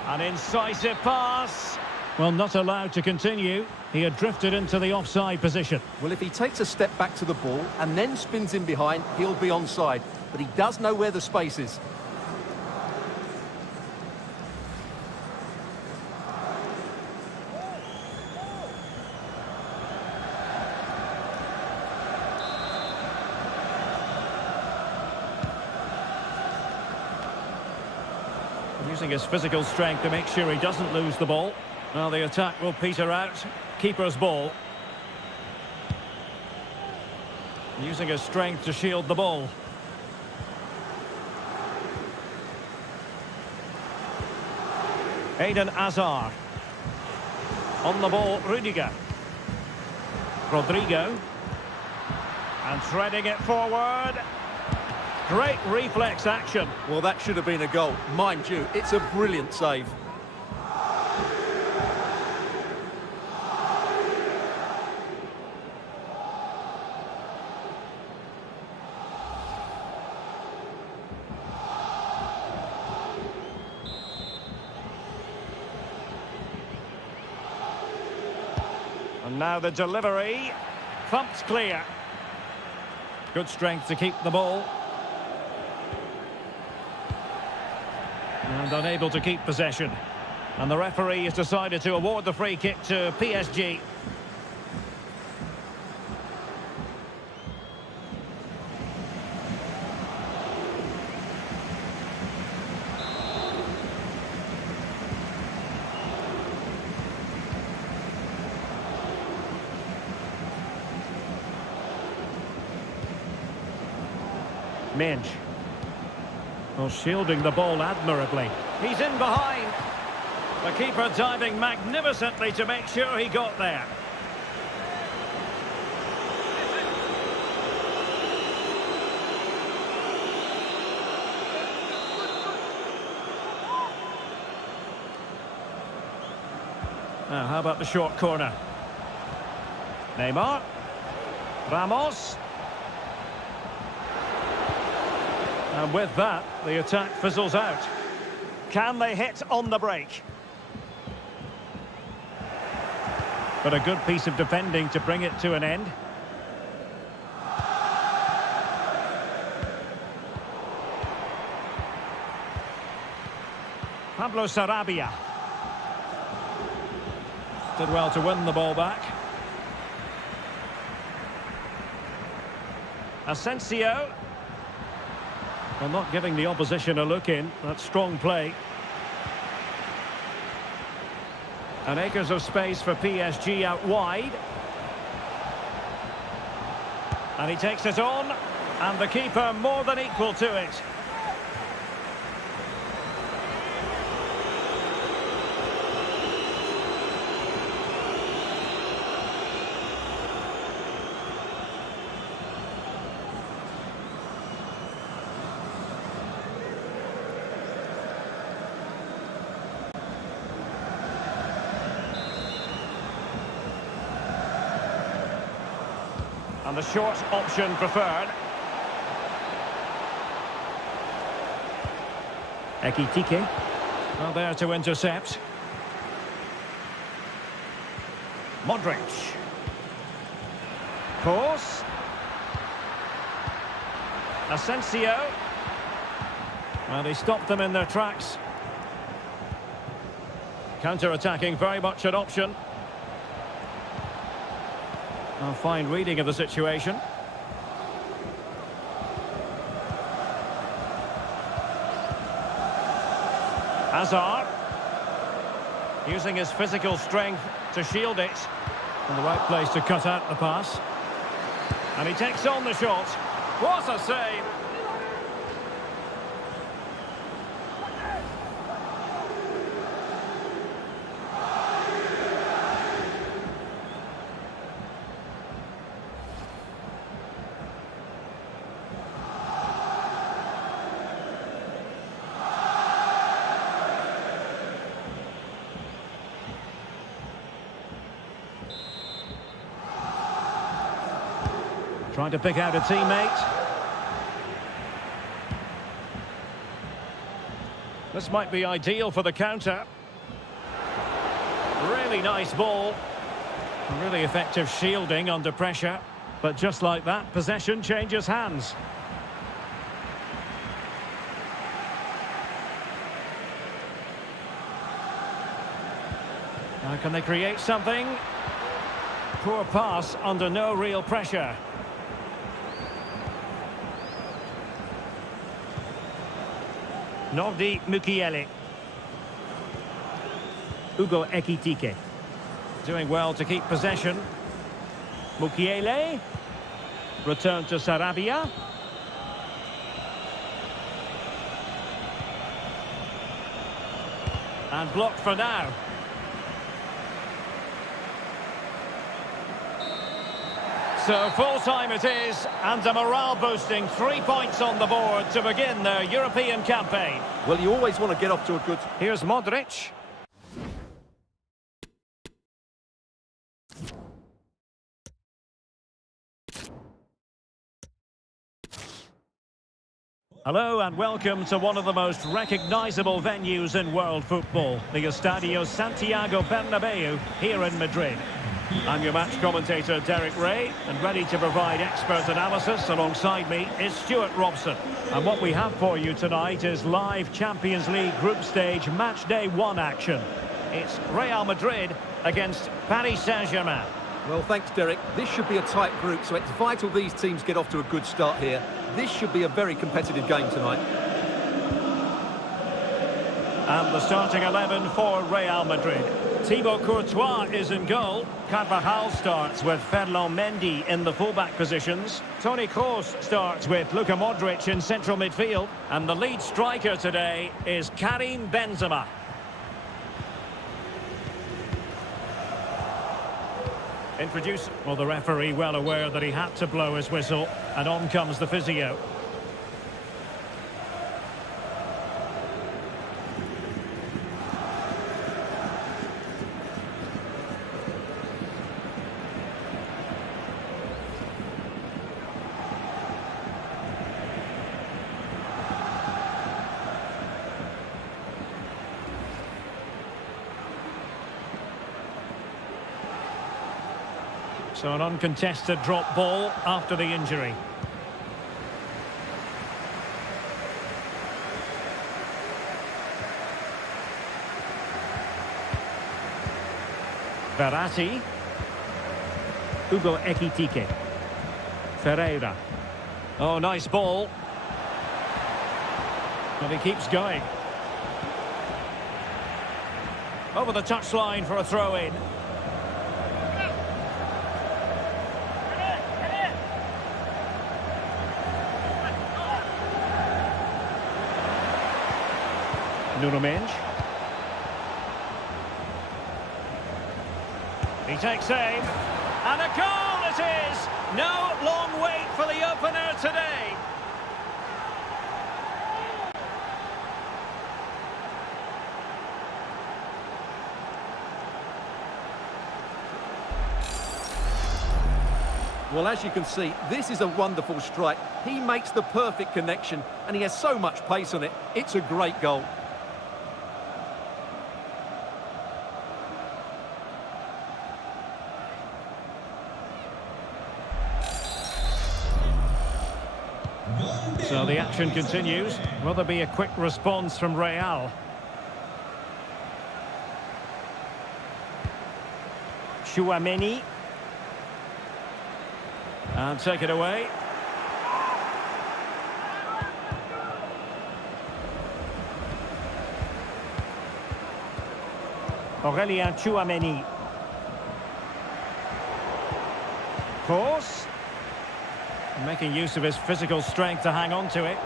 An incisive pass. Well, not allowed to continue. He had drifted into the offside position. Well, if he takes a step back to the ball and then spins in behind, he'll be onside. But he does know where the space is. Using his physical strength to make sure he doesn't lose the ball. Well, the attack will peter out. Keeper's ball. Using his strength to shield the ball. Eden Hazard. On the ball, Rudiger. Rodrigo. And threading it forward. Great reflex action. Well, that should have been a goal. Mind you, it's a brilliant save. And now the delivery. Thumped clear. Good strength to keep the ball. And unable to keep possession. And the referee has decided to award the free kick to PSG. Minge. Well, shielding the ball admirably. He's in behind. The keeper diving magnificently to make sure he got there. Now, how about the short corner? Neymar. Ramos. And with that, the attack fizzles out. Can they hit on the break? But a good piece of defending to bring it to an end. Pablo Sarabia. Did well to win the ball back. Asensio. Well, not giving the opposition a look in. That's strong play. And acres of space for PSG out wide. And he takes it on. And the keeper more than equal to it. And the short option preferred. Ekitike. Well, there to intercept. Modric. Kroos. Asensio. Well, they stopped them in their tracks. Counter-attacking, very much an option. A fine reading of the situation. Hazard. Using his physical strength to shield it. In the right place to cut out the pass. And he takes on the shot. What a save! Trying to pick out a teammate. This might be ideal for the counter. Really nice ball. Really effective shielding under pressure. But just like that, possession changes hands. Now can they create something? Poor pass under no real pressure. Nordi Mukiele. Hugo Ekitike. Doing well to keep possession. Mukiele. Return to Sarabia. And blocked for now. So full-time it is, and a morale-boosting 3 points on the board to begin their European campaign. Well, you always want to get off to a good... Here's Modric. Hello and welcome to one of the most recognisable venues in world football, the Estadio Santiago Bernabeu here in Madrid. I'm your match commentator Derek Ray, and ready to provide expert analysis alongside me is Stuart Robson. And what we have for you tonight is live Champions League group stage match day 1 action. It's Real Madrid against Paris Saint-Germain. Well, thanks, Derek. This should be a tight group, so it's vital these teams get off to a good start here. This should be a very competitive game tonight. And the starting 11 for Real Madrid. Thibaut Courtois is in goal. Carvajal starts with Ferland Mendy in the fullback positions. Toni Kroos starts with Luka Modric in central midfield. And the lead striker today is Karim Benzema. Well, the referee well aware that he had to blow his whistle, and on comes the physio. So an uncontested drop ball after the injury. Verratti. Hugo Ekitike. Ferreira. Oh, nice ball. And he keeps going. Over the touchline for a throw-in. Nuno Mendes. He takes aim, and a goal it is! No long wait for the opener today. Well, as you can see, this is a wonderful strike. He makes the perfect connection, and he has so much pace on it. It's a great goal. So the action continues. Will there be a quick response from Real? Tchouaméni. And take it away. Aurélien Tchouaméni. Kroos. Making use of his physical strength to hang on to it.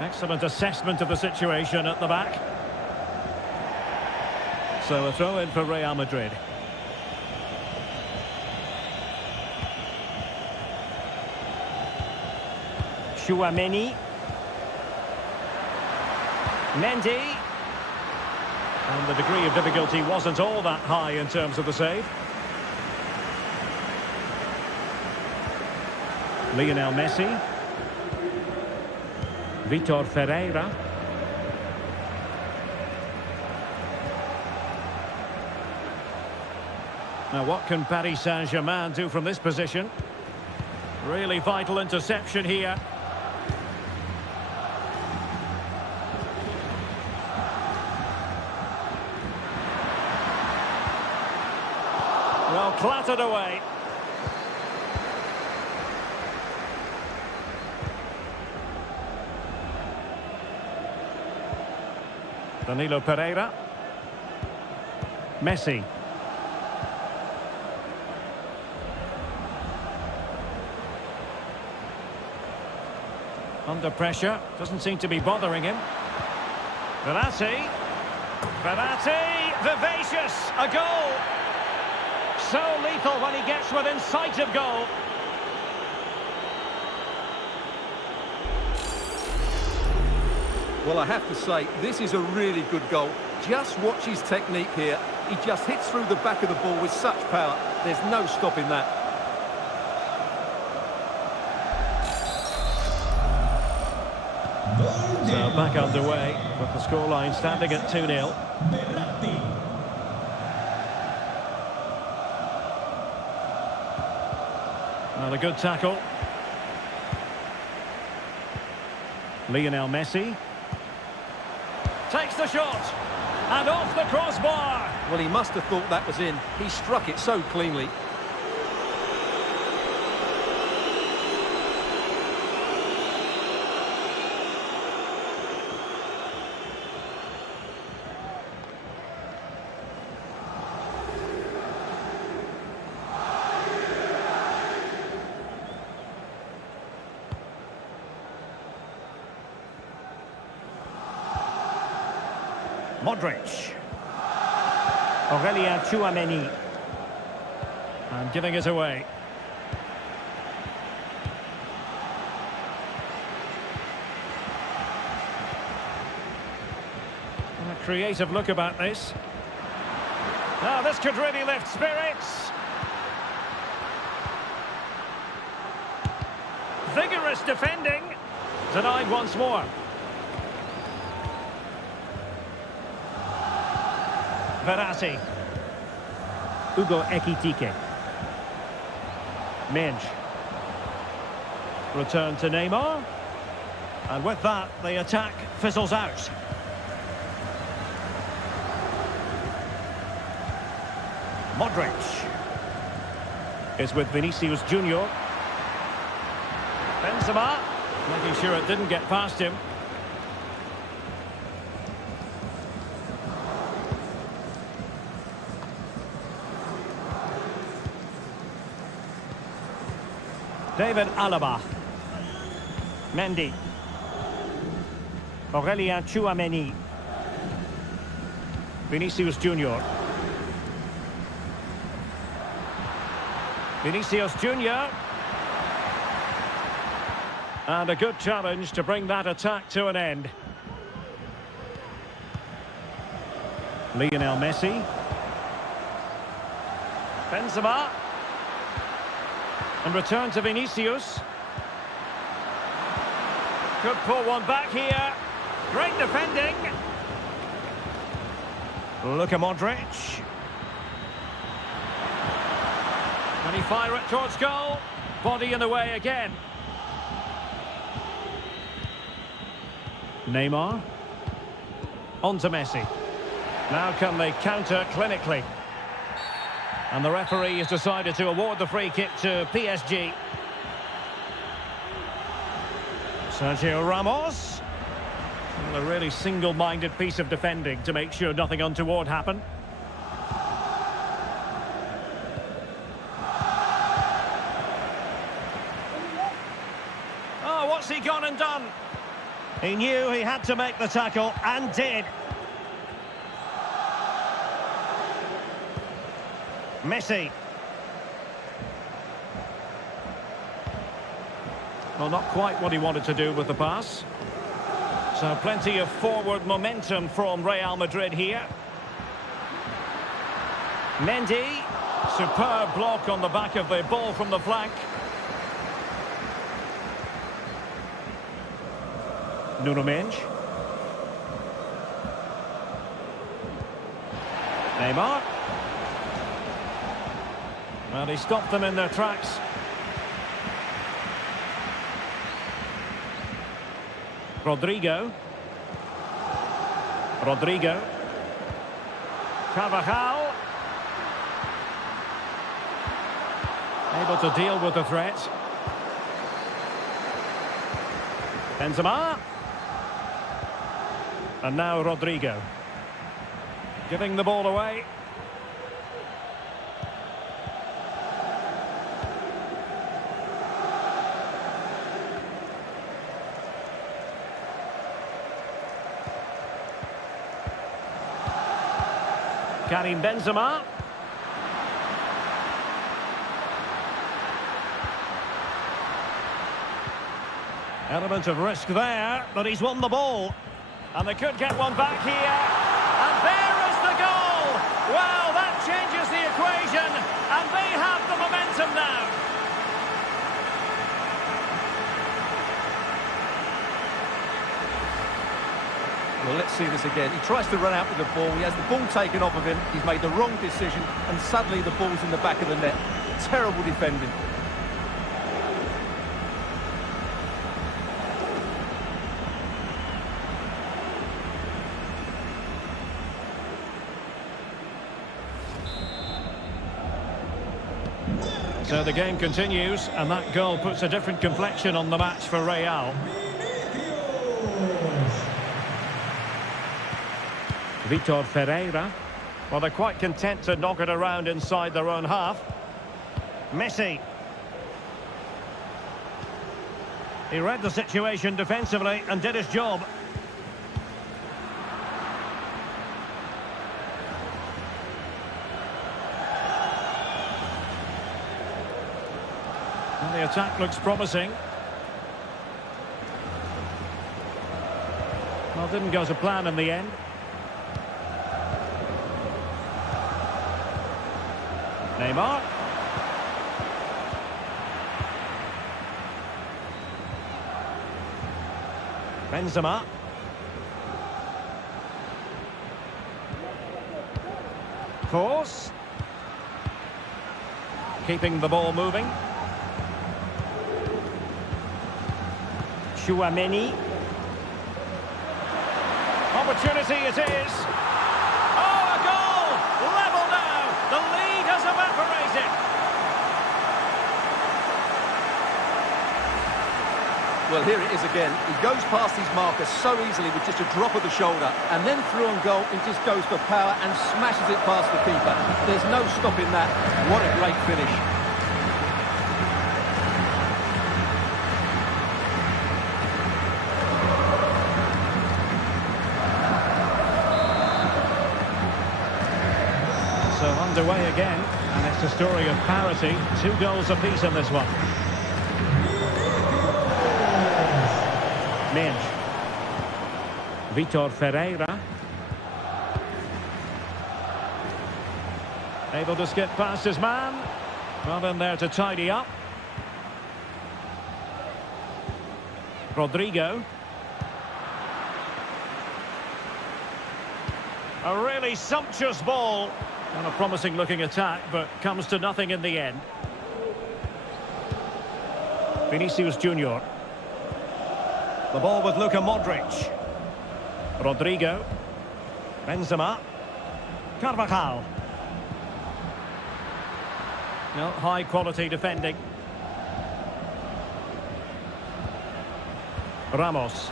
Excellent assessment of the situation at the back. So a throw in for Real Madrid. Tchouaméni. Mendy. And the degree of difficulty wasn't all that high in terms of the save. Lionel Messi. Vitor Ferreira. Now what can Paris Saint-Germain do from this position? Really vital interception here. Well, clattered away. Danilo Pereira. Messi. Under pressure, doesn't seem to be bothering him. Verratti. Verratti, vivacious, a goal. So lethal when he gets within sight of goal. Well, I have to say, this is a really good goal. Just watch his technique here. He just hits through the back of the ball with such power. There's no stopping that. So back underway with the scoreline standing at 2-0. Well, a good tackle. Lionel Messi takes the shot and off the crossbar. Well, he must have thought that was in. He struck it so cleanly. Modric. Aurelien Tchouameni. And giving it away. And a creative look about this. Now this could really lift spirits. Vigorous defending. Denied once more. Verratti. Hugo Ekitike. Minge. Return to Neymar. And with that, the attack fizzles out. Modric is with Vinicius Junior. Benzema, making sure it didn't get past him. David Alaba. Mendy. Aurelien Tchouameni. Vinicius Junior. Vinicius Junior. And a good challenge to bring that attack to an end. Lionel Messi. Benzema. And return to Vinicius. Could pull one back here. Great defending. Look at Modric. And he fire it towards goal. Body in the way again. Neymar. On to Messi. Now can they counter clinically? And the referee has decided to award the free kick to PSG. Sergio Ramos. Well, a really single-minded piece of defending to make sure nothing untoward happened. Oh, what's he gone and done? He knew he had to make the tackle and did. Messi. Well, not quite what he wanted to do with the pass. So plenty of forward momentum from Real Madrid here. Mendy. Superb block on the back of the ball from the flank. Nuno Mendes. Neymar. Well, he stopped them in their tracks. Rodrigo. Carvajal. Able to deal with the threat. Benzema. And now Rodrigo. Giving the ball away. Karim Benzema. Element of risk there, but he's won the ball. And they could get one back here. And there is the goal! Well, that changes the equation, and they have the momentum now. Well, let's see this again. He tries to run out with the ball. He has the ball taken off of him. He's made the wrong decision, and suddenly the ball's in the back of the net. Terrible defending. So the game continues, and that goal puts a different complexion on the match for Real. Vitor Ferreira. Well, they're quite content to knock it around inside their own half. Messi. He read the situation defensively and did his job. Well, the attack looks promising. Well, didn't go to plan in the end. Neymar. Benzema. Force. Keeping the ball moving. Chouameni. Opportunity it is. Oh, a goal! Level now. The lead has evaporated. Well, here it is again. He goes past his marker so easily with just a drop of the shoulder, and then through on goal, he just goes for power and smashes it past the keeper. There's no stopping that. What a great finish. So underway again, and it's a story of parity. 2 goals apiece in this one. Mendes. Vitor Ferreira. Able to skip past his man. Well in there to tidy up. Rodrigo. A really sumptuous ball. And a promising looking attack, but comes to nothing in the end. Vinicius Junior. The ball with Luka Modric. Rodrigo. Benzema. Carvajal. No, high quality defending. Ramos.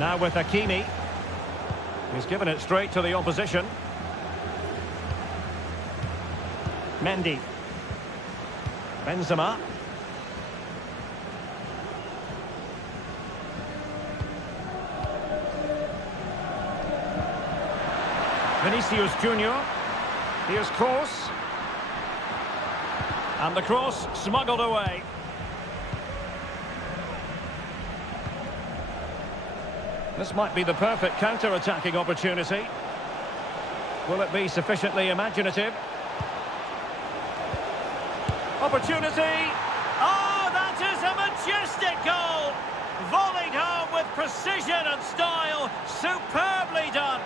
Now with Hakimi. He's given it straight to the opposition. Mendy. Benzema. Vinicius Junior. Here's cross. And the cross smuggled away. This might be the perfect counter-attacking opportunity. Will it be sufficiently imaginative? Opportunity! Oh, that is a majestic goal! Volleyed home with precision and style. Superbly done.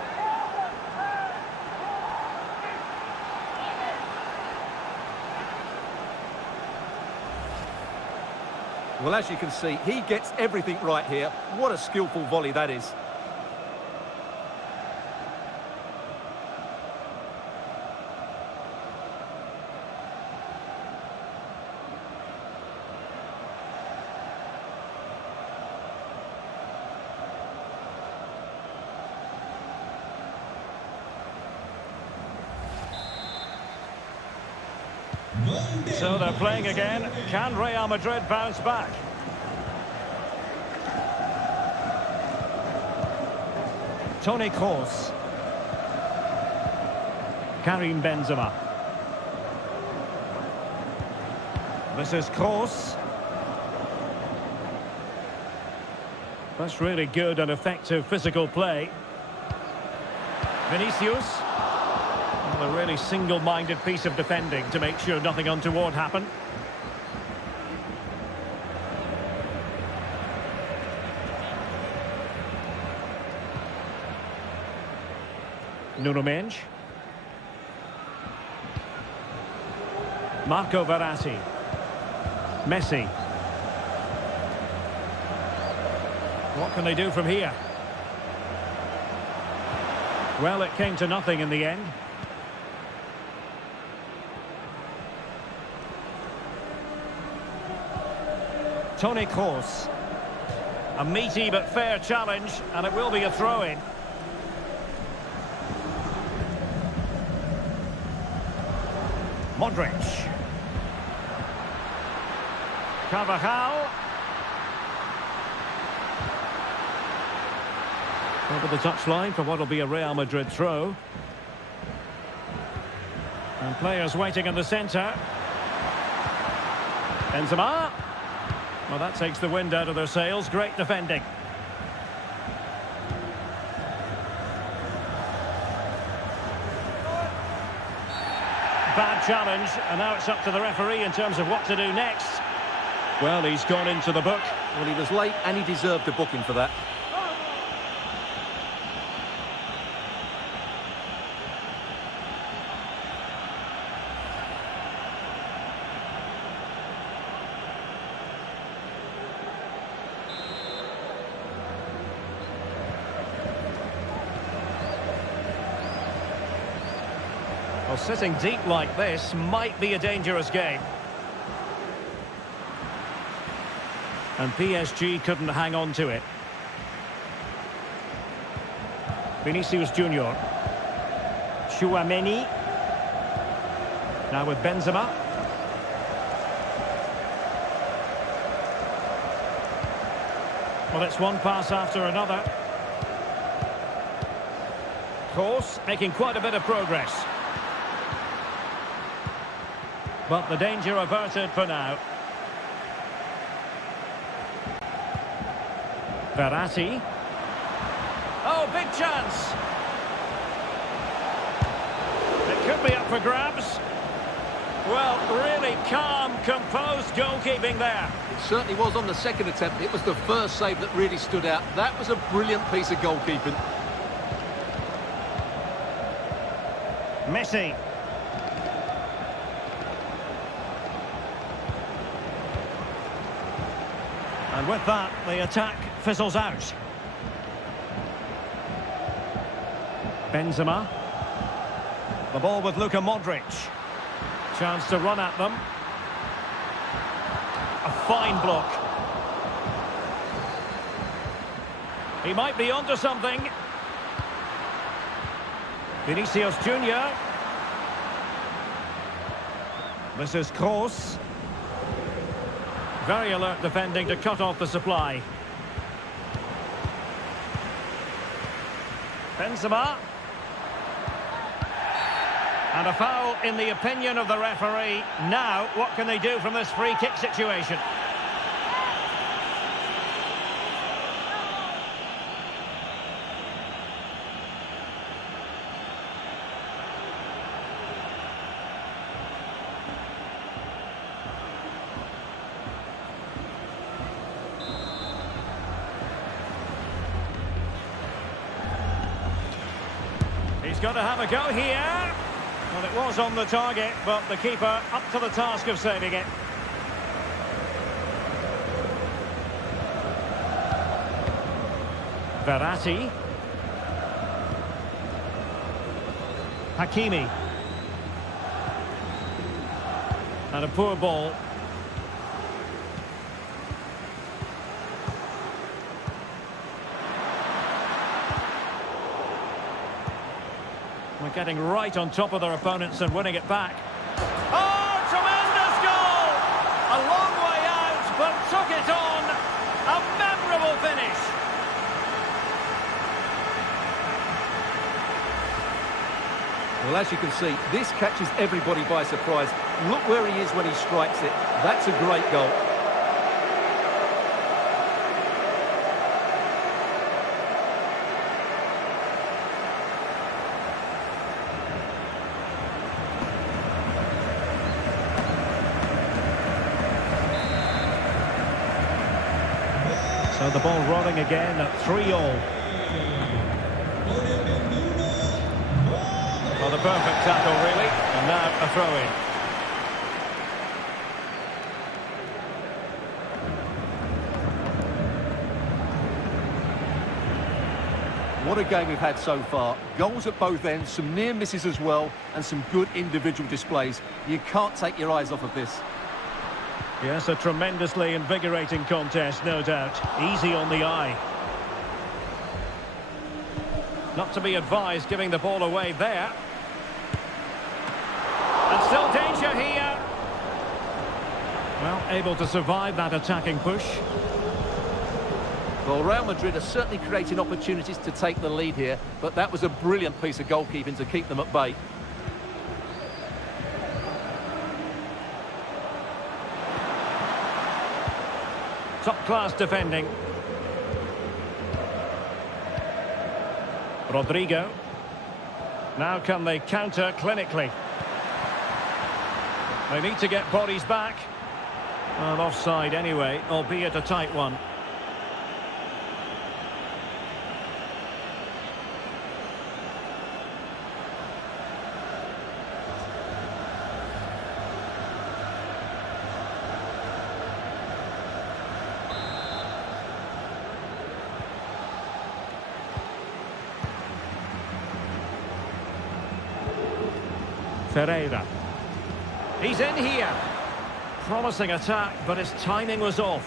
Well, as you can see, he gets everything right here. What a skillful volley that is. So they're playing again. Can Real Madrid bounce back? Toni Kroos. Karim Benzema. This is Kroos. That's really good and effective physical play. Vinicius. Well, a really single-minded piece of defending to make sure nothing untoward happened. Nuno Mendes. Marco Verratti. Messi. What can they do from here? Well, it came to nothing in the end. Toni Kroos. A meaty but fair challenge, and it will be a throw-in. Modric. Carvajal. Over the touchline for what will be a Real Madrid throw. And players waiting in the centre. Benzema. Well, that takes the wind out of their sails. Great defending. Bad challenge, and now it's up to the referee in terms of what to do next. Well, he's gone into the book. Well, he was late and he deserved a booking for that. Well, sitting deep like this might be a dangerous game. And PSG couldn't hang on to it. Vinicius Junior. Chouameni. Now with Benzema. Well, it's one pass after another. Kroos making quite a bit of progress. But the danger averted for now. Verratti. Oh, big chance. It could be up for grabs. Well, really calm, composed goalkeeping there. It certainly was on the second attempt. It was the first save that really stood out. That was a brilliant piece of goalkeeping. Messi. And with that, the attack fizzles out. Benzema. The ball with Luka Modric. Chance to run at them. A fine block. He might be onto something. Vinicius Junior. This is Kroos. Very alert defending to cut off the supply. Benzema. And a foul in the opinion of the referee. Now, what can they do from this free kick situation? He's got to have a go here. Well, it was on the target, but the keeper up to the task of saving it. Verratti. Hakimi. And a poor ball. We're getting right on top of their opponents and winning it back. Oh, tremendous goal! A long way out, but took it on. A memorable finish. Well, as you can see, this catches everybody by surprise. Look where he is when he strikes it. That's a great goal. So the ball rolling again at 3-all. Well, the perfect tackle, really. And now a throw-in. What a game we've had so far. Goals at both ends, some near misses as well, and some good individual displays. You can't take your eyes off of this. Yes, a tremendously invigorating contest, no doubt. Easy on the eye. Not to be advised giving the ball away there. And still danger here. Well, able to survive that attacking push. Well, Real Madrid are certainly creating opportunities to take the lead here, but that was a brilliant piece of goalkeeping to keep them at bay. Top-class defending. Rodrigo. Now can they counter clinically? They need to get bodies back. Well, offside anyway, albeit a tight one. Ferreira. He's in here. Promising attack, but his timing was off.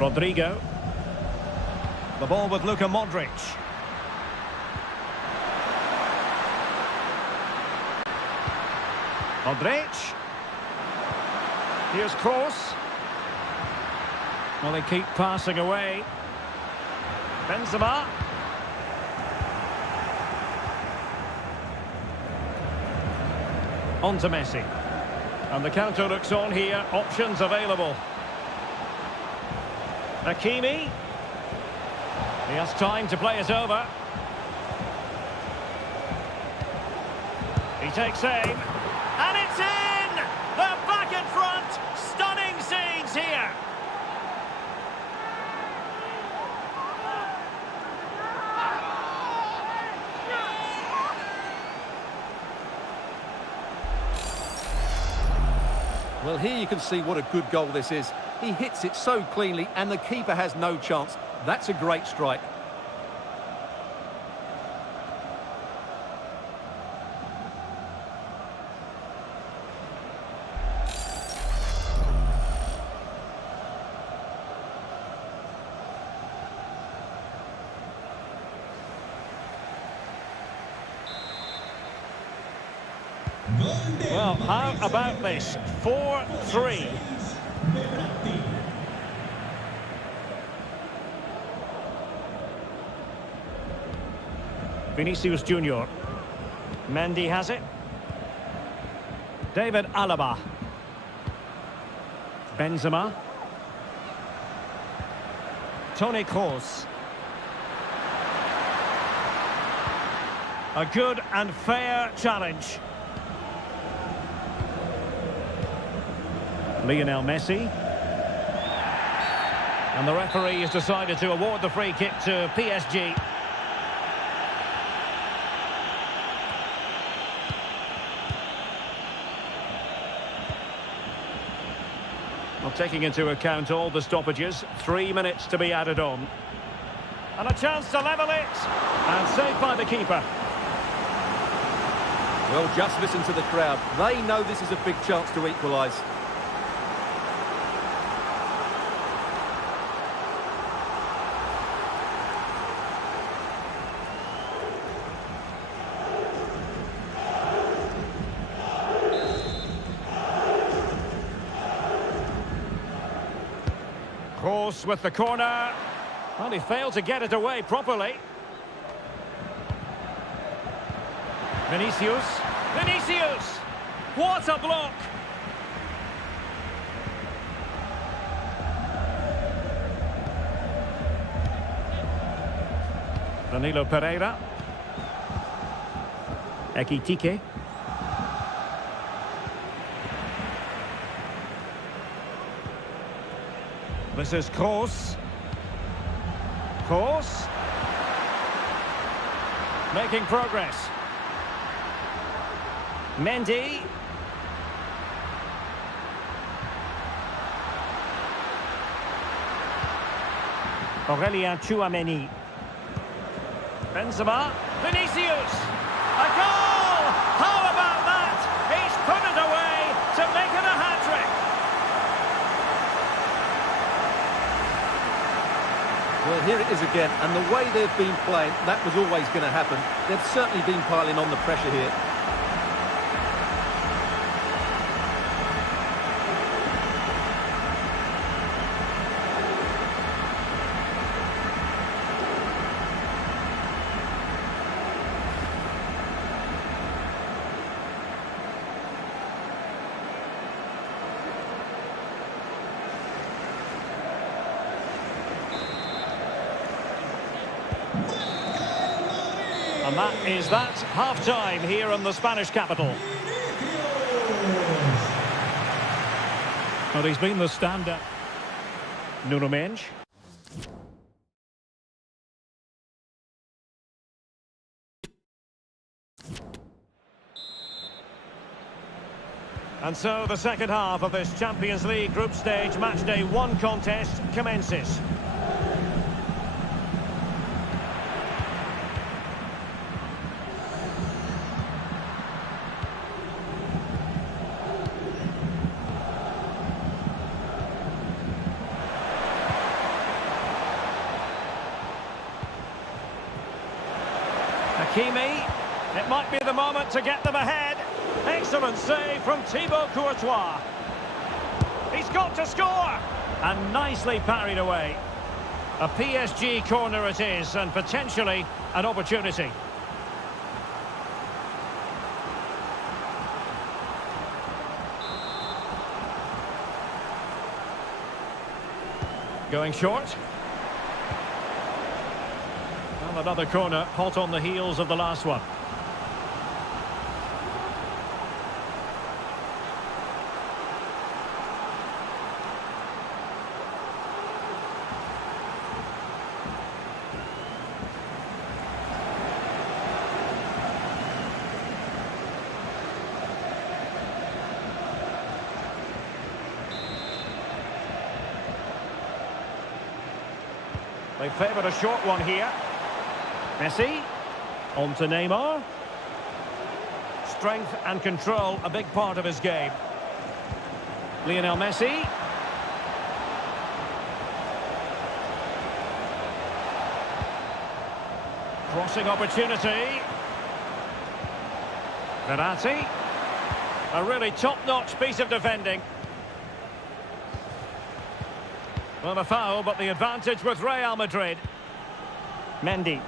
Rodrigo. The ball with Luka Modric. Modric. Here's Kroos. Well, they keep passing away. Benzema. On to Messi. And the counter looks on here. Options available. Hakimi. He has time to play it over. He takes aim. And it's in! They're back in front! Stunning scenes here! Well, here you can see what a good goal this is. He hits it so cleanly and the keeper has no chance. That's a great strike. Well, how about this? 4-3. Vinicius Junior. Mendy has it. David Alaba. Benzema. Toni Kroos. A good and fair challenge. Lionel Messi. And the referee has decided to award the free kick to PSG. Well, taking into account all the stoppages, 3 minutes to be added on. And a chance to level it. And saved by the keeper. Well, just listen to the crowd. They know this is a big chance to equalise. Kroos with the corner. Well, he failed to get it away properly. Vinicius. Vinicius! What a block! Danilo Pereira. Ekitike. This is Kroos. Kroos. Making progress. Mendy. Aurélien Tchouameni. Benzema. Vinicius. A goal! How about that? He's put it away to make it a hat-trick. Well, here it is again, and the way they've been playing, that was always going to happen. They've certainly been piling on the pressure here. And that is that half-time here in the Spanish capital. Well, he's been the standout. Nuno Mendes. And so the second half of this Champions League group stage matchday 1 contest commences. Hakimi, it might be the moment to get them ahead. Excellent save from Thibaut Courtois. He's got to score! And nicely parried away. A PSG corner it is, and potentially an opportunity. Going short. Another corner, hot on the heels of the last one. They favoured a short one here. Messi, on to Neymar. Strength and control, a big part of his game. Lionel Messi. Crossing opportunity. Verratti. A really top-notch piece of defending. Well, a foul, but the advantage with Real Madrid. Mendy.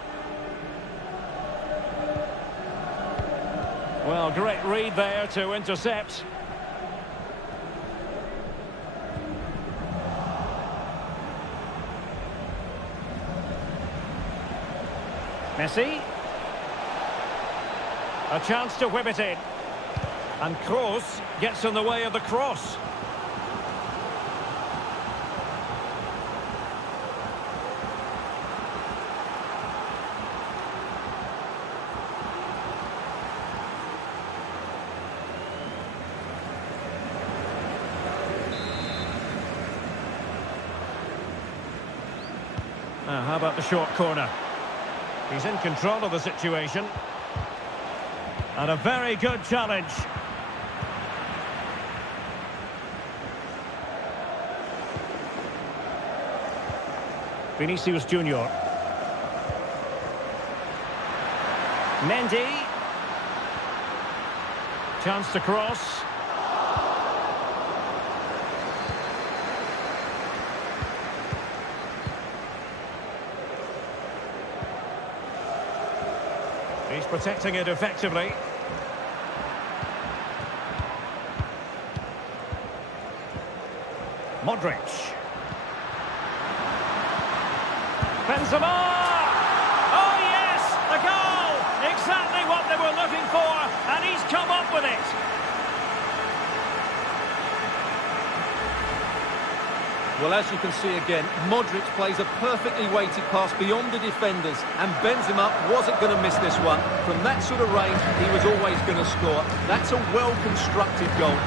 Well, great read there to intercept. Messi. A chance to whip it in. And Kroos gets in the way of the cross. Now, how about the short corner? He's in control of the situation. And a very good challenge. Vinicius Junior. Mendy. Chance to cross. He's protecting it effectively. Modric. Benzema! Oh yes, the goal! Exactly what they were looking for, and he's come up with it. Well, as you can see again, Modric plays a perfectly weighted pass beyond the defenders, and Benzema wasn't going to miss this one. From that sort of range, he was always going to score. That's a well-constructed goal.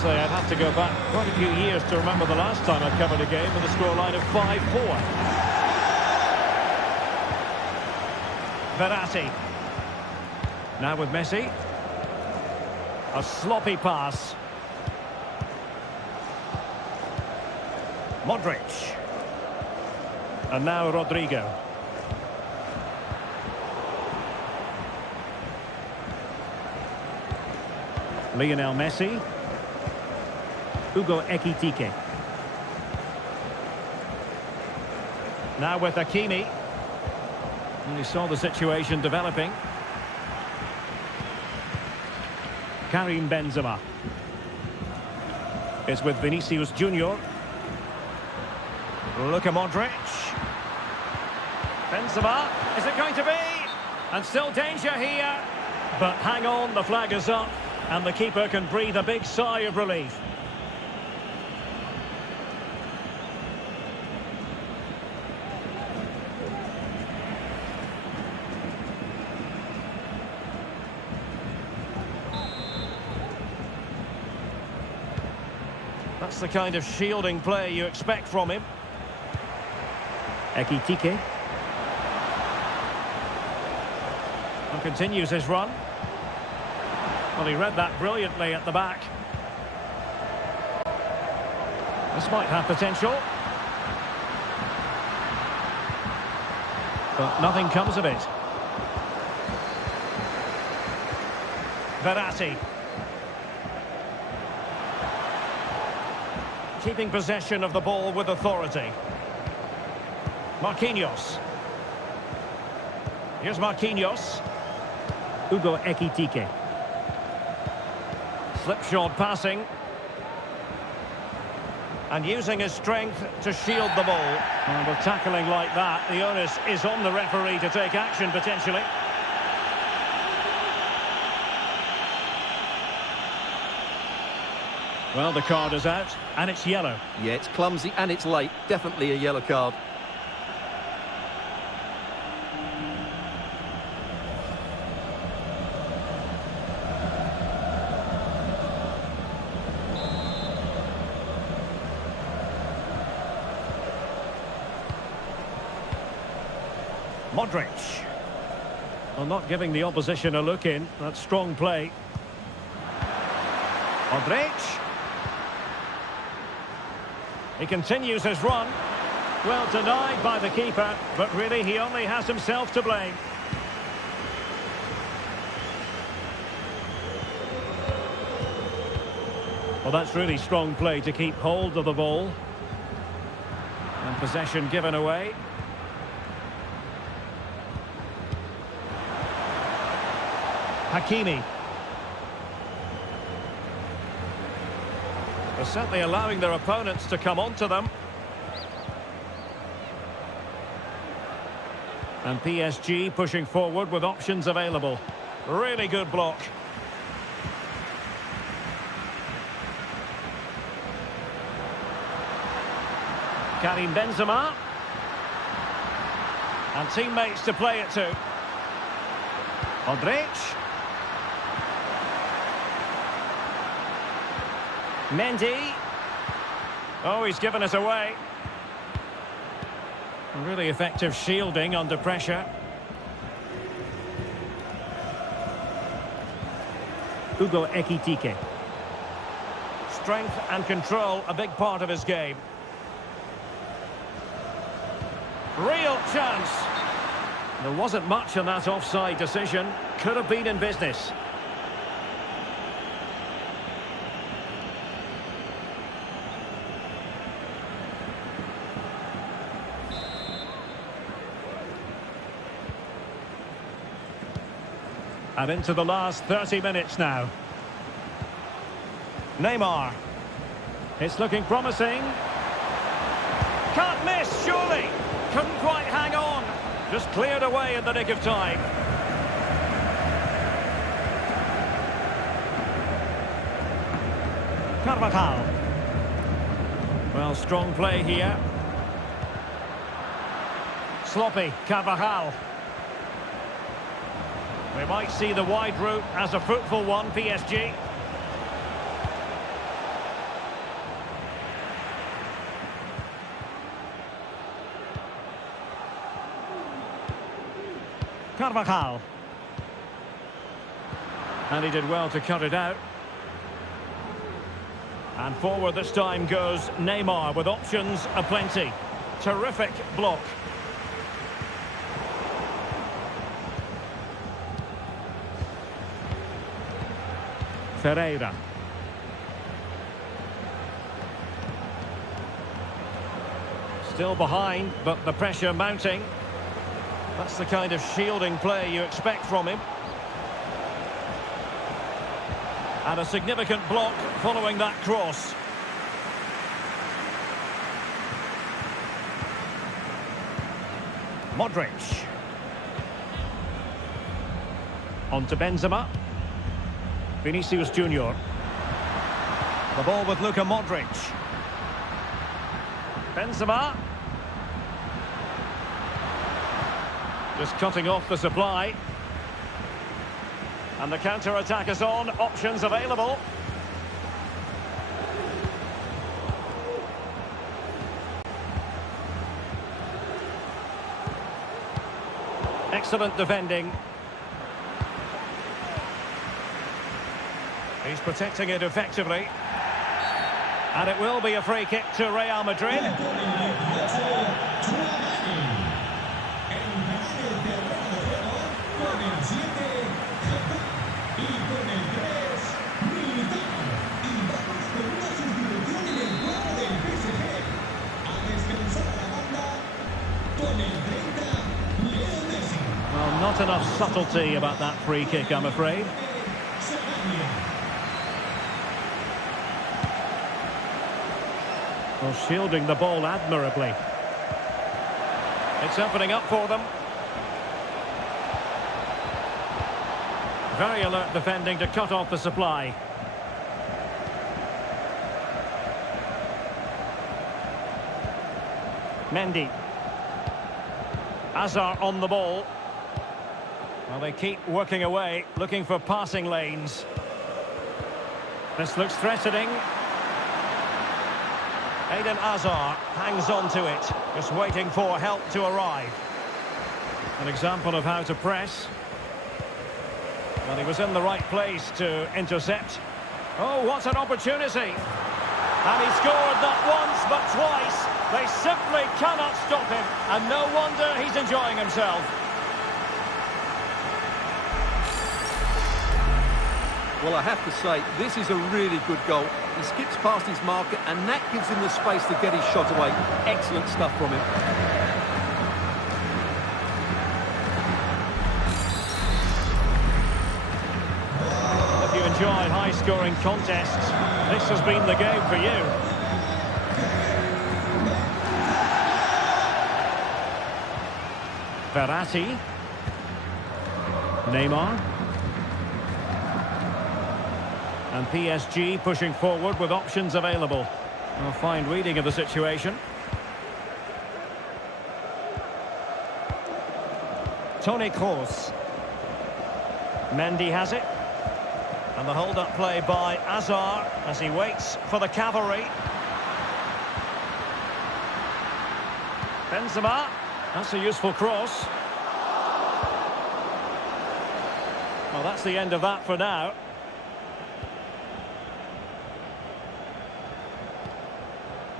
Say I'd have to go back quite a few years to remember the last time I covered a game with a scoreline of 5-4. Verratti. Now with Messi. A sloppy pass. Modric. And now Rodrigo. Lionel Messi. Hugo Ekitike. Now with Hakimi. And we saw the situation developing. Karim Benzema. It's with Vinicius Junior. Luka Modric. Benzema. Is it going to be? And still danger here. But hang on, the flag is up. And the keeper can breathe a big sigh of relief. That's the kind of shielding play you expect from him. Ekitike. And continues his run. Well, he read that brilliantly at the back. This might have potential. But nothing comes of it. Verratti. Keeping possession of the ball with authority. Marquinhos. Here's Marquinhos. Hugo Ekitike. Slipshod passing. And using his strength to shield the ball. And with tackling like that, the onus is on the referee to take action potentially. Well, the card is out, and it's yellow. Yeah, it's clumsy and it's late. Definitely a yellow card. Modric. Well, not giving the opposition a look in. That's strong play. Modric. He continues his run. Well denied by the keeper, but really he only has himself to blame. Well, that's really strong play to keep hold of the ball. And possession given away. Hakimi. They're certainly allowing their opponents to come onto them. And PSG pushing forward with options available. Really good block. Karim Benzema. And teammates to play it to. Modric. Mendy. Oh, he's given it away. Really effective shielding under pressure. Hugo Ekitike. Strength and control, a big part of his game. Real chance. There wasn't much in that offside decision. Could have been in business. And into the last 30 minutes now. Neymar. It's looking promising. Can't miss, surely. Couldn't quite hang on. Just cleared away in the nick of time. Carvajal. Well, strong play here. Sloppy, Carvajal. We might see the wide route as a fruitful one, PSG. Carvajal. And he did well to cut it out. And forward this time goes Neymar with options aplenty. Terrific block. Ferreira. Still behind, but the pressure mounting. That's the kind of shielding play you expect from him. And a significant block following that cross. Modric. On to Benzema. Vinicius Junior. The ball with Luka Modric. Benzema. Just cutting off the supply. And the counter-attack is on. Options available. Excellent defending. He's protecting it effectively. And it will be a free kick to Real Madrid. Well, not enough subtlety about that free kick, I'm afraid. Well, shielding the ball admirably. It's opening up for them. Very alert defending to cut off the supply. Mendy. Hazard on the ball. Well, they keep working away, looking for passing lanes. This looks threatening. Eden Hazard hangs on to it, just waiting for help to arrive. An example of how to press. Well, he was in the right place to intercept. Oh, what an opportunity! And he scored not once, but twice. They simply cannot stop him, and no wonder he's enjoying himself. Well, I have to say, this is a really good goal. He skips past his marker, and that gives him the space to get his shot away. Excellent stuff from him. If you enjoy high-scoring contests, this has been the game for you. Verratti. Neymar. And PSG pushing forward with options available. A fine reading of the situation. Toni Kroos. Mendy has it. And the hold-up play by Hazard as he waits for the cavalry. Benzema. That's a useful cross. Well, that's the end of that for now.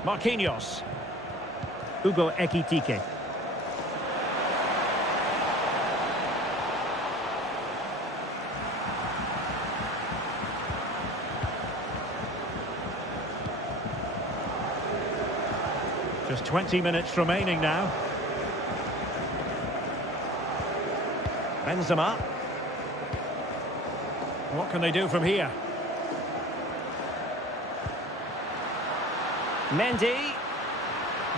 Marquinhos. Hugo Ekitike. Just 20 minutes remaining now. Benzema. What can they do from here? Mendy.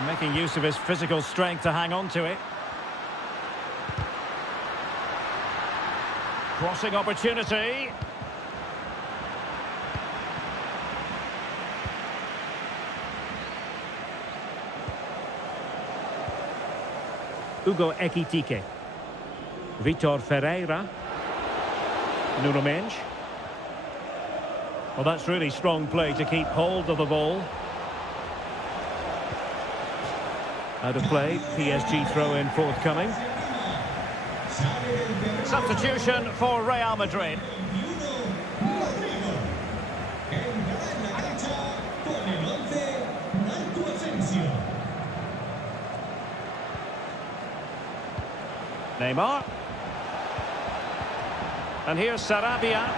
Making use of his physical strength to hang on to it. Crossing opportunity. Hugo Ekitike. Vitor Ferreira. Nuno Mendes. Well, that's really strong play to keep hold of the ball. Out of play, PSG throw-in forthcoming. Substitution for Real Madrid. Neymar. And here's Sarabia.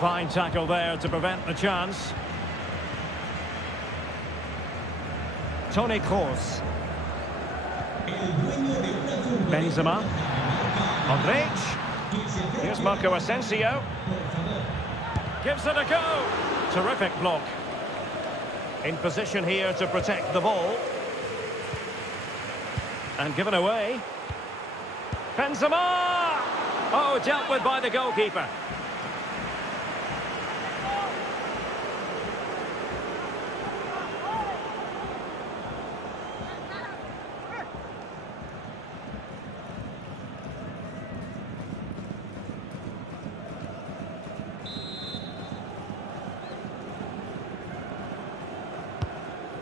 Fine tackle there to prevent the chance. Toni Kroos. Benzema. Modric. Here's Marco Asensio. Gives it a go. Terrific block. In position here to protect the ball. And given away. Benzema! Oh, dealt with by the goalkeeper.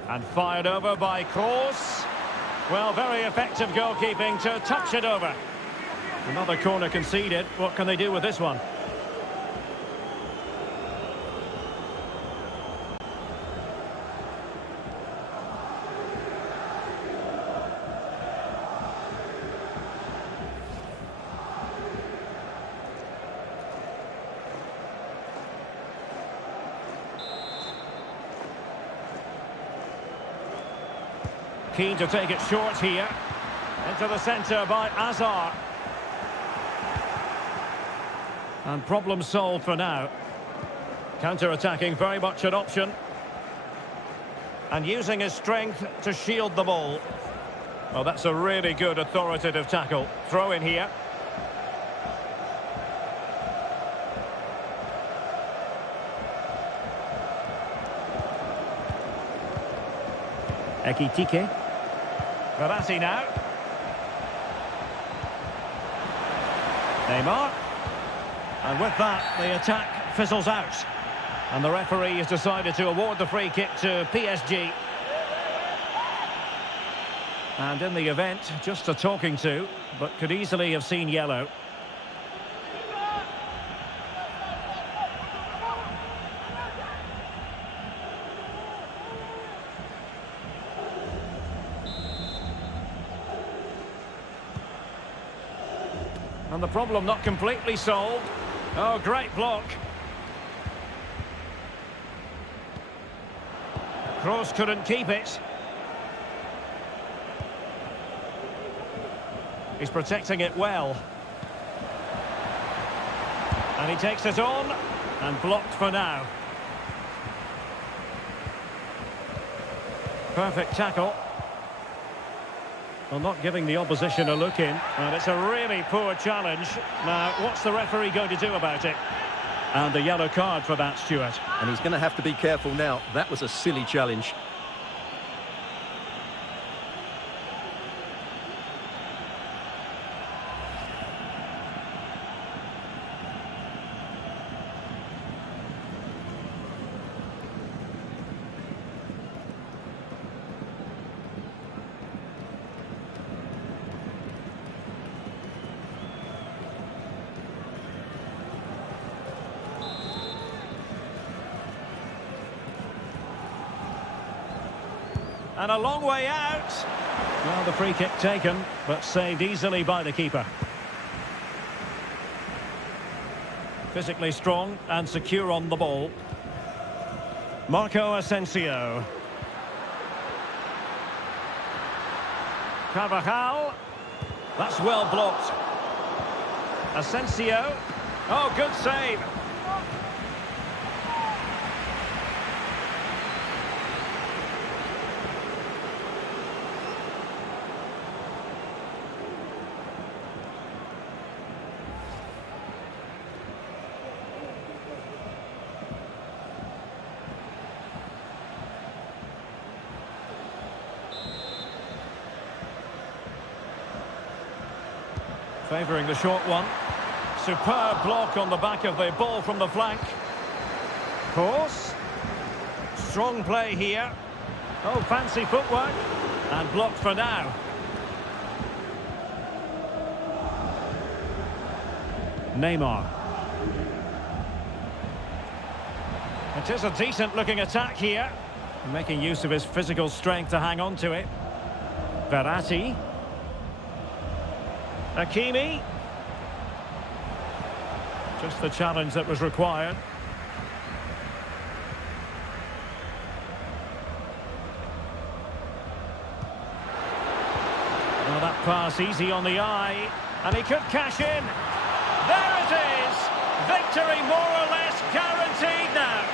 And fired over by Kroos. Well, very effective goalkeeping to touch it over. Another corner conceded. What can they do with this one? Keen to take it short here. Into the centre by Azar. And problem solved for now. Counter-attacking, very much an option. And using his strength to shield the ball. Well, that's a really good authoritative tackle. Throw in here. Ekitike. Verratti now. Neymar. And with that, the attack fizzles out. And the referee has decided to award the free kick to PSG. And in the event, just a talking to, but could easily have seen yellow. And the problem not completely solved. Oh, great block. Kroos couldn't keep it. He's protecting it well. And he takes it on. And blocked for now. Perfect tackle. Well, not giving the opposition a look in. And it's a really poor challenge. Now, what's the referee going to do about it? And the yellow card for that, Stuart. And he's going to have to be careful now. That was a silly challenge. And a long way out. Well, the free kick taken, but saved easily by the keeper. Physically strong and secure on the ball. Marco Asensio. Carvajal. That's well blocked. Asensio. Oh, good save. Favouring the short one. Superb block on the back of the ball from the flank. Course. Strong play here. Oh, fancy footwork. And blocked for now. Neymar. It is a decent-looking attack here. Making use of his physical strength to hang on to it. Verratti. Hakimi. Just the challenge that was required. Well, that pass easy on the eye. And he could cash in. There it is! Victory more or less guaranteed now.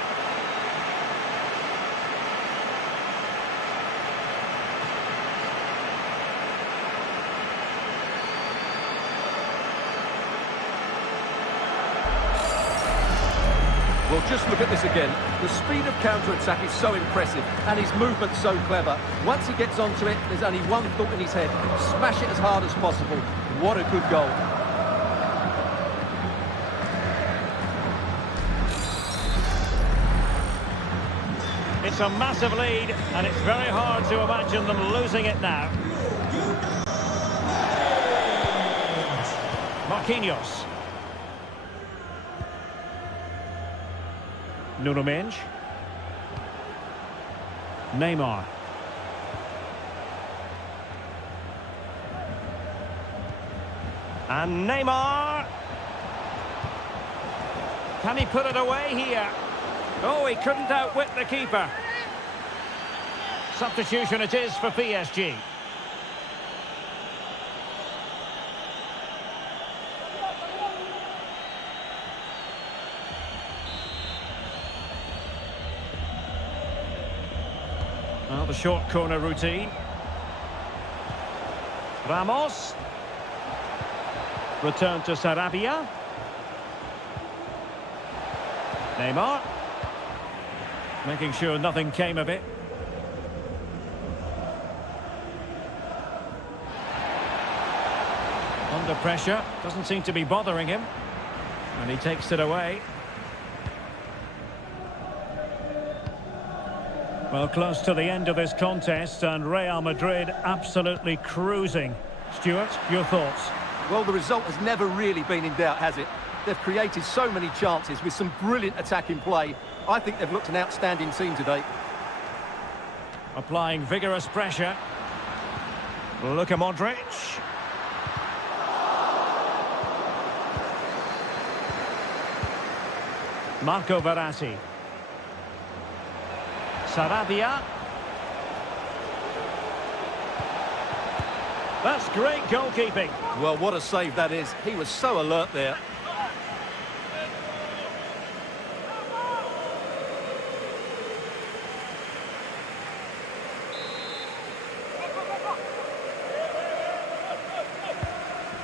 Well, just look at this again. The speed of counter-attack is so impressive, and his movement so clever. Once he gets onto it, there's only one thought in his head. Smash it as hard as possible. What a good goal. It's a massive lead, and it's very hard to imagine them losing it now. Marquinhos. Nuno Mendes. Neymar. And Neymar. Can he put it away here? Oh, he couldn't outwit the keeper. Substitution it is for PSG. Well, the short corner routine. Ramos. Return to Sarabia. Neymar. Making sure nothing came of it. Under pressure. Doesn't seem to be bothering him. And he takes it away. Well, close to the end of this contest, and Real Madrid absolutely cruising. Stuart, your thoughts? Well, the result has never really been in doubt, has it? They've created so many chances with some brilliant attacking play. I think they've looked an outstanding team today. Applying vigorous pressure. Luka Modric. Marco Verratti. Sarabia. That's great goalkeeping. Well, what a save that is. He was so alert there.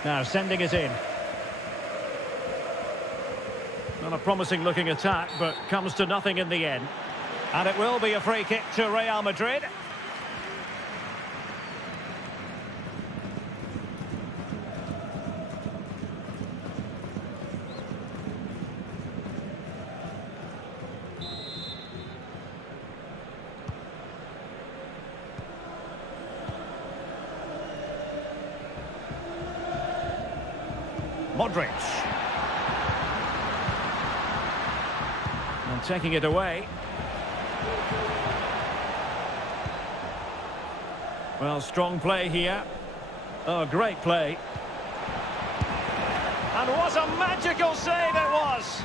Now sending it in. Not a promising looking attack, but comes to nothing in the end. And it will be a free kick to Real Madrid. Modric. And taking it away. Well, strong play here. Oh, great play. And what a magical save it was!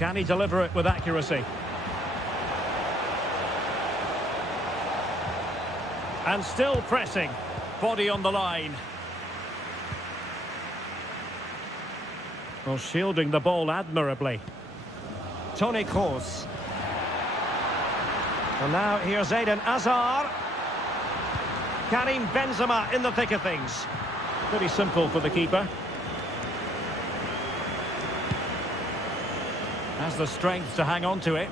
Can he deliver it with accuracy? And still pressing. Body on the line. Well, shielding the ball admirably. Toni Kroos. And now here's Eden Hazard. Karim Benzema in the thick of things. Pretty simple for the keeper. Has the strength to hang on to it.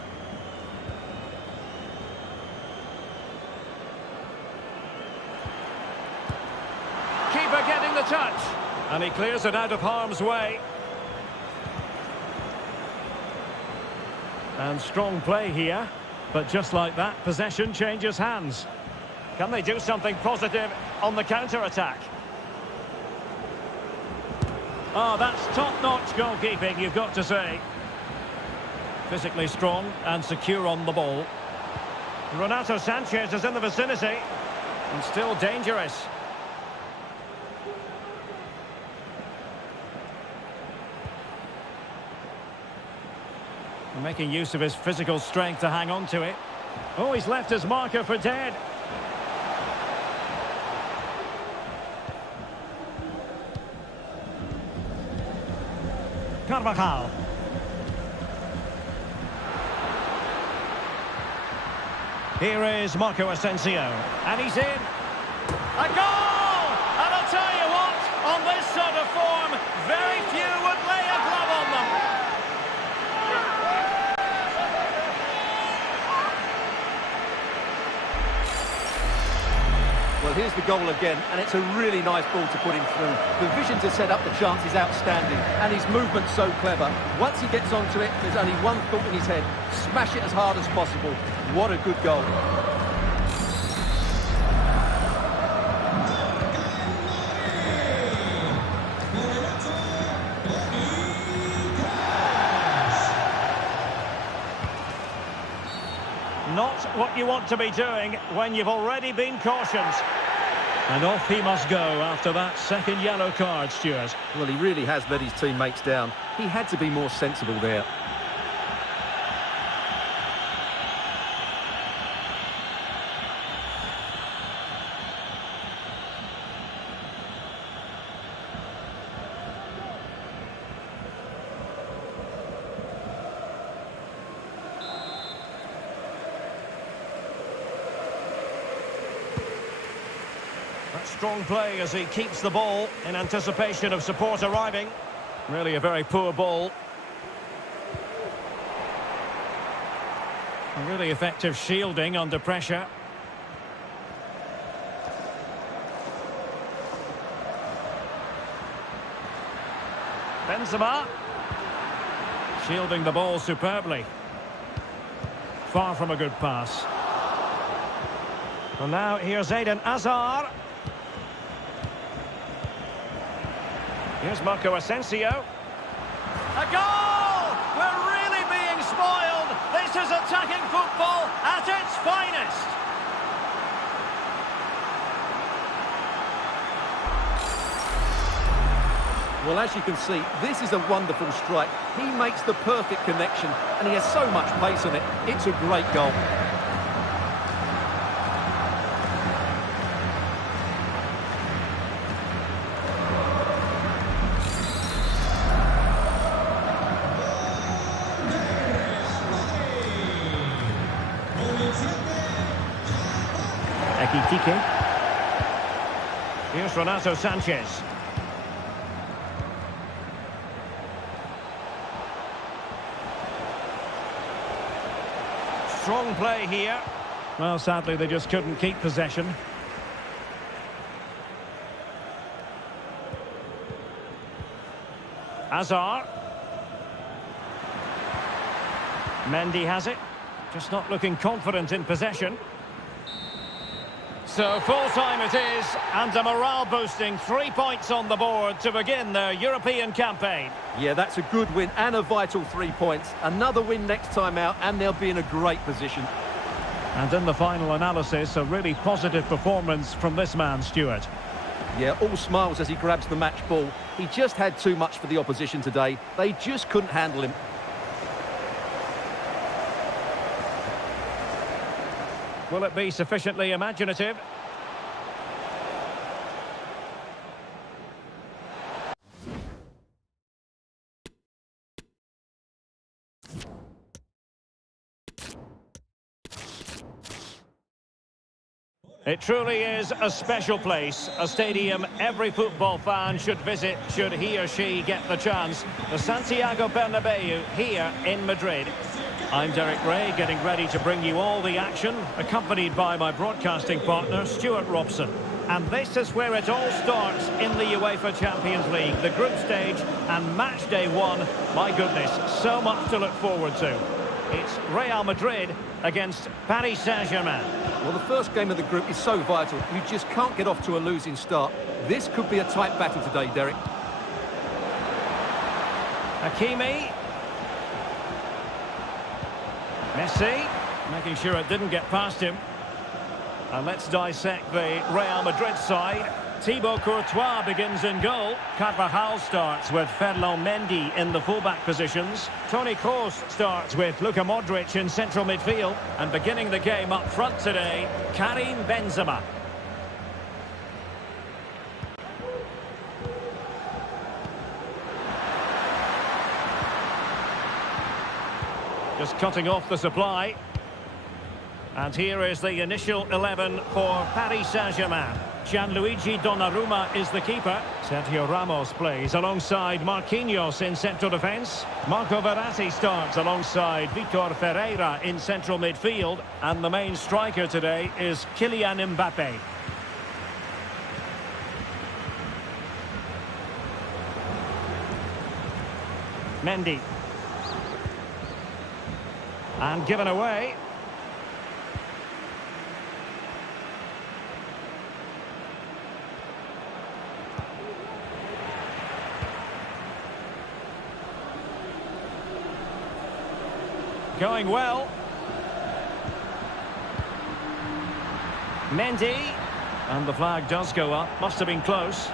Keeper getting the touch. And he clears it out of harm's way. And strong play here. But just like that, possession changes hands. Can they do something positive on the counter-attack? Oh, that's top-notch goalkeeping, you've got to say. Physically strong and secure on the ball. Renato Sanchez is in the vicinity. And still dangerous. Making use of his physical strength to hang on to it. Oh, he's left his marker for dead. Carvajal. Here is Marco Asensio. And he's in. A goal! And I'll tell you what, on this sort of form, very few would lay a glove on them. Well, here's the goal again, and it's a really nice ball to put him through. The vision to set up the chance is outstanding, and his movement's so clever. Once he gets onto it, there's only one thought in his head: smash it as hard as possible. What a good goal. Not what you want to be doing when you've already been cautioned. And off he must go after that second yellow card, Stuart. Well, he really has let his teammates down. He had to be more sensible there. Strong play as he keeps the ball in anticipation of support arriving. Really a very poor ball. A really effective shielding under pressure. Benzema. Shielding the ball superbly. Far from a good pass. And now here's Eden Hazard. Here's Marco Asensio. A goal! We're really being spoiled. This is attacking football at its finest. Well, as you can see, this is a wonderful strike. He makes the perfect connection, and he has so much pace on it. It's a great goal. Here's Renato Sanchez. Strong play here. Well, sadly, they just couldn't keep possession. Hazard. Mendy has it. Just not looking confident in possession. So full-time it is, and a morale-boosting 3 points on the board to begin their European campaign. Yeah, that's a good win and a vital 3 points. Another win next time out, and they'll be in a great position. And in the final analysis, a really positive performance from this man, Stuart. Yeah, all smiles as he grabs the match ball. He just had too much for the opposition today. They just couldn't handle him. Will it be sufficiently imaginative? It truly is a special place, a stadium every football fan should visit should he or she get the chance. The Santiago Bernabeu here in Madrid. I'm Derek Ray, getting ready to bring you all the action, accompanied by my broadcasting partner, Stuart Robson. And this is where it all starts in the UEFA Champions League, the group stage and match day one. My goodness, so much to look forward to. It's Real Madrid against Paris Saint-Germain. Well, the first game of the group is so vital. You just can't get off to a losing start. This could be a tight battle today, Derek. Hakimi. Messi, making sure it didn't get past him. And let's dissect the Real Madrid side. Thibaut Courtois begins in goal. Carvajal starts with Ferland Mendy in the fullback positions. Toni Kroos starts with Luka Modric in central midfield. And beginning the game up front today, Karim Benzema. Just cutting off the supply. And here is the initial 11 for Paris Saint-Germain. Gianluigi Donnarumma is the keeper. Sergio Ramos plays alongside Marquinhos in central defence. Marco Verratti starts alongside Vitor Ferreira in central midfield. And the main striker today is Kylian Mbappe. Mendy. And given away. Going well. Mendy. And the flag does go up. Must have been close.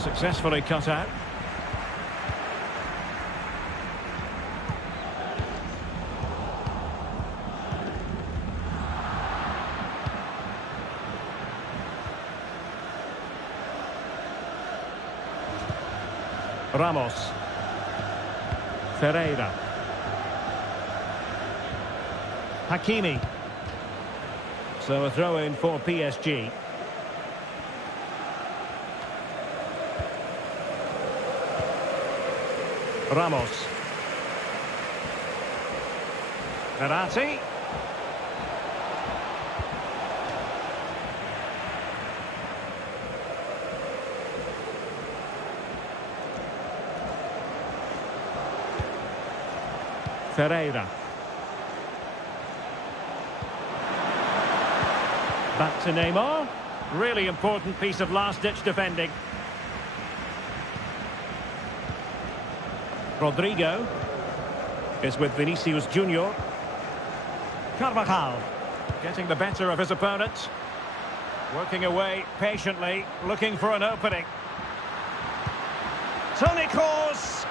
Successfully cut out. Ramos. Ferreira. Hakimi. So a throw in for PSG. Ramos. Verratti. Ferreira. Back to Neymar. Really important piece of last-ditch defending. Rodrigo is with Vinicius Junior. Carvajal getting the better of his opponent. Working away patiently, looking for an opening. Toni Kroos.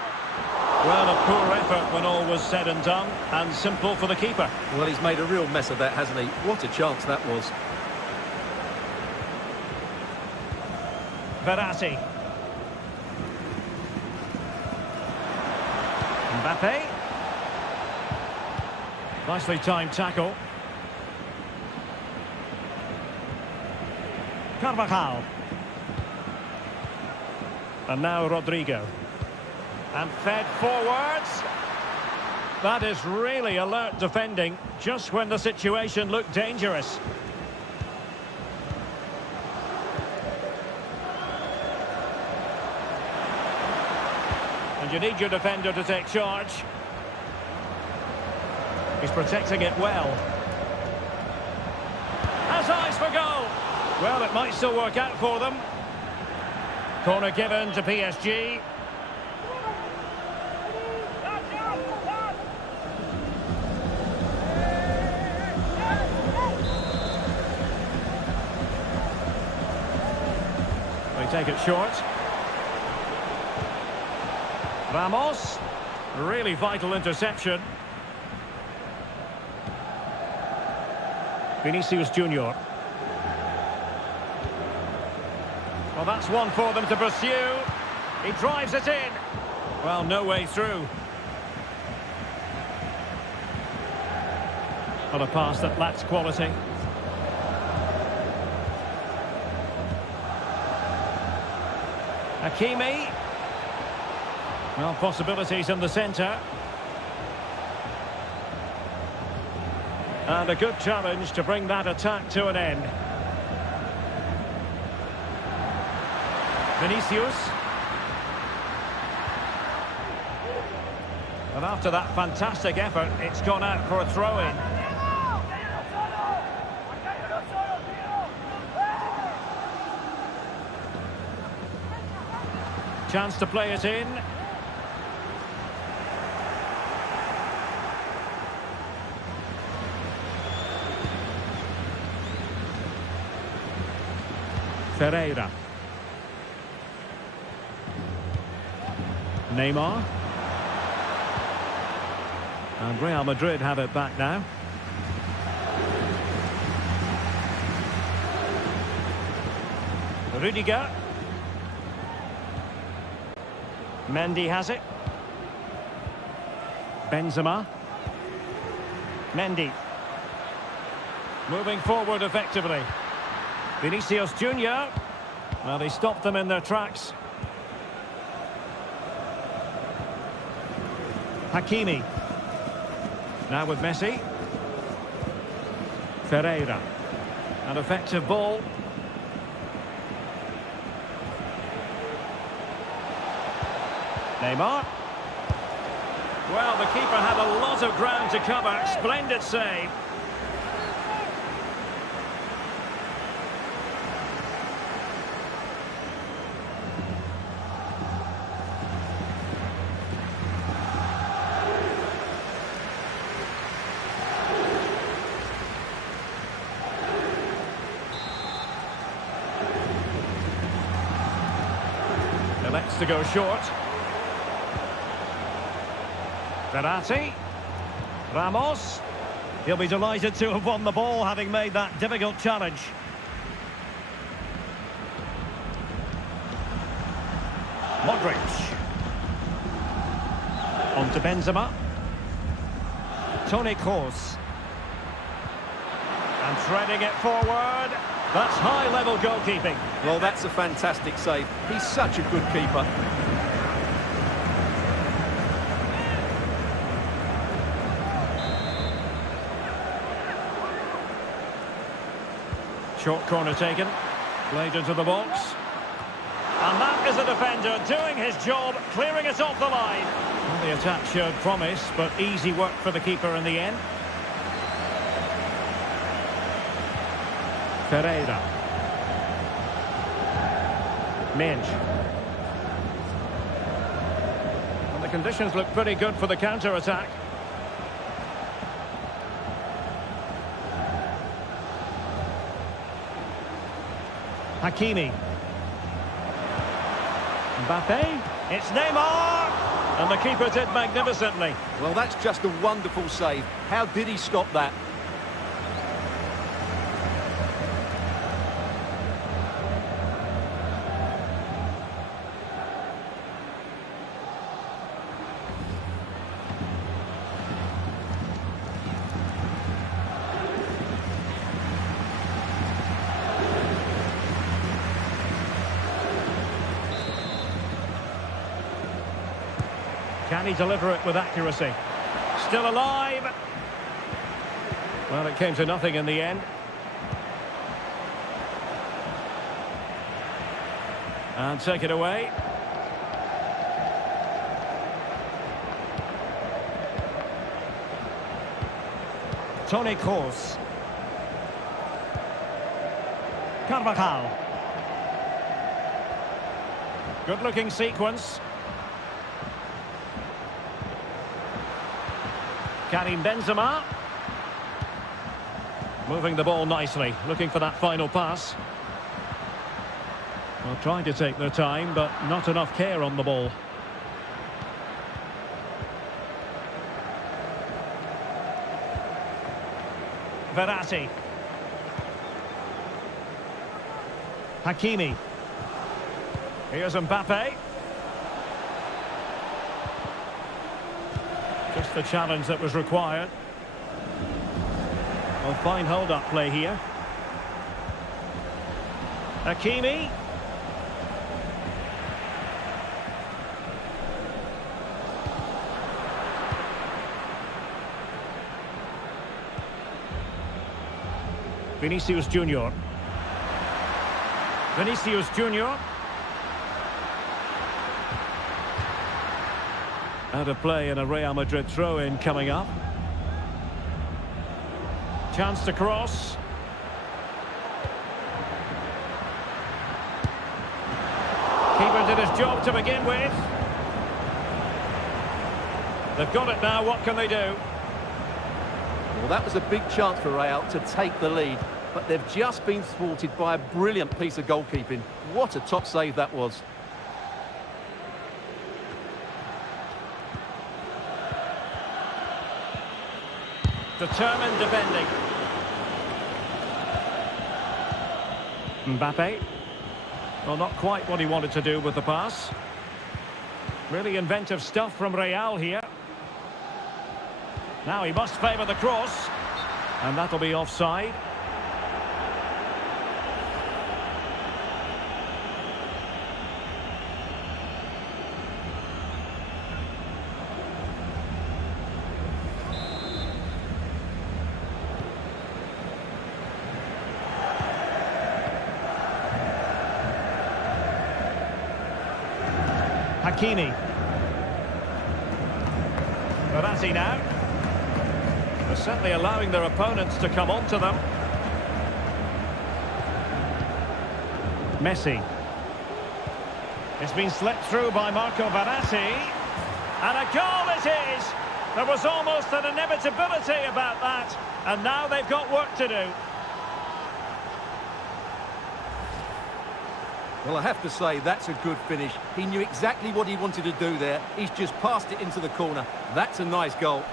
Well, a poor effort when all was said and done, and simple for the keeper. Well, he's made a real mess of that, hasn't he? What a chance that was. Verratti. Mbappe. Nicely timed tackle. Carvajal. And now Rodrigo. And fed forwards. That is really alert defending, just when the situation looked dangerous. And you need your defender to take charge. He's protecting it well. Has eyes for goal. Well, it might still work out for them. Corner given to PSG. take it short. Ramos. Really vital interception. Vinicius Junior. Well, that's one for them to pursue. He drives it in. Well, no way through. On a pass that lacks quality. Hakimi. Well, possibilities in the centre. And a good challenge to bring that attack to an end. Vinicius. And after that fantastic effort, it's gone out for a throw-in. Chance to play it in. Ferreira. Neymar. And Real Madrid have it back now. Rudiger. Mendy has it. Benzema. Mendy. Moving forward effectively. Vinicius Junior. Well, they stopped them in their tracks. Hakimi. Now with Messi. Ferreira. An effective ball. Neymar. Well, the keeper had a lot of ground to cover. Splendid save. Elects to go short. Verratti. Ramos. He'll be delighted to have won the ball, having made that difficult challenge. Modric. On to Benzema. Toni Kroos. And threading it forward. That's high-level goalkeeping. Well, that's a fantastic save. He's such a good keeper. Short corner taken. Played into the box. And that is a defender doing his job, clearing it off the line. Well, the attack showed promise, but easy work for the keeper in the end. Ferreira. Minge. And the conditions look pretty good for the counter-attack. Hakimi. Mbappe. It's Neymar! And the keeper did magnificently. Well, that's just a wonderful save. How did he stop that? Can he deliver it with accuracy? Still alive. Well, it came to nothing in the end. And take it away. Toni Kroos. Carvajal. Good-looking sequence. Karim Benzema. Moving the ball nicely, looking for that final pass. Well, trying to take their time, but not enough care on the ball. Verratti. Hakimi. Here's Mbappe. Just the challenge that was required. Well, fine hold-up play here. Hakimi. Vinicius Junior. Vinicius Junior. Out of play and a Real Madrid throw-in coming up. Chance to cross. Keeper did his job to begin with. They've got it now, what can they do? Well, that was a big chance for Real to take the lead, but they've just been thwarted by a brilliant piece of goalkeeping. What a top save that was. Determined defending. Mbappe. Well, not quite what he wanted to do with the pass. Really inventive stuff from Real here. Now he must favour the cross. And that'll be offside. Hakimi. Verratti now. They're certainly allowing their opponents to come onto them. Messi. It's been slipped through by Marco Verratti. And a goal it is! There was almost an inevitability about that. And now they've got work to do. Well, I have to say, that's a good finish. He knew exactly what he wanted to do there. He's just passed it into the corner. That's a nice goal.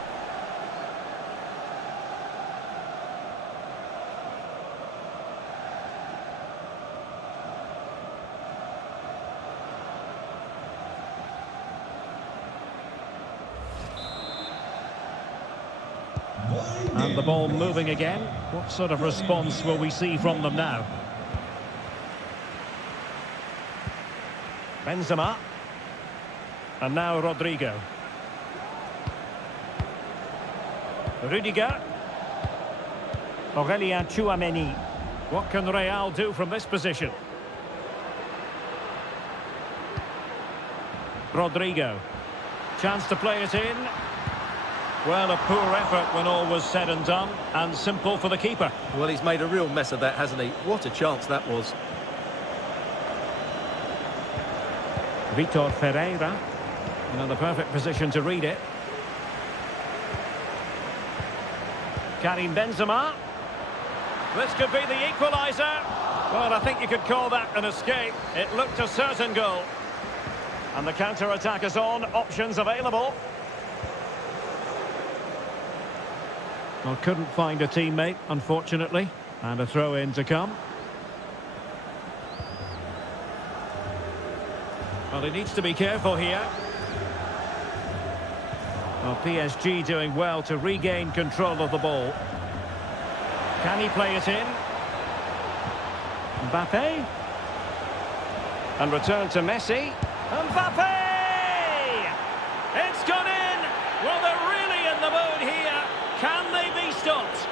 And the ball moving again. What sort of response will we see from them now? Benzema. And now Rodrigo. Rudiger. Aurelien Tchouameni. What can Real do from this position? Rodrigo. Chance to play it in. Well, a poor effort when all was said and done, and simple for the keeper. Well, he's made a real mess of that, hasn't he? What a chance that was. Vitor Ferreira. In the perfect position to read it. Karim Benzema. This could be the equaliser. Well, I think you could call that an escape. It looked a certain goal. And the counter-attack is on. Options available. Well, couldn't find a teammate, unfortunately. And a throw-in to come. Well, he needs to be careful here. Well, PSG doing well to regain control of the ball. Can he play it in? Mbappe. And return to Messi. Mbappe! It's gone in! Well, they're really in the mood here. Can they be stopped?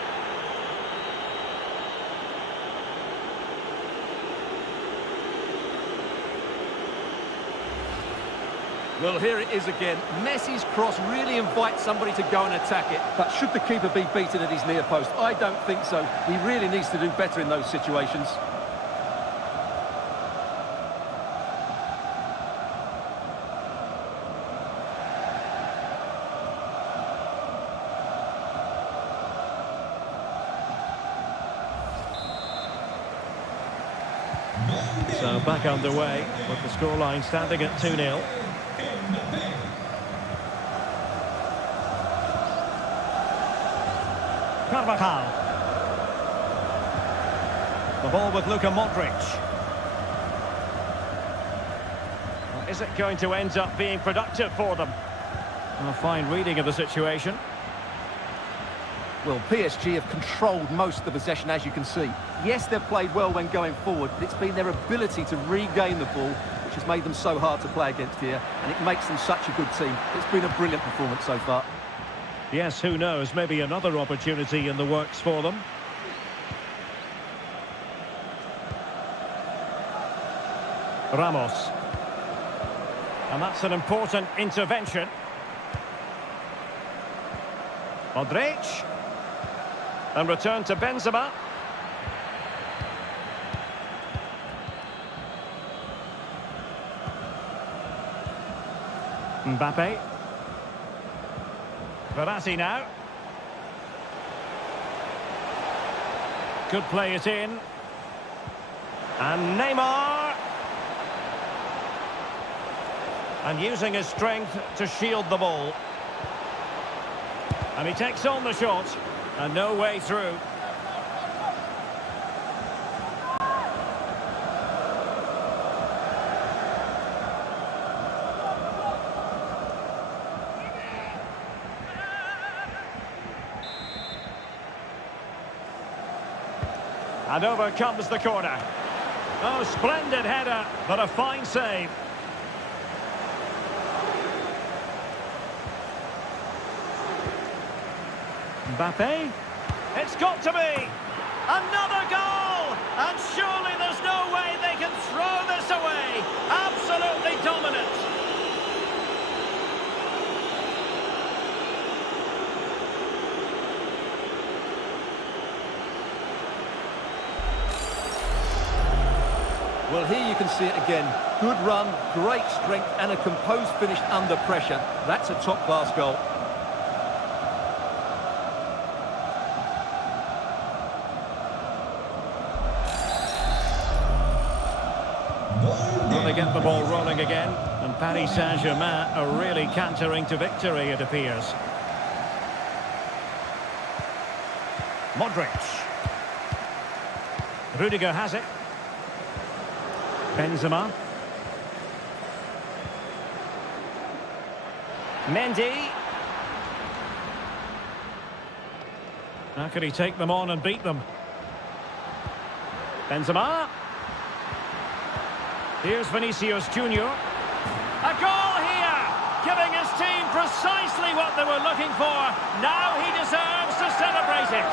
Well, here it is again. Messi's cross really invites somebody to go and attack it. But should the keeper be beaten at his near post? I don't think so. He really needs to do better in those situations. So back underway with the scoreline standing at 2-0. Carvajal. The ball with Luka Modric. Well, is it going to end up being productive for them? A fine reading of the situation. Well, PSG have controlled most of the possession, as you can see. Yes, they've played well when going forward, but it's been their ability to regain the ball which has made them so hard to play against here, and it makes them such a good team. It's been a brilliant performance so far. Yes, who knows, maybe another opportunity in the works for them. Ramos. And that's an important intervention. Modric. And return to Benzema. Mbappe. Verratti now. Could play it in. And Neymar. And using his strength to shield the ball. And he takes on the shot. And no way through. And over comes the corner. Oh, splendid header, but a fine save. Mbappe. It's got to be. Another goal! And surely there's no way they can throw this away. Absolutely dominant. Well, here you can see it again. Good run, great strength, and a composed finish under pressure. That's a top-class goal. Well, they get the ball rolling again, and Paris Saint-Germain are really cantering to victory, it appears. Modric. Rudiger has it. Benzema. Mendy. How could he take them on and beat them? Benzema. Here's Vinicius Junior. A goal here! Giving his team precisely what they were looking for. Now he deserves to celebrate it.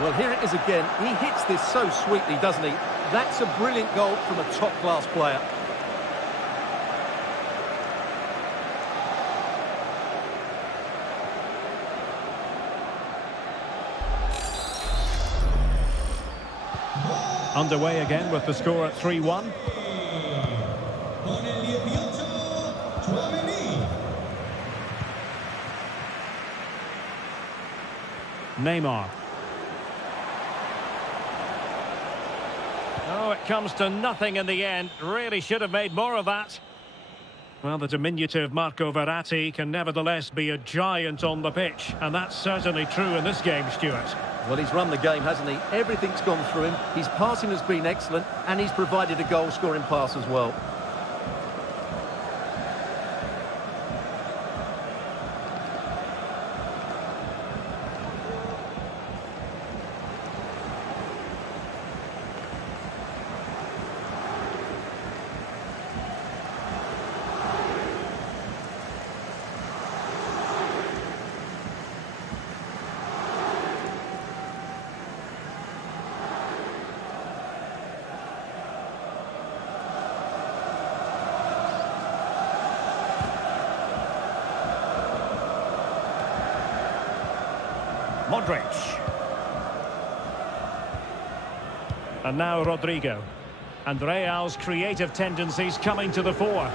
Well, here it is again. He hits this so sweetly, doesn't he? That's a brilliant goal from a top-class player. Underway again with the score at 3-1. Neymar. Oh, it comes to nothing in the end. Really should have made more of that. Well, the diminutive Marco Verratti can nevertheless be a giant on the pitch, and that's certainly true in this game, Stuart. Well, he's run the game, hasn't he? Everything's gone through him. His passing has been excellent, and he's provided a goal-scoring pass as well. Modric. And now Rodrigo. And Real's creative tendencies coming to the fore.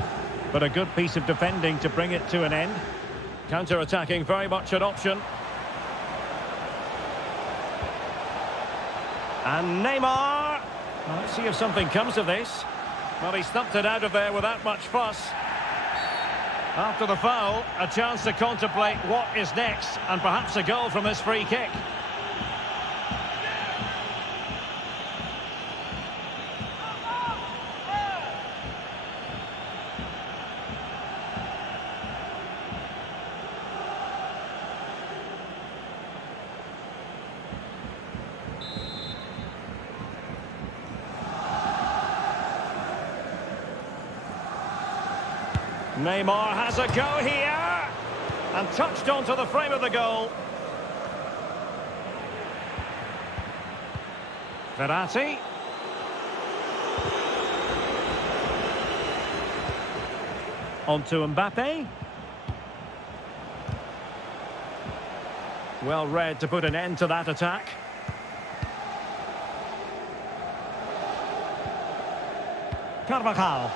But a good piece of defending to bring it to an end. Counter-attacking very much an option. And Neymar. Well, let's see if something comes of this. Well, he stumped it out of there without much fuss. After the foul, a chance to contemplate what is next, and perhaps a goal from this free kick. Neymar has a go here, and touched onto the frame of the goal. Verratti. Onto Mbappe. Well read to put an end to that attack. Carvajal.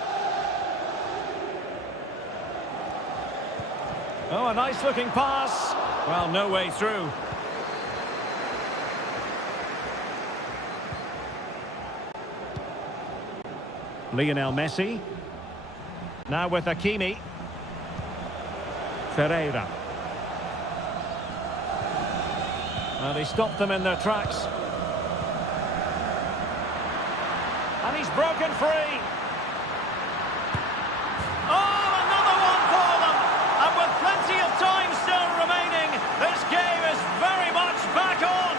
Oh, a nice-looking pass. Well, no way through. Lionel Messi. Now with Hakimi. Ferreira. Well, he stopped them in their tracks. And he's broken free. Plenty of time still remaining. This game is very much back on.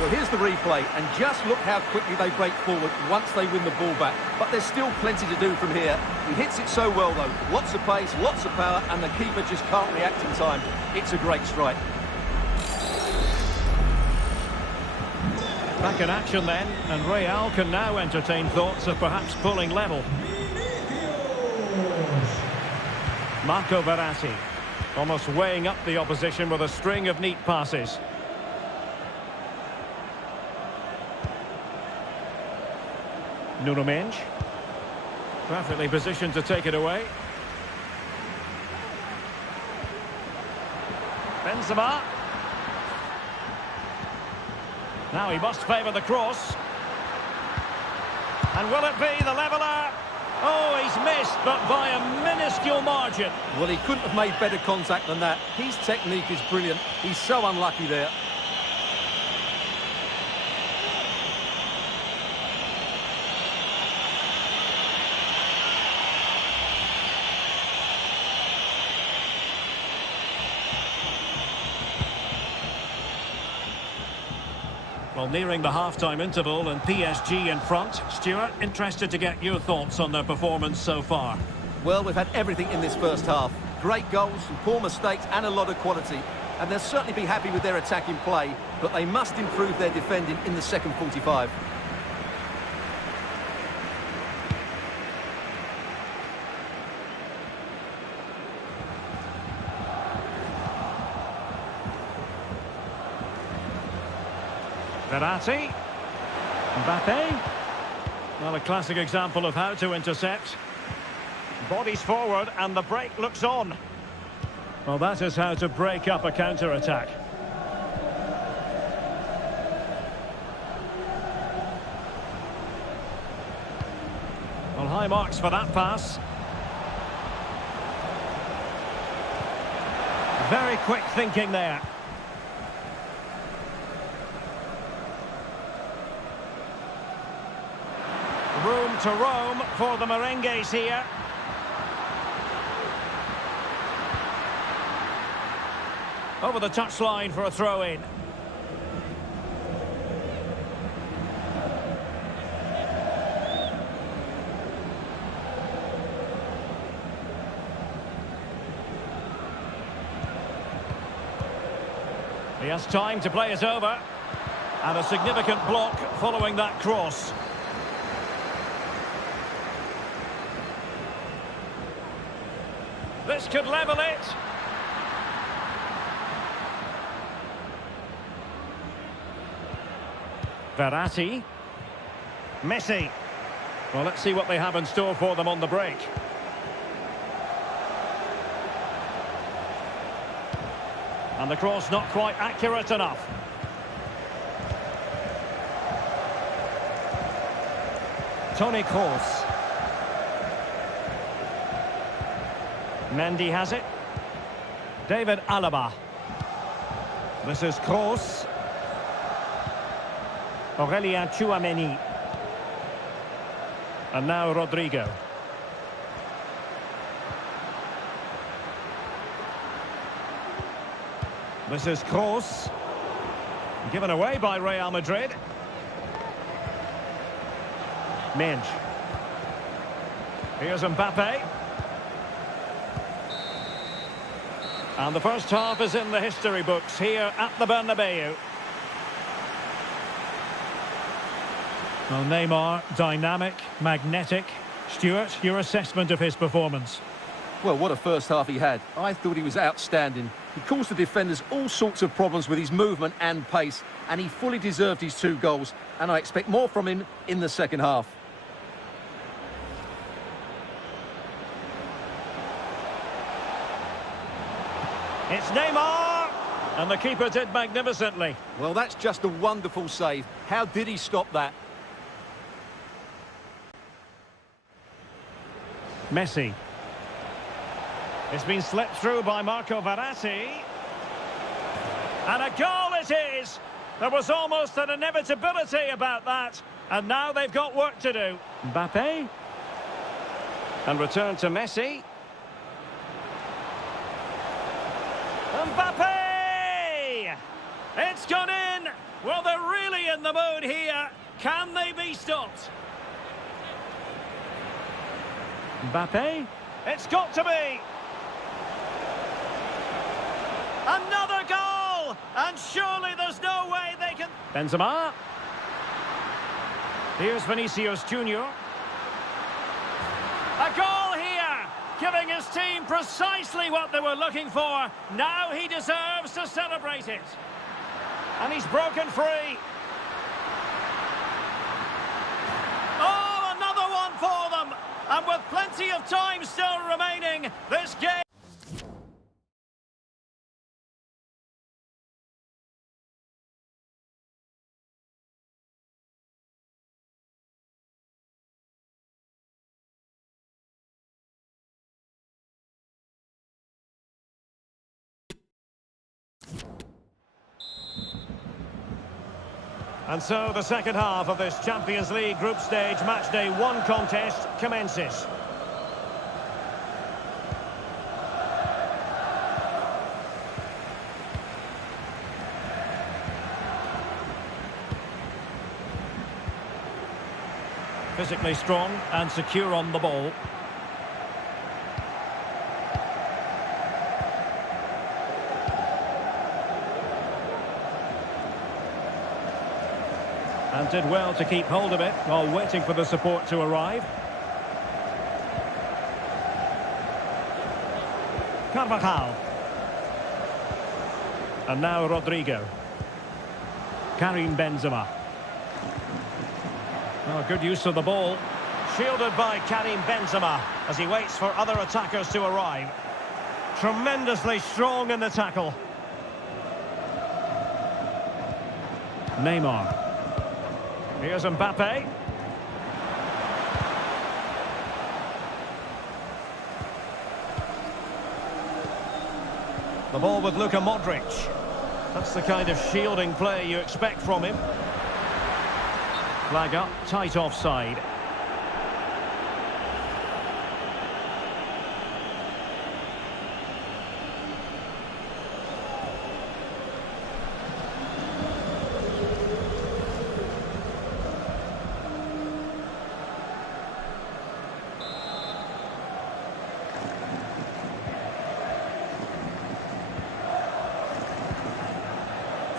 Well, here's the replay, and just look how quickly they break forward once they win the ball back. But there's still plenty to do from here. He hits it so well, though. Lots of pace, lots of power, and the keeper just can't react in time. It's a great strike. Back in action then, and Real can now entertain thoughts of perhaps pulling level. Marco Verratti, almost weighing up the opposition with a string of neat passes. Nuno Mendes, perfectly positioned to take it away. Benzema. Now he must favour the cross. And will it be the leveller? Oh, he's missed, but by a minuscule margin. Well, he couldn't have made better contact than that. His technique is brilliant. He's so unlucky there. Well, nearing the half-time interval and PSG in front. Stuart, interested to get your thoughts on their performance so far. Well, we've had everything in this first half. Great goals, some poor mistakes and a lot of quality. And they'll certainly be happy with their attacking play, but they must improve their defending in the second 45. Verratti. Mbappe. Well, a classic example of how to intercept. Bodies forward and the break looks on. Well, that is how to break up a counter-attack. Well, high marks for that pass. Very quick thinking there. Room to roam for the merengues here. Over the touchline for a throw-in. He has time to play it over. And a significant block following that cross. This could level it. Verratti. Messi. Well, let's see what they have in store for them on the break. And the cross not quite accurate enough. Toni Kroos. Mendy has it. David Alaba. This is Kroos. Aurelien Tchouameni. And now Rodrigo. This is Kroos. Given away by Real Madrid. Minge. Here's Mbappe. And the first half is in the history books here at the Bernabeu. Well, Neymar, dynamic, magnetic. Stuart, your assessment of his performance? Well, what a first half he had. I thought he was outstanding. He caused the defenders all sorts of problems with his movement and pace, and he fully deserved his 2 goals, and I expect more from him in the second half. It's Neymar! And the keeper did magnificently. Well, that's just a wonderful save. How did he stop that? Messi. It's been slipped through by Marco Verratti. And a goal it is! There was almost an inevitability about that. And now they've got work to do. Mbappe. And return to Messi. Mbappe! It's gone in! Well, they're really in the mood here. Can they be stopped? Mbappe? It's got to be! Another goal! And surely there's no way they can... Benzema. Here's Vinicius Junior. A goal here! Giving his team precisely what they were looking for. Now he deserves to celebrate it. And he's broken free. Oh, another one for them! And with plenty of time still remaining, this game... And so the second half of this Champions League group stage matchday 1 contest commences. Physically strong and secure on the ball. And did well to keep hold of it while waiting for the support to arrive. Carvajal. And now Rodrigo. Karim Benzema. Oh, good use of the ball. Shielded by Karim Benzema as he waits for other attackers to arrive. Tremendously strong in the tackle. Neymar. Here's Mbappe. The ball with Luka Modric. That's the kind of shielding play you expect from him. Flag up, tight offside.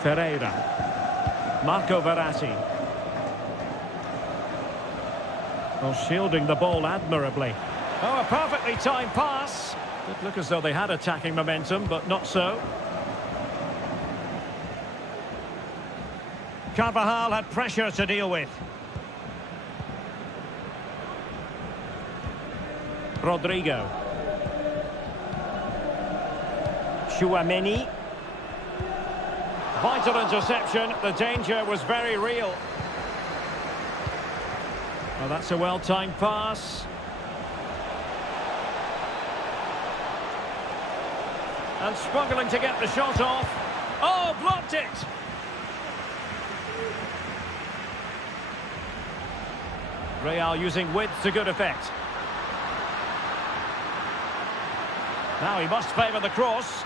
Ferreira. Marco Verratti. Well, shielding the ball admirably. Oh, a perfectly timed pass. Did look as though they had attacking momentum, but not so. Carvajal had pressure to deal with. Rodrigo. Tchouaméni. Vital interception. The danger was very real. Well, that's a well-timed pass. And struggling to get the shot off. Oh, blocked it! Real using width to good effect. Now he must favour the cross.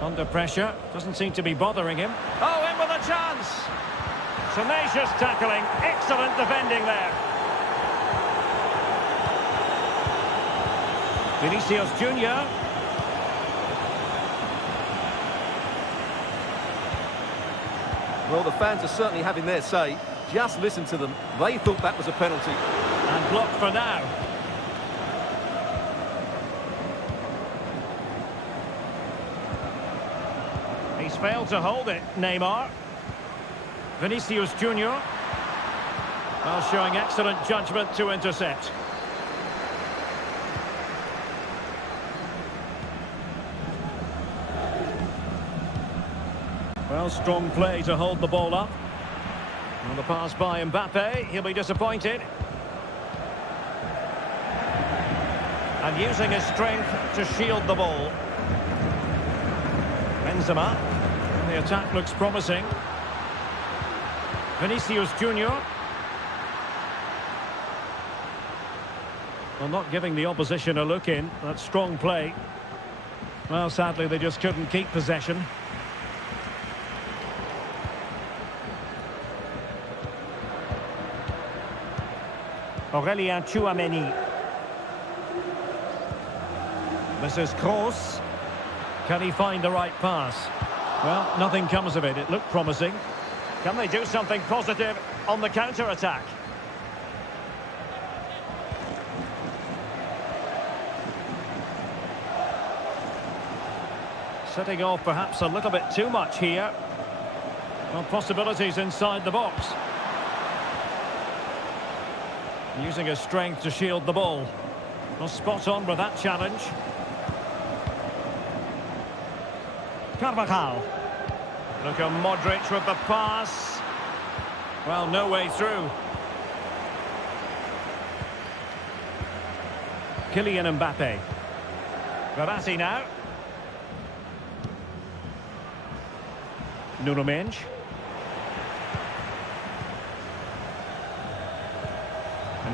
Under pressure, doesn't seem to be bothering him. Oh, in with a chance! Tenacious tackling, excellent defending there. Vinicius Junior. Well, the fans are certainly having their say. Just listen to them. They thought that was a penalty. And blocked for now. He's failed to hold it, Neymar. Vinicius Junior. Well, showing excellent judgment to intercept. Well, strong play to hold the ball up. On the pass by Mbappe, he'll be disappointed. And using his strength to shield the ball. Benzema. The attack looks promising. Vinicius Junior. Well, not giving the opposition a look in. That's strong play. Well, sadly, they just couldn't keep possession. Aurelien Tchouaméni. This is Kroos. Can he find the right pass? Well, nothing comes of it. It looked promising. Can they do something positive on the counter-attack? Setting off perhaps a little bit too much here. Well, possibilities inside the box. Using his strength to shield the ball. Well, spot on with that challenge. Carvajal. Look at Modric with the pass. Well, no way through. Kylian Mbappe. Verratti now. Nuno Mendes.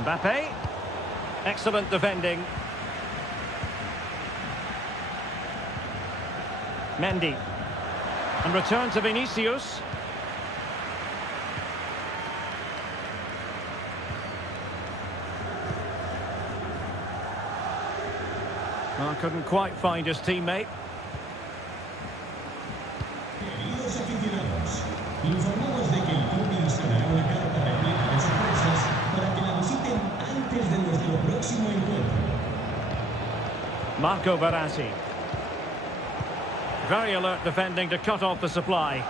Mbappe. Excellent defending. Mendy. And return to Vinicius. Well, couldn't quite find his teammate. Queridos aficionados, informamos de que el club instalará una carta repleta de sorpresas para que la visiten antes de nuestro próximo encuentro. Marco Verratti. Very alert defending to cut off the supply.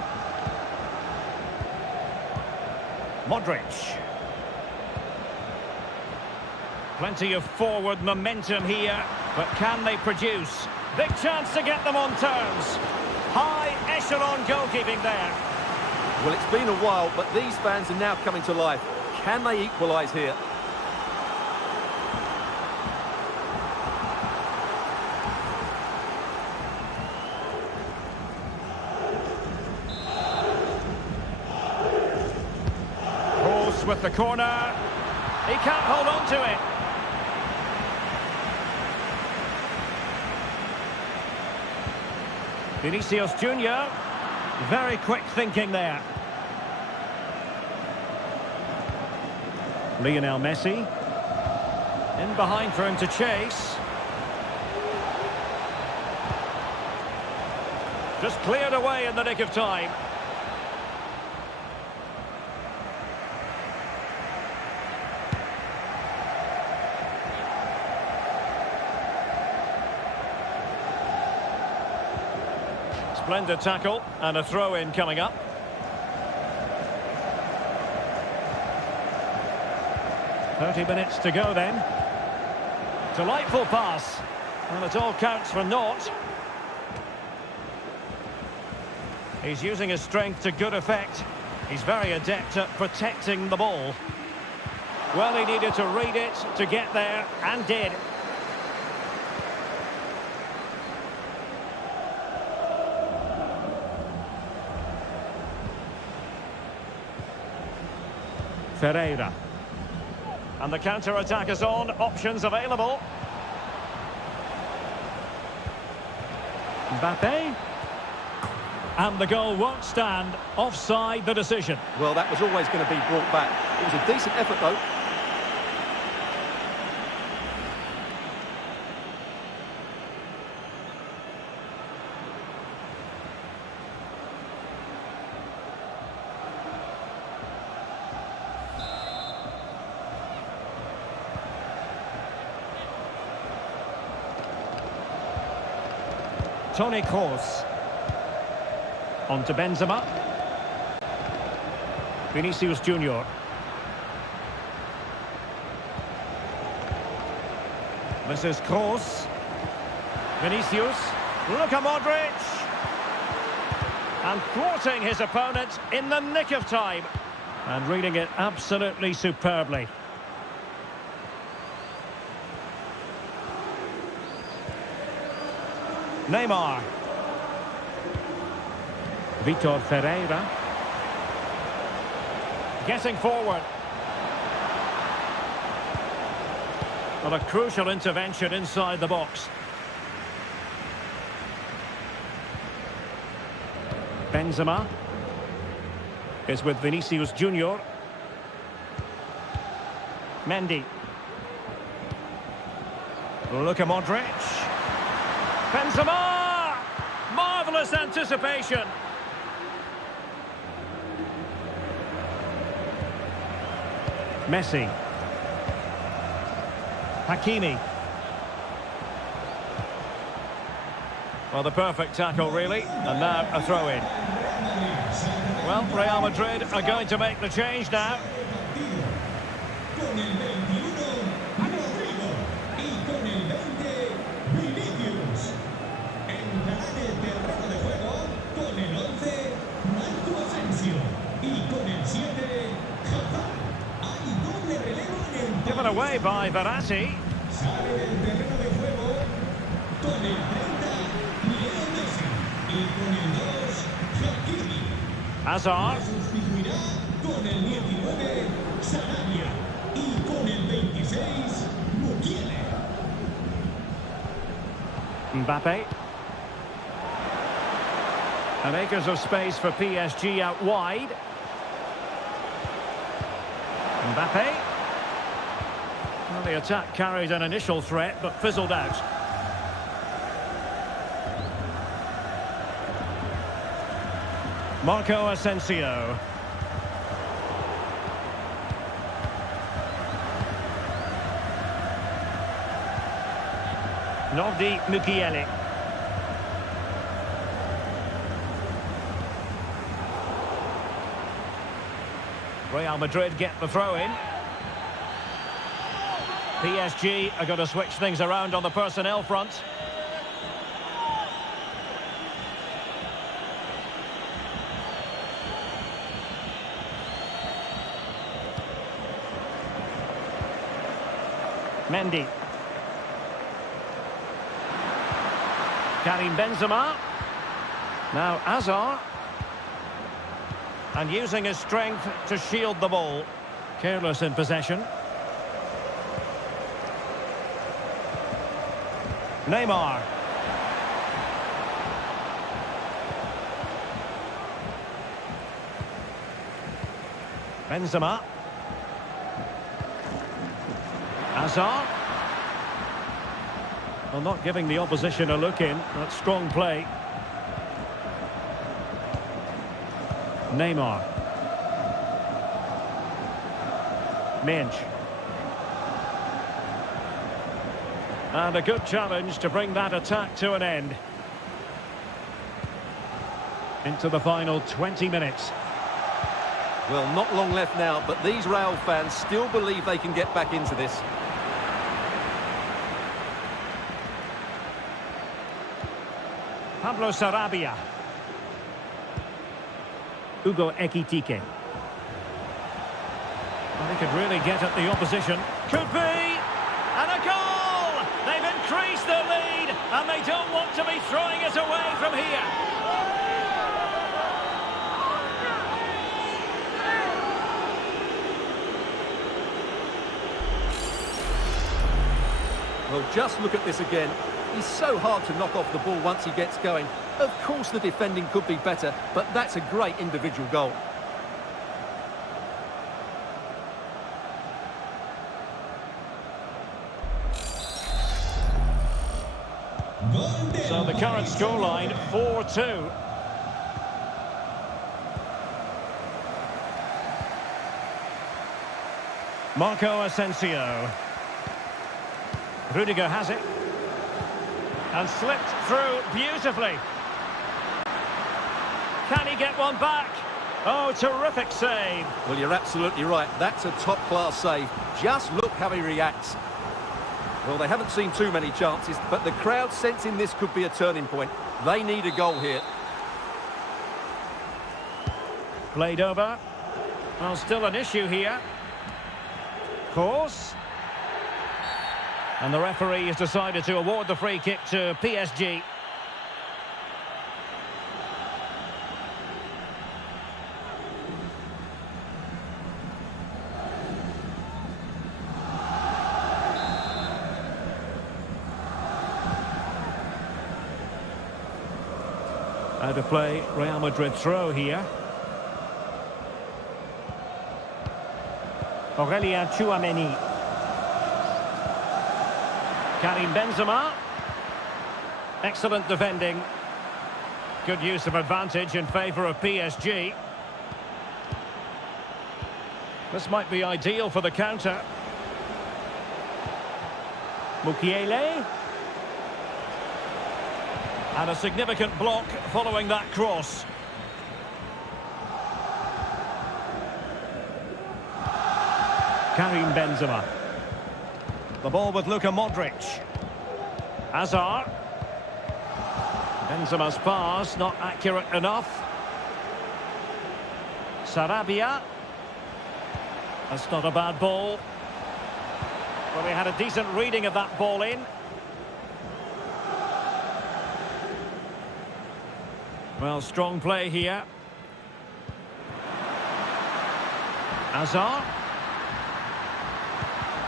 Modric. Plenty of forward momentum here, but can they produce? Big chance to get them on terms. High echelon goalkeeping there. Well, it's been a while, but these fans are now coming to life. Can they equalise here? Kroos with the corner. He can't hold on to it. Vinicius Junior. Very quick thinking there. Lionel Messi. In behind for him to chase. Just cleared away in the nick of time. Splendid tackle and a throw-in coming up. "30 minutes to go then. Delightful pass. And it all counts for naught. He's using his strength to good effect. He's very adept at protecting the ball. Well, he needed to read it to get there, and did. Ferreira. And the counter-attack is on. Options available. Mbappe. And the goal won't stand. Offside the decision. Well, that was always going to be brought back. It was a decent effort, though. Toni Kroos. On to Benzema. Vinicius Junior. This is Kroos. Vinicius. Luka Modric. And thwarting his opponent in the nick of time. And reading it absolutely superbly. Neymar. Vitor Ferreira. Getting forward. Well, a crucial intervention inside the box. Benzema is with Vinicius Junior. Mendy. Luka Modric. Benzema! Marvellous anticipation. Messi. Hakimi. Well, the perfect tackle, really. And now a throw-in. Well, Real Madrid are going to make the change now. Given away by Verratti. Hazard. Mbappe. And acres of space for PSG out wide. Mbappe. Well, the attack carried an initial threat, but fizzled out. Marco Asensio. Nordi Mukiele. Real Madrid get the throw-in. PSG are going to switch things around on the personnel front. Mendy. Karim Benzema. Now Hazard. And using his strength to shield the ball. Careless in possession. Neymar. Benzema. Hazard. Well, not giving the opposition a look in. That's strong play. Neymar. Minch. And a good challenge to bring that attack to an end. into the final 20 minutes. Well, not long left now, but these Real fans still believe they can get back into this. Pablo Sarabia. Hugo Ekitike. Well, he could really get at the opposition. Could be! And a goal! They've increased their lead, and they don't want to be throwing it away from here. Well, just look at this again. He's so hard to knock off the ball once he gets going. Of course the defending could be better, but that's a great individual goal. So the current scoreline, 4-2. Marco Asensio. Rudiger has it. And slipped through beautifully. Can he get one back? Oh, terrific save. Well, you're absolutely right. That's a top-class save. Just look how he reacts. Well, they haven't seen too many chances, but the crowd sensing this could be a turning point. They need a goal here. Played over. Well, still an issue here. Course. And the referee has decided to award the free kick to PSG. Out of play, Real Madrid throw here. Aurelien Tchouameni. Karim Benzema. Excellent defending. Good use of advantage in favour of PSG. This might be ideal for the counter. Mukiele. And a significant block following that cross. Karim Benzema. The ball with Luka Modric. Hazard. Benzema's pass, not accurate enough. Sarabia. That's not a bad ball. Well, he had a decent reading of that ball in. Well, strong play here. Hazard.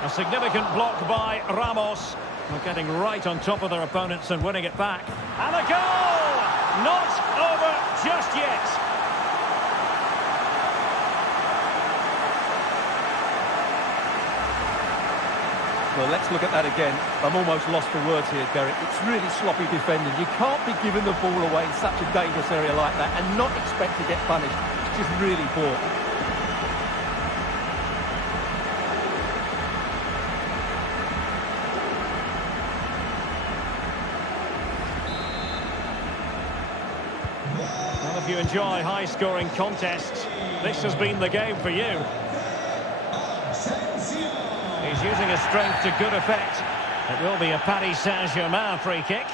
A significant block by Ramos. They're getting right on top of their opponents and winning it back. And a goal! Not over just yet. Well, let's look at that again. I'm almost lost for words here, Derek. It's really sloppy defending. You can't be giving the ball away in such a dangerous area like that and not expect to get punished. It's just really poor. Well, if you enjoy high-scoring contests, this has been the game for you. He's using his strength to good effect. It will be a Paris Saint-Germain free kick.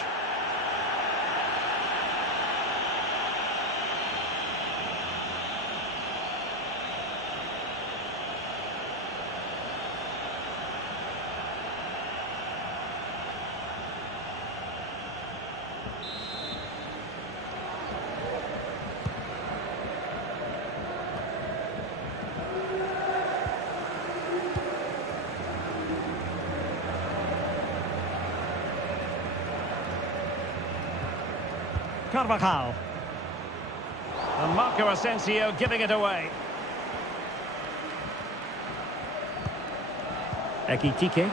Carvajal. And Marco Asensio giving it away. Ekitike.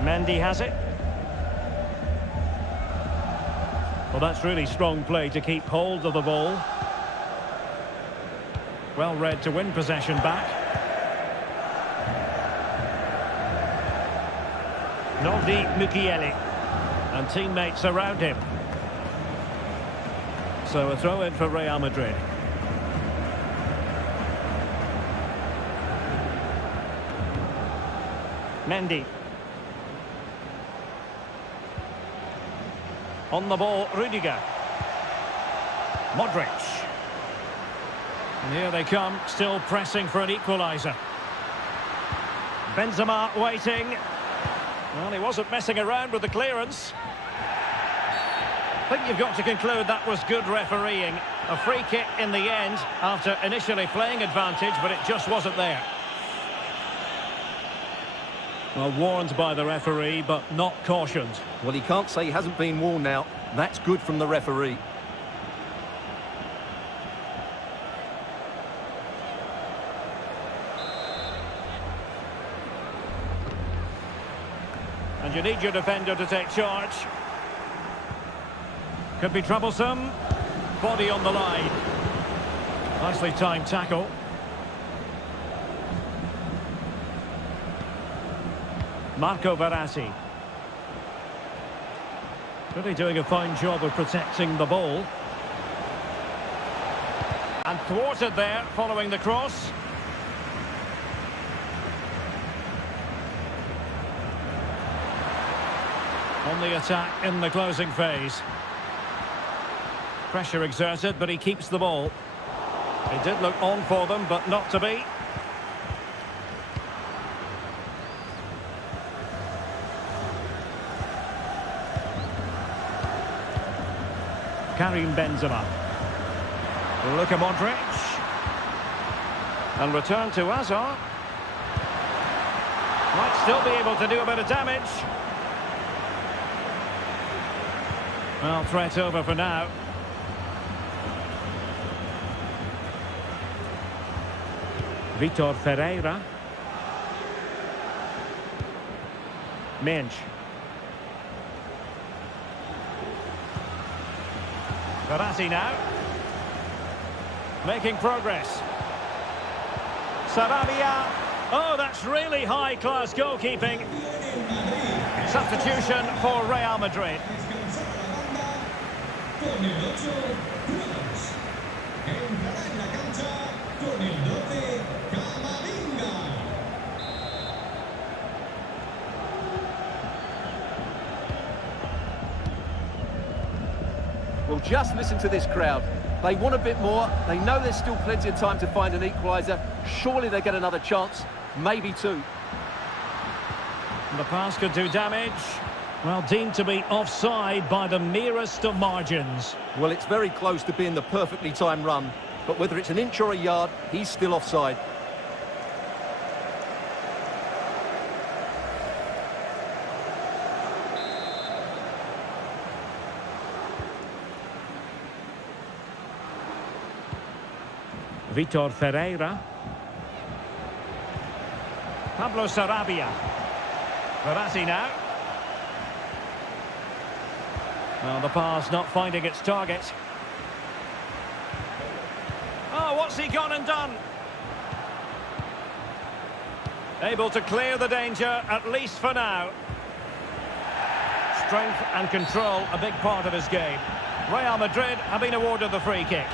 Mendy has it. Well, that's really strong play to keep hold of the ball. Well read to win possession back. Noldi Mukiele. And teammates around him. So a throw in for Real Madrid. Mendy. On the ball, Rudiger. Modric. And here they come, still pressing for an equaliser. Benzema waiting. Well, he wasn't messing around with the clearance. I think you've got to conclude that was good refereeing. A free kick in the end after initially playing advantage, but it just wasn't there. Well, warned by the referee, but not cautioned. Well, he can't say he hasn't been warned now. That's good from the referee. And you need your defender to take charge. Could be troublesome. Body on the line. Nicely timed tackle. Marco Verratti. Really doing a fine job of protecting the ball. And thwarted there following the cross. On the attack in the closing phase. Pressure exerted, but he keeps the ball. It did look on for them, but not to be. Karim Benzema. Luka Modric. And return to Hazard. Might still be able to do a bit of damage. Well, threat over for now. Vitor Ferreira. Mensch. Verratti now. Making progress. Sarabia. Oh, that's really high-class goalkeeping. Substitution for Real Madrid. Con el 8, Magnus. Entrará en la cancha con el 12, Camavinga. Well, just listen to this crowd. They want a bit more. They know there's still plenty of time to find an equaliser. Surely they get another chance, maybe two. The pass could do damage. Well, deemed to be offside by the merest of margins. Well, it's very close to being the perfectly timed run, but whether it's an inch or a yard, he's still offside. Vitor Ferreira. Pablo Sarabia. Verratti now. Well, the pass not finding its target. Oh, what's he gone and done? Able to clear the danger, at least for now. Strength and control, a big part of his game. Real Madrid have been awarded the free kick.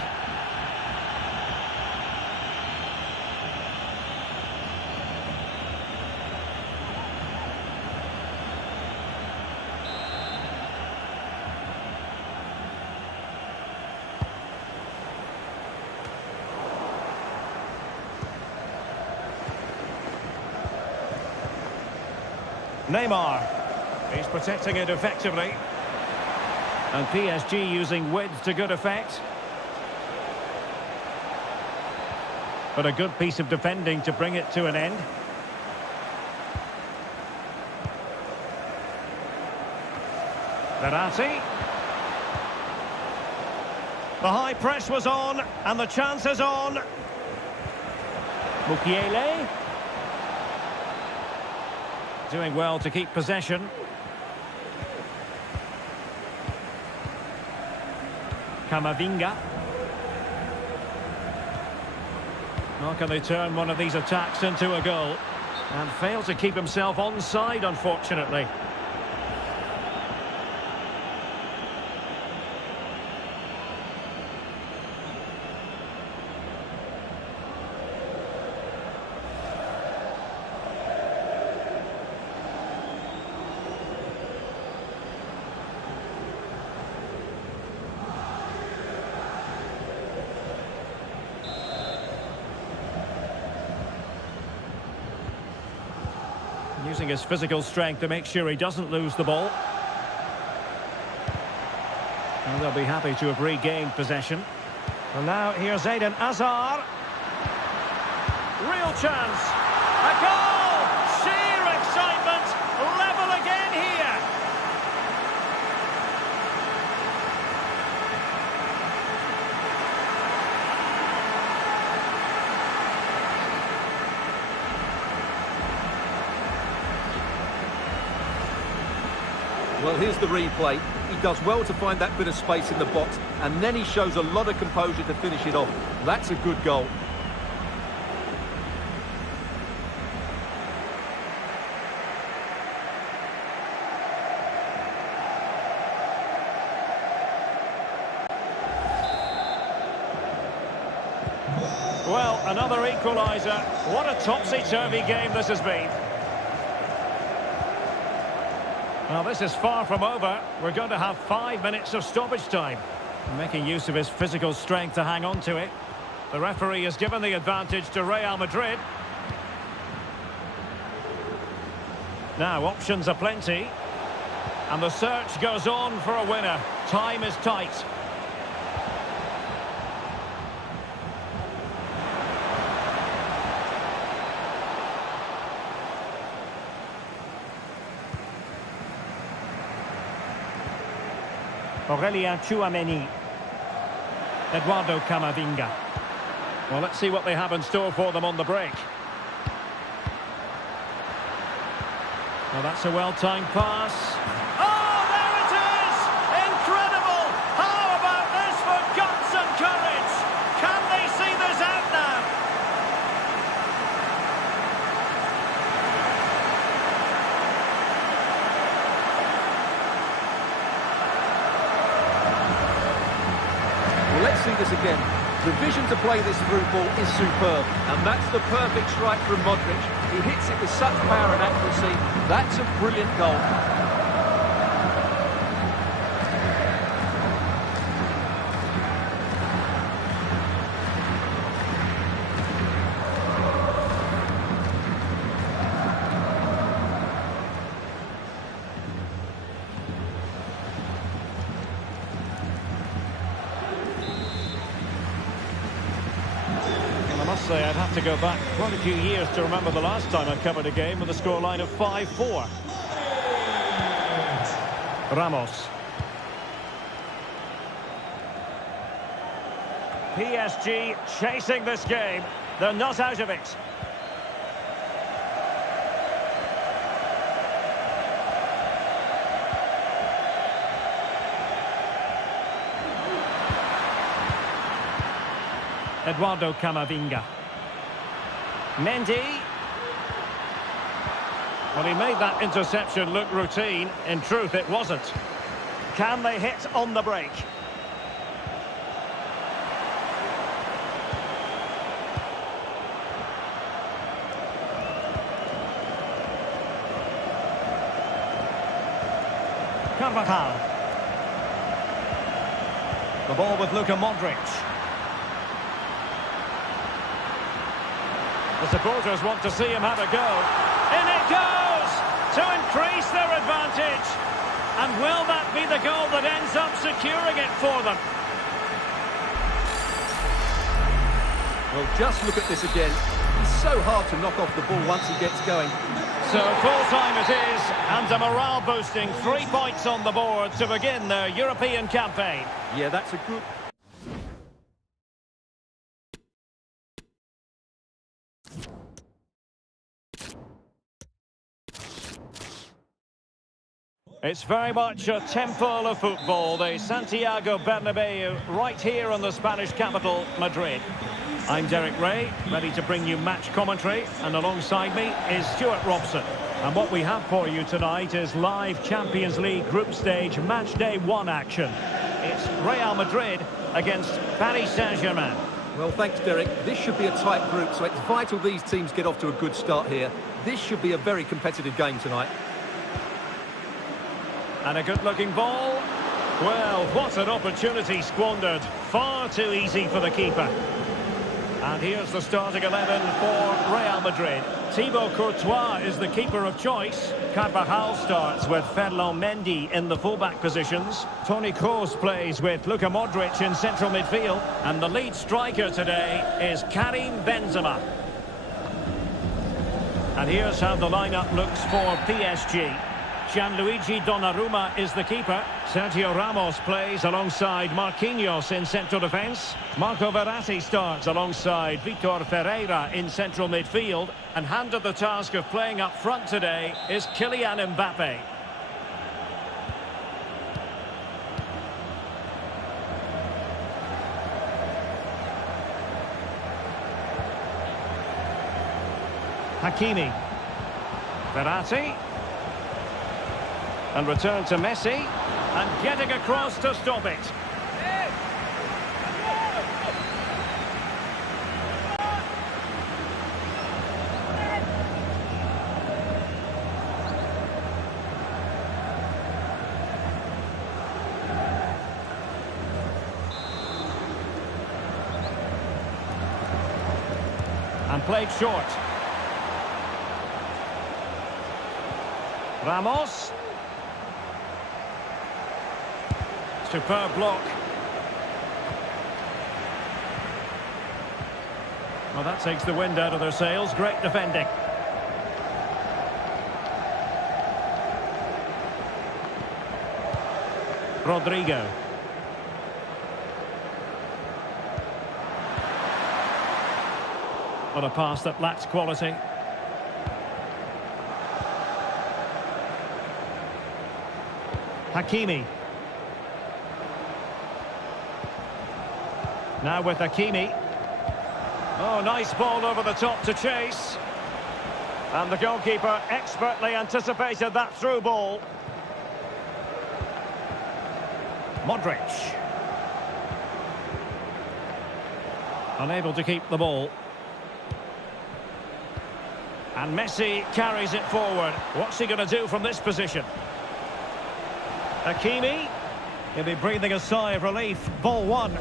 Neymar. He's protecting it effectively. And PSG using width to good effect. But a good piece of defending to bring it to an end. Verratti. The high press was on, and the chance is on. Mukiele. Doing well to keep possession. Camavinga. How can they turn one of these attacks into a goal? And fail to keep himself onside, unfortunately. Using his physical strength to make sure he doesn't lose the ball. And they'll be happy to have regained possession. Well, now here's Eden Hazard. Real chance. A goal! Sheer excitement. Level again here. Well, here's the replay. He does well to find that bit of space in the box, and then he shows a lot of composure to finish it off. That's a good goal. Well, another equaliser. What a topsy-turvy game this has been. Well, this is far from over. We're going to have 5 minutes of stoppage time. Making use of his physical strength to hang on to it. The referee has given the advantage to Real Madrid. Now, options are plenty. And the search goes on for a winner. Time is tight. Aurelien Tchouameni. Eduardo Camavinga. Well, let's see what they have in store for them on the break. Well, that's a well-timed pass. Oh, there it is! Incredible! How about this for guts and courage? Can they see this out now? Let's see this again. The vision to play this through ball is superb, and that's the perfect strike from Modric. He hits it with such power and accuracy. That's a brilliant goal. Say I'd have to go back quite a few years to remember the last time I covered a game with a scoreline of 5-4. Ramos. PSG chasing this game. They're not out of it. Eduardo Camavinga. Mendy. Well, he made that interception look routine. In truth, it wasn't. Can they hit on the break? Carvajal. The ball with Luka Modric. The supporters want to see him have a go. In it goes! To increase their advantage. And will that be the goal that ends up securing it for them? Well, just look at this again. He's so hard to knock off the ball once he gets going. So full-time it is, and a morale-boosting 3 points on the board to begin their European campaign. Yeah, that's a good... It's very much a temple of football, the Santiago Bernabeu, right here in the Spanish capital, Madrid. I'm Derek Ray, ready to bring you match commentary, and alongside me is Stuart Robson. And what we have for you tonight is live Champions League group stage match day 1 action. It's Real Madrid against Paris Saint-Germain. Well, thanks, Derek. This should be a tight group, so it's vital these teams get off to a good start here. This should be a very competitive game tonight. And a good-looking ball. Well, what an opportunity squandered. Far too easy for the keeper. And here's the starting 11 for Real Madrid. Thibaut Courtois is the keeper of choice. Carvajal starts with Ferland Mendy in the fullback positions. Toni Kroos plays with Luka Modric in central midfield. And the lead striker today is Karim Benzema. And here's how the lineup looks for PSG. Gianluigi Donnarumma is the keeper. Sergio Ramos plays alongside Marquinhos in central defence. Marco Verratti starts alongside Vitor Ferreira in central midfield. And handed the task of playing up front today is Kylian Mbappe. Hakimi. Verratti. And return to Messi. And getting across to stop it. And played short. Ramos. Superb block. Well, that takes the wind out of their sails. Great defending. Rodrigo. On a pass that lacks quality. Hakimi. Now with Hakimi. Oh, nice ball over the top to chase. And the goalkeeper expertly anticipated that through ball. Modric. Unable to keep the ball. And Messi carries it forward. What's he going to do from this position? Hakimi. He'll be breathing a sigh of relief. Ball one.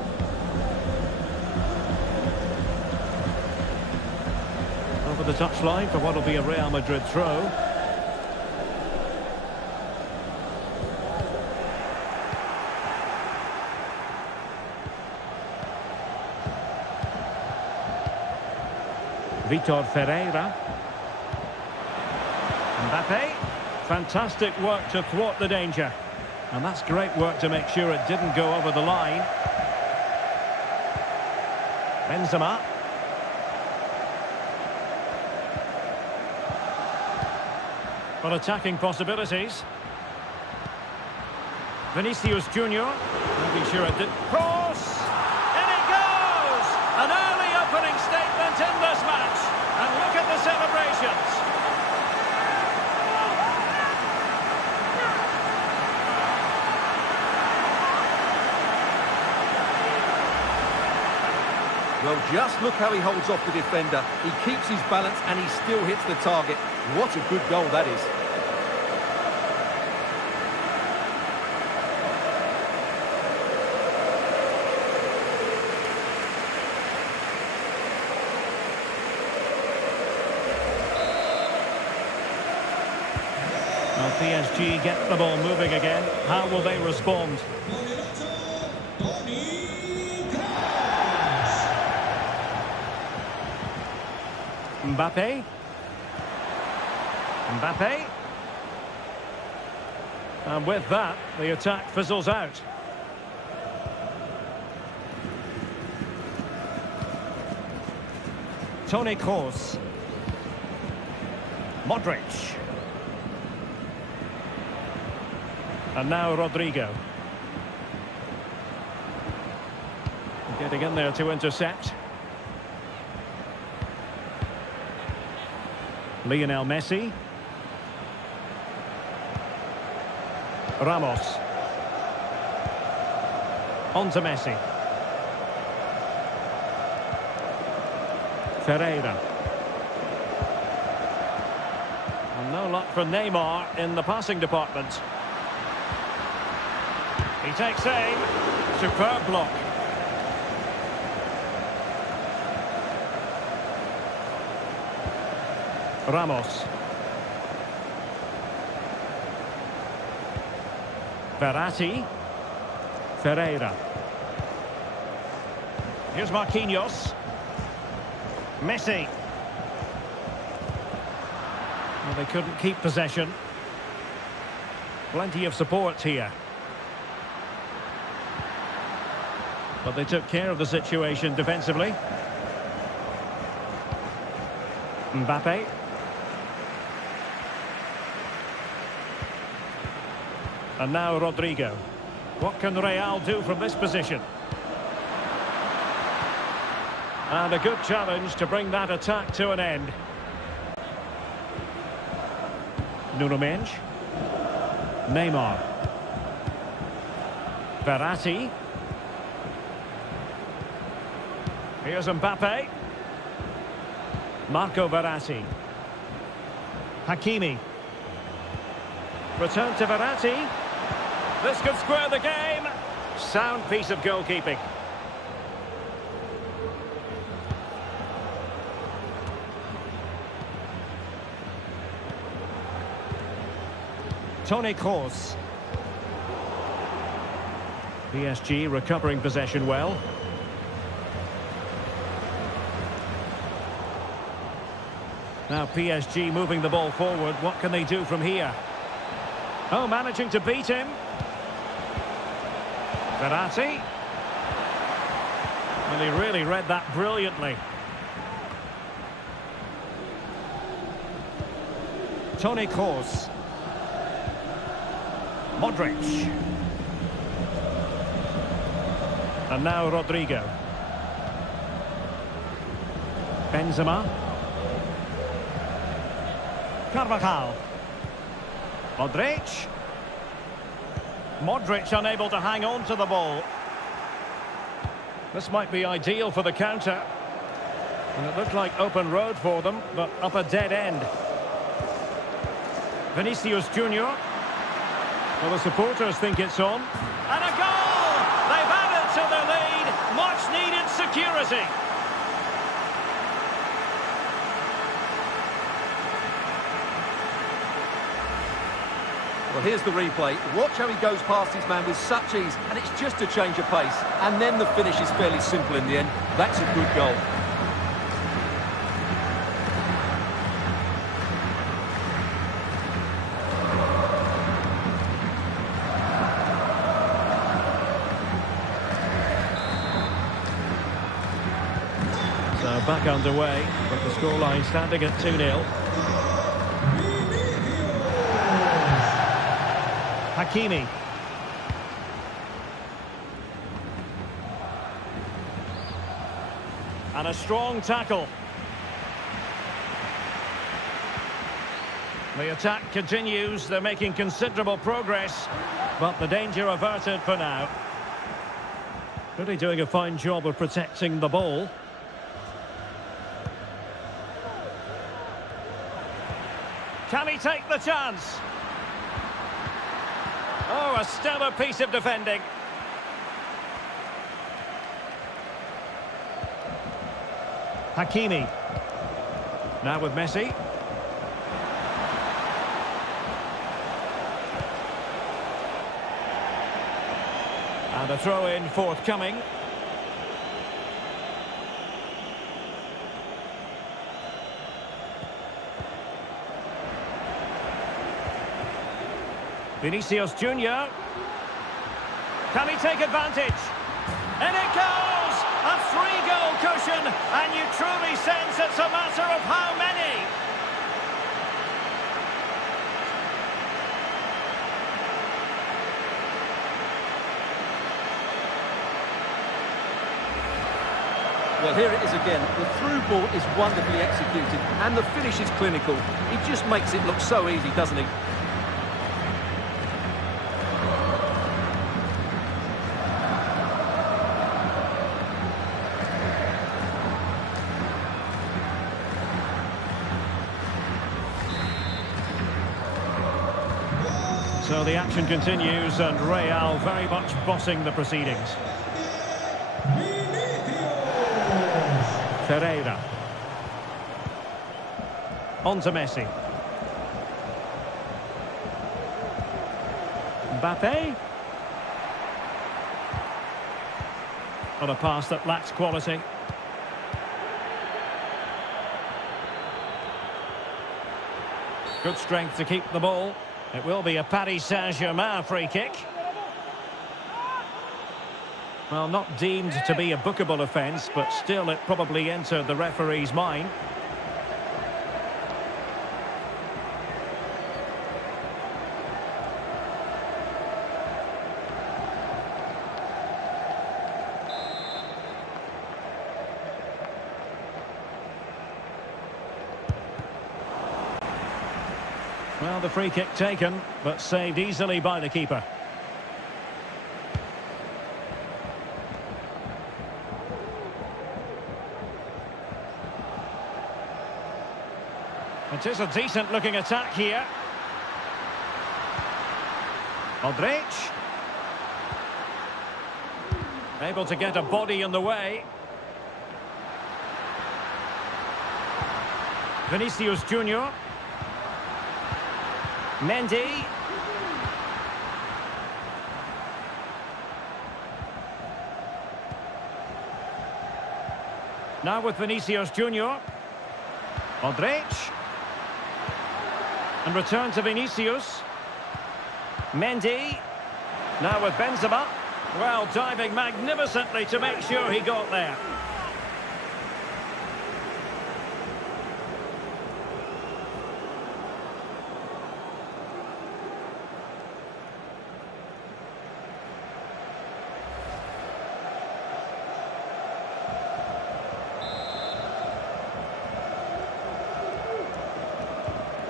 Over the touchline for what will be a Real Madrid throw. Vitor Ferreira. Mbappe. Fantastic work to thwart the danger. And that's great work to make sure it didn't go over the line. Benzema. Well, attacking possibilities. Vinicius Junior. Making sure it did. Cross! In it goes! An early opening statement in this match. And look at the celebrations. Well, just look how he holds off the defender. He keeps his balance and he still hits the target. What a good goal that is. Well, PSG get the ball moving again. How will they respond? Mbappe. Mbappe. And with that, the attack fizzles out. Toni Kroos. Modric. And now Rodrigo. Getting in there to intercept. Lionel Messi. Ramos. On to Messi. Ferreira. And no luck for Neymar in the passing department. He takes aim. Superb block. Ramos. Verratti. Ferreira. Here's Marquinhos. Messi. Well, they couldn't keep possession. Plenty of support here. But they took care of the situation defensively. Mbappe. And now Rodrigo. What can Real do from this position? And a good challenge to bring that attack to an end. Nuno Mendes. Neymar. Verratti. Here's Mbappe. Marco Verratti. Hakimi. Return to Verratti. This could square the game. Sound piece of goalkeeping. Toni Kroos. PSG recovering possession well. Now PSG moving the ball forward. What can they do from here? Oh, managing to beat him. Verratti. Well, he really read that brilliantly. Toni Kroos. Modric. And now Rodrigo. Benzema. Carvajal. Modric. Modric unable to hang on to the ball. This might be ideal for the counter. And it looked like open road for them, but up a dead end. Vinicius Junior. Well, the supporters think it's on. And a goal! They've added to their lead. Much needed security. Well, here's the replay. Watch how he goes past his man with such ease, and it's just a change of pace. And then the finish is fairly simple in the end. That's a good goal. So back underway, but the scoreline standing at 2-0. Hakimi. And a strong tackle. The attack continues. They're making considerable progress, but the danger averted for now. Really doing a fine job of protecting the ball. Can he take the chance? Oh, a stellar piece of defending. Hakimi. Now with Messi. And a throw-in forthcoming. Vinicius Junior. Can he take advantage? And it goes! A 3-goal cushion, and you truly sense it's a matter of how many. Well, here it is again. The through ball is wonderfully executed, and the finish is clinical. He just makes it look so easy, doesn't he? So the action continues, and Real very much bossing the proceedings. Ferreira. On to Messi. Mbappe. On a pass that lacks quality. Good strength to keep the ball. It will be a Paris Saint-Germain free kick. Well, not deemed to be a bookable offence, but still it probably entered the referee's mind. Well, the free kick taken, but saved easily by the keeper. It is a decent-looking attack here. Madrid. Able to get a body in the way. Vinicius Junior. Mendy. Now with Vinicius Junior. Madrid. And return to Vinicius. Mendy. Now with Benzema. Well, diving magnificently to make sure he got there.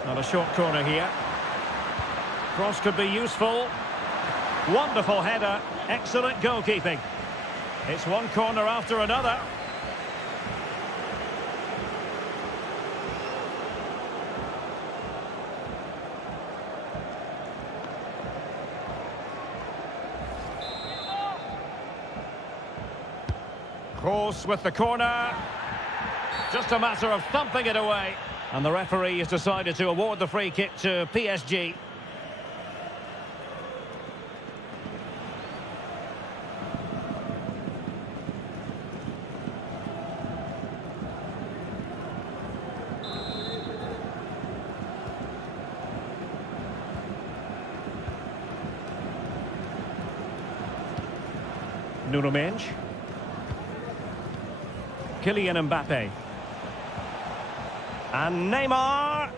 Not a short corner here. Cross could be useful. Wonderful header. Excellent goalkeeping. It's one corner after another. Cross with the corner. Just a matter of thumping it away. And the referee has decided to award the free kick to PSG. Nuno Mendes. Kylian Mbappe. And Neymar.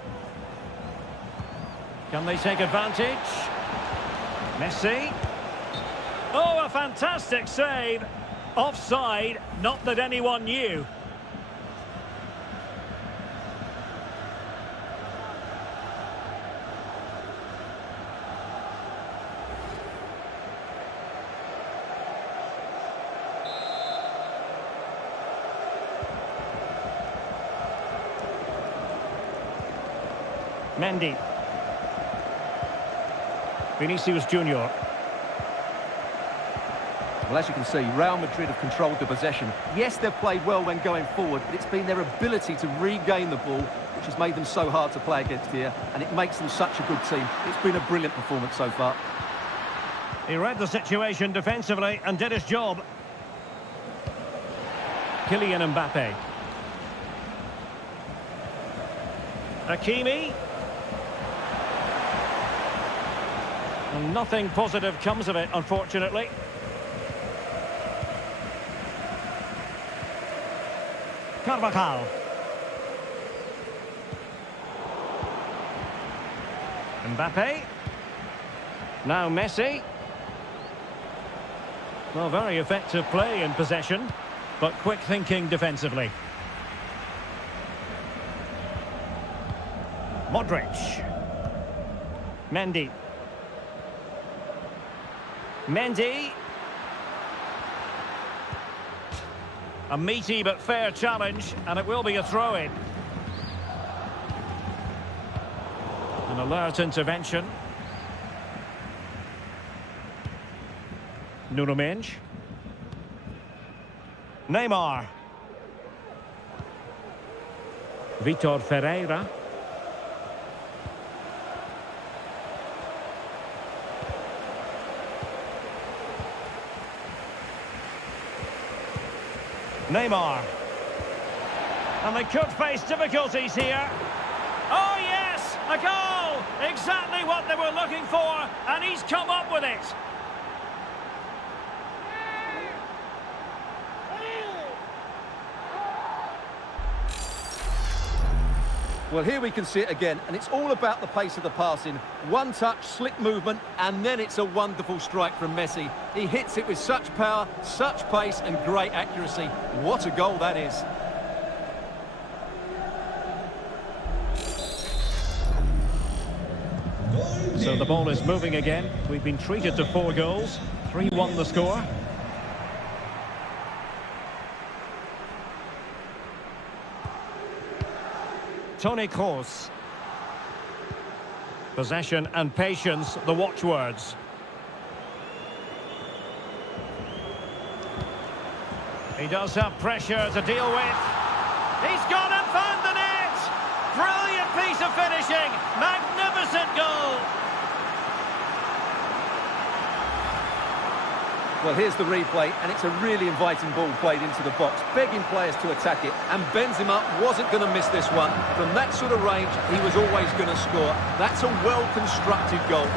Can they take advantage? Messi. Oh, a fantastic save. Offside, not that anyone knew. Mendy. Vinicius Junior. Well, as you can see, Real Madrid have controlled the possession. Yes, they've played well when going forward, but it's been their ability to regain the ball which has made them so hard to play against here, and it makes them such a good team. It's been a brilliant performance so far. He read the situation defensively and did his job. Kylian Mbappe. Hakimi. And nothing positive comes of it, unfortunately. Carvajal. Mbappe. Now Messi. Well, very effective play in possession, but quick thinking defensively. Modric. Mendy. Mendy. A meaty but fair challenge, and it will be a throw-in. An alert intervention. Nuno Mendes. Neymar. Vitor Ferreira. Neymar. And they could face difficulties here. Oh, yes! A goal! Exactly what they were looking for, and he's come up with it. Well, here we can see it again, and it's all about the pace of the passing. One touch, slick movement, and then it's a wonderful strike from Messi. He hits it with such power, such pace, and great accuracy. What a goal that is. So the ball is moving again. We've been treated to 4 goals. 3-1 the score. Toni Kroos. Possession and patience, the watchwords. He does have pressure to deal with. He's gone and found the net! Brilliant piece of finishing! Magnificent goal! Well, here's the replay, and it's a really inviting ball played into the box, begging players to attack it, and Benzema wasn't going to miss this one. From that sort of range, he was always going to score. That's a well-constructed goal.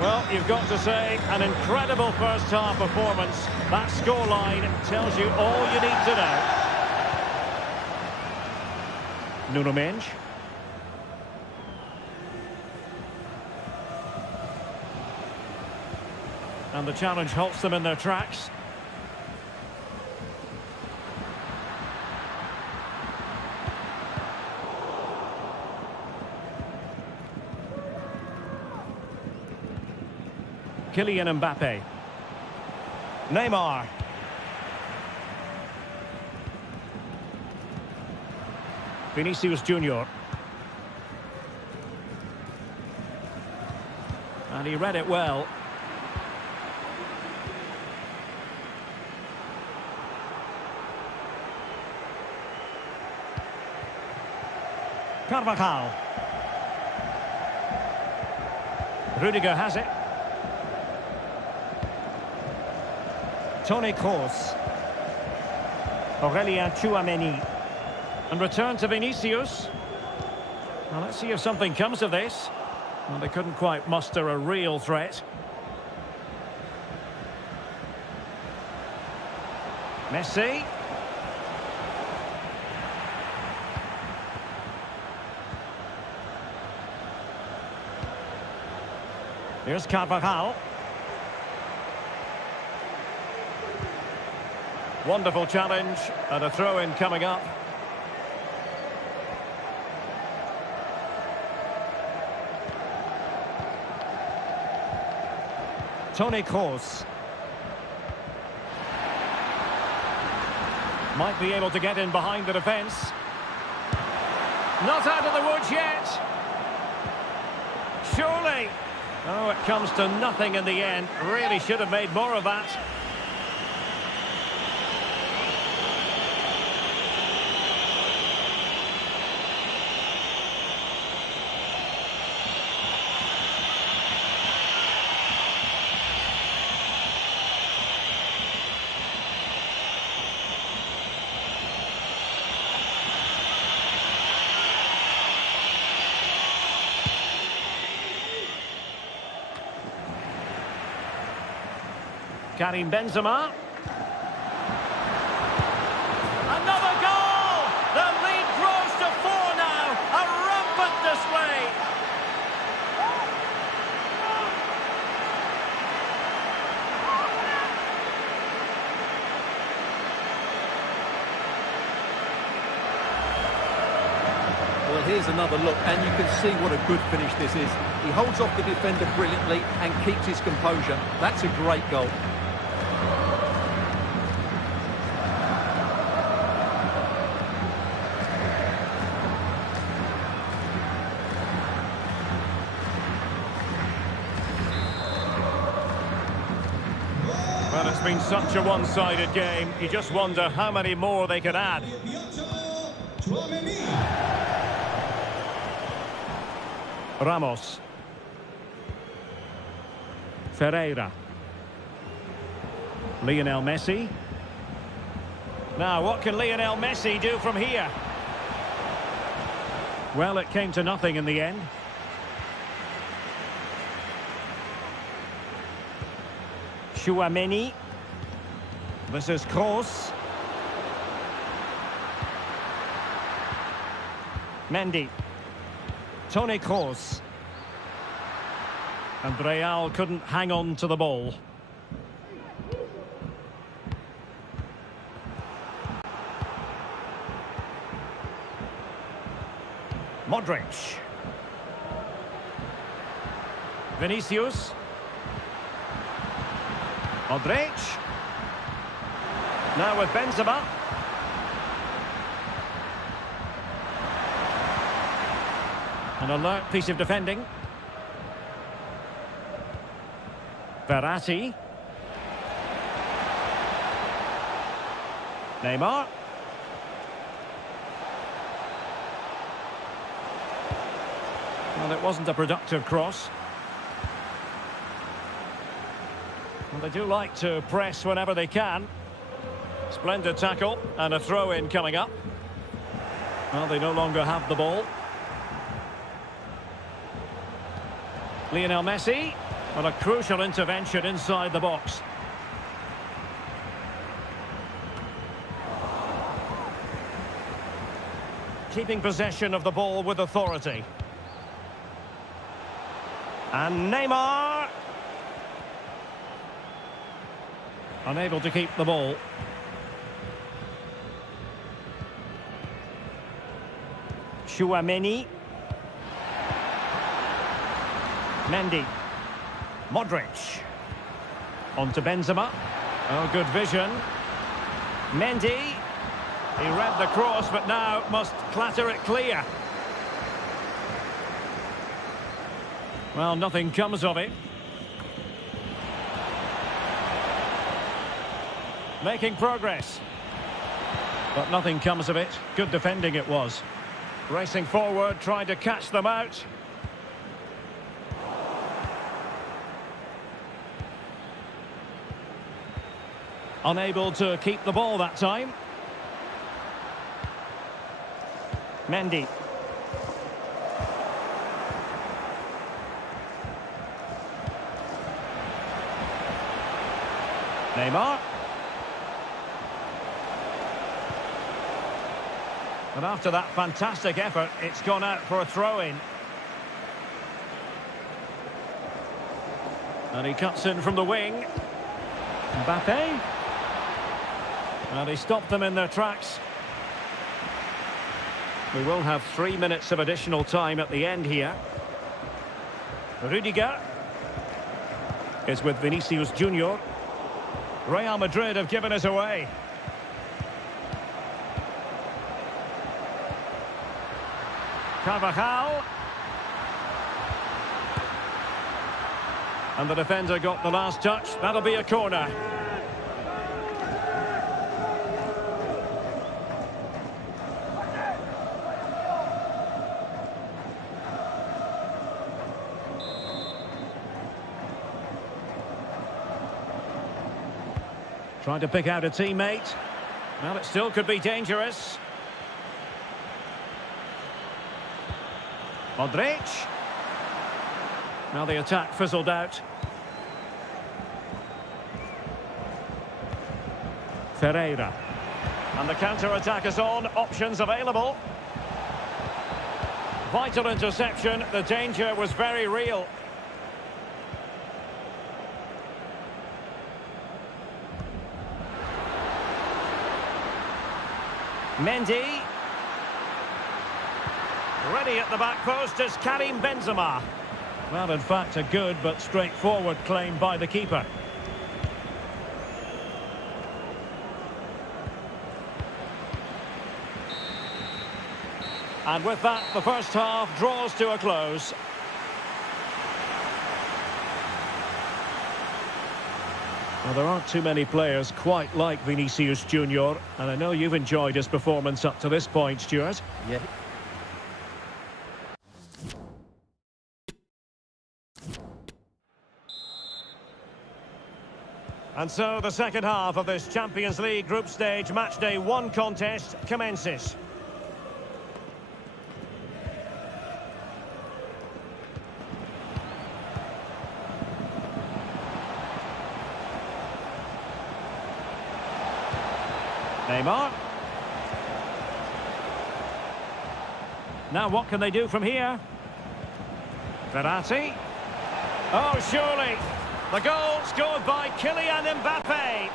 Well, you've got to say, an incredible first-half performance. That scoreline tells you all you need to know. Nuno Mendes. And the challenge halts them in their tracks. Kylian Mbappe. Neymar. Vinicius Junior. And he read it well. Carvajal. Rudiger has it. Toni Kroos. Aurelien Tchouameni. And return to Vinicius. Well, let's see if something comes of this. Well, they couldn't quite muster a real threat. Messi. Here's Carvajal. Wonderful challenge, and a throw-in coming up. Toni Kroos. Might be able to get in behind the defence. Not out of the woods yet. Surely. Oh, it comes to nothing in the end. Really should have made more of that. Karim Benzema. Another goal! The lead grows to 4 now. A rampant display. Well, here's another look, and you can see what a good finish this is. He holds off the defender brilliantly and keeps his composure. That's a great goal. Well, it's been such a one-sided game. You just wonder how many more they could add. Ramos. Ferreira. Lionel Messi. Now, what can Lionel Messi do from here? Well, it came to nothing in the end. Chouameni. This is Kroos. Mendy. Toni Kroos. And Real couldn't hang on to the ball. Modric. Vinicius. Modric. Now with Benzema. An alert piece of defending. Verratti. Neymar. Well, it wasn't a productive cross. Well, they do like to press whenever they can. Splendid tackle and a throw-in coming up. Well, they no longer have the ball. Lionel Messi. Well, a crucial intervention inside the box. Keeping possession of the ball with authority. And Neymar. Unable to keep the ball. Chouameni. Mendy. Modric. On to Benzema. Oh, good vision. Mendy. He read the cross, but now must clatter it clear. Well, nothing comes of it. Making progress. But nothing comes of it. Good defending it was. Racing forward, trying to catch them out. Unable to keep the ball that time. Mendy. Neymar. And after that fantastic effort, it's gone out for a throw-in. And he cuts in from the wing. Mbappe. And he stopped them in their tracks. We will have 3 minutes of additional time at the end here. Rudiger is with Vinicius Junior. Real Madrid have given us away. Carvajal. And the defender got the last touch. That'll be a corner. Trying to pick out a teammate. Well, it still could be dangerous. Modric. Now the attack fizzled out. Ferreira. And the counter-attack is on. Options available. Vital interception. The danger was very real. Mendy. Ready at the back post is Karim Benzema. Well, in fact, a good but straightforward claim by the keeper. And with that, the first half draws to a close. Well, there aren't too many players quite like Vinicius Junior, and I know you've enjoyed his performance up to this point, Stuart. Yeah. And so the second half of this Champions League group stage matchday 1 contest commences. Neymar. Now what can they do from here? Verratti. Oh, surely. The goal scored by Kylian Mbappe.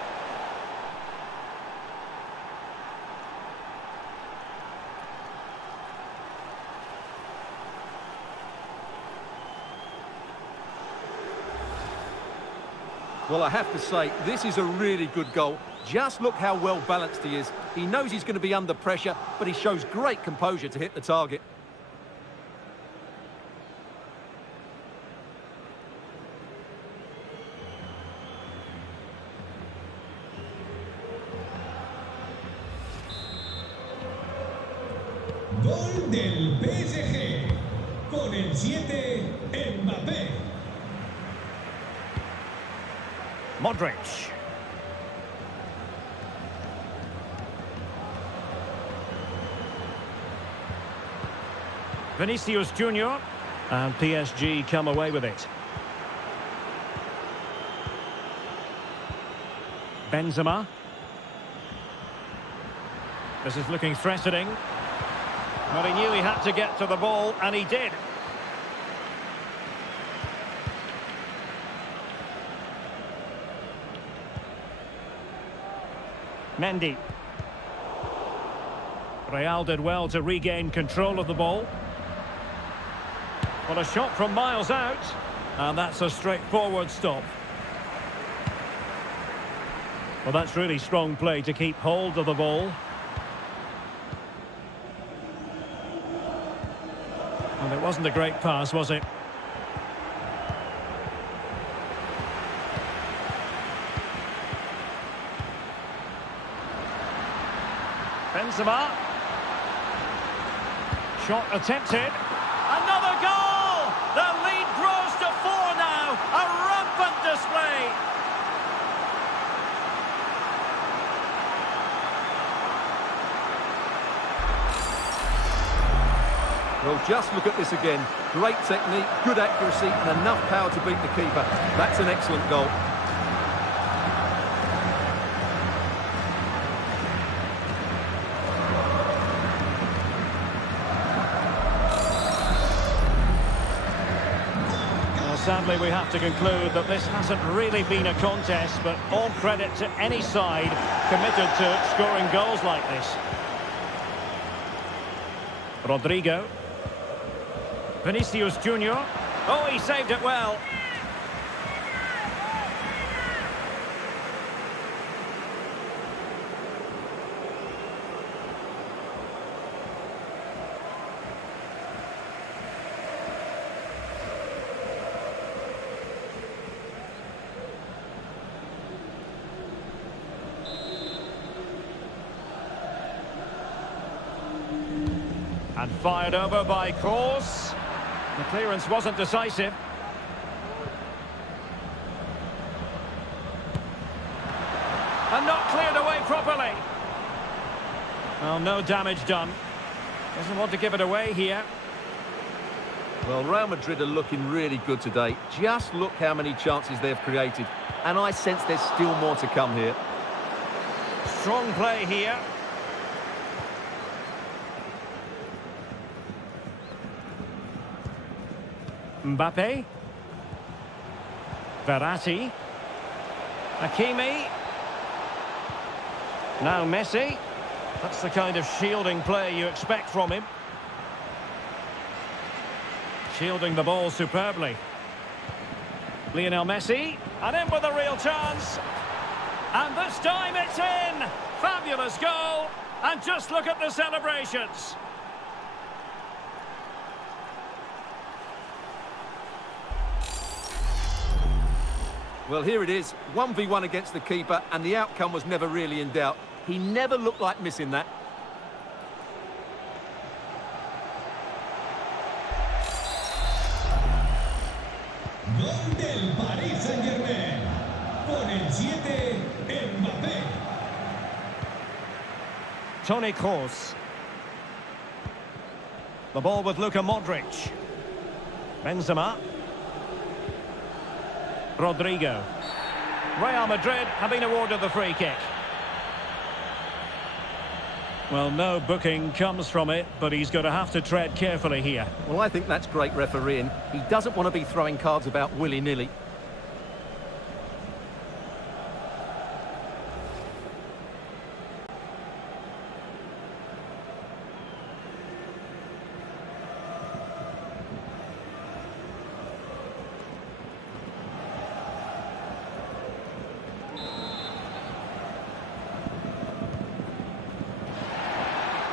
Well, I have to say, this is a really good goal. Just look how well balanced he is. He knows he's going to be under pressure, but he shows great composure to hit the target. Gol del PSG. Con el 7, Mbappé. Modric. Vinicius Junior. And PSG come away with it. Benzema. This is looking threatening. But he knew he had to get to the ball, and he did. Mendy. Real did well to regain control of the ball. Well, a shot from miles out, and that's a straightforward stop. Well, that's really strong play to keep hold of the ball. And it wasn't a great pass, was it? Benzema. Shot attempted. Another goal! The lead grows to 4 now. A rampant display. Well, just look at this again. Great technique, good accuracy, and enough power to beat the keeper. That's an excellent goal. Sadly, we have to conclude that this hasn't really been a contest, but all credit to any side committed to scoring goals like this. Rodrigo. Vinicius Junior. Oh, he saved it well. And fired over by Kroos. The clearance wasn't decisive. And not cleared away properly. Well, no damage done. Doesn't want to give it away here. Well, Real Madrid are looking really good today. Just look how many chances they've created. And I sense there's still more to come here. Strong play here. Mbappe. Verratti. Hakimi. Now Messi. That's the kind of shielding play you expect from him. Shielding the ball superbly. Lionel Messi. And in with a real chance. And this time it's in. Fabulous goal. And just look at the celebrations. Well, here it is, 1v1 against the keeper, and the outcome was never really in doubt. He never looked like missing that. Gol del Paris Saint-Germain. Con el 7, Mbappé. Toni Kroos. The ball with Luka Modric. Benzema. Rodrigo. Real Madrid have been awarded the free kick. Well, no booking comes from it, but he's going to have to tread carefully here. Well, I think that's great refereeing. He doesn't want to be throwing cards about willy-nilly.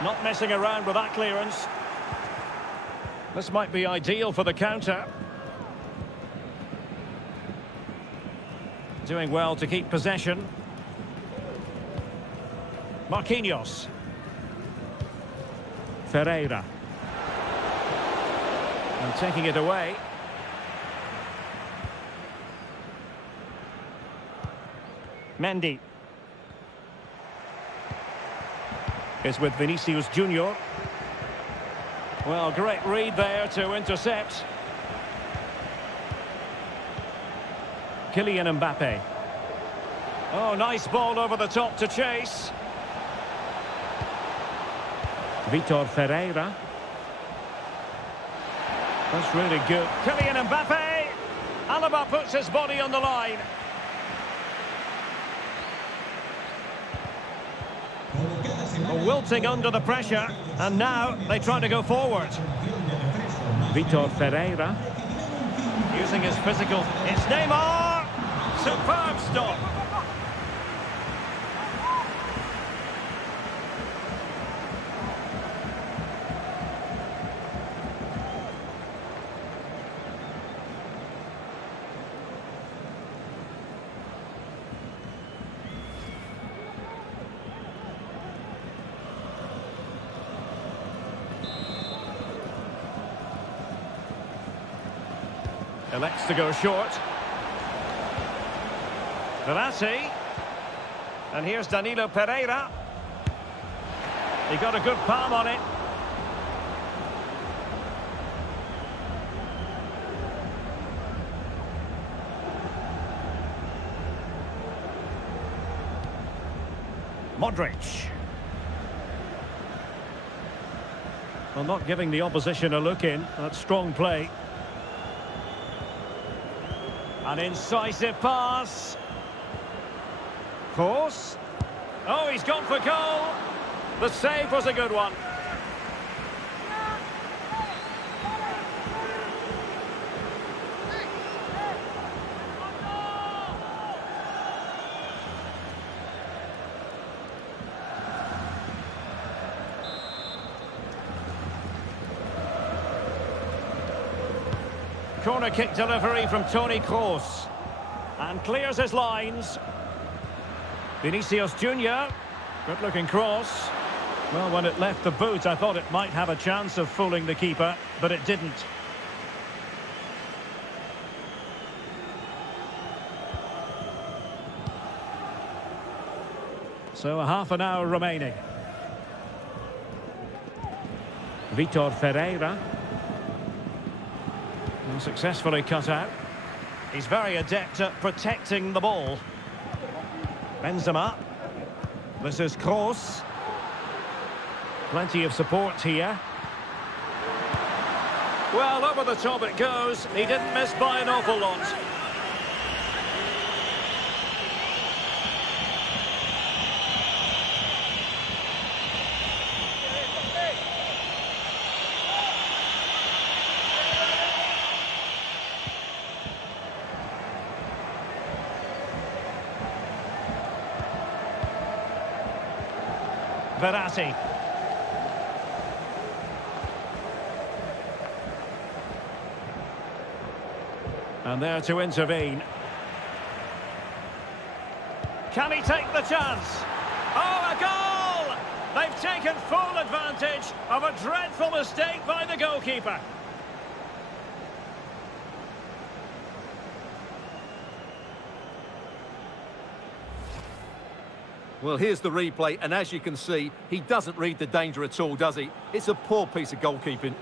Not messing around with that clearance. This might be ideal for the counter. Doing well to keep possession. Marquinhos. Ferreira. And taking it away. Mendy. Is with Vinicius Junior. Well, great read there to intercept. Kylian Mbappe. Oh, nice ball over the top to chase. Vitor Ferreira. That's really good. Kylian Mbappe. Alaba puts his body on the line. Wilting under the pressure, and now they try to go forward. Vitor Ferreira. Using his physical. It's Neymar! Superb stop. Elects to go short. Verratti. And here's Danilo Pereira. He got a good palm on it. Modric. Well, not giving the opposition a look in. That's strong play. An incisive pass. Kroos. Oh, he's gone for goal. The save was a good one. Corner kick delivery from Toni Kroos. And clears his lines. Vinicius Junior. Good looking cross. Well, when it left the boot, I thought it might have a chance of fooling the keeper, but it didn't. So a half an hour remaining. Vitor Ferreira. Successfully cut out. He's very adept at protecting the ball. Benzema. This is Kroos. Plenty of support here. Well, over the top it goes. He didn't miss by an awful lot. Verratti. And there to intervene. Can he take the chance? Oh, a goal! They've taken full advantage of a dreadful mistake by the goalkeeper. Well, here's the replay, and as you can see, he doesn't read the danger at all, does he? It's a poor piece of goalkeeping.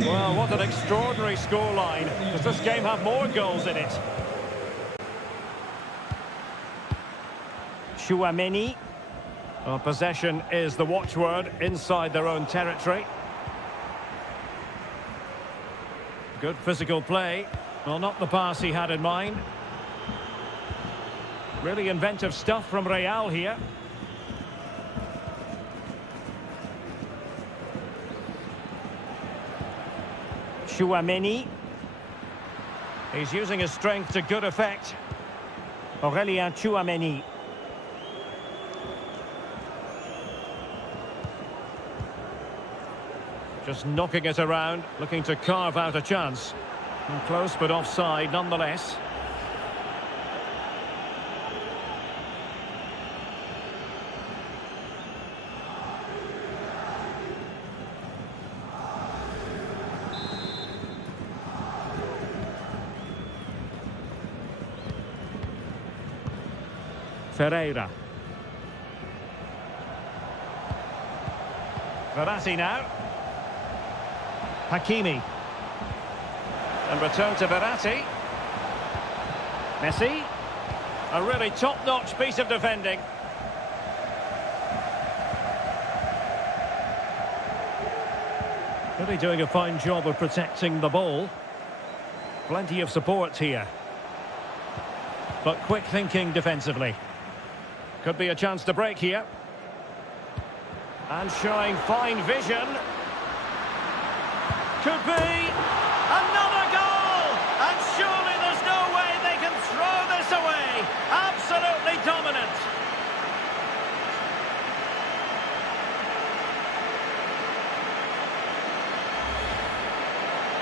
Well, what an extraordinary scoreline. Does this game have more goals in it? Chouameni. Well, possession is the watchword inside their own territory. Good physical play. Well, not the pass he had in mind. Really inventive stuff from Real here. Chouameni. He's using his strength to good effect. Aurélien Chouameni. Just knocking it around, looking to carve out a chance. And close but offside nonetheless. Ferreira. Verratti now. Hakimi. And return to Verratti. Messi. A really top-notch piece of defending. Really doing a fine job of protecting the ball. Plenty of support here. But quick thinking defensively. Could be a chance to break here. And showing fine vision. Could be another goal! And surely there's no way they can throw this away. Absolutely dominant.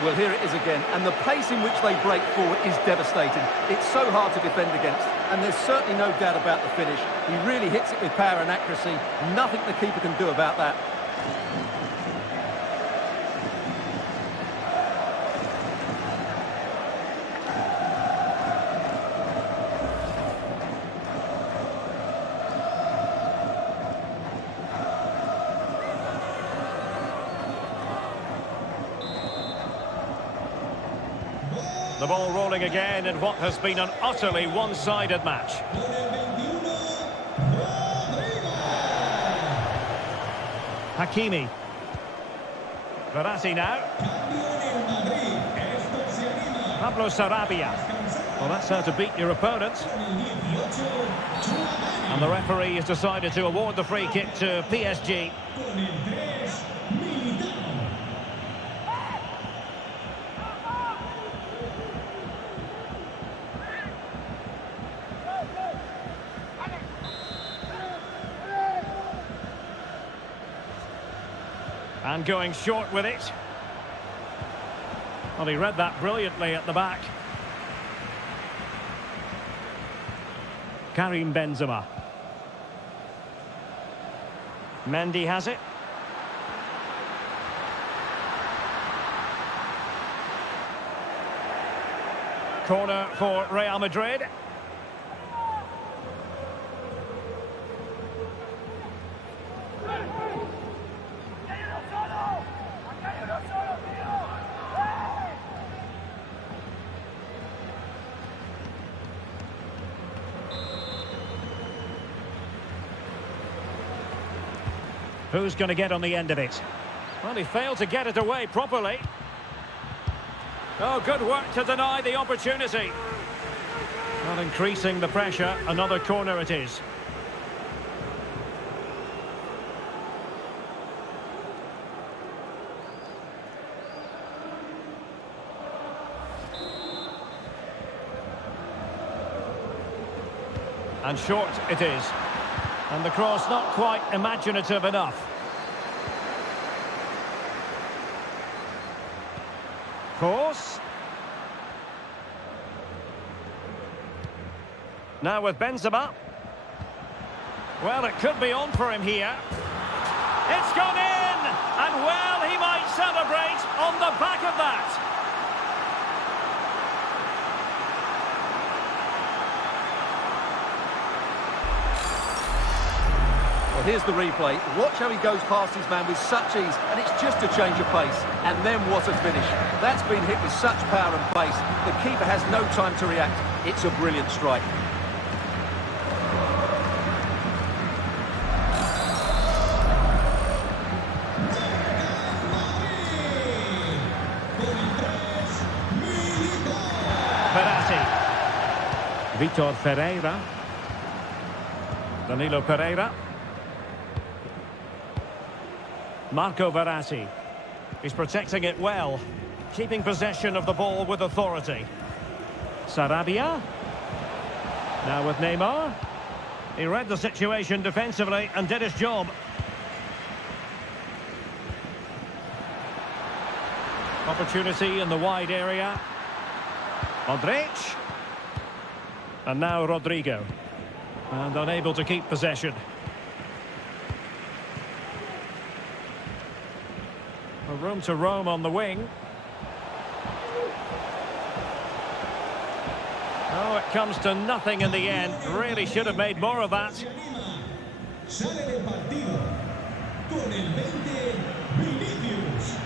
Well, here it is again, and the pace in which they break forward is devastating. It's so hard to defend against, and there's certainly no doubt about the finish. He really hits it with power and accuracy. Nothing the keeper can do about that. The ball rolling again in what has been an utterly one-sided match. Hakimi. Verratti now. Pablo Sarabia. Well, that's how to beat your opponent. And the referee has decided to award the free kick to PSG. And going short with it. Well, he read that brilliantly at the back. Karim Benzema. Mendy has it. Corner for Real Madrid. Who's going to get on the end of it? Well, he failed to get it away properly. Oh, good work to deny the opportunity. Not increasing the pressure. Another corner it is. And short it is. And the cross not quite imaginative enough. Cross. Now with Benzema. Well, it could be on for him here. It's gone in! And well, he might celebrate on the back of that. Well, here's the replay. Watch how he goes past his man with such ease, and it's just a change of pace. And then what a finish. That's been hit with such power and pace. The keeper has no time to react. It's a brilliant strike. Vitor Ferreira. Danilo Pereira. Marco Verratti. He's protecting it well. Keeping possession of the ball with authority. Sarabia. Now with Neymar. He read the situation defensively and did his job. Opportunity in the wide area. Modric. And now Rodrigo. And unable to keep possession. A room to roam on the wing. Oh, it comes to nothing in the end. Really should have made more of that. Sale del partido con el 20 Vinicius.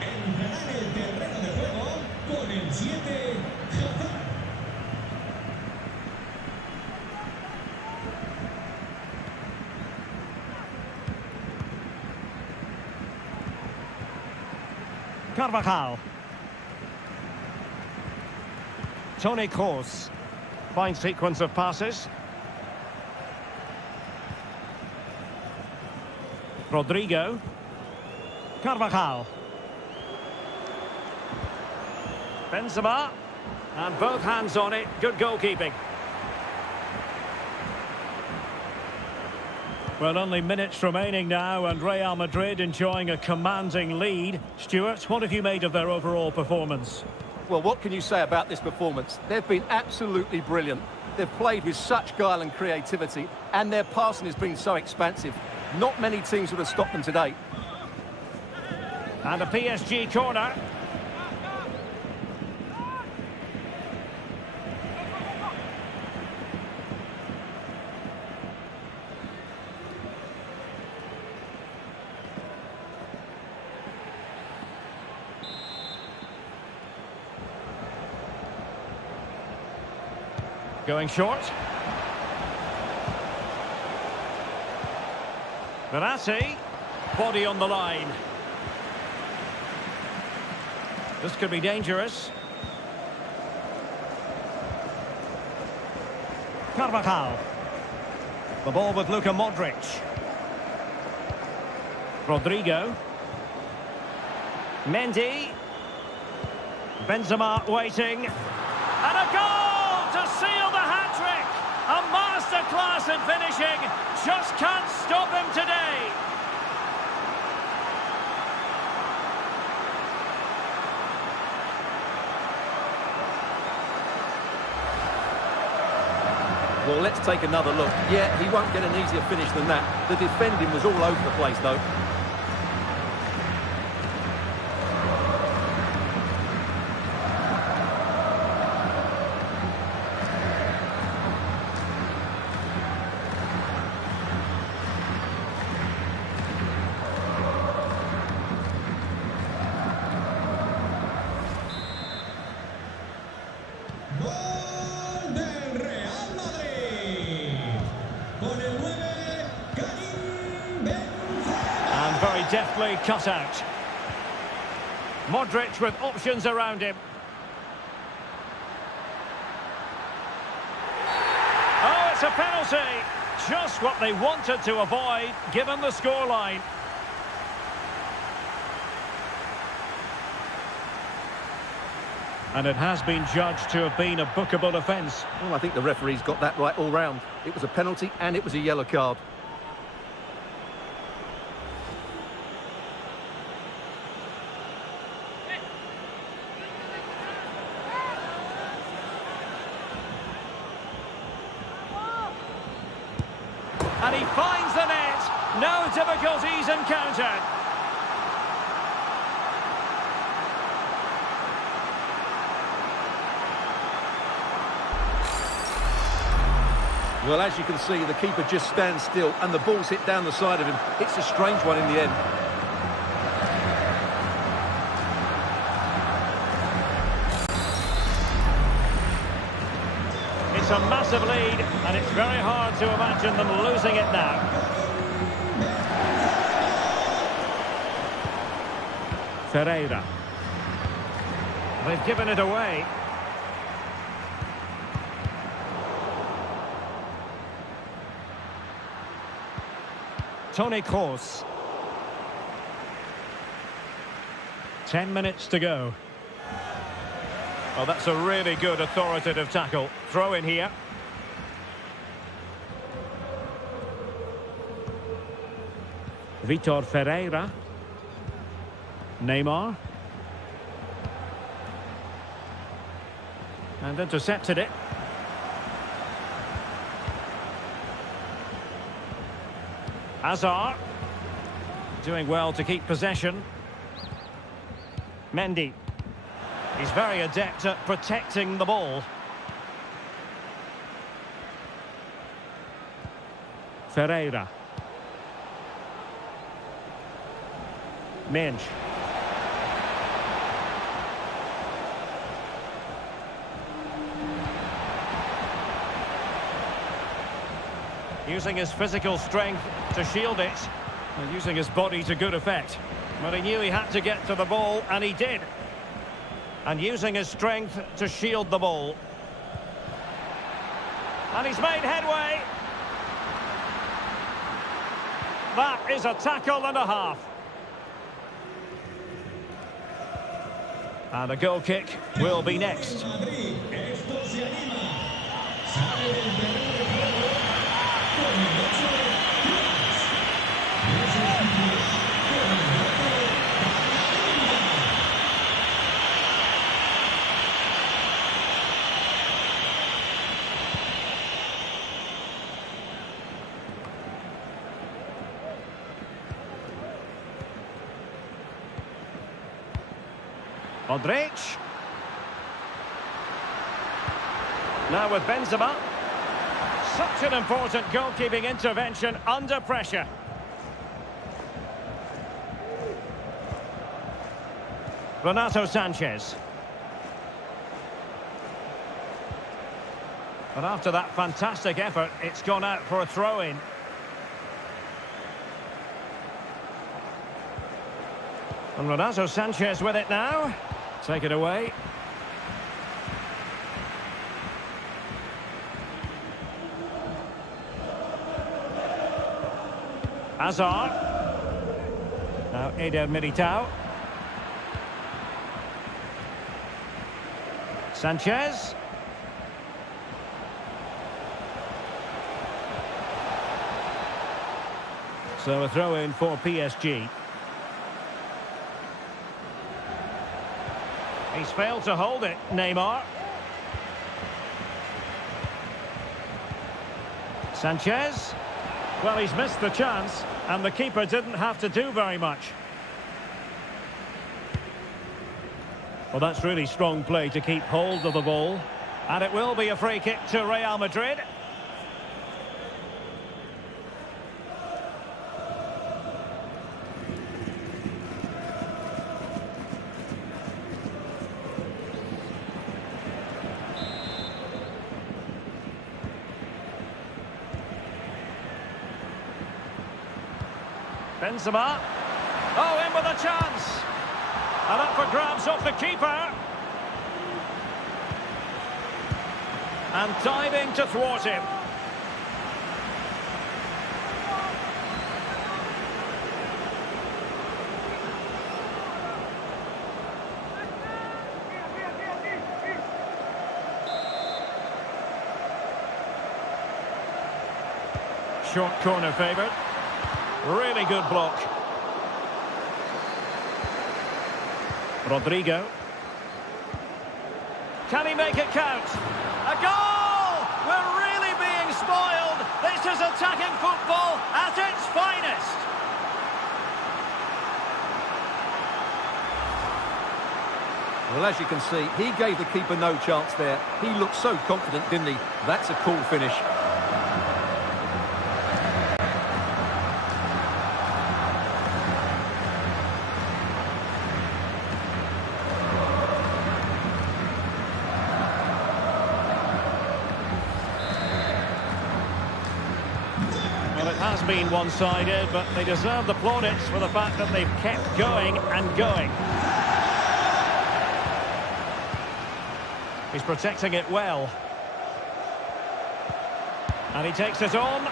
Entrará en el terreno de juego con el 7 Zotac. Carvajal. Toni Kroos. Fine sequence of passes. Rodrigo. Carvajal. Benzema. And both hands on it. Good goalkeeping. Well, only minutes remaining now, and Real Madrid enjoying a commanding lead. Stuart, what have you made of their overall performance? Well, what can you say about this performance? They've been absolutely brilliant. They've played with such guile and creativity, and their passing has been so expansive. Not many teams would have stopped them today. And a PSG corner. Going short. Verratti. Body on the line. This could be dangerous. Carvajal. The ball with Luka Modric. Rodrigo. Mendy. Benzema waiting. And a goal to seal the hat-trick. A masterclass in finishing. Just can't stop him today. Well, let's take another look. Yeah, he won't get an easier finish than that. The defending was all over the place, though. Gol del Real Madrid. Con el 9, Karim Benzema. And very deftly cut out. Modric with options around him. Oh, it's a penalty. Just what they wanted to avoid, given the scoreline. And it has been judged to have been a bookable offence. Well, I think the referee's got that right all round. It was a penalty and it was a yellow card. And he finds the net. No difficulties encountered. Well, as you can see, the keeper just stands still and the ball's hit down the side of him. It's a strange one in the end. It's a massive lead, and it's very hard to imagine them losing it now. Ferreira. They've given it away. Toni Kroos. 10 minutes to go. Oh, that's a really good authoritative tackle. Throw in here. Vitor Ferreira. Neymar. And intercepted it. Hazard. Doing well to keep possession. Mendy. He's very adept at protecting the ball. Ferreira. Minge. Using his physical strength to shield it. And using his body to good effect. But he knew he had to get to the ball, and he did. And using his strength to shield the ball. And he's made headway. That is a tackle and a half. And a goal kick will be next. Modric. Now with Benzema. Such an important goalkeeping intervention under pressure. Renato Sanchez. But after that fantastic effort, it's gone out for a throw-in. And Renato Sanchez with it now. Take it away. Hazard. Now Eder Militao. Sanchez. So a throw in for PSG. He's failed to hold it, Neymar. Sanchez. Well, he's missed the chance, and the keeper didn't have to do very much. Well, that's really strong play to keep hold of the ball. And it will be a free kick to Real Madrid. Benzema. Oh, in with a chance. And up for grabs off the keeper. And diving to thwart him. Short corner favoured. Really good block. Rodrigo. Can he make it count? A goal! We're really being spoiled. This is attacking football. Well, as you can see, he gave the keeper no chance there. He looked so confident, didn't he? That's a cool finish. Well, it has been one-sided, but they deserve the plaudits for the fact that they've kept going and going. He's protecting it well. And he takes it on.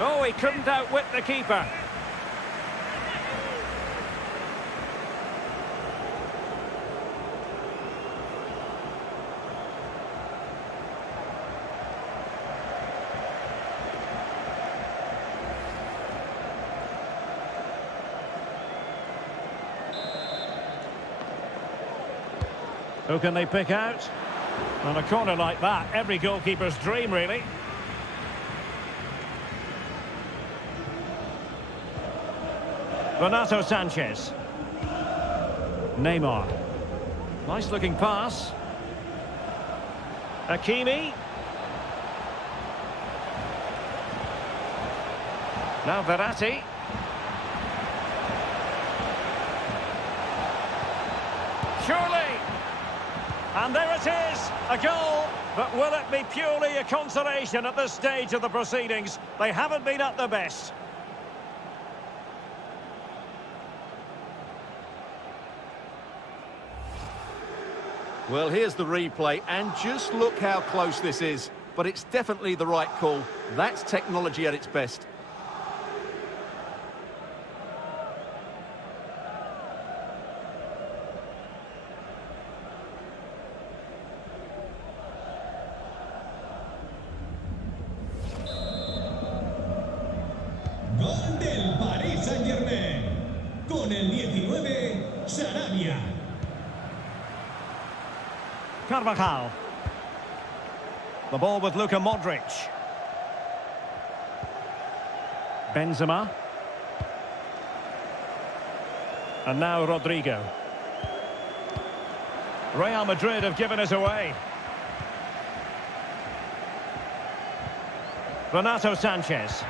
Oh, he couldn't outwit the keeper. Who can they pick out? On a corner like that, every goalkeeper's dream, really. Renato Sanchez. Neymar. Nice-looking pass. Hakimi. Now Verratti. Surely! And there it is, a goal. But will it be purely a consolation at this stage of the proceedings? They haven't been at their best. Well, here's the replay, and just look how close this is. But it's definitely the right call. That's technology at its best. Gol del Paris Saint-Germain. Con el 19, Sarabia. Carvajal. The ball with Luka Modric. Benzema. And now Rodrigo. Real Madrid have given it away. Renato Sanchez.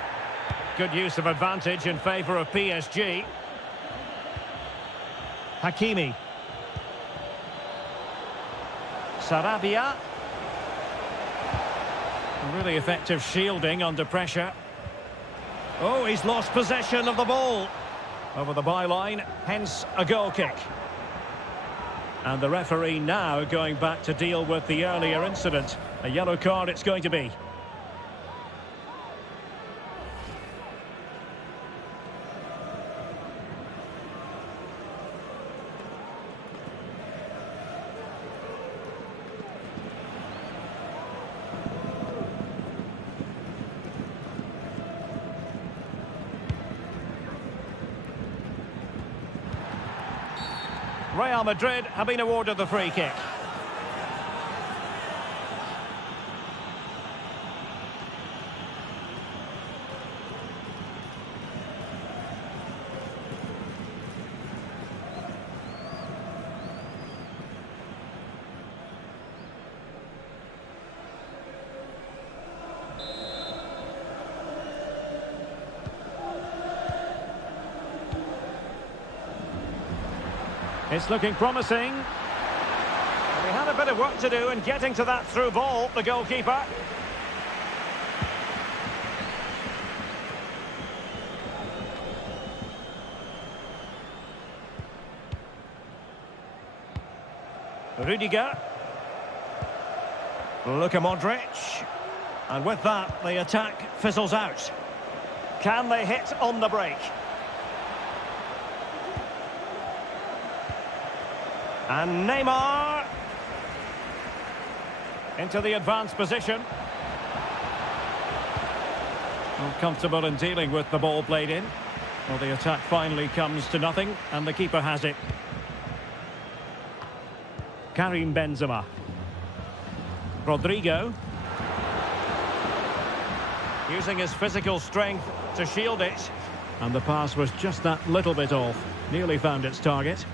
Good use of advantage in favour of PSG. Hakimi. Sarabia. Really effective shielding under pressure. Oh, he's lost possession of the ball. Over the byline, hence a goal kick. And the referee now going back to deal with the earlier incident. A yellow card it's going to be. Real Madrid have been awarded the free kick. It's looking promising. He had a bit of work to do in getting to that through ball, the goalkeeper. Rudiger. Luka Modric. And with that, the attack fizzles out. Can they hit on the break? And Neymar into the advanced position. Well, comfortable in dealing with the ball played in. Well, the attack finally comes to nothing, and the keeper has it. Karim Benzema. Rodrigo. Using his physical strength to shield it. And the pass was just that little bit off. Nearly found its target.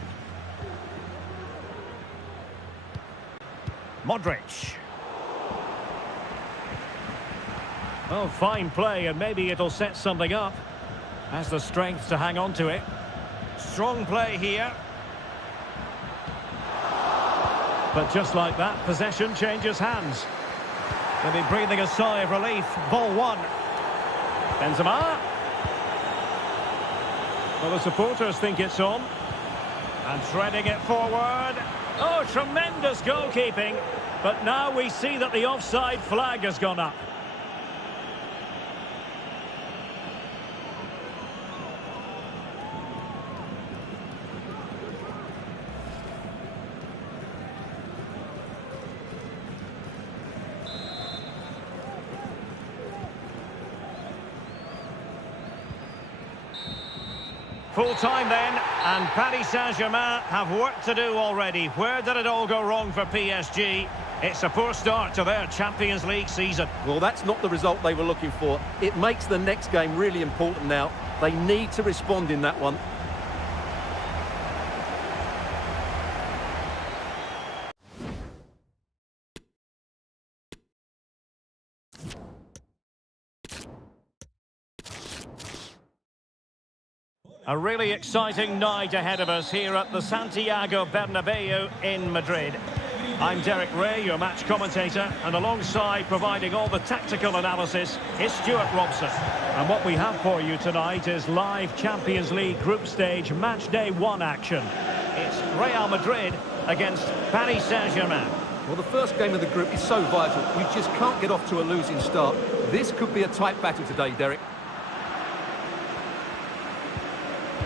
Modric. Oh, fine play, and maybe it'll set something up. Has the strength to hang on to it. Strong play here. But just like that, possession changes hands. They'll be breathing a sigh of relief. Ball one. Benzema. Well, the supporters think it's on. And threading it forward. Oh, tremendous goalkeeping. But now we see that the offside flag has gone up. Full time then, and Paris Saint-Germain have work to do already. Where did it all go wrong for PSG? It's a poor start to their Champions League season. Well, that's not the result they were looking for. It makes the next game really important now. They need to respond in that one. A really exciting night ahead of us here at the Santiago Bernabeu in Madrid. I'm Derek Ray, your match commentator, and alongside providing all the tactical analysis is Stuart Robson. And what we have for you tonight is live Champions League group stage match day 1 action. It's Real Madrid against Paris Saint-Germain. Well, the first game of the group is so vital. You just can't get off to a losing start. This could be a tight battle today, Derek.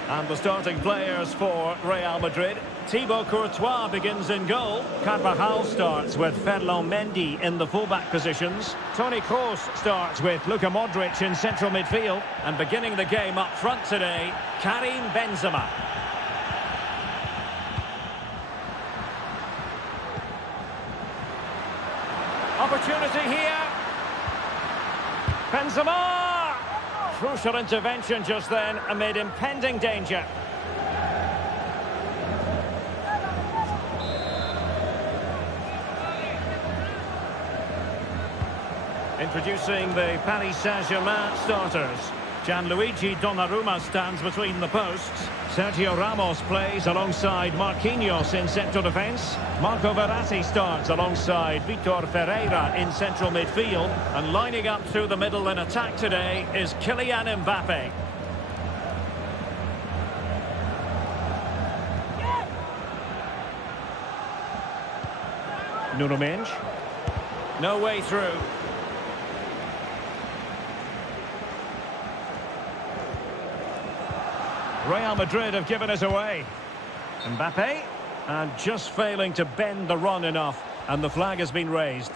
And the starting players for Real Madrid. Thibaut Courtois begins in goal. Carvajal starts with Ferland Mendy in the fullback positions. Toni Kroos starts with Luka Modric in central midfield. And beginning the game up front today, Karim Benzema. Opportunity here. Benzema! Crucial intervention just then amid impending danger. Introducing the Paris Saint-Germain starters. Gianluigi Donnarumma stands between the posts. Sergio Ramos plays alongside Marquinhos in central defence. Marco Verratti starts alongside Vitor Ferreira in central midfield. And lining up through the middle in attack today is Kylian Mbappe. Nuno Mendes. No way through. Real Madrid have given us away. Mbappe, and just failing to bend the run enough, and the flag has been raised.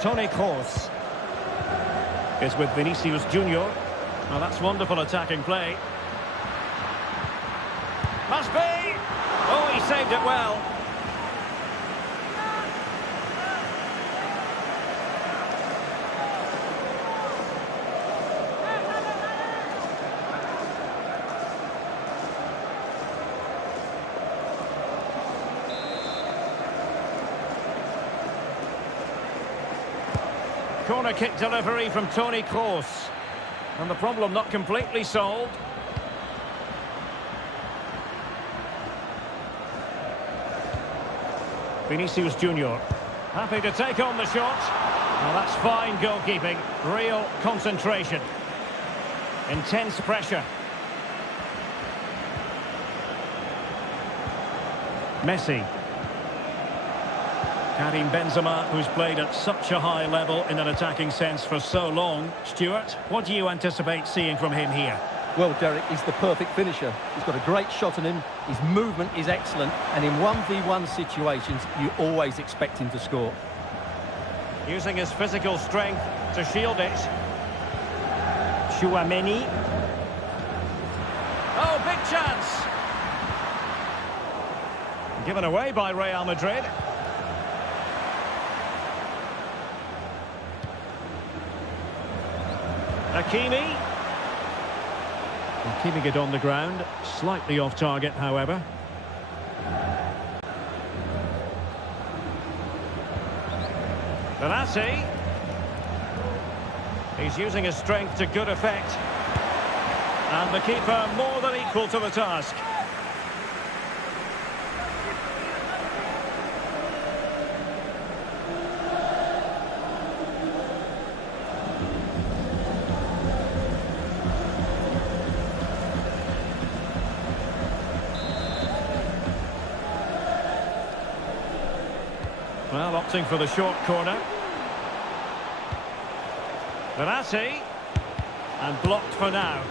Toni Kroos is with Vinicius Junior. Well, that's wonderful attacking play. Must be! Oh, he saved it well. Corner kick delivery from Toni Kroos. And the problem not completely solved. Vinicius Junior, happy to take on the shot. Well, that's fine goalkeeping, real concentration. Intense pressure. Messi. Karim Benzema, who's played at such a high level in an attacking sense for so long. Stuart, what do you anticipate seeing from him here? Well, Derek, he's the perfect finisher. He's got a great shot on him, his movement is excellent, and in 1v1 situations, you always expect him to score. Using his physical strength to shield it. Chouameni. Oh, big chance! Given away by Real Madrid. Hakimi. Well, keeping it on the ground, slightly off target, however. Benassi. He's using his strength to good effect. And the keeper more than equal to the task. Well, opting for the short corner. Benassi. And blocked for now.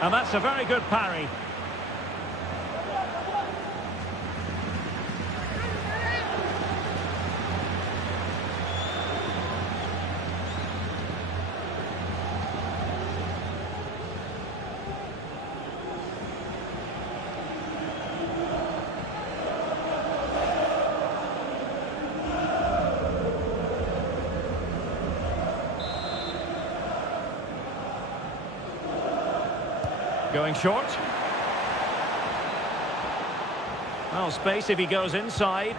And that's a very good parry. Going short. Well, space if he goes inside.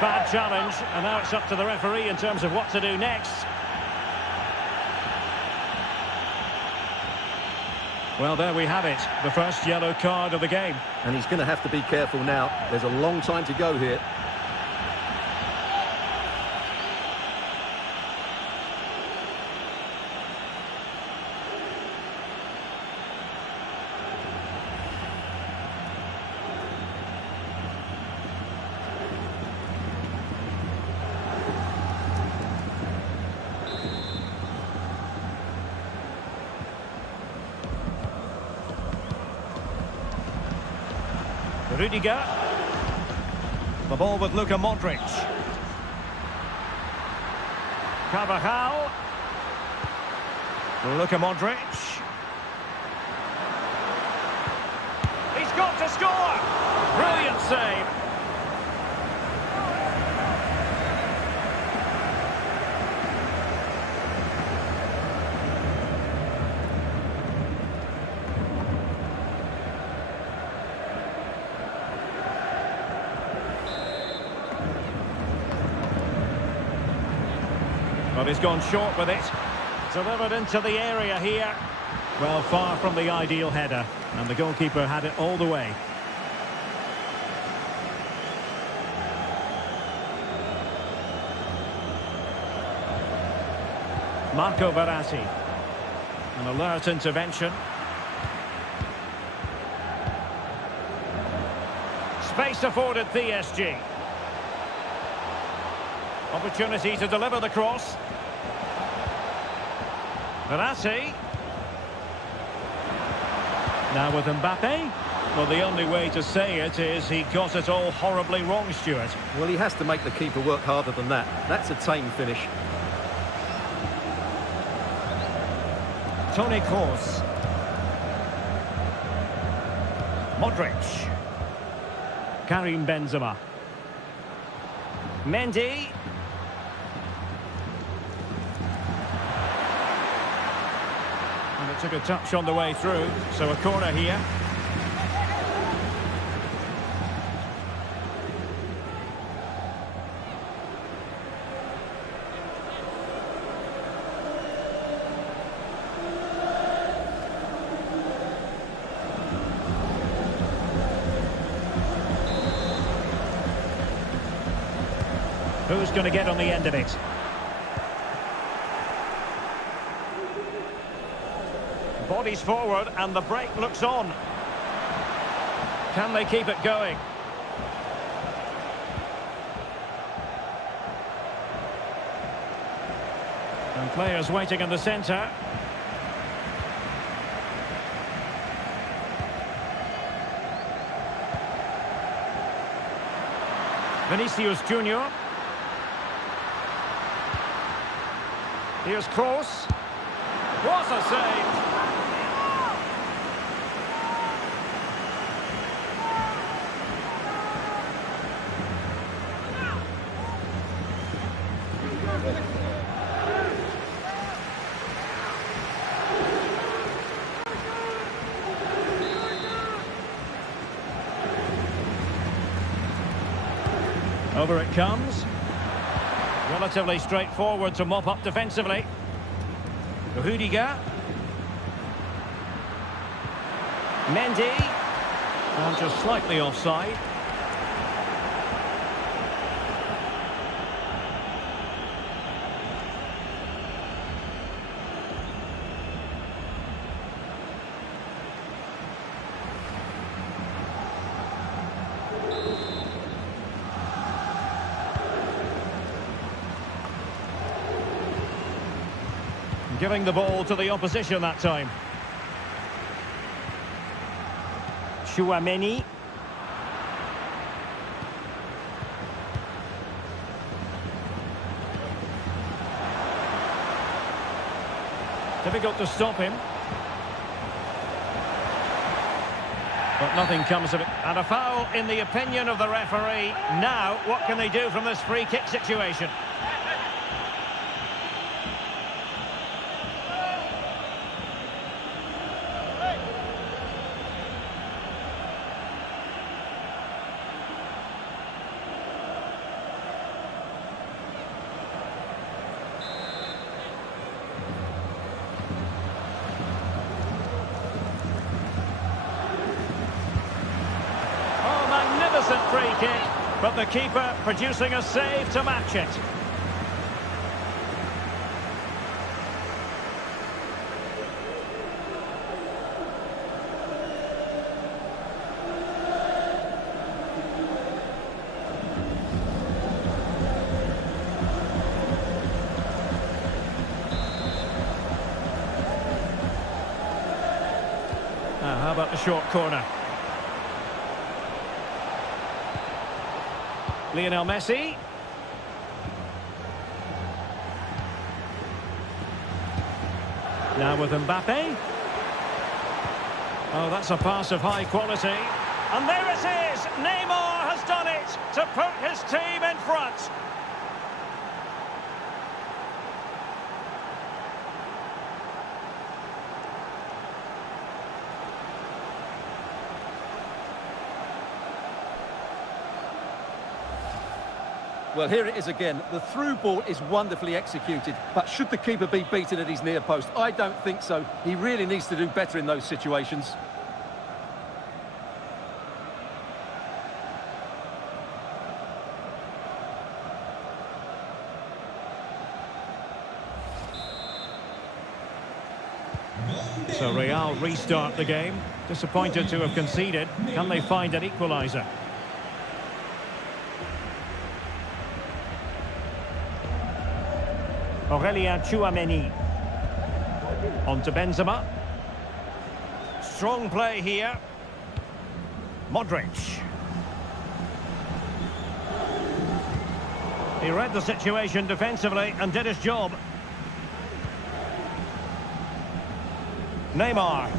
Bad challenge, and now it's up to the referee in terms of what to do next. Well, there we have it, the first yellow card of the game. And he's going to have to be careful now. There's a long time to go here. Rudiger. The ball with Luka Modric. Carvajal. Luka Modric. He's got to score! Brilliant save. But he's gone short with it. Delivered into the area here. Well, far from the ideal header. And the goalkeeper had it all the way. Marco Verratti. An alert intervention. Space afforded PSG. Opportunity to deliver the cross. Verratti. Now with Mbappe. Well, the only way to say it is he got it all horribly wrong, Stuart. Well, he has to make the keeper work harder than that. That's a tame finish. Toni Kroos. Modric. Karim Benzema. Mendy. And it took a touch on the way through, so a corner here. Who's going to get on the end of it? Bodies forward and the break looks on. Can they keep it going? And players waiting in the centre. Vinicius Junior. Here's Kroos. What a save! Over it comes. Relatively straightforward to mop up defensively. Rudiger. Mendy. And just slightly offside. Giving the ball to the opposition that time. Chouameni. Difficult to stop him. But nothing comes of it. And a foul in the opinion of the referee. Now, what can they do from this free kick situation? Free kick, but the keeper producing a save to match it. Now, how about the short corner? Lionel Messi. Now with Mbappe. Oh, that's a pass of high quality. And there it is! Neymar has done it to put his team in front. Well, here it is again. The through ball is wonderfully executed, but should the keeper be beaten at his near post? I don't think so. He really needs to do better in those situations. So Real restart the game. Disappointed to have conceded. Can they find an equaliser? Chouameni. On to Benzema. Strong play here. Modric. He read the situation defensively and did his job. Neymar.